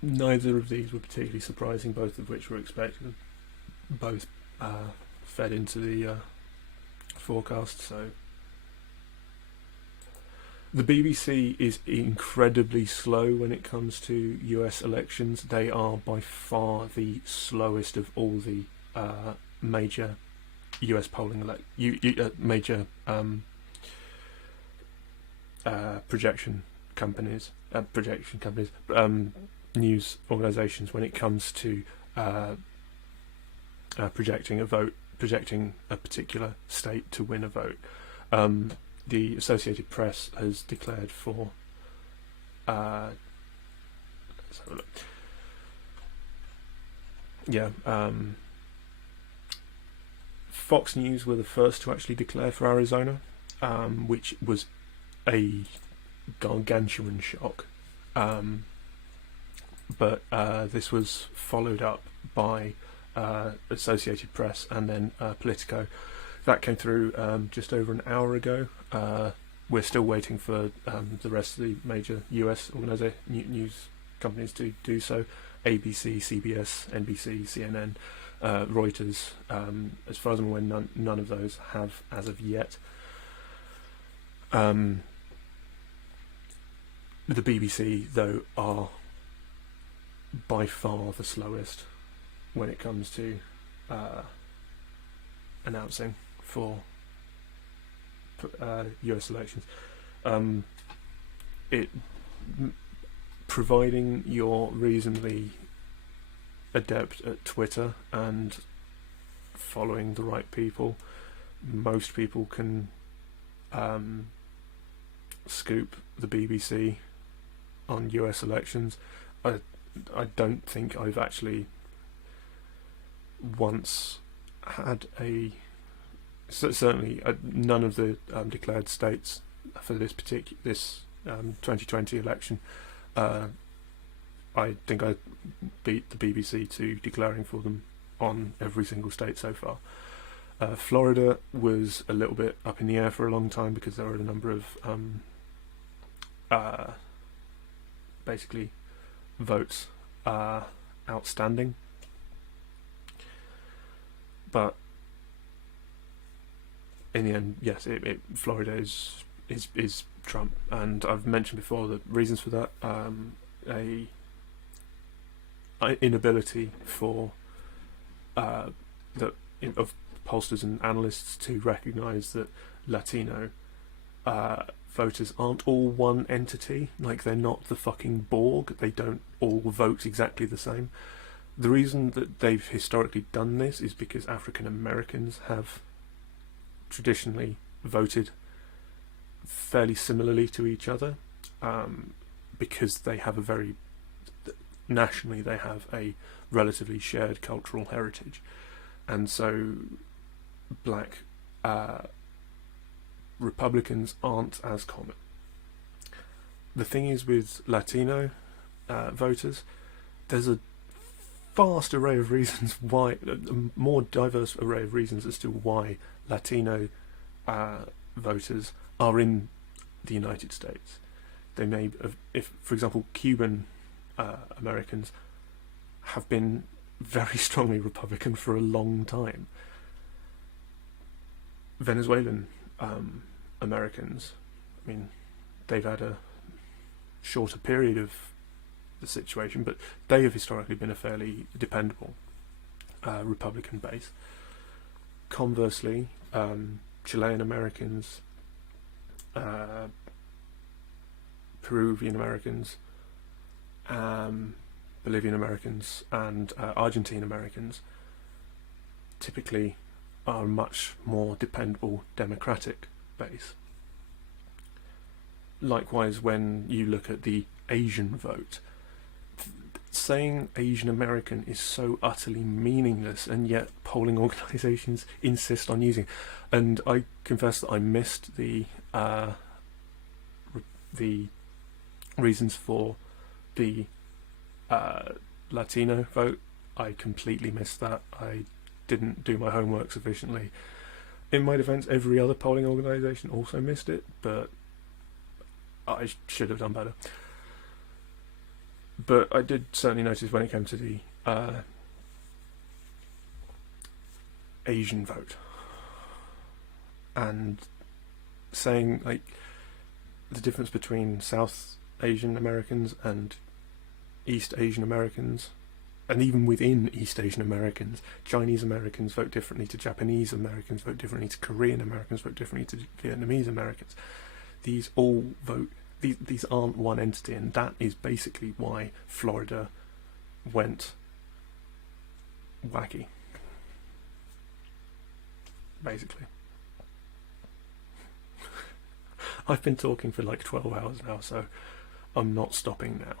Neither of these were particularly surprising, both of which were expected. Both fed into the forecast. So the BBC is incredibly slow when it comes to US elections. They are by far the slowest of all the major US polling major projection companies, news organisations, when it comes to projecting a particular state to win a vote. The Associated Press has declared for let's have a look. Fox News were the first to actually declare for Arizona, which was a gargantuan shock. But this was followed up by Associated Press and then Politico. That came through just over an hour ago. We're still waiting for the rest of the major US news companies to do so. ABC, CBS, NBC, CNN, Reuters. As far as I'm aware, none of those have as of yet. The BBC, though, are by far the slowest when it comes to announcing for US elections. Providing you're reasonably adept at Twitter and following the right people, most people can scoop the BBC on US elections. I don't think I've actually once had certainly none of the declared states for this 2020 election. I think I beat the BBC to declaring for them on every single state so far. Florida was a little bit up in the air for a long time because there were a number of basically votes outstanding, but in the end, yes, Florida is Trump, and I've mentioned before the reasons for that. A inability for of pollsters and analysts to recognise that Latino voters aren't all one entity. Like, they're not the fucking Borg. They don't all vote exactly the same. The reason that they've historically done this is because African Americans have traditionally voted fairly similarly to each other, because they have nationally they have a relatively shared cultural heritage, and so black Republicans aren't as common. The thing is, with Latino voters, there's a vast array of reasons why, a more diverse array of reasons as to why Latino voters are in the United States. They may have, if, for example, Cuban Americans have been very strongly Republican for a long time. Venezuelan Americans, I mean, they've had a shorter period of the situation, but they have historically been a fairly dependable Republican base. Conversely, Chilean Americans, Peruvian Americans, Bolivian Americans, and Argentine Americans typically are a much more dependable democratic base. Likewise, when you look at the Asian vote, saying Asian American is so utterly meaningless, and yet polling organisations insist on using. And I confess that I missed the reasons for the Latino vote. I completely missed that. I didn't do my homework sufficiently. In my defence, every other polling organisation also missed it, but I should have done better. But I did certainly notice when it came to the Asian vote, and saying like the difference between South Asian Americans and East Asian Americans, and even within East Asian Americans, Chinese Americans vote differently to Japanese Americans, vote differently to Korean Americans, vote differently to Vietnamese Americans. These all vote. These aren't one entity, and that is basically why Florida went wacky. Basically. I've been talking for like 12 hours now, so I'm not stopping now.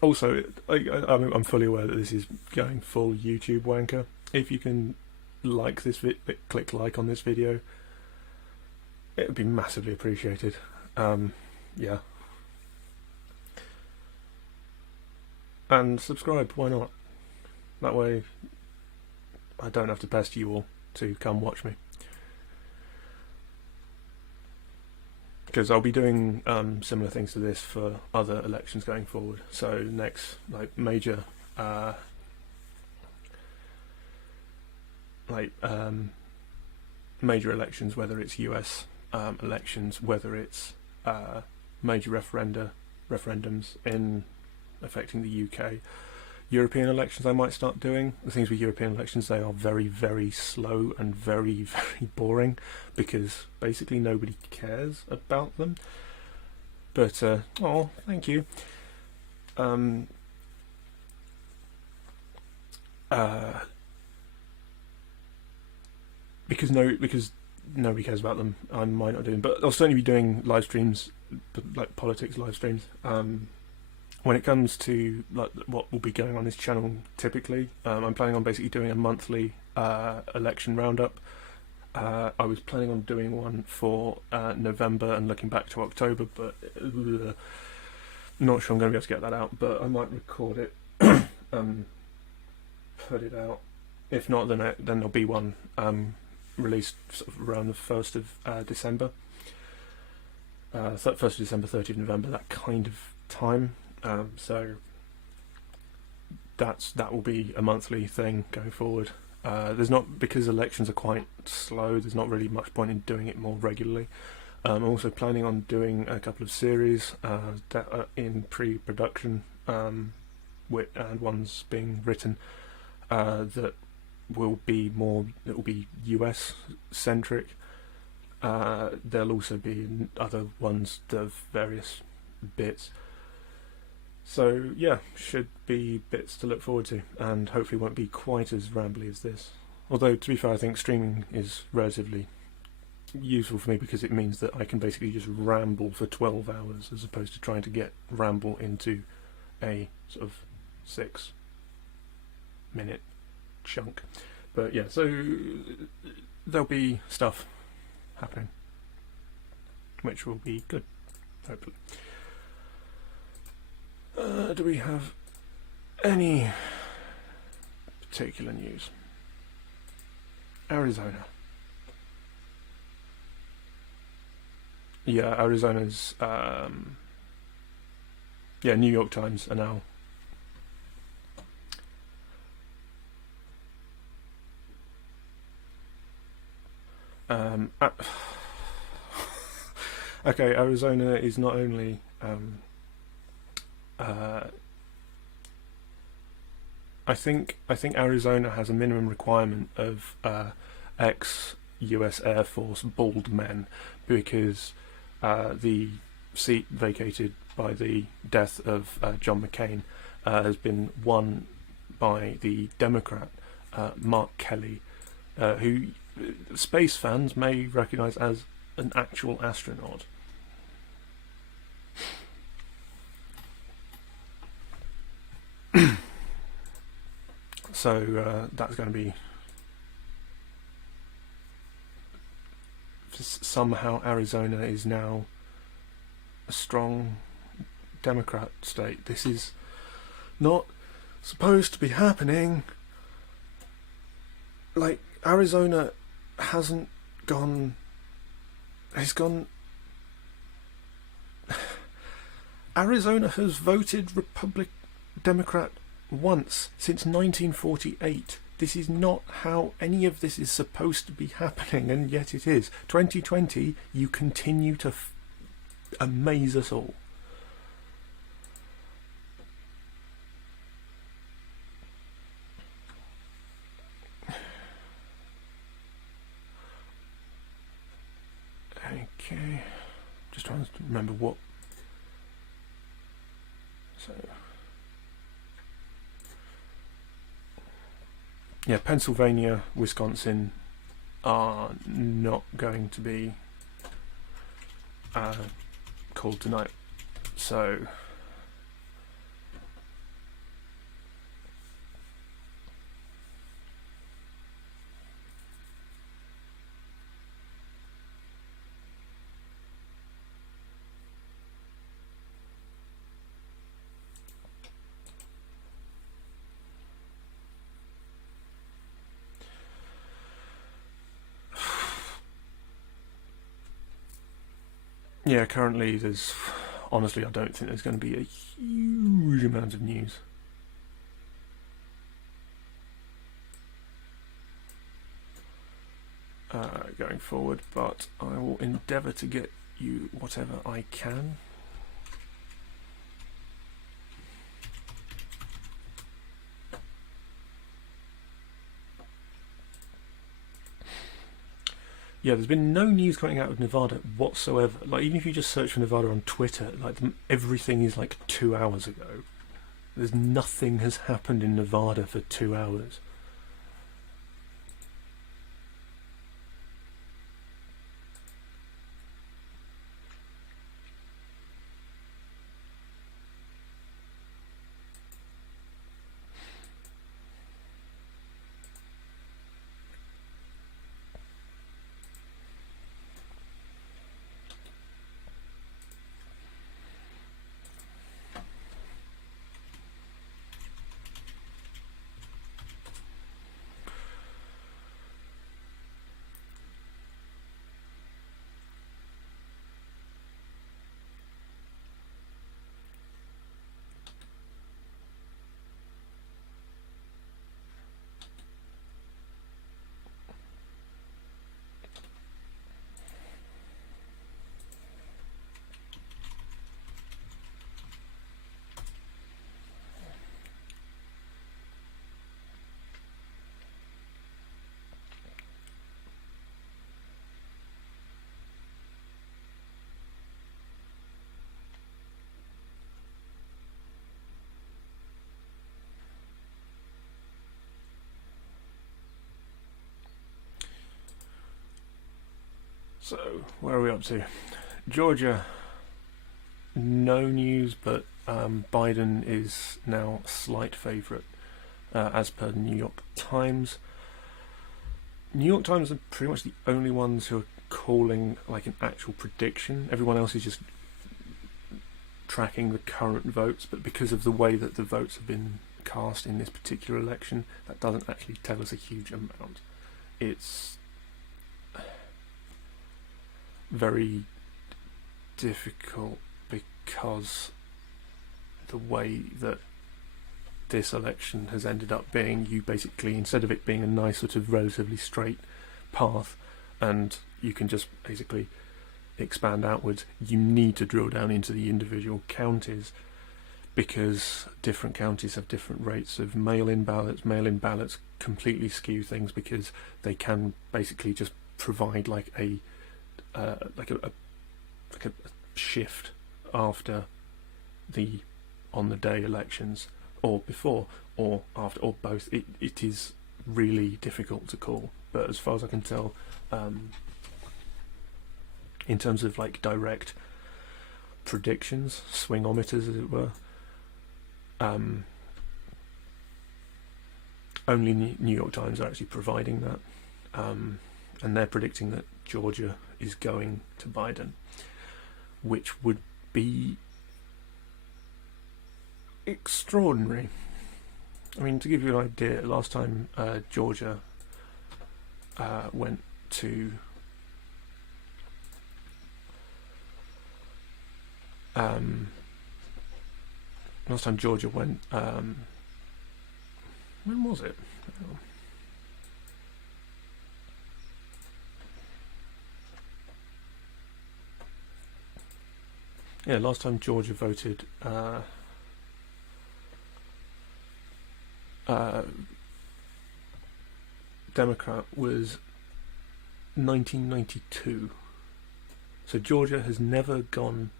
Also, I'm fully aware that this is going full YouTube wanker. If you can like this click like on this video, it would be massively appreciated. Yeah. And subscribe, why not? That way I don't have to pester you all to come watch me. Because I'll be doing similar things to this for other elections going forward. So next, like major, major elections, whether it's US elections, whether it's major referendums in affecting the UK, European elections I might start doing. The things with European elections, they are very, very slow and very, very boring, because basically nobody cares about them. But oh, thank you. Because nobody cares about them, I might not do them. But I'll certainly be doing live streams, like politics live streams. When it comes to like what will be going on this channel, typically, I'm planning on basically doing a monthly election roundup. I was planning on doing one for November and looking back to October, but not sure I'm going to be able to get that out. But I might record it, put it out. If not, then there'll be one released sort of around the 1st of December. 1st of December, 30th of November, that kind of time. So that will be a monthly thing going forward. There's not, because elections are quite slow, there's not really much point in doing it more regularly. I'm also planning on doing a couple of series that are in pre-production, and ones being written that will be US centric. There'll also be other ones of various bits. So yeah, should be bits to look forward to, and hopefully won't be quite as rambly as this. Although, to be fair, I think streaming is relatively useful for me because it means that I can basically just ramble for 12 hours as opposed to trying to ramble into a sort of 6-minute chunk. But yeah, so there'll be stuff happening, which will be good, hopefully. Do we have any particular news? Arizona. Yeah, Arizona's New York Times are now okay, Arizona is not only I think Arizona has a minimum requirement of ex-US Air Force bald men, because the seat vacated by the death of John McCain has been won by the Democrat Mark Kelly, who space fans may recognise as an actual astronaut. So that's going to be somehow Arizona is now a strong Democrat state. This is not supposed to be happening. Like, Arizona hasn't gone. Has gone. Arizona has voted Democrat once since 1948. This is not how any of this is supposed to be happening, and yet it is. 2020, you continue to amaze us all. Okay, just trying to remember what. So, yeah, Pennsylvania, Wisconsin are not going to be called tonight. So yeah, currently honestly, I don't think there's going to be a huge amount of news. Going forward, but I will endeavour to get you whatever I can. Yeah, there's been no news coming out of Nevada whatsoever. Like, even if you just search for Nevada on Twitter, like, everything is like 2 hours ago. There's nothing has happened in Nevada for 2 hours. So, where are we up to? Georgia, no news, but Biden is now slight favourite, as per the New York Times. New York Times are pretty much the only ones who are calling like an actual prediction. Everyone else is just tracking the current votes, but because of the way that the votes have been cast in this particular election, that doesn't actually tell us a huge amount. It's very difficult because the way that this election has ended up being, you basically, instead of it being a nice sort of relatively straight path and you can just basically expand outwards, you need to drill down into the individual counties because different counties have different rates of mail-in ballots. Mail-in ballots completely skew things because they can basically just provide like a like a shift after the on the day elections, or before, or after, or both. It is really difficult to call. But as far as I can tell, in terms of like direct predictions, swingometers as it were, only New York Times are actually providing that, and they're predicting that Georgia is going to Biden, which would be extraordinary. I mean, to give you an idea, last time Georgia went to when was it? Yeah, last time Georgia voted Democrat was 1992. So Georgia has never gone.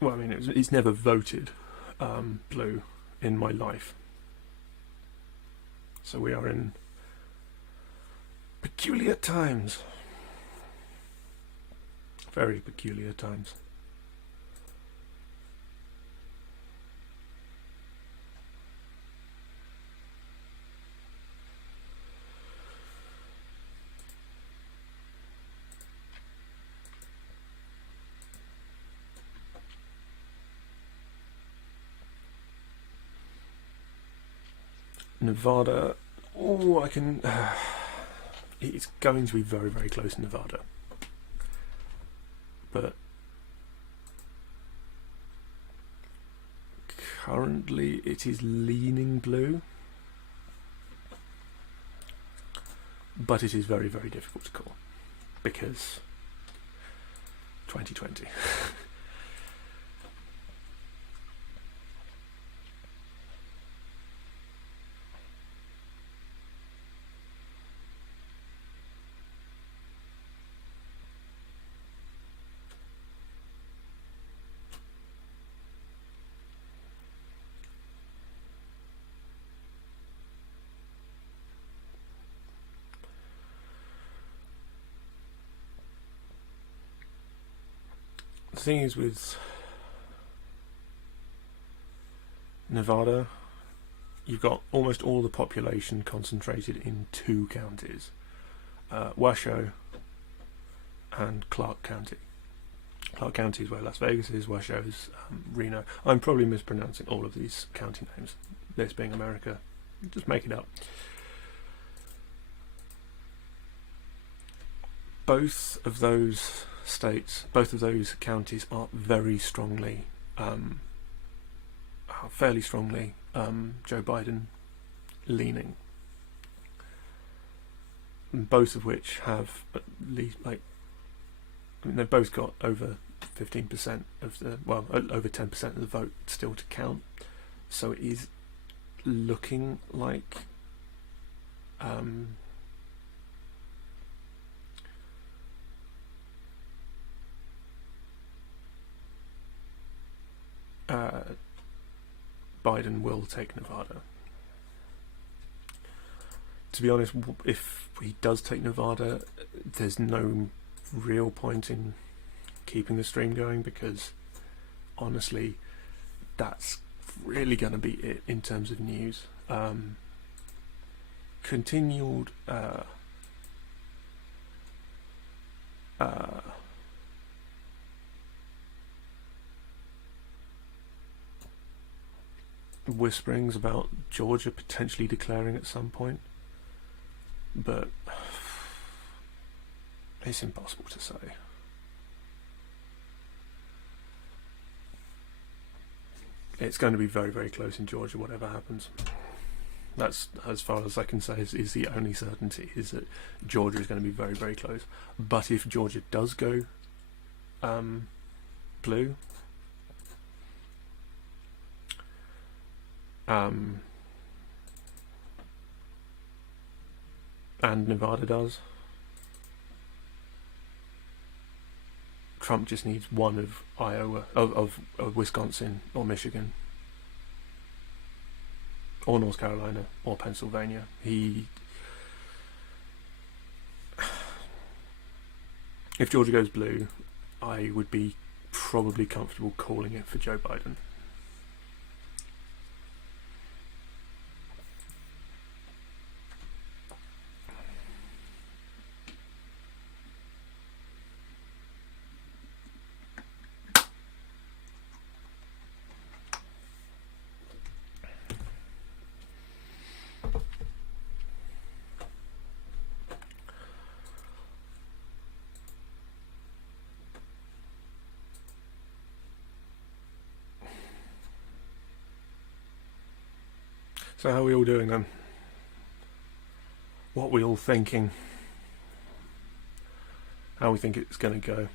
Well, I mean, it's never voted blue in my life. So we are in peculiar times. Very peculiar times. Nevada, oh, I can. It's going to be very, very close in Nevada, but currently it is leaning blue, but it is very, very difficult to call because 2020. The thing is with Nevada, you've got almost all the population concentrated in two counties, Washoe and Clark County. Clark County is where Las Vegas is, Washoe is Reno. I'm probably mispronouncing all of these county names, this being America, just make it up. Both of those states, both of those counties are very strongly, fairly strongly Joe Biden leaning. And both of which have at least, like, I mean, they've both got over 15% of the, well, over 10% of the vote still to count. So it is looking like Biden will take Nevada. To be honest, if he does take Nevada, there's no real point in keeping the stream going because honestly, that's really going to be it in terms of news. Continued whisperings about Georgia potentially declaring at some point, but it's impossible to say. It's going to be very, very close in Georgia, whatever happens. That's as far as I can say is the only certainty, is that Georgia is going to be very, very close. But if Georgia does go blue, and Nevada does. Trump just needs one of Iowa, of Wisconsin or Michigan or North Carolina or Pennsylvania. If Georgia goes blue, I would be probably comfortable calling it for Joe Biden. So how are we all doing then? What are we all thinking? How we think it's going to go?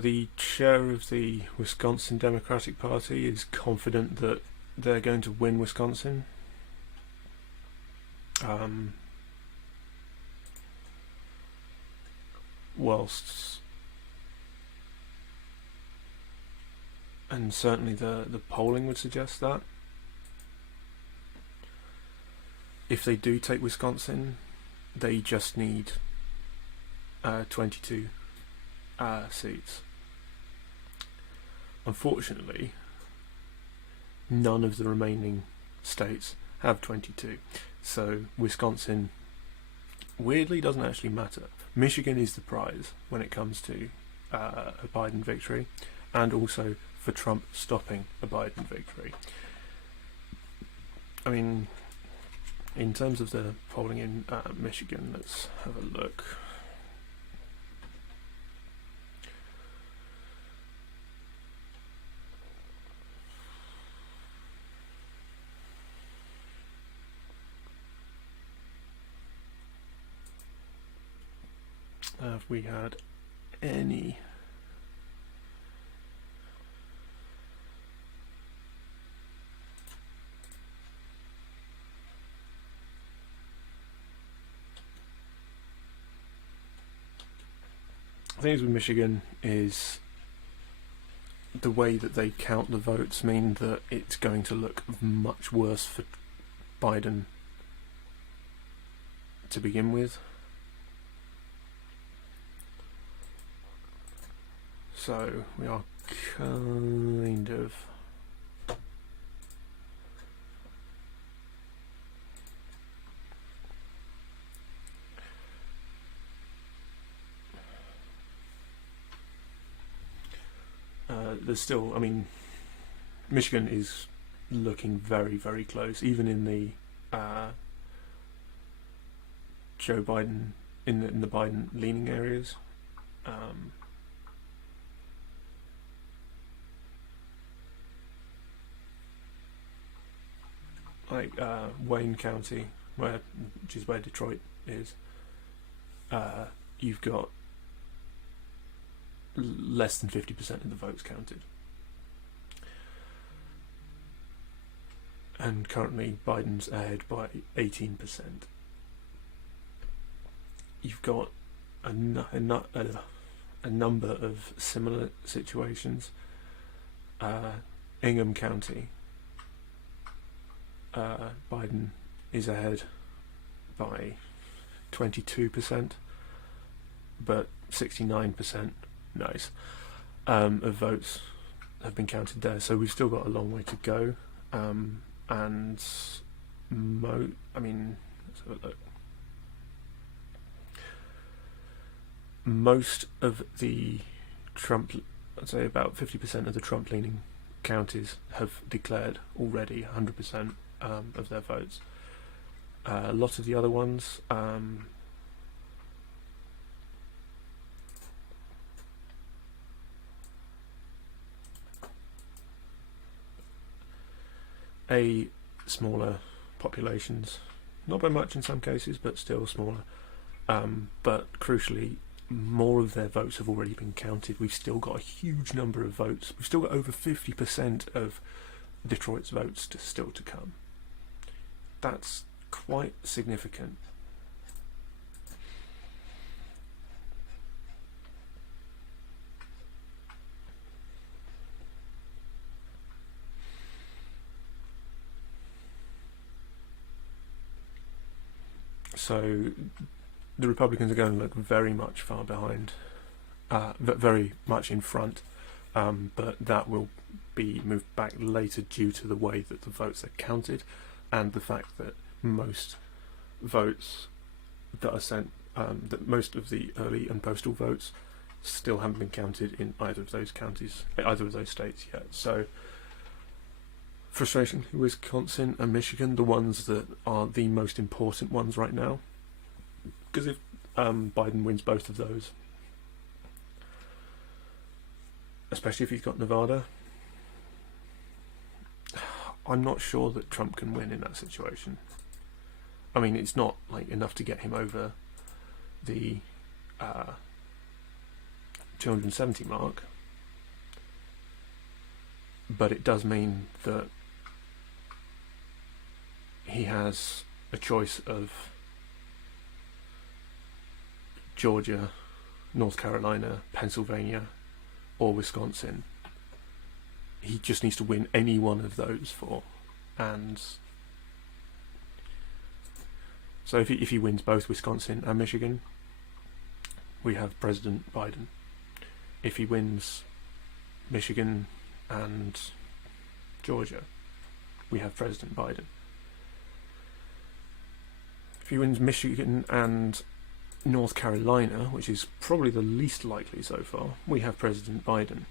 The chair of the Wisconsin Democratic Party is confident that they're going to win Wisconsin. Whilst, and certainly the polling would suggest that. If they do take Wisconsin, they just need 22 seats. Unfortunately, none of the remaining states have 22, so Wisconsin weirdly doesn't actually matter. Michigan is the prize when it comes to a Biden victory, and also for Trump stopping a Biden victory. I mean, in terms of the polling in Michigan, let's have a look. Have we had any? The thing is with Michigan is the way that they count the votes mean that it's going to look much worse for Biden to begin with. So we are kind of there's still, I mean, Michigan is looking very, very close, even in the Joe Biden, in the Biden leaning areas. Like Wayne County, which is where Detroit is, you've got less than 50% of the votes counted. And currently Biden's ahead by 18%. You've got a number of similar situations. Ingham County, Biden is ahead by 22%, but 69%, nice, of votes have been counted there. So we've still got a long way to go. And I mean, let's have a look. Most of the Trump, I'd say about 50% of the Trump-leaning counties have declared already 100%. of their votes. A lot of the other ones, smaller populations, not by much in some cases, but still smaller. But crucially, more of their votes have already been counted. We've still got a huge number of votes. We've still got over 50% of Detroit's votes still to come. That's quite significant. So the Republicans are going to look very much far behind, very much in front, but that will be moved back later due to the way that the votes are counted and the fact that most votes that are sent, that most of the early and postal votes still haven't been counted in either of those counties, either of those states yet. So frustration, Wisconsin and Michigan, the ones that are the most important ones right now, because if Biden wins both of those, especially if he's got Nevada, I'm not sure that Trump can win in that situation. I mean, it's not like enough to get him over the 270 mark, but it does mean that he has a choice of Georgia, North Carolina, Pennsylvania, or Wisconsin. He just needs to win any one of those four, and so if he wins both Wisconsin and Michigan, we have President Biden. If he wins Michigan and Georgia, we have President Biden. If he wins Michigan and North Carolina, which is probably the least likely so far, we have President Biden.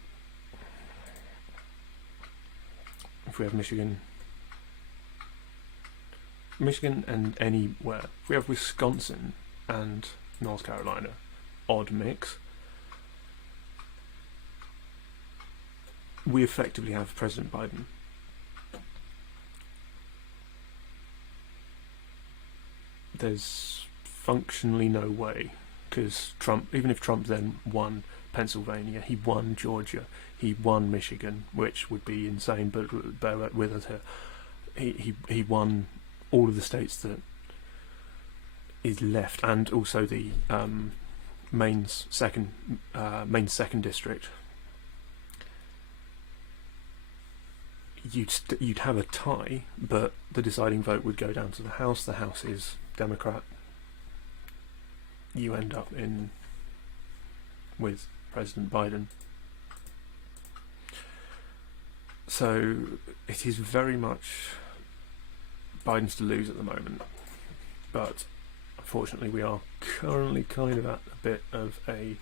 If we have Michigan and anywhere, if we have Wisconsin and North Carolina, odd mix, we effectively have President Biden. There's functionally no way, because Trump, even if Trump then won Pennsylvania, he won Georgia, he won Michigan, which would be insane, but bear with us here. He won all of the states that is left, and also the Maine's second district. You'd have a tie, but the deciding vote would go down to the House. The House is Democrat. You end up with President Biden. So it is very much Biden's to lose at the moment, but unfortunately we are currently kind of at a bit of a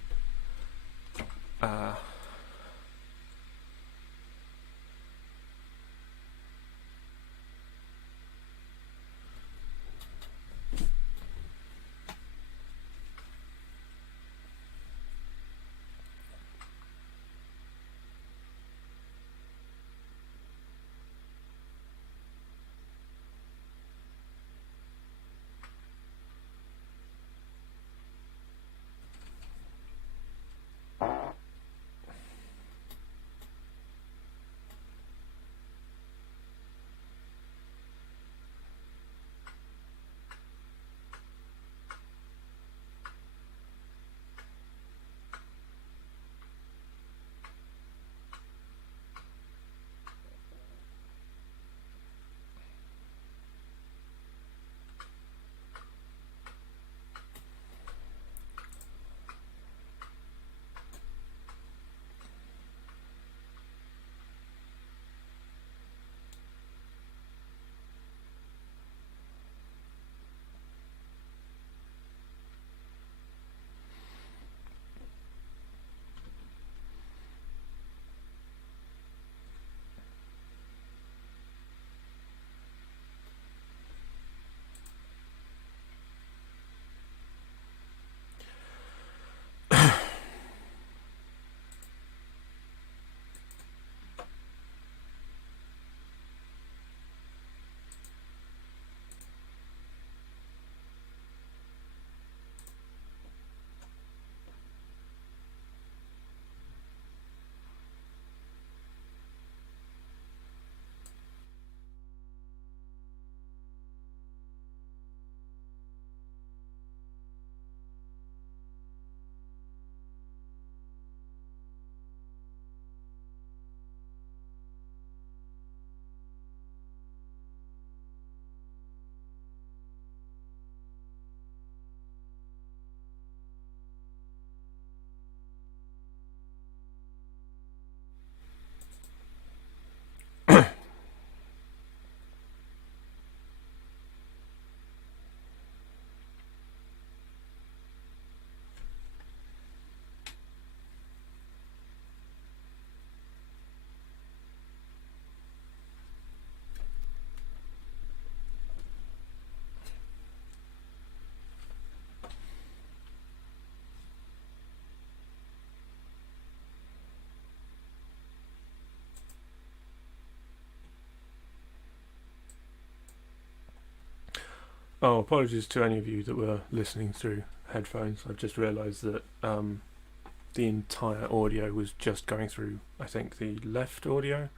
Oh, apologies to any of you that were listening through headphones. I've just realised that the entire audio was just going through, I think, the left audio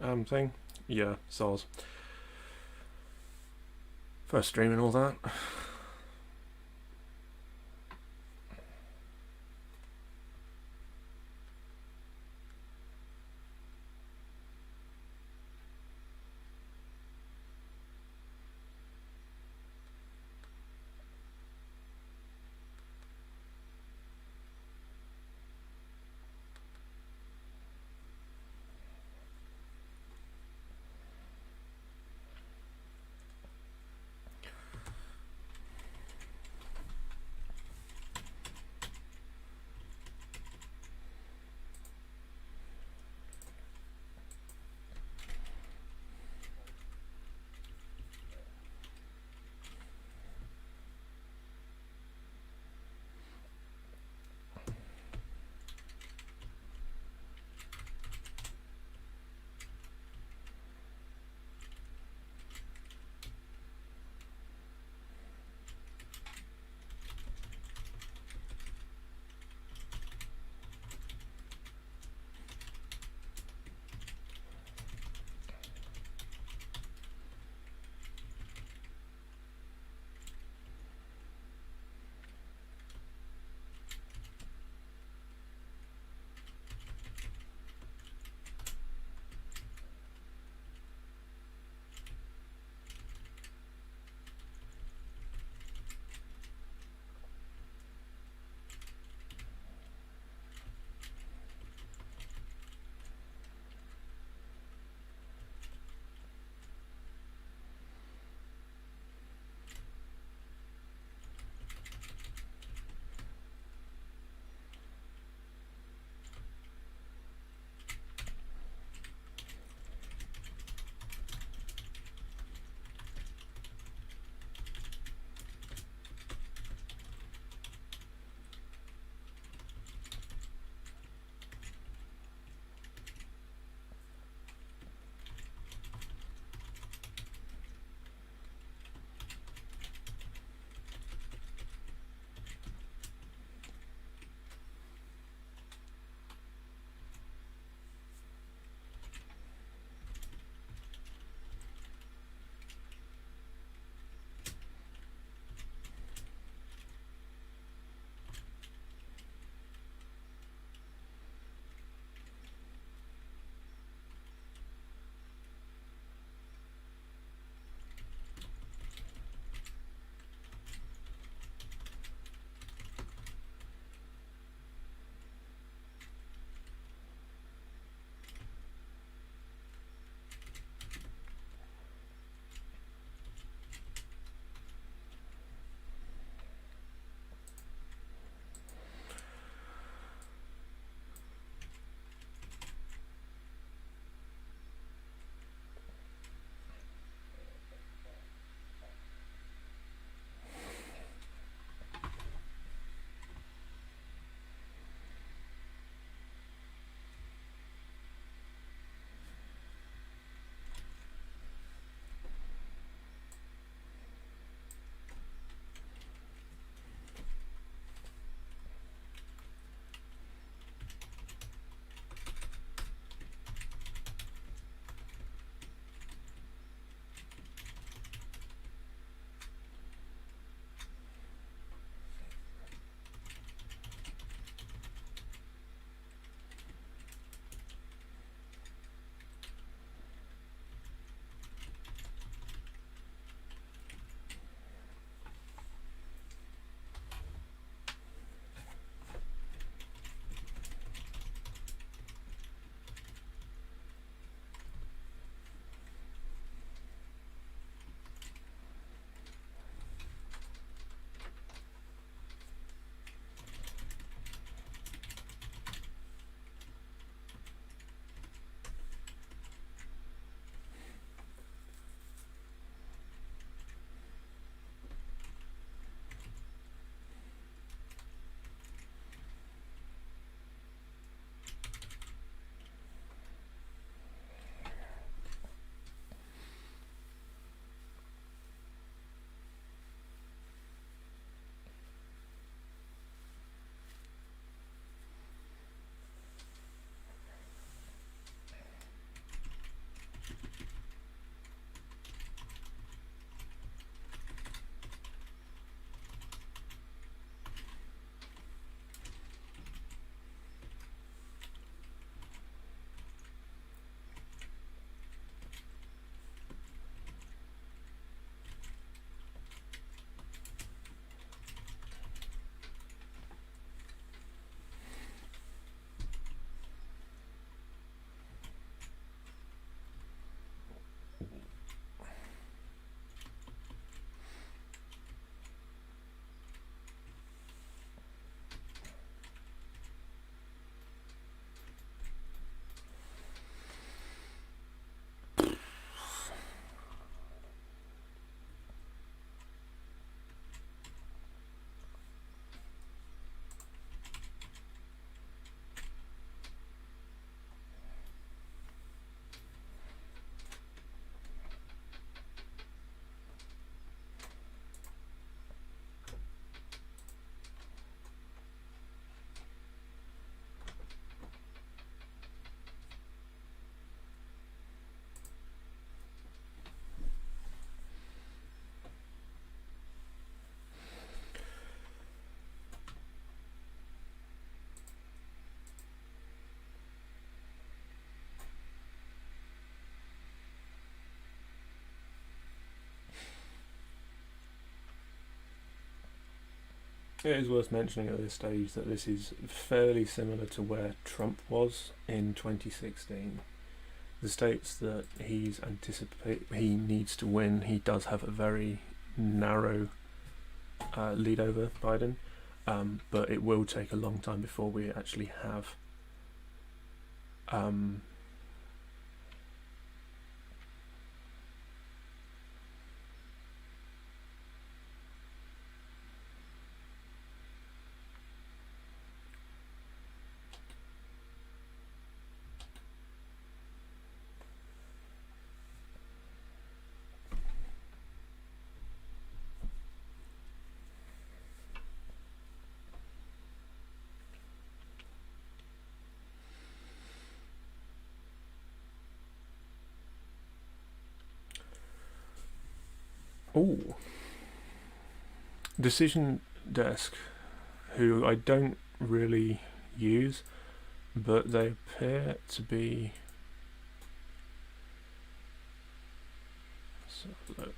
thing. Yeah, soz. First stream and all that. It is worth mentioning at this stage that this is fairly similar to where Trump was in 2016. The states that he needs to win, he does have a very narrow lead over Biden, but it will take a long time before we actually have Decision Desk, who I don't really use, but they appear to be. So look.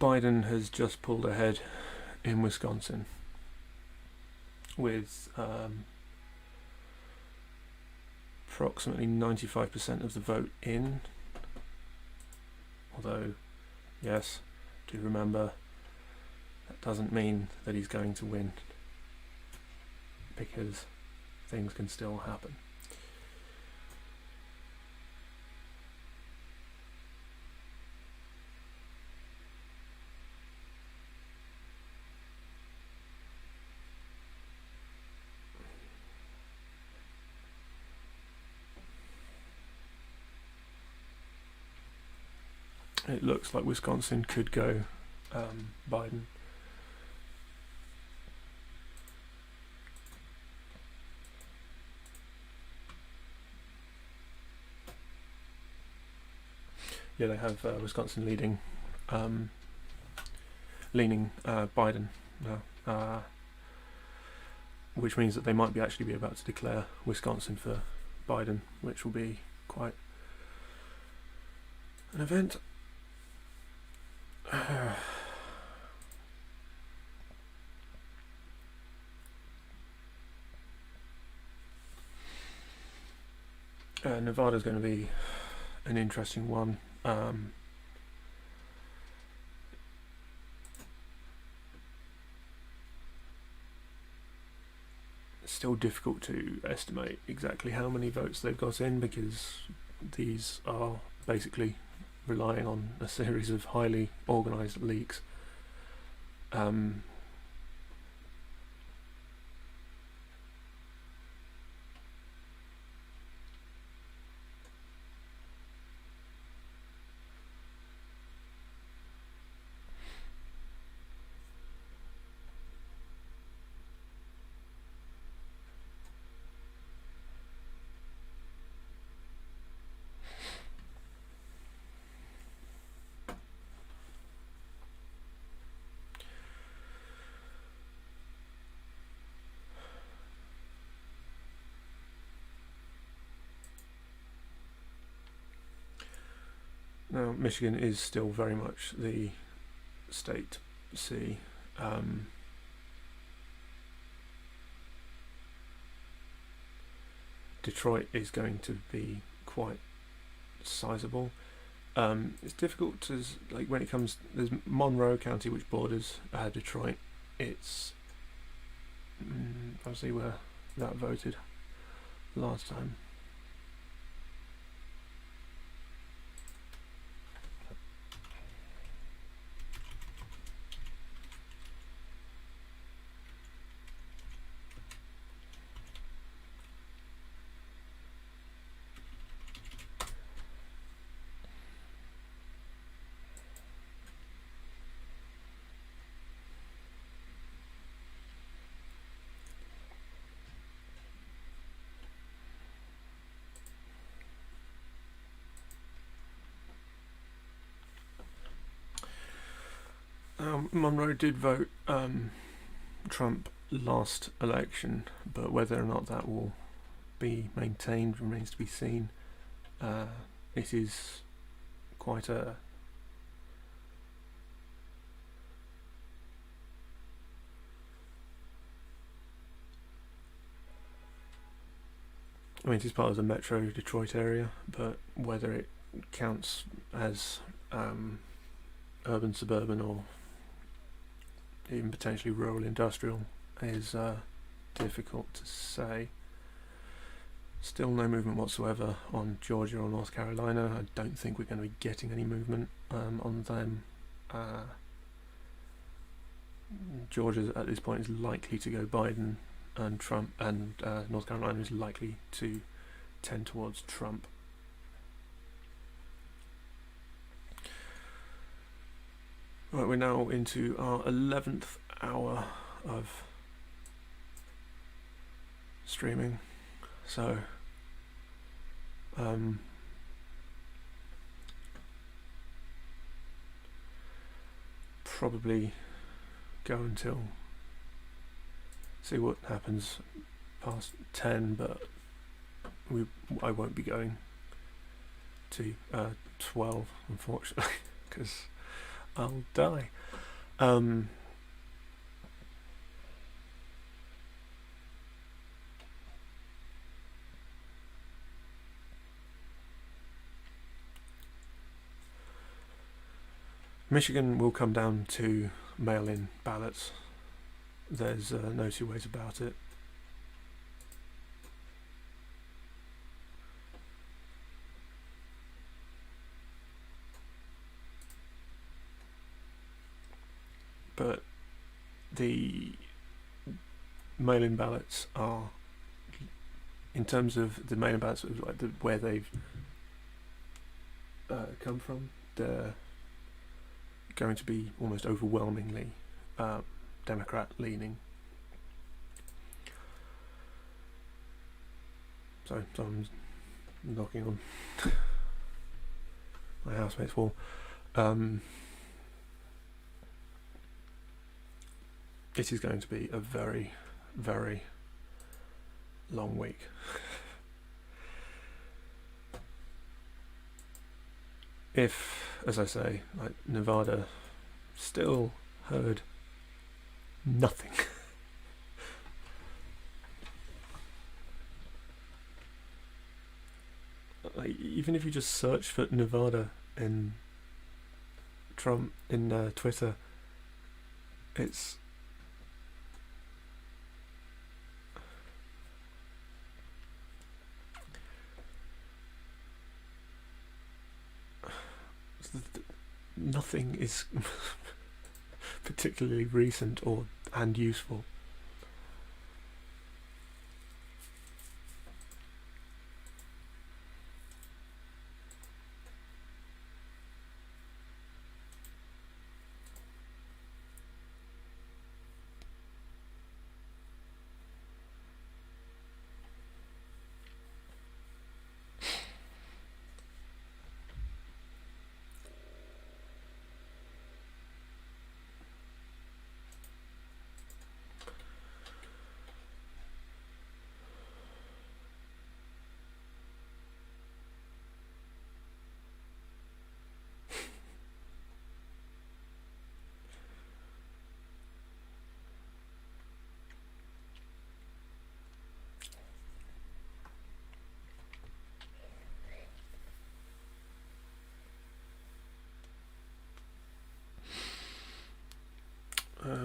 Biden has just pulled ahead in Wisconsin with approximately 95% of the vote in. Although, yes, do remember, that doesn't mean that he's going to win, because things can still happen. It looks like Wisconsin could go Biden. Yeah, they have Wisconsin leaning Biden now, which means that they might actually be about to declare Wisconsin for Biden, which will be quite an event. Nevada's going to be an interesting one. It's still difficult to estimate exactly how many votes they've got in, because these are basically relying on a series of highly organised leaks. Now, Michigan is still very much the state C. Detroit is going to be quite sizable. It's difficult to, like, when it comes, there's Monroe County, which borders Detroit. It's obviously where that voted last time. Monroe did vote Trump last election, but whether or not that will be maintained remains to be seen. It is quite a it is part of the Metro Detroit area, but whether it counts as urban, suburban, or even potentially rural industrial is difficult to say. Still no movement whatsoever on Georgia or North Carolina. I don't think we're going to be getting any movement on them. Georgia at this point is likely to go Biden, and Trump, and North Carolina is likely to tend towards Trump. Right, we're now into our 11th hour of streaming, so probably go until see what happens past 10, but I won't be going to 12, unfortunately, because I'll die. Michigan will come down to mail-in ballots. There's no two ways about it. But the mail-in ballots are, in terms of the mail-in ballots, like where they've come from, they're going to be almost overwhelmingly Democrat leaning. So I'm knocking on my housemate's wall. It is going to be a very, very long week. If, as I say, like Nevada still heard nothing. Like, even if you just search for Nevada in Trump in Twitter, it's nothing is particularly recent and useful.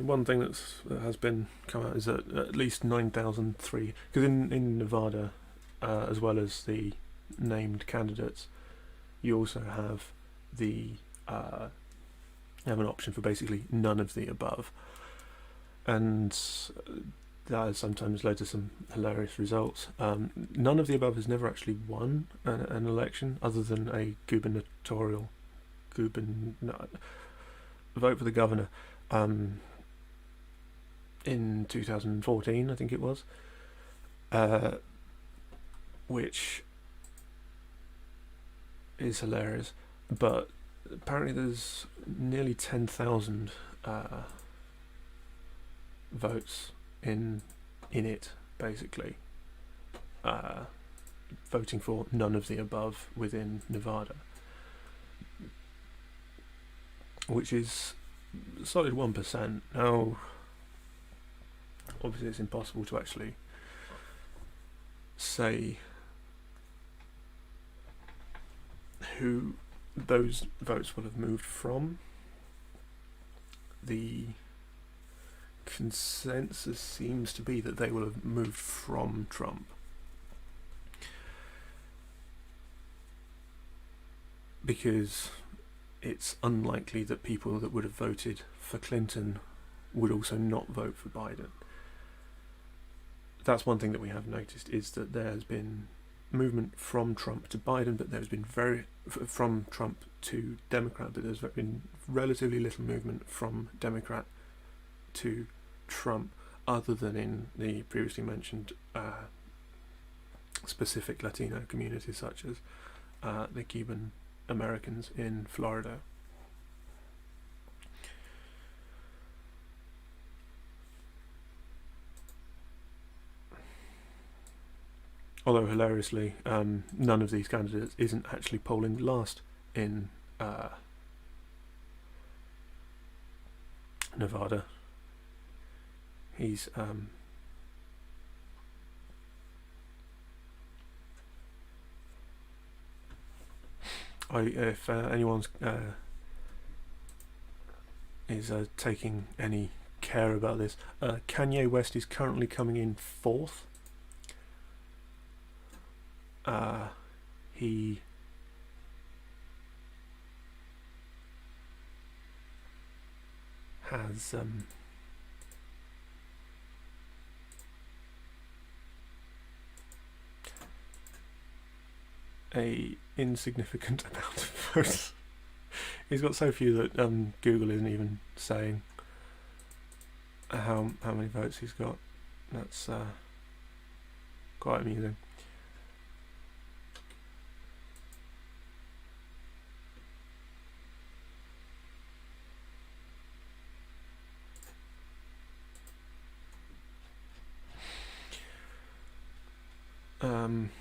One thing that has been come out is that at least 9,003, because in Nevada, as well as the named candidates, you also have you have an option for basically none of the above, and that has sometimes led to some hilarious results. None of the above has never actually won an election other than a vote for the governor. In 2014, I think it was, which is hilarious. But apparently there's nearly 10,000 votes in it, basically, voting for none of the above within Nevada, which is a solid 1%. Now, obviously it's impossible to actually say who those votes will have moved from. The consensus seems to be that they will have moved from Trump, because it's unlikely that people that would have voted for Clinton would also not vote for Biden. That's one thing that we have noticed, is that there has been movement from Trump to Biden, but there's been from Trump to Democrat, but there's been relatively little movement from Democrat to Trump, other than in the previously mentioned specific Latino communities, such as the Cuban Americans in Florida. Although hilariously, none of these candidates isn't actually polling last in Nevada. He's if anyone's is taking any care about this, Kanye West is currently coming in 4th. He has a insignificant amount of votes. He's got so few that Google isn't even saying how many votes he's got. That's quite amusing.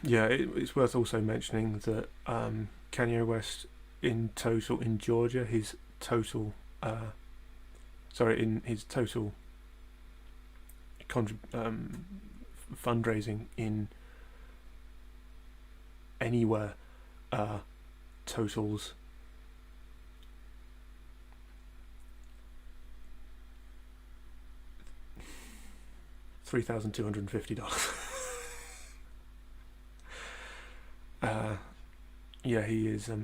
Yeah, it's worth also mentioning that Kanye West, in total in Georgia, his total fundraising in anywhere totals $3,250. Yeah, he is he's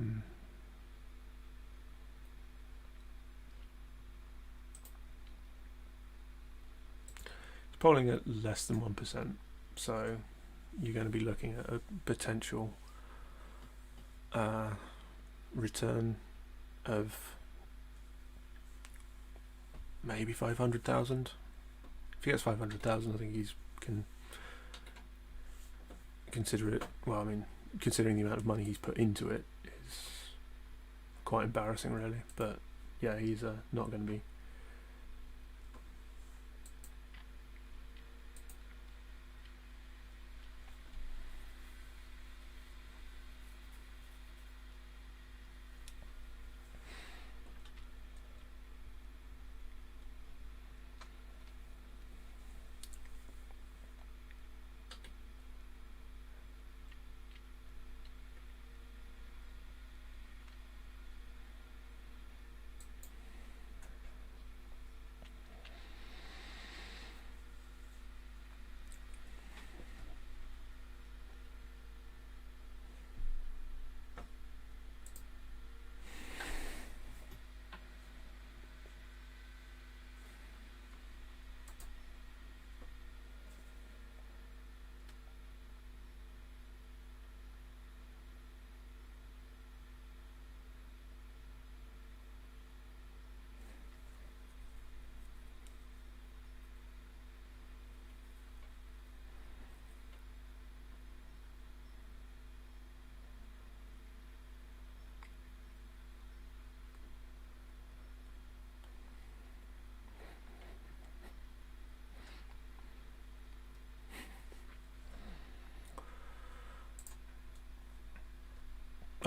polling at less than 1%, so you're going to be looking at a potential return of maybe 500,000. If he gets 500,000, I think he's can consider it. Well, I mean, considering the amount of money he's put into it, is quite embarrassing, really. But yeah, he's not going to be.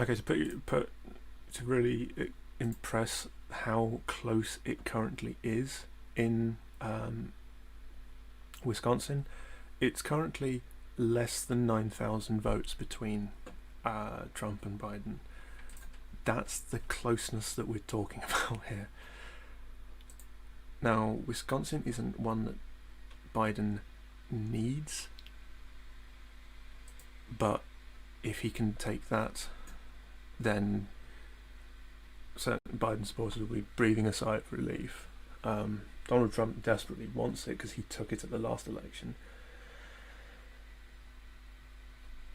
Okay, to really impress how close it currently is in Wisconsin, it's currently less than 9,000 votes between Trump and Biden. That's the closeness that we're talking about here. Now, Wisconsin isn't one that Biden needs, but if he can take that, then certain Biden supporters will be breathing a sigh of relief. Donald Trump desperately wants it because he took it at the last election.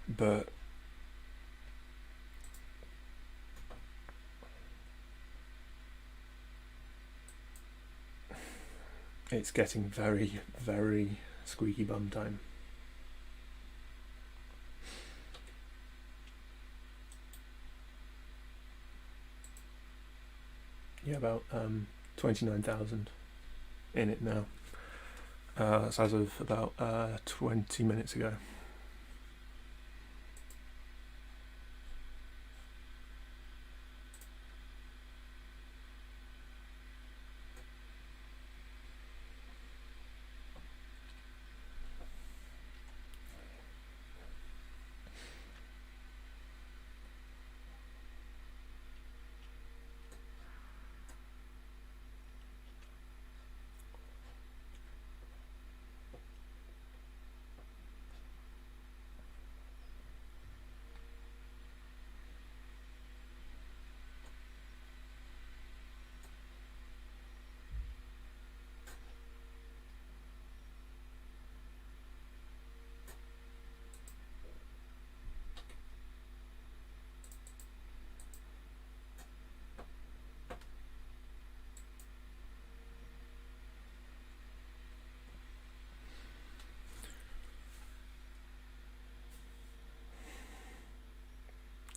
But it's getting very, very squeaky bum time. Yeah, about 29,000 in it now. That's as of about 20 minutes ago.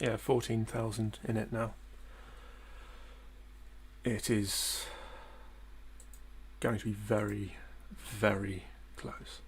Yeah, 14,000 in it now. It is going to be very, very close.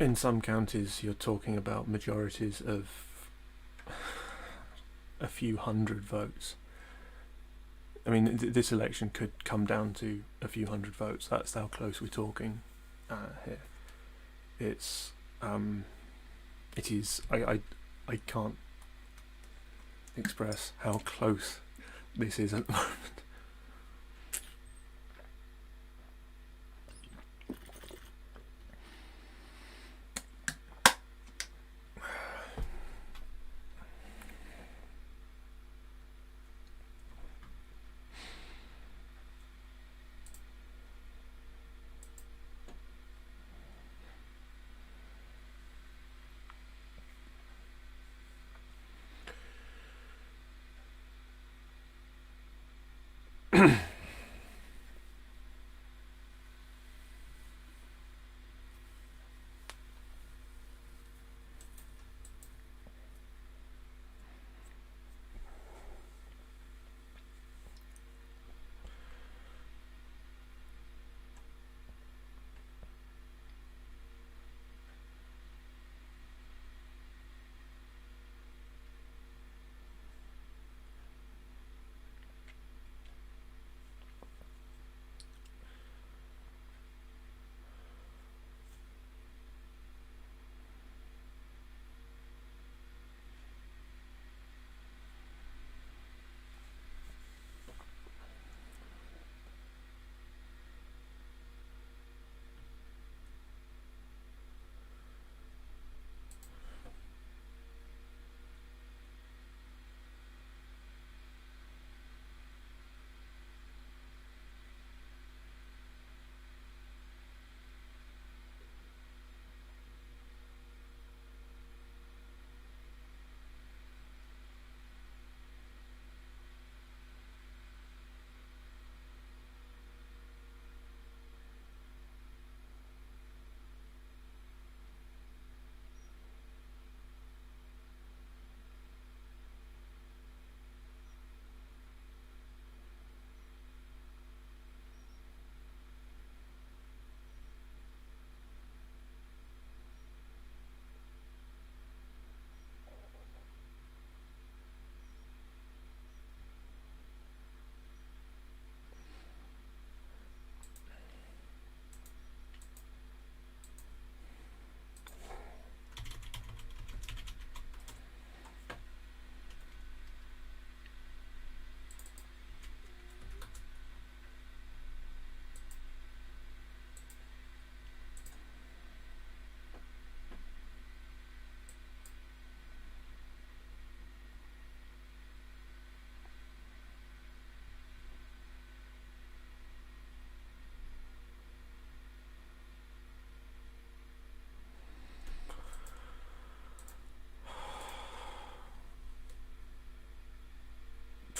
In some counties, you're talking about majorities of a few hundred votes. I mean, this election could come down to a few hundred votes. That's how close we're talking here. It's it is. I can't express how close this is at the moment.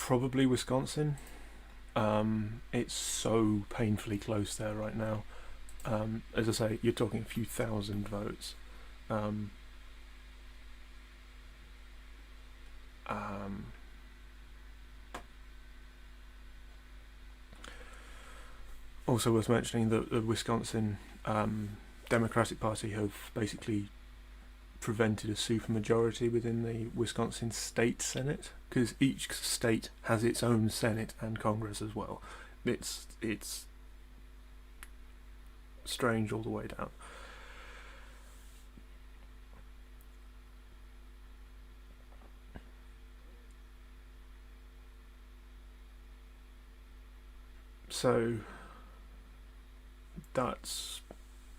probably Wisconsin. It's so painfully close there right now. As I say, you're talking a few thousand votes. Also worth mentioning that the Wisconsin Democratic Party have basically prevented a supermajority within the Wisconsin State Senate, because each state has its own Senate and Congress as well. It's strange all the way down. So that's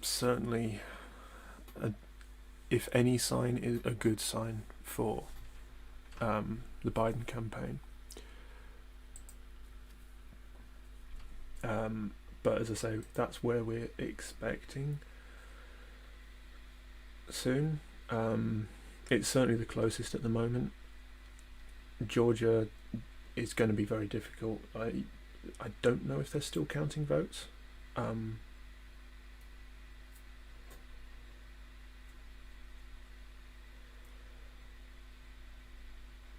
certainly, if any sign, is a good sign for the Biden campaign. But as I say, that's where we're expecting soon. It's certainly the closest at the moment. Georgia is going to be very difficult. I don't know if they're still counting votes.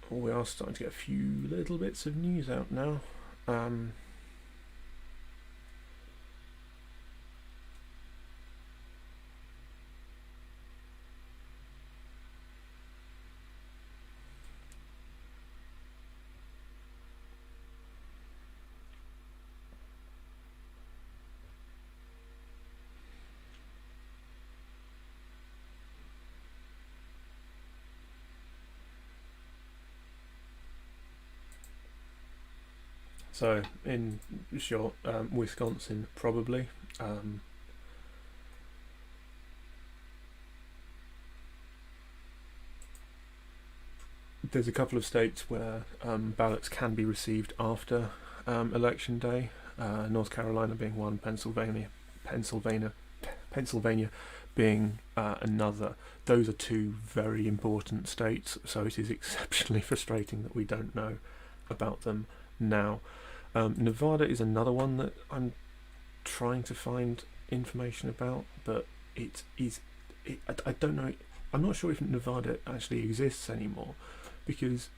We are starting to get a few little bits of news out now. So, in short, Wisconsin probably. There's a couple of states where ballots can be received after election day. North Carolina being one, Pennsylvania being another. Those are two very important states, so it is exceptionally frustrating that we don't know about them now. Nevada is another one that I'm trying to find information about, but I don't know. I'm not sure if Nevada actually exists anymore, because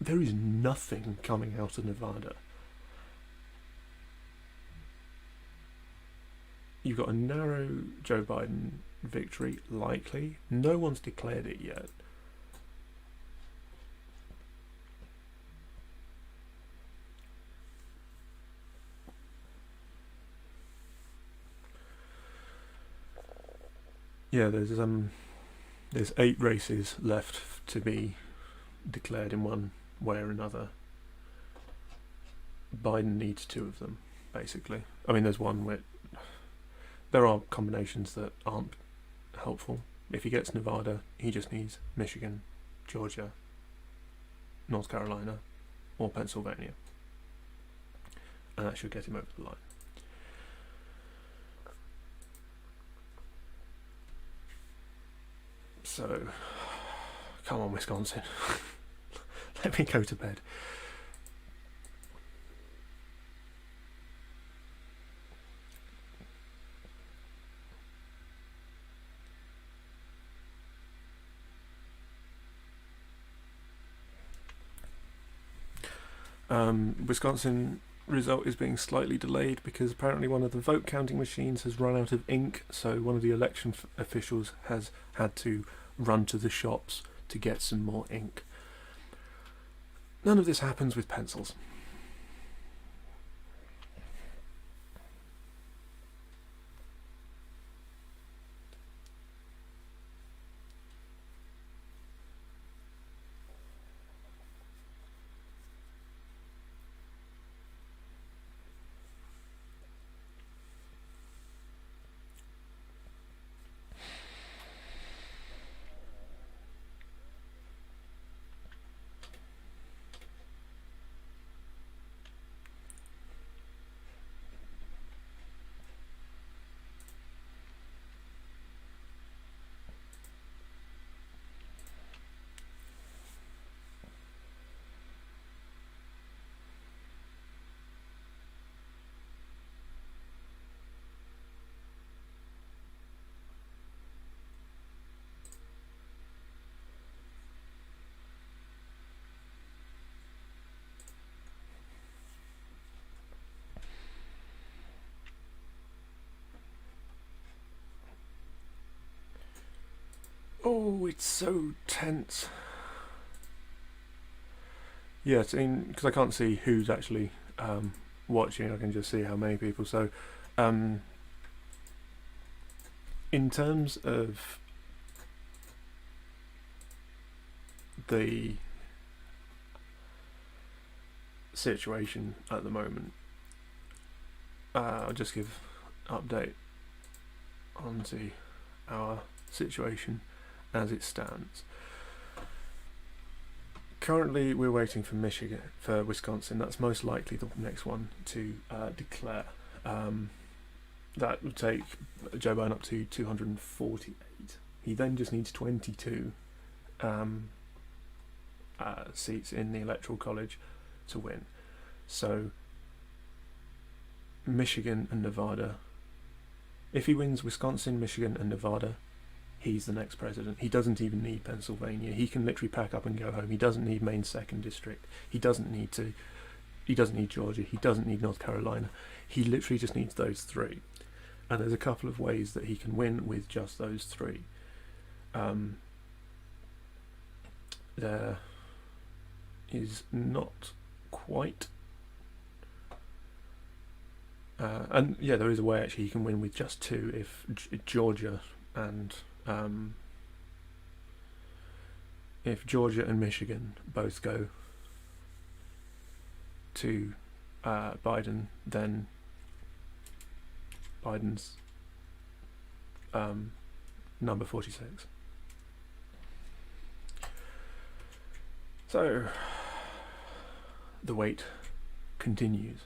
there is nothing coming out of Nevada. You've got a narrow Joe Biden victory, likely. No one's declared it yet. Yeah, there's 8 races left to be declared in one way or another. Biden needs 2 of them, basically. I mean, there's one where there are combinations that aren't helpful. If he gets Nevada, he just needs Michigan, Georgia, North Carolina, or Pennsylvania, and that should get him over the line. So, come on, Wisconsin. Let me go to bed. Wisconsin result is being slightly delayed because apparently one of the vote counting machines has run out of ink, so one of the election officials has had to run to the shops to get some more ink. None of this happens with pencils. Oh, it's so tense. Yeah, because I can't see who's actually watching. I can just see how many people. So, in terms of the situation at the moment, I'll just give update onto our situation as it stands. Currently, we're waiting for Wisconsin. That's most likely the next one to declare. That would take Joe Biden up to 248. He then just needs 22 seats in the Electoral College to win. So, Michigan and Nevada. If he wins Wisconsin, Michigan, and Nevada, he's the next president. He doesn't even need Pennsylvania. He can literally pack up and go home. He doesn't need Maine's 2nd district. He doesn't need Georgia. He doesn't need North Carolina. He literally just needs those 3. And there's a couple of ways that he can win with just those 3. There is not quite... and yeah, there is a way actually he can win with just 2 if Georgia and Michigan both go to Biden, then Biden's number 46. So the wait continues.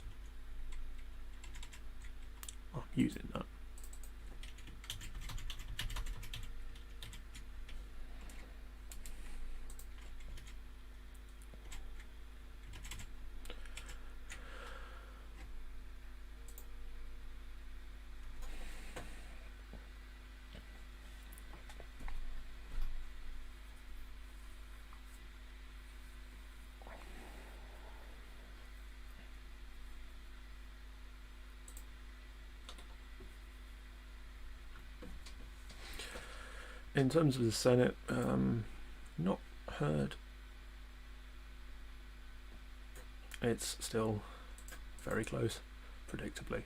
I'm using that. In terms of the Senate, not heard. It's still very close, predictably.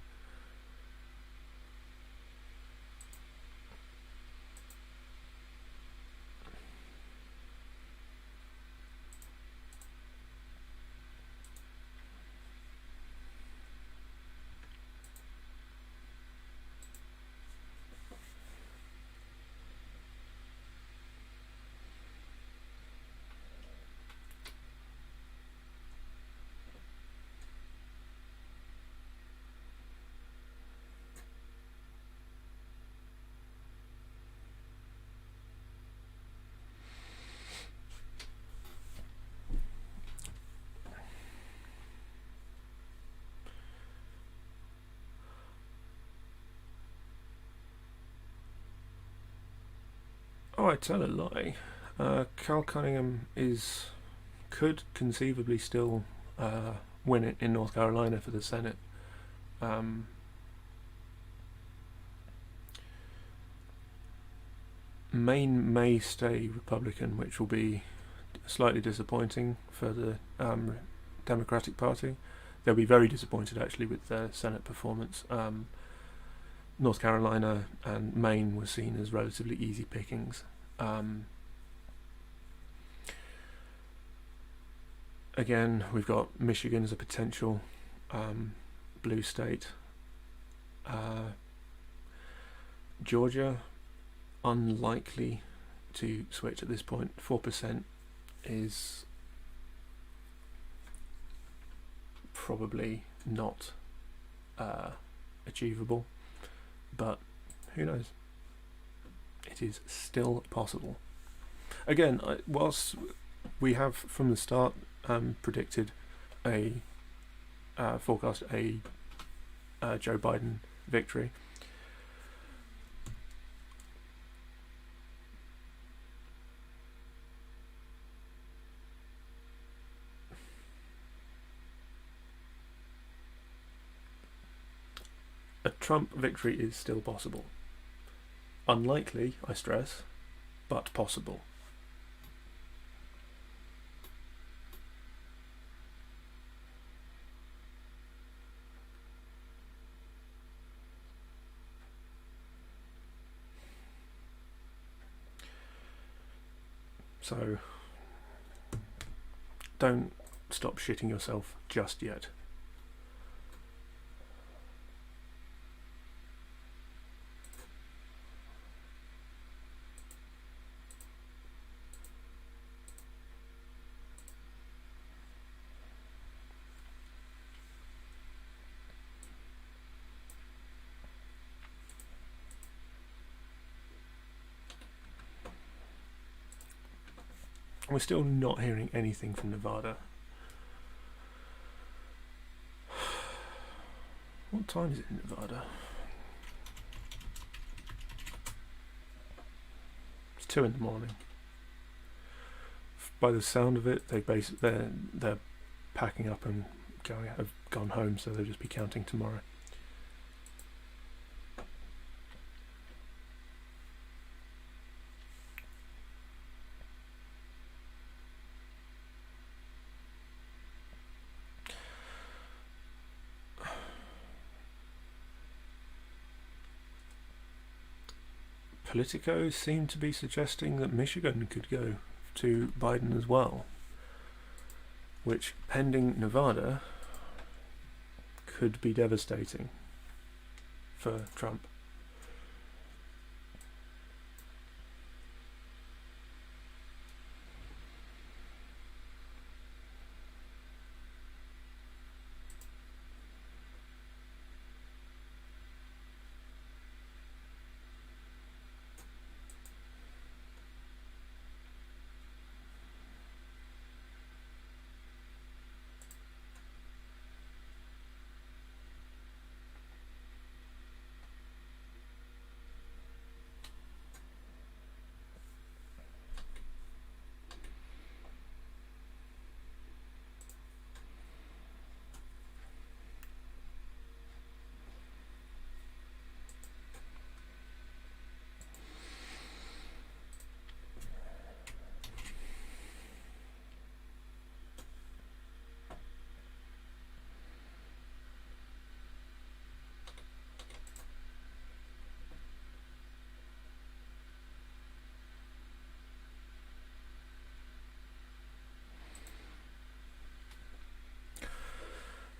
Oh, I tell a lie. Cal Cunningham could conceivably still win it in North Carolina for the Senate. Maine may stay Republican, which will be slightly disappointing for the Democratic Party. They'll be very disappointed actually with their Senate performance. North Carolina and Maine were seen as relatively easy pickings. Again, we've got Michigan as a potential blue state. Georgia, unlikely to switch at this point. 4% is probably not achievable, but who knows? It is still possible. Again, whilst we have from the start predicted forecast a Joe Biden victory, a Trump victory is still possible. Unlikely, I stress, but possible. So don't stop shitting yourself just yet. We're still not hearing anything from Nevada. What time is it in Nevada? It's 2 in the morning. By the sound of it, they're packing up and have gone home, so they'll just be counting tomorrow. Politico seem to be suggesting that Michigan could go to Biden as well, which, pending Nevada, could be devastating for Trump.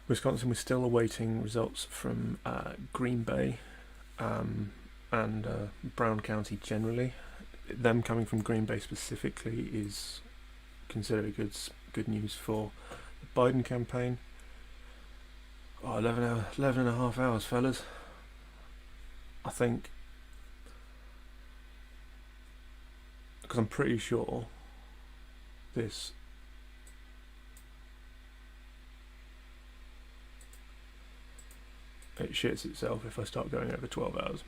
Wisconsin, we're still awaiting results from Green Bay and Brown County generally. Them coming from Green Bay specifically is considered good news for the Biden campaign. Oh, 11 and a half hours, fellas. I think, because I'm pretty sure this it shits itself if I start going over 12 hours.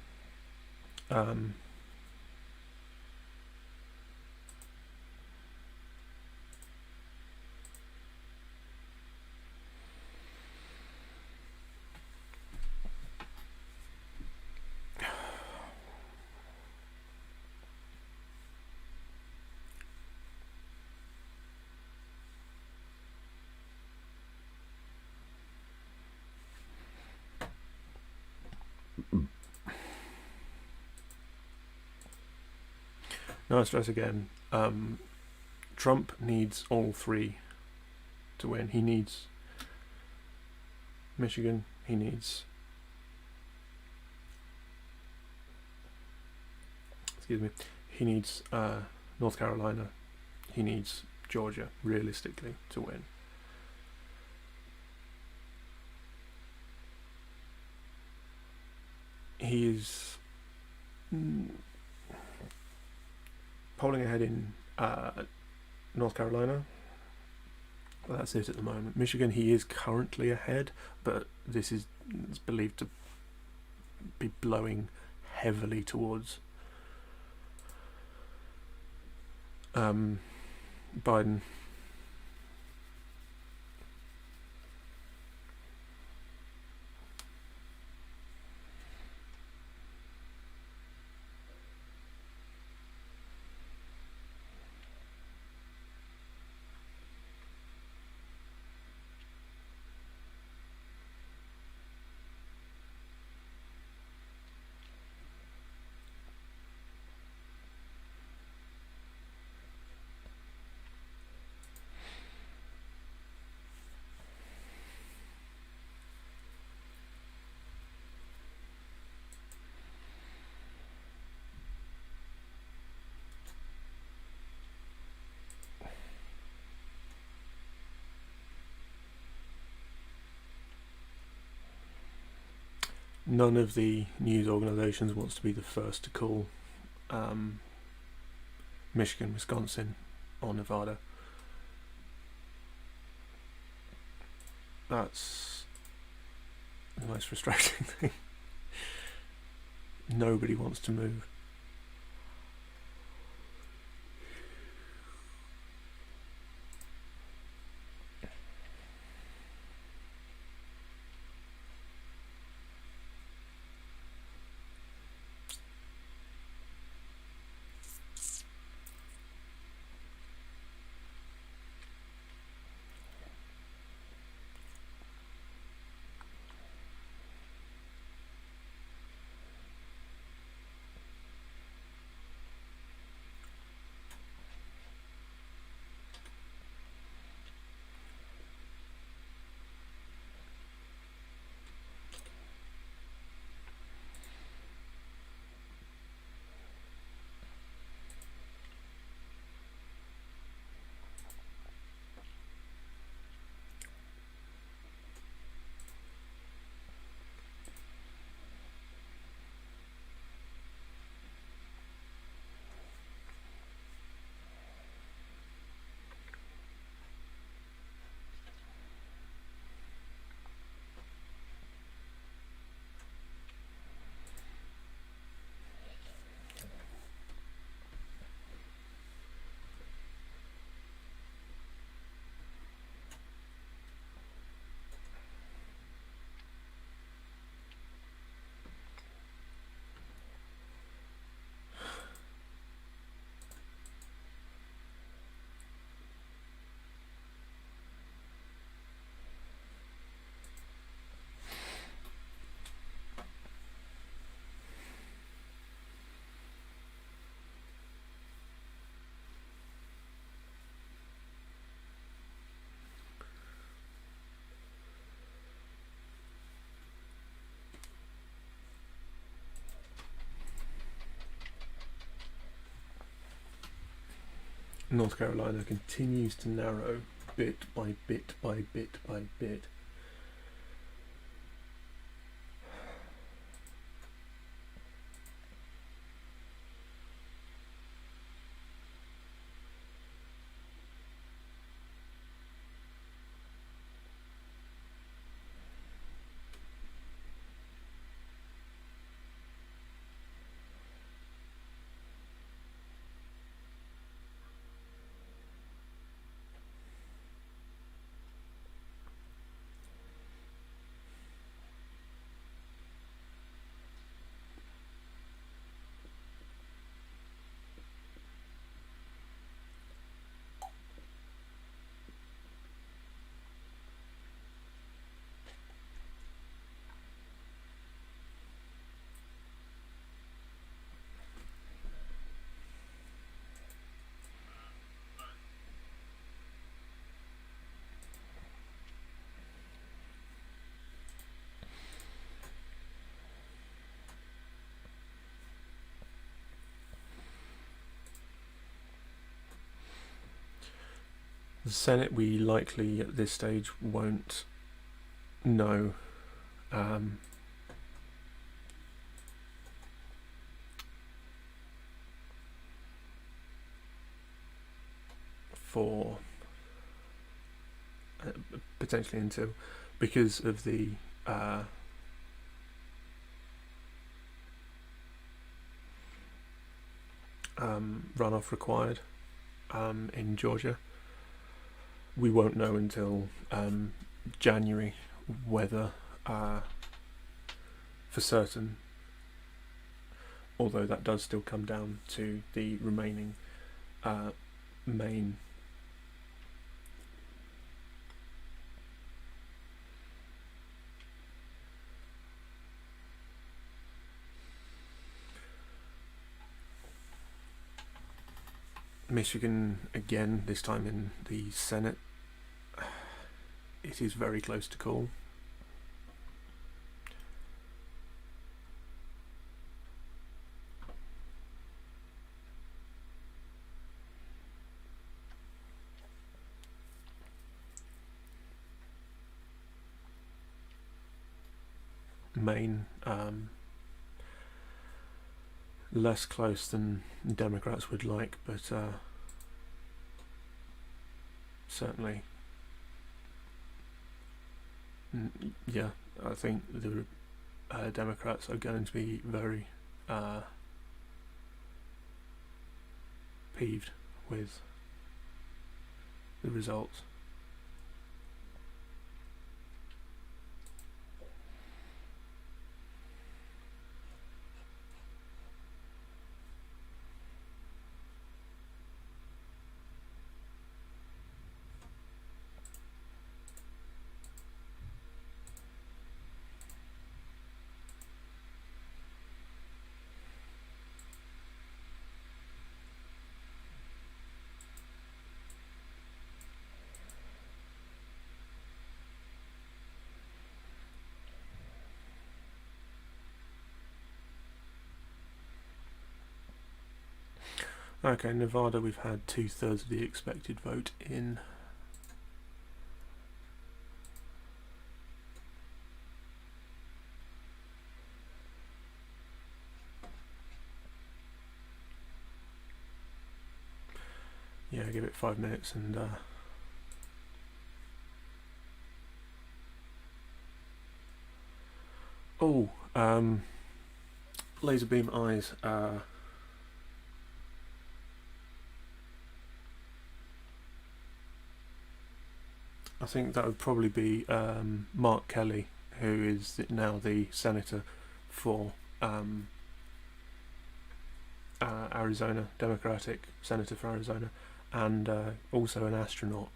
No stress again. Trump needs all three to win. He needs Michigan. He needs He needs North Carolina. He needs Georgia, realistically, to win. He's polling ahead in North Carolina. Well, that's it at the moment. Michigan, he is currently ahead, but this is believed to be blowing heavily towards Biden. None of the news organisations wants to be the first to call Michigan, Wisconsin, or Nevada. That's the most frustrating thing. Nobody wants to move. North Carolina continues to narrow bit by bit by bit by bit. The Senate, we likely at this stage won't know for potentially until, because of the runoff required in Georgia. We won't know until January whether for certain, although that does still come down to the remaining main Michigan again, this time in the Senate. It is very close to call. remain less close than Democrats would like, but certainly, yeah, I think the Democrats are going to be very peeved with the results. Okay, Nevada, we've had 2/3 of the expected vote in. Yeah, give it 5 minutes and laser beam eyes. I think that would probably be Mark Kelly, who is now the senator for Arizona, Democratic senator for Arizona, and also an astronaut.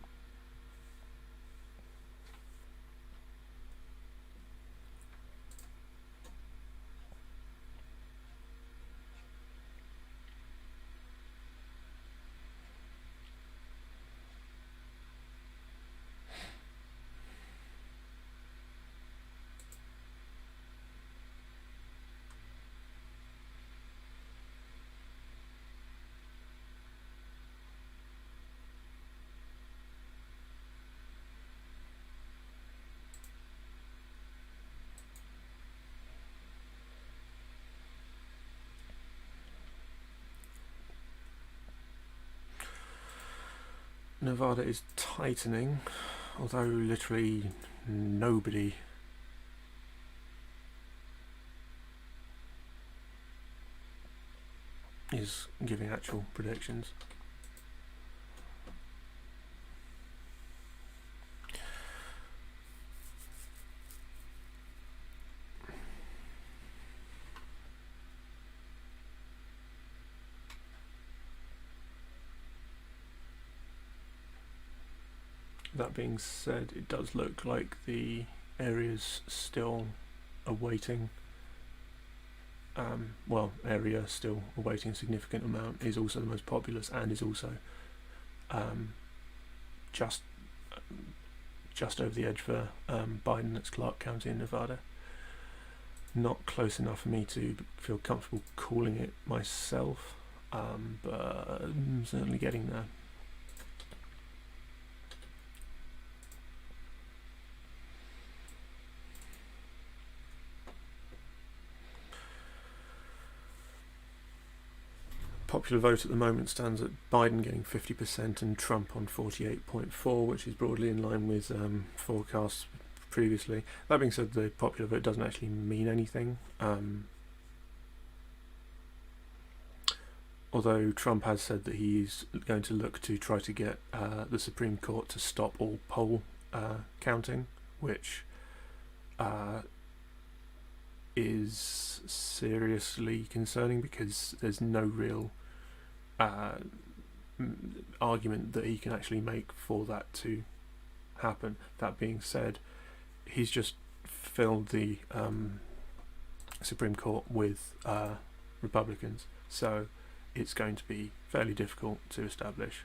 Nevada is tightening, although literally nobody is giving actual predictions. That being said, it does look like the area's still awaiting, area still awaiting a significant amount, is also the most populous and is also just over the edge for Biden. That's Clark County in Nevada. Not close enough for me to feel comfortable calling it myself, but I'm certainly getting there. Popular vote at the moment stands at Biden getting 50% and Trump on 48.4%, which is broadly in line with forecasts previously. That being said, the popular vote doesn't actually mean anything. Although Trump has said that he's going to look to try to get the Supreme Court to stop all poll counting, which is seriously concerning because there's no real argument that he can actually make for that to happen. That being said, he's just filled the Supreme Court with Republicans, so it's going to be fairly difficult to establish.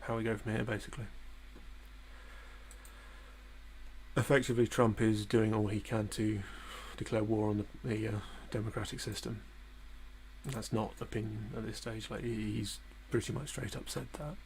How we go from here, basically. Effectively, Trump is doing all he can to declare war on the democratic system. That's not opinion at this stage. Like, he's pretty much straight up said that.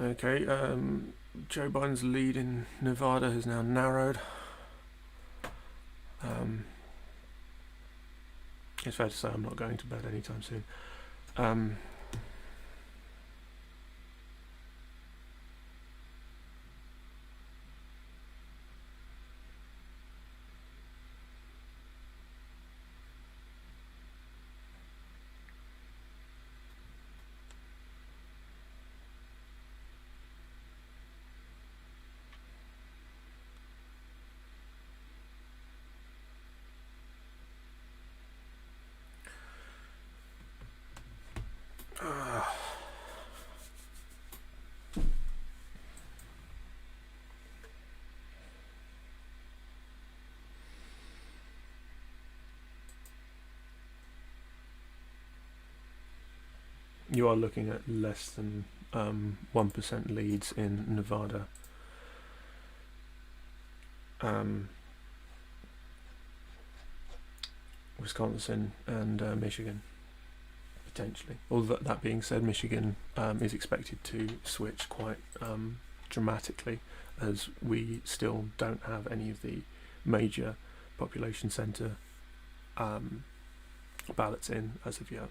Okay, Joe Biden's lead in Nevada has now narrowed. It's fair to say I'm not going to bed anytime soon. You are looking at less than 1% leads in Nevada. Wisconsin and Michigan, potentially. Although that being said, Michigan is expected to switch quite dramatically, as we still don't have any of the major population centre ballots in as of yet.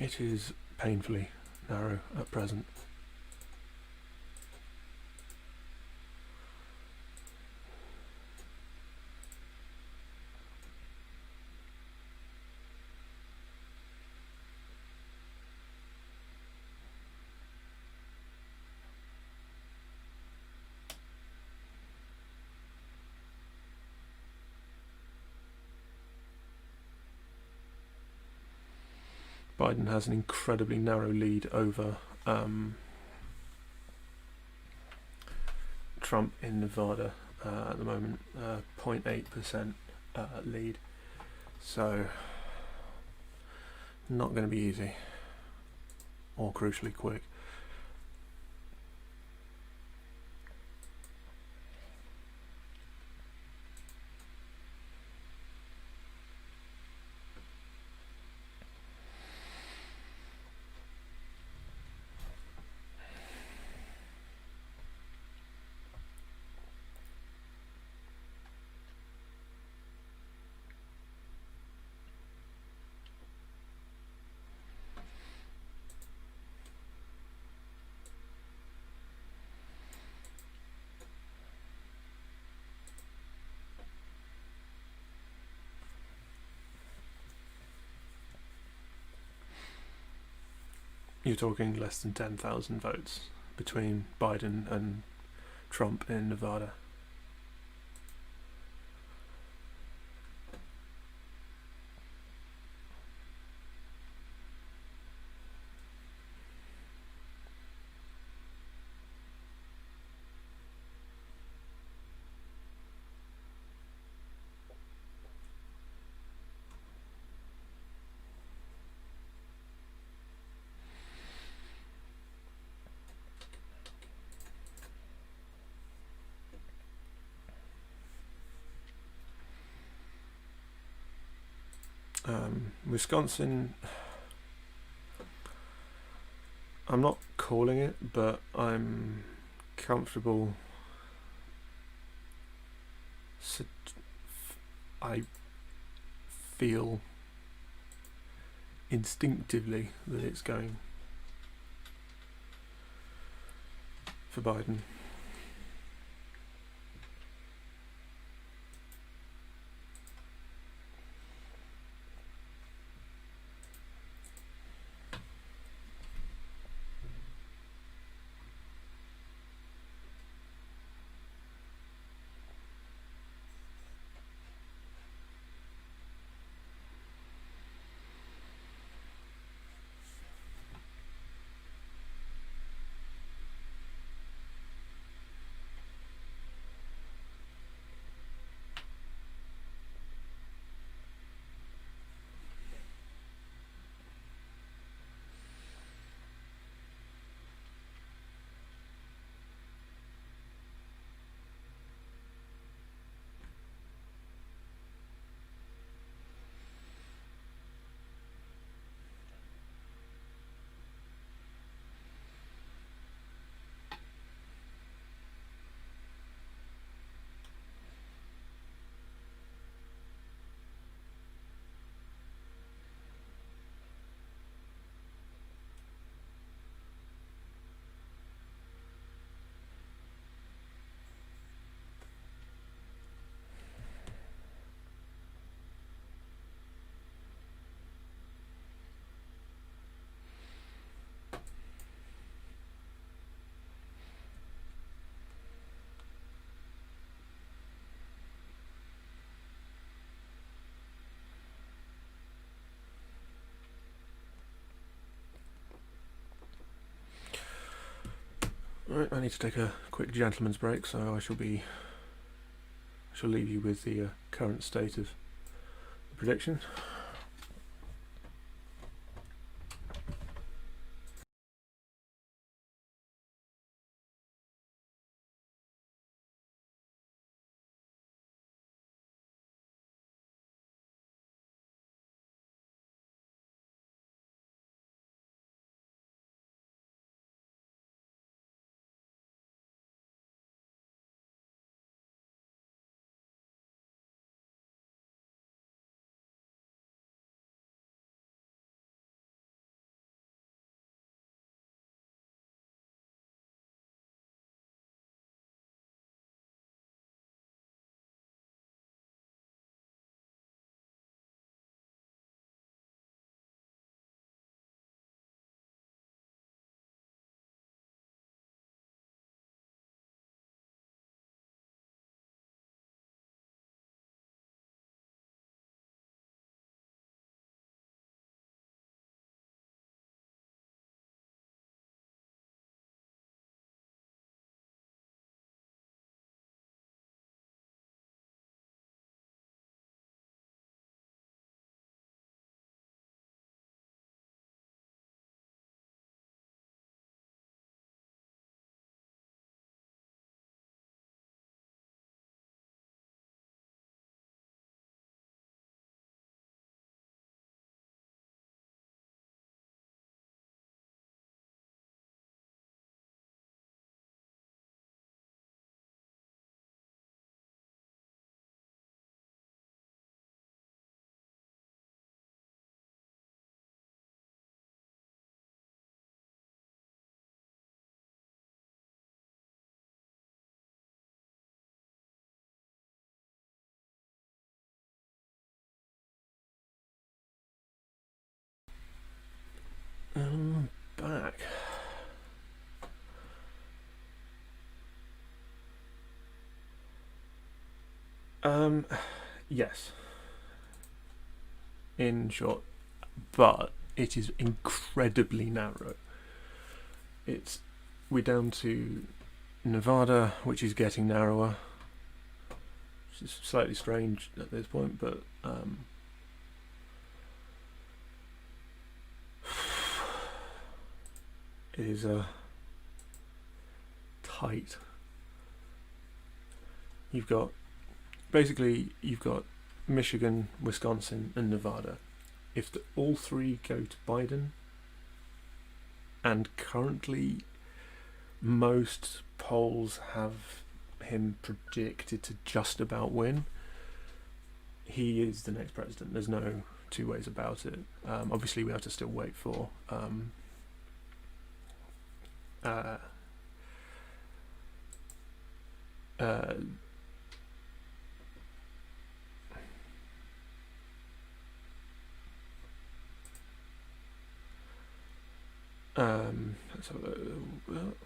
It is painfully narrow at present. Biden has an incredibly narrow lead over Trump in Nevada at the moment, 0.8% lead. So, not going to be easy or crucially quick. You're talking less than 10,000 votes between Biden and Trump in Nevada. Wisconsin, I'm not calling it, but I'm comfortable. I feel instinctively that it's going for Biden. Right, I need to take a quick gentleman's break, so I shall leave you with the current state of the prediction. Back. Yes. In short, but it is incredibly narrow. We're down to Nevada, which is getting narrower, which is slightly strange at this point, but it is tight. You've got Michigan, Wisconsin, and Nevada. If all three go to Biden and currently most polls have him predicted to just about win. He is the next president. There's no two ways about it. Obviously, we have to still wait for let's have a look.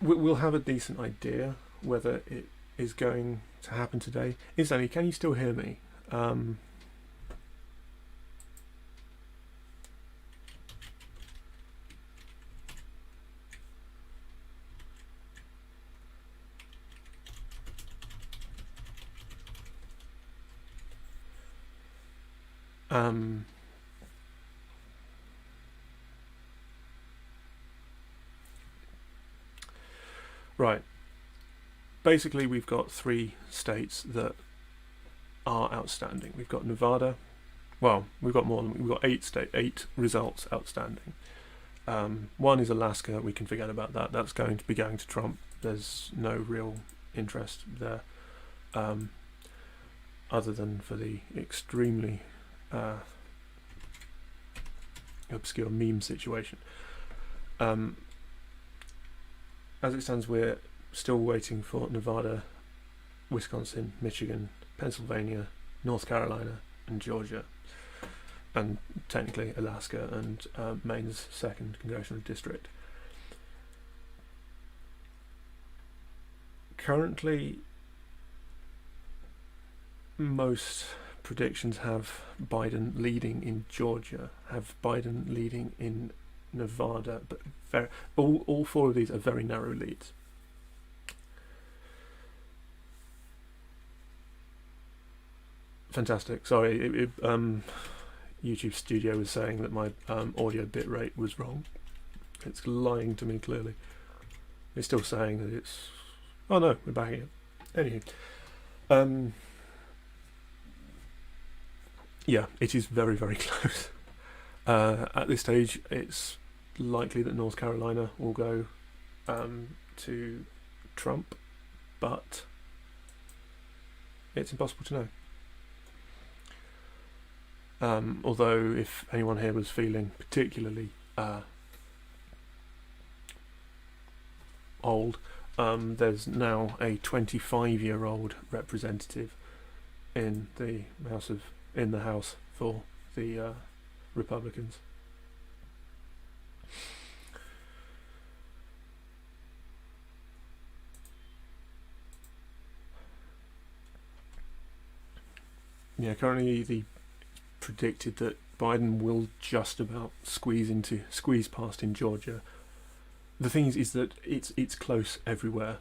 We'll have a decent idea whether it is going to happen today. Instantly, can you still hear me? Right. Basically, we've got 3 states that are outstanding. We've got Nevada. Well, we've got more. We've got 8 results outstanding. One is Alaska. We can forget about that. That's going to be going to Trump. There's no real interest there, other than for the extremely obscure meme situation. As it stands, we're still waiting for Nevada, Wisconsin, Michigan, Pennsylvania, North Carolina, and Georgia, and technically Alaska and Maine's 2nd congressional district. Currently, most predictions have Biden leading in Georgia, have Biden leading in Nevada, but all 4 of these are very narrow leads. Fantastic. Sorry, YouTube Studio was saying that my audio bitrate was wrong. It's lying to me clearly. It's still saying that it's... Oh no, we're back again. Anywho. Yeah, it is very, very close. At this stage, it's likely that North Carolina will go to Trump, but it's impossible to know. Although, if anyone here was feeling particularly old, there's now a 25-year-old representative in the House for the Republicans. Yeah, currently the predicted that Biden will just about squeeze past in Georgia. The thing is that it's close everywhere.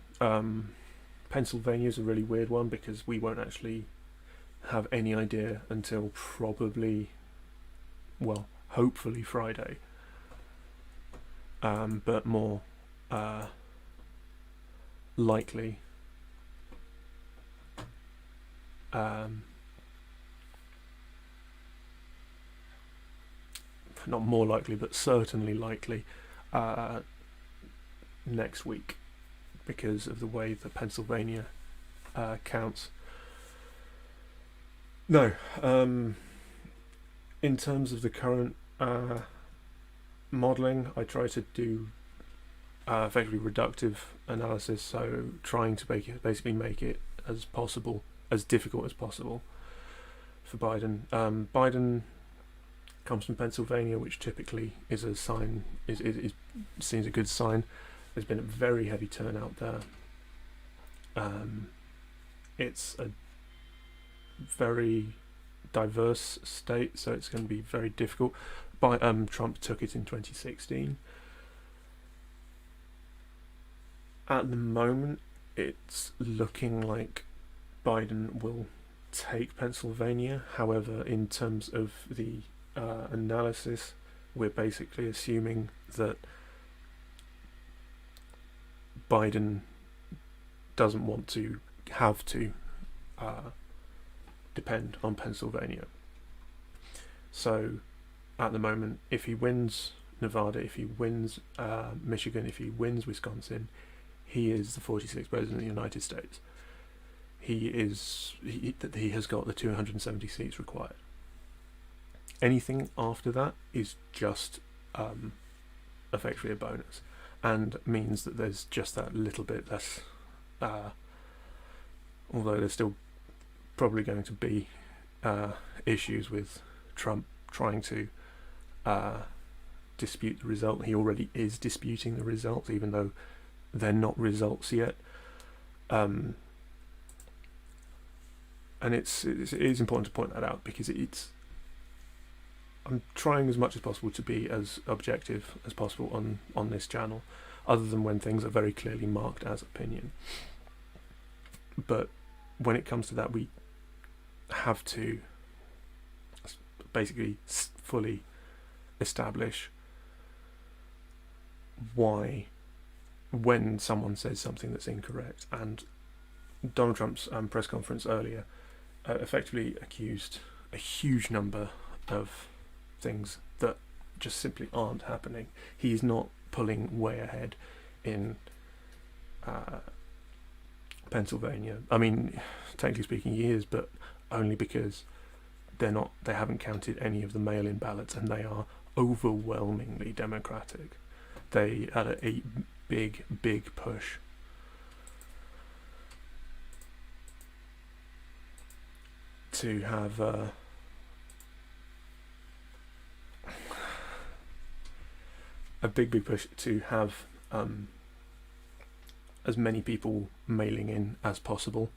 Pennsylvania is a really weird one because we won't actually have any idea until probably, well, hopefully Friday. But more likely not more likely, but certainly likely next week because of the way that Pennsylvania counts. No, in terms of the current modelling, I try to do effectively reductive analysis, so trying to basically make it as difficult as possible for Biden. Biden comes from Pennsylvania, which typically is a sign, is seems a good sign. There's been a very heavy turnout there. It's a very diverse state, so it's going to be very difficult. Trump took it in 2016. At the moment, it's looking like Biden will take Pennsylvania. However, in terms of the analysis, we're basically assuming that Biden doesn't want to have to depend on Pennsylvania. So at the moment, if he wins Nevada, if he wins Michigan, if he wins Wisconsin, he is the 46th president of the United States. He has got the 270 seats required. Anything after that is just effectively a bonus, and means that there's just that little bit less, although there's still probably going to be issues with Trump trying to dispute the result. He already is disputing the results, even though they're not results yet. And it is important to point that out, because I'm trying as much as possible to be as objective as possible on this channel, other than when things are very clearly marked as opinion. But when it comes to that, we have to basically fully establish why, when someone says something that's incorrect. And Donald Trump's press conference earlier effectively accused a huge number of things that just simply aren't happening. He's not pulling way ahead in Pennsylvania. I mean, technically speaking, he is, but only because they haven't counted any of the mail-in ballots, and they are overwhelmingly Democratic. They had a big push to have a big push to have as many people mailing in as possible,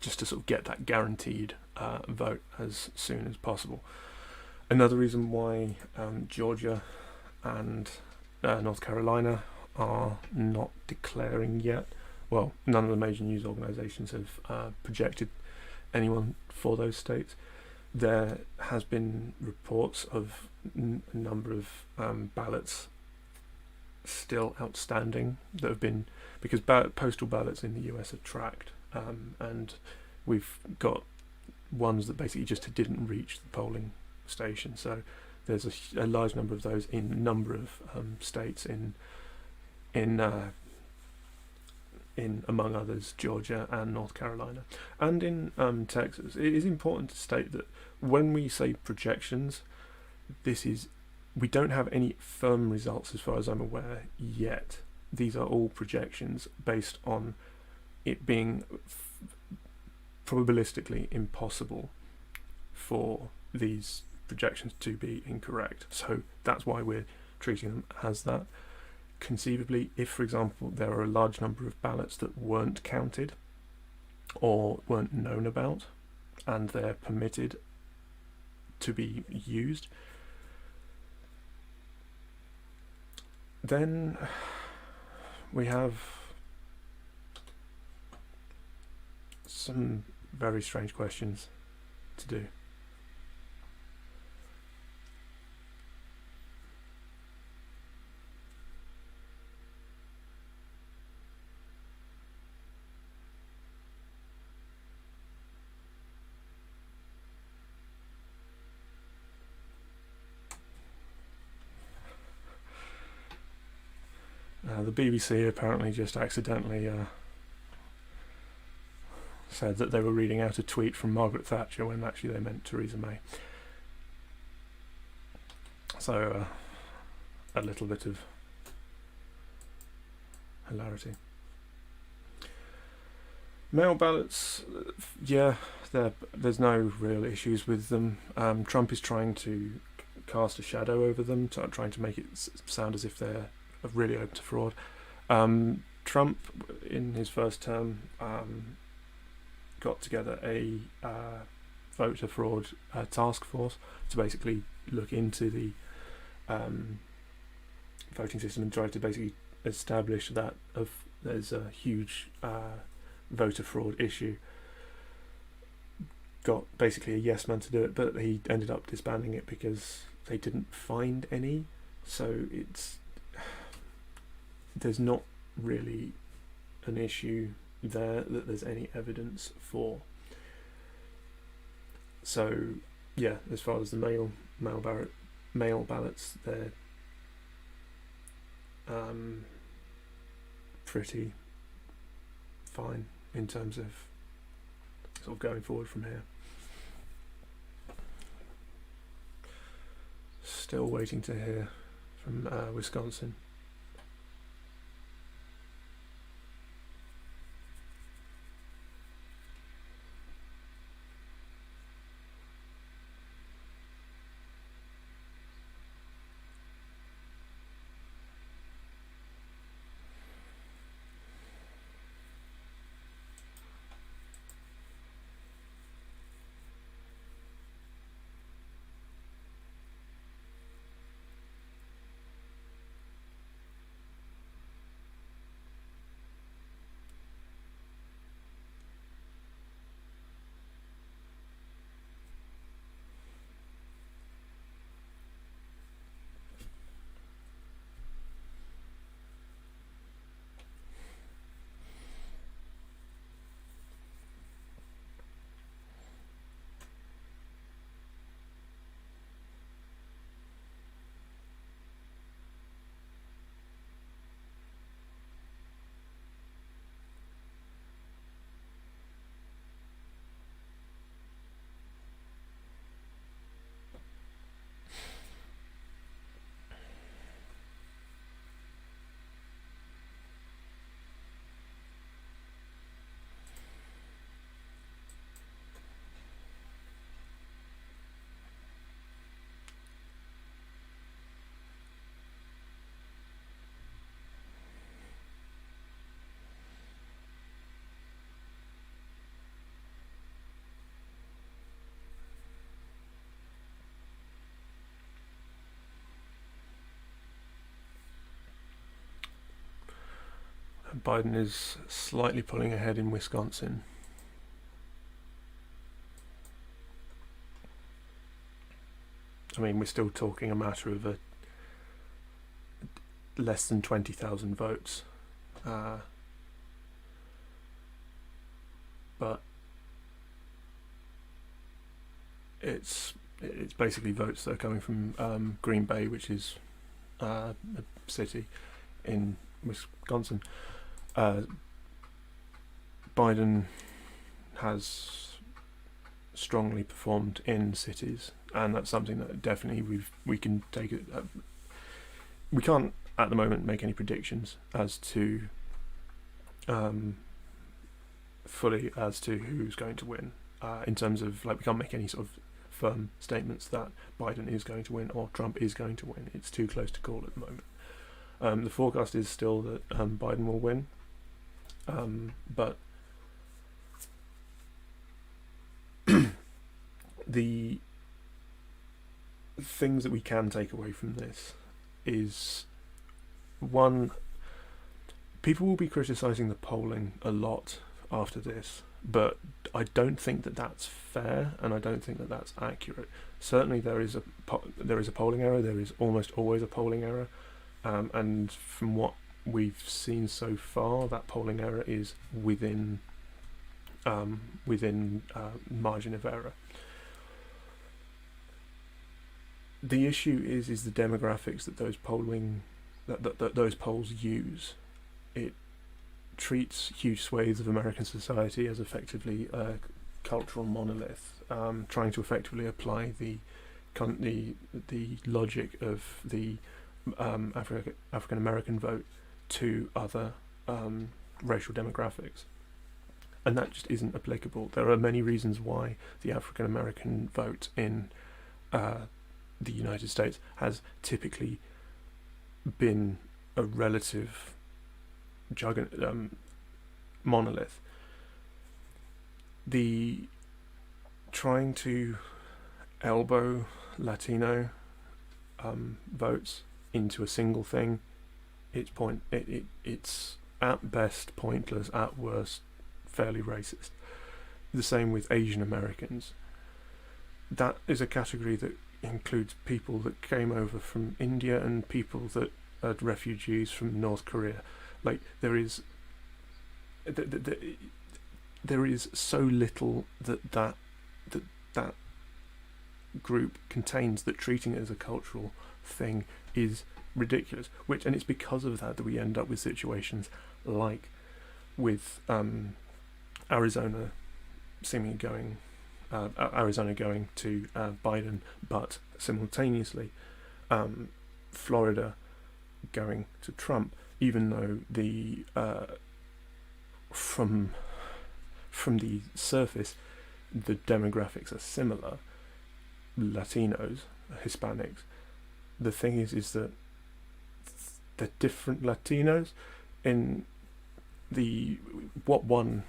just to sort of get that guaranteed vote as soon as possible. Another reason why Georgia and North Carolina are not declaring yet, well, none of the major news organisations have projected anyone for those states. There has been reports of a number of ballots still outstanding that have been, because postal ballots in the US are tracked, and we've got ones that basically just didn't reach the polling station. So there's a large number of those in a number of states in among others Georgia and North Carolina, and in Texas. It is important to state that when we say projections, we don't have any firm results as far as I'm aware yet. These are all projections based on it being probabilistically impossible for these projections to be incorrect. So that's why we're treating them as that. Conceivably, if, for example, there are a large number of ballots that weren't counted or weren't known about, and they're permitted to be used, then we have some very strange questions to do. The BBC apparently just accidentally said that they were reading out a tweet from Margaret Thatcher when actually they meant Theresa May. So a little bit of hilarity. Mail ballots, yeah, there's no real issues with them. Trump is trying to cast a shadow over them, trying to make it sound as if they're really open to fraud. Trump, in his first term, got together a voter fraud task force to basically look into the voting system and try to basically establish that there's a huge voter fraud issue. Got basically a yes man to do it, but he ended up disbanding it because they didn't find any. So there's not really an issue there that there's any evidence for. So yeah, as far as the mail ballots, they're pretty fine in terms of sort of going forward from here. Still waiting to hear from Wisconsin. Biden is slightly pulling ahead in Wisconsin. I mean, we're still talking a matter of less than 20,000 votes. But it's basically votes that are coming from Green Bay, which is a city in Wisconsin. Biden has strongly performed in cities, and that's something that definitely we can take it. We can't at the moment make any predictions as to fully as to who's going to win. In terms of, like, we can't make any sort of firm statements that Biden is going to win or Trump is going to win. It's too close to call at the moment. The forecast is still that Biden will win, but the things that we can take away from this is, one, people will be criticising the polling a lot after this, but I don't think that that's fair, and I don't think that that's accurate. Certainly there is a polling error. There is almost always a polling error. And from what we've seen so far, that polling error is within margin of error. The issue is the demographics that those those polls use. It treats huge swathes of American society as effectively a cultural monolith, trying to effectively apply the logic of the African American vote to other racial demographics, and that just isn't applicable. There are many reasons why the African American vote in the United States has typically been a relative monolith. The trying to elbow Latino votes into a single thing, it's at best pointless, at worst fairly racist. The same with Asian Americans. That is a category that includes people that came over from India and people that are refugees from North Korea. Like, there is so little that group contains that treating it as a cultural thing is ridiculous. And it's because of that we end up with situations like with Arizona going to Biden, but simultaneously Florida going to Trump, even though from the surface the demographics are similar, Latinos, Hispanics. The thing is that the different Latinos in what won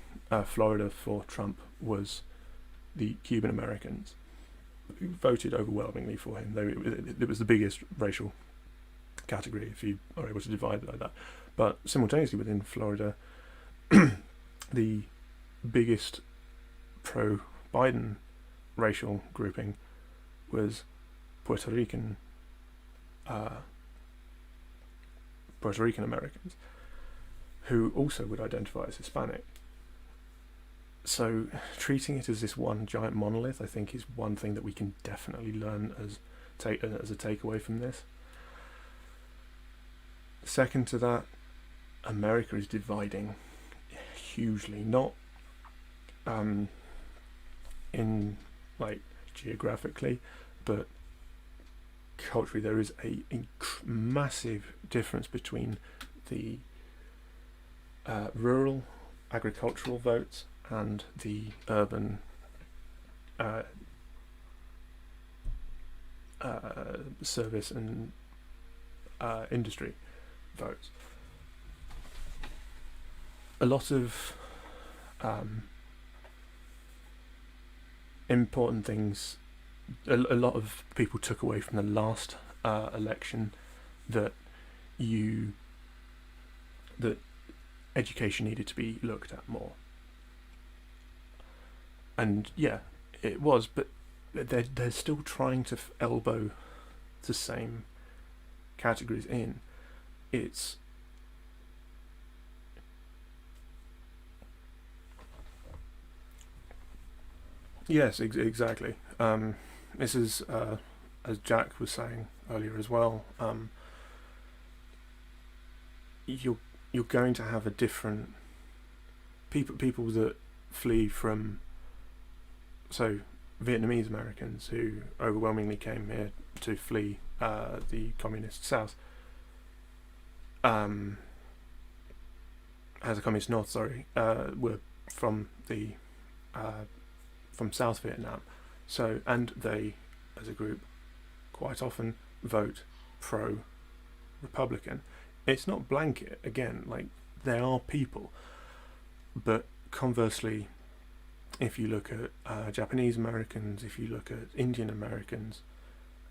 Florida for Trump was the Cuban Americans, who voted overwhelmingly for him. It was the biggest racial category, if you are able to divide it like that. But simultaneously within Florida, the biggest pro-Biden racial grouping was Puerto Rican Americans, who also would identify as Hispanic. So treating it as this one giant monolith, I think, is one thing that we can definitely learn as a takeaway from this. Second to that, America is dividing hugely, not in like geographically, but culturally. There is a massive difference between the rural agricultural votes and the urban service and industry votes. A lot of important things, a lot of people took away from the last election that education needed to be looked at more. And yeah, it was, but they're still trying to elbow the same categories in. It's yes, exactly. This is as Jack was saying earlier as well. You're going to have a different people that flee from, so Vietnamese Americans who overwhelmingly came here to flee the communist South, as a communist North, sorry, were from South Vietnam. So, and they, as a group, quite often vote pro-Republican. It's not blanket, again, like, there are people, but conversely, if you look at Japanese Americans, if you look at Indian Americans,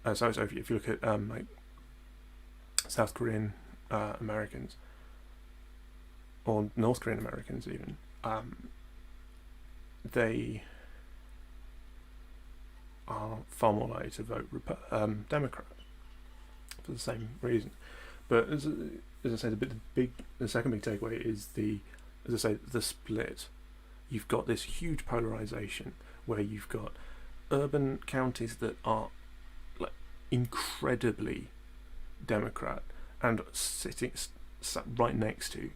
if you look at like South Korean Americans, or North Korean Americans even, they are far more likely to vote Democrat for the same reason. But as I say, the second big takeaway is the split. You've got this huge polarization where you've got urban counties that are like incredibly Democrat and sat right next to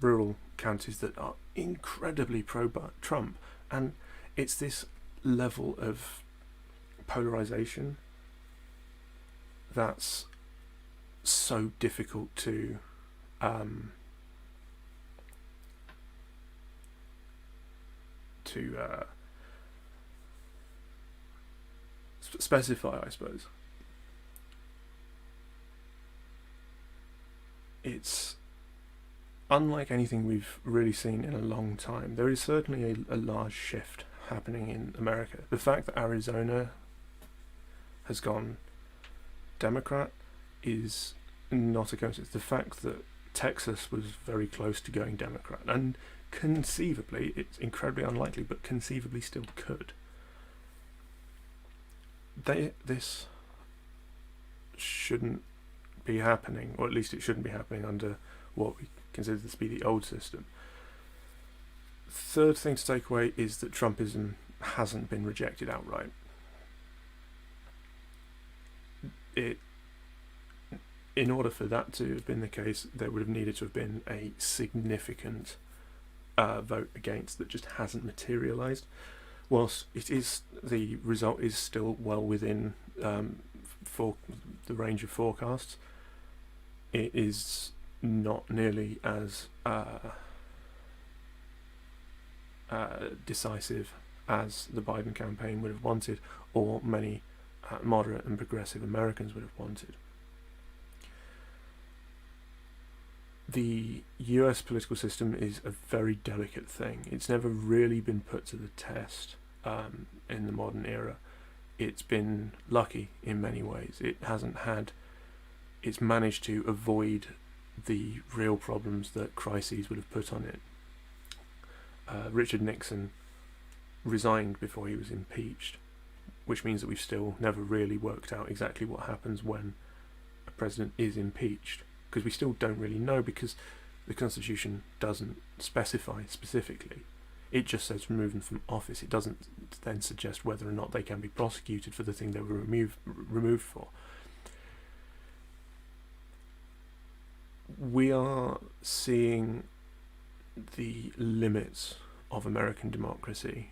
rural counties that are incredibly pro-Trump, and it's this level of polarization that's so difficult to specify, I suppose. It's unlike anything we've really seen in a long time. There is certainly a large shift happening in America. The fact that Arizona has gone Democrat is not a coincidence. The fact that Texas was very close to going Democrat, and conceivably, it's incredibly unlikely, but conceivably still could. This shouldn't be happening, or at least it shouldn't be happening under what we consider to be the old system. Third thing to take away is that Trumpism hasn't been rejected outright. it, in order for that to have been the case, there would have needed to have been a significant vote against that just hasn't materialised. Whilst the result is still well within for the range of forecasts, it is not nearly as decisive as the Biden campaign would have wanted, or many moderate and progressive Americans would have wanted. The US political system is a very delicate thing. It's never really been put to the test in the modern era. It's been lucky in many ways. It's managed to avoid the real problems that crises would have put on it. Richard Nixon resigned before he was impeached, which means that we've still never really worked out exactly what happens when a president is impeached, because we still don't really know, because the Constitution doesn't specify specifically. It just says remove them from office. It doesn't then suggest whether or not they can be prosecuted for the thing they were removed for. We are seeing the limits of American democracy,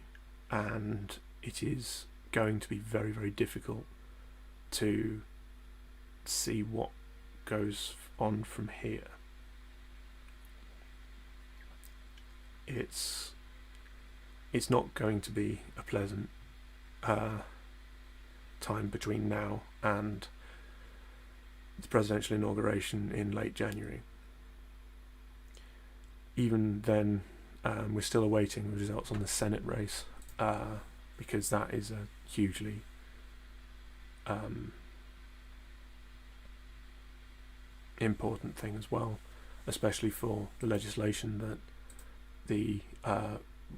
and it is going to be very, very difficult to see what goes on from here. It's not going to be a pleasant time between now and the presidential inauguration in late January. Even then, we're still awaiting the results on the Senate race, because that is a hugely important thing as well, especially for the legislation that the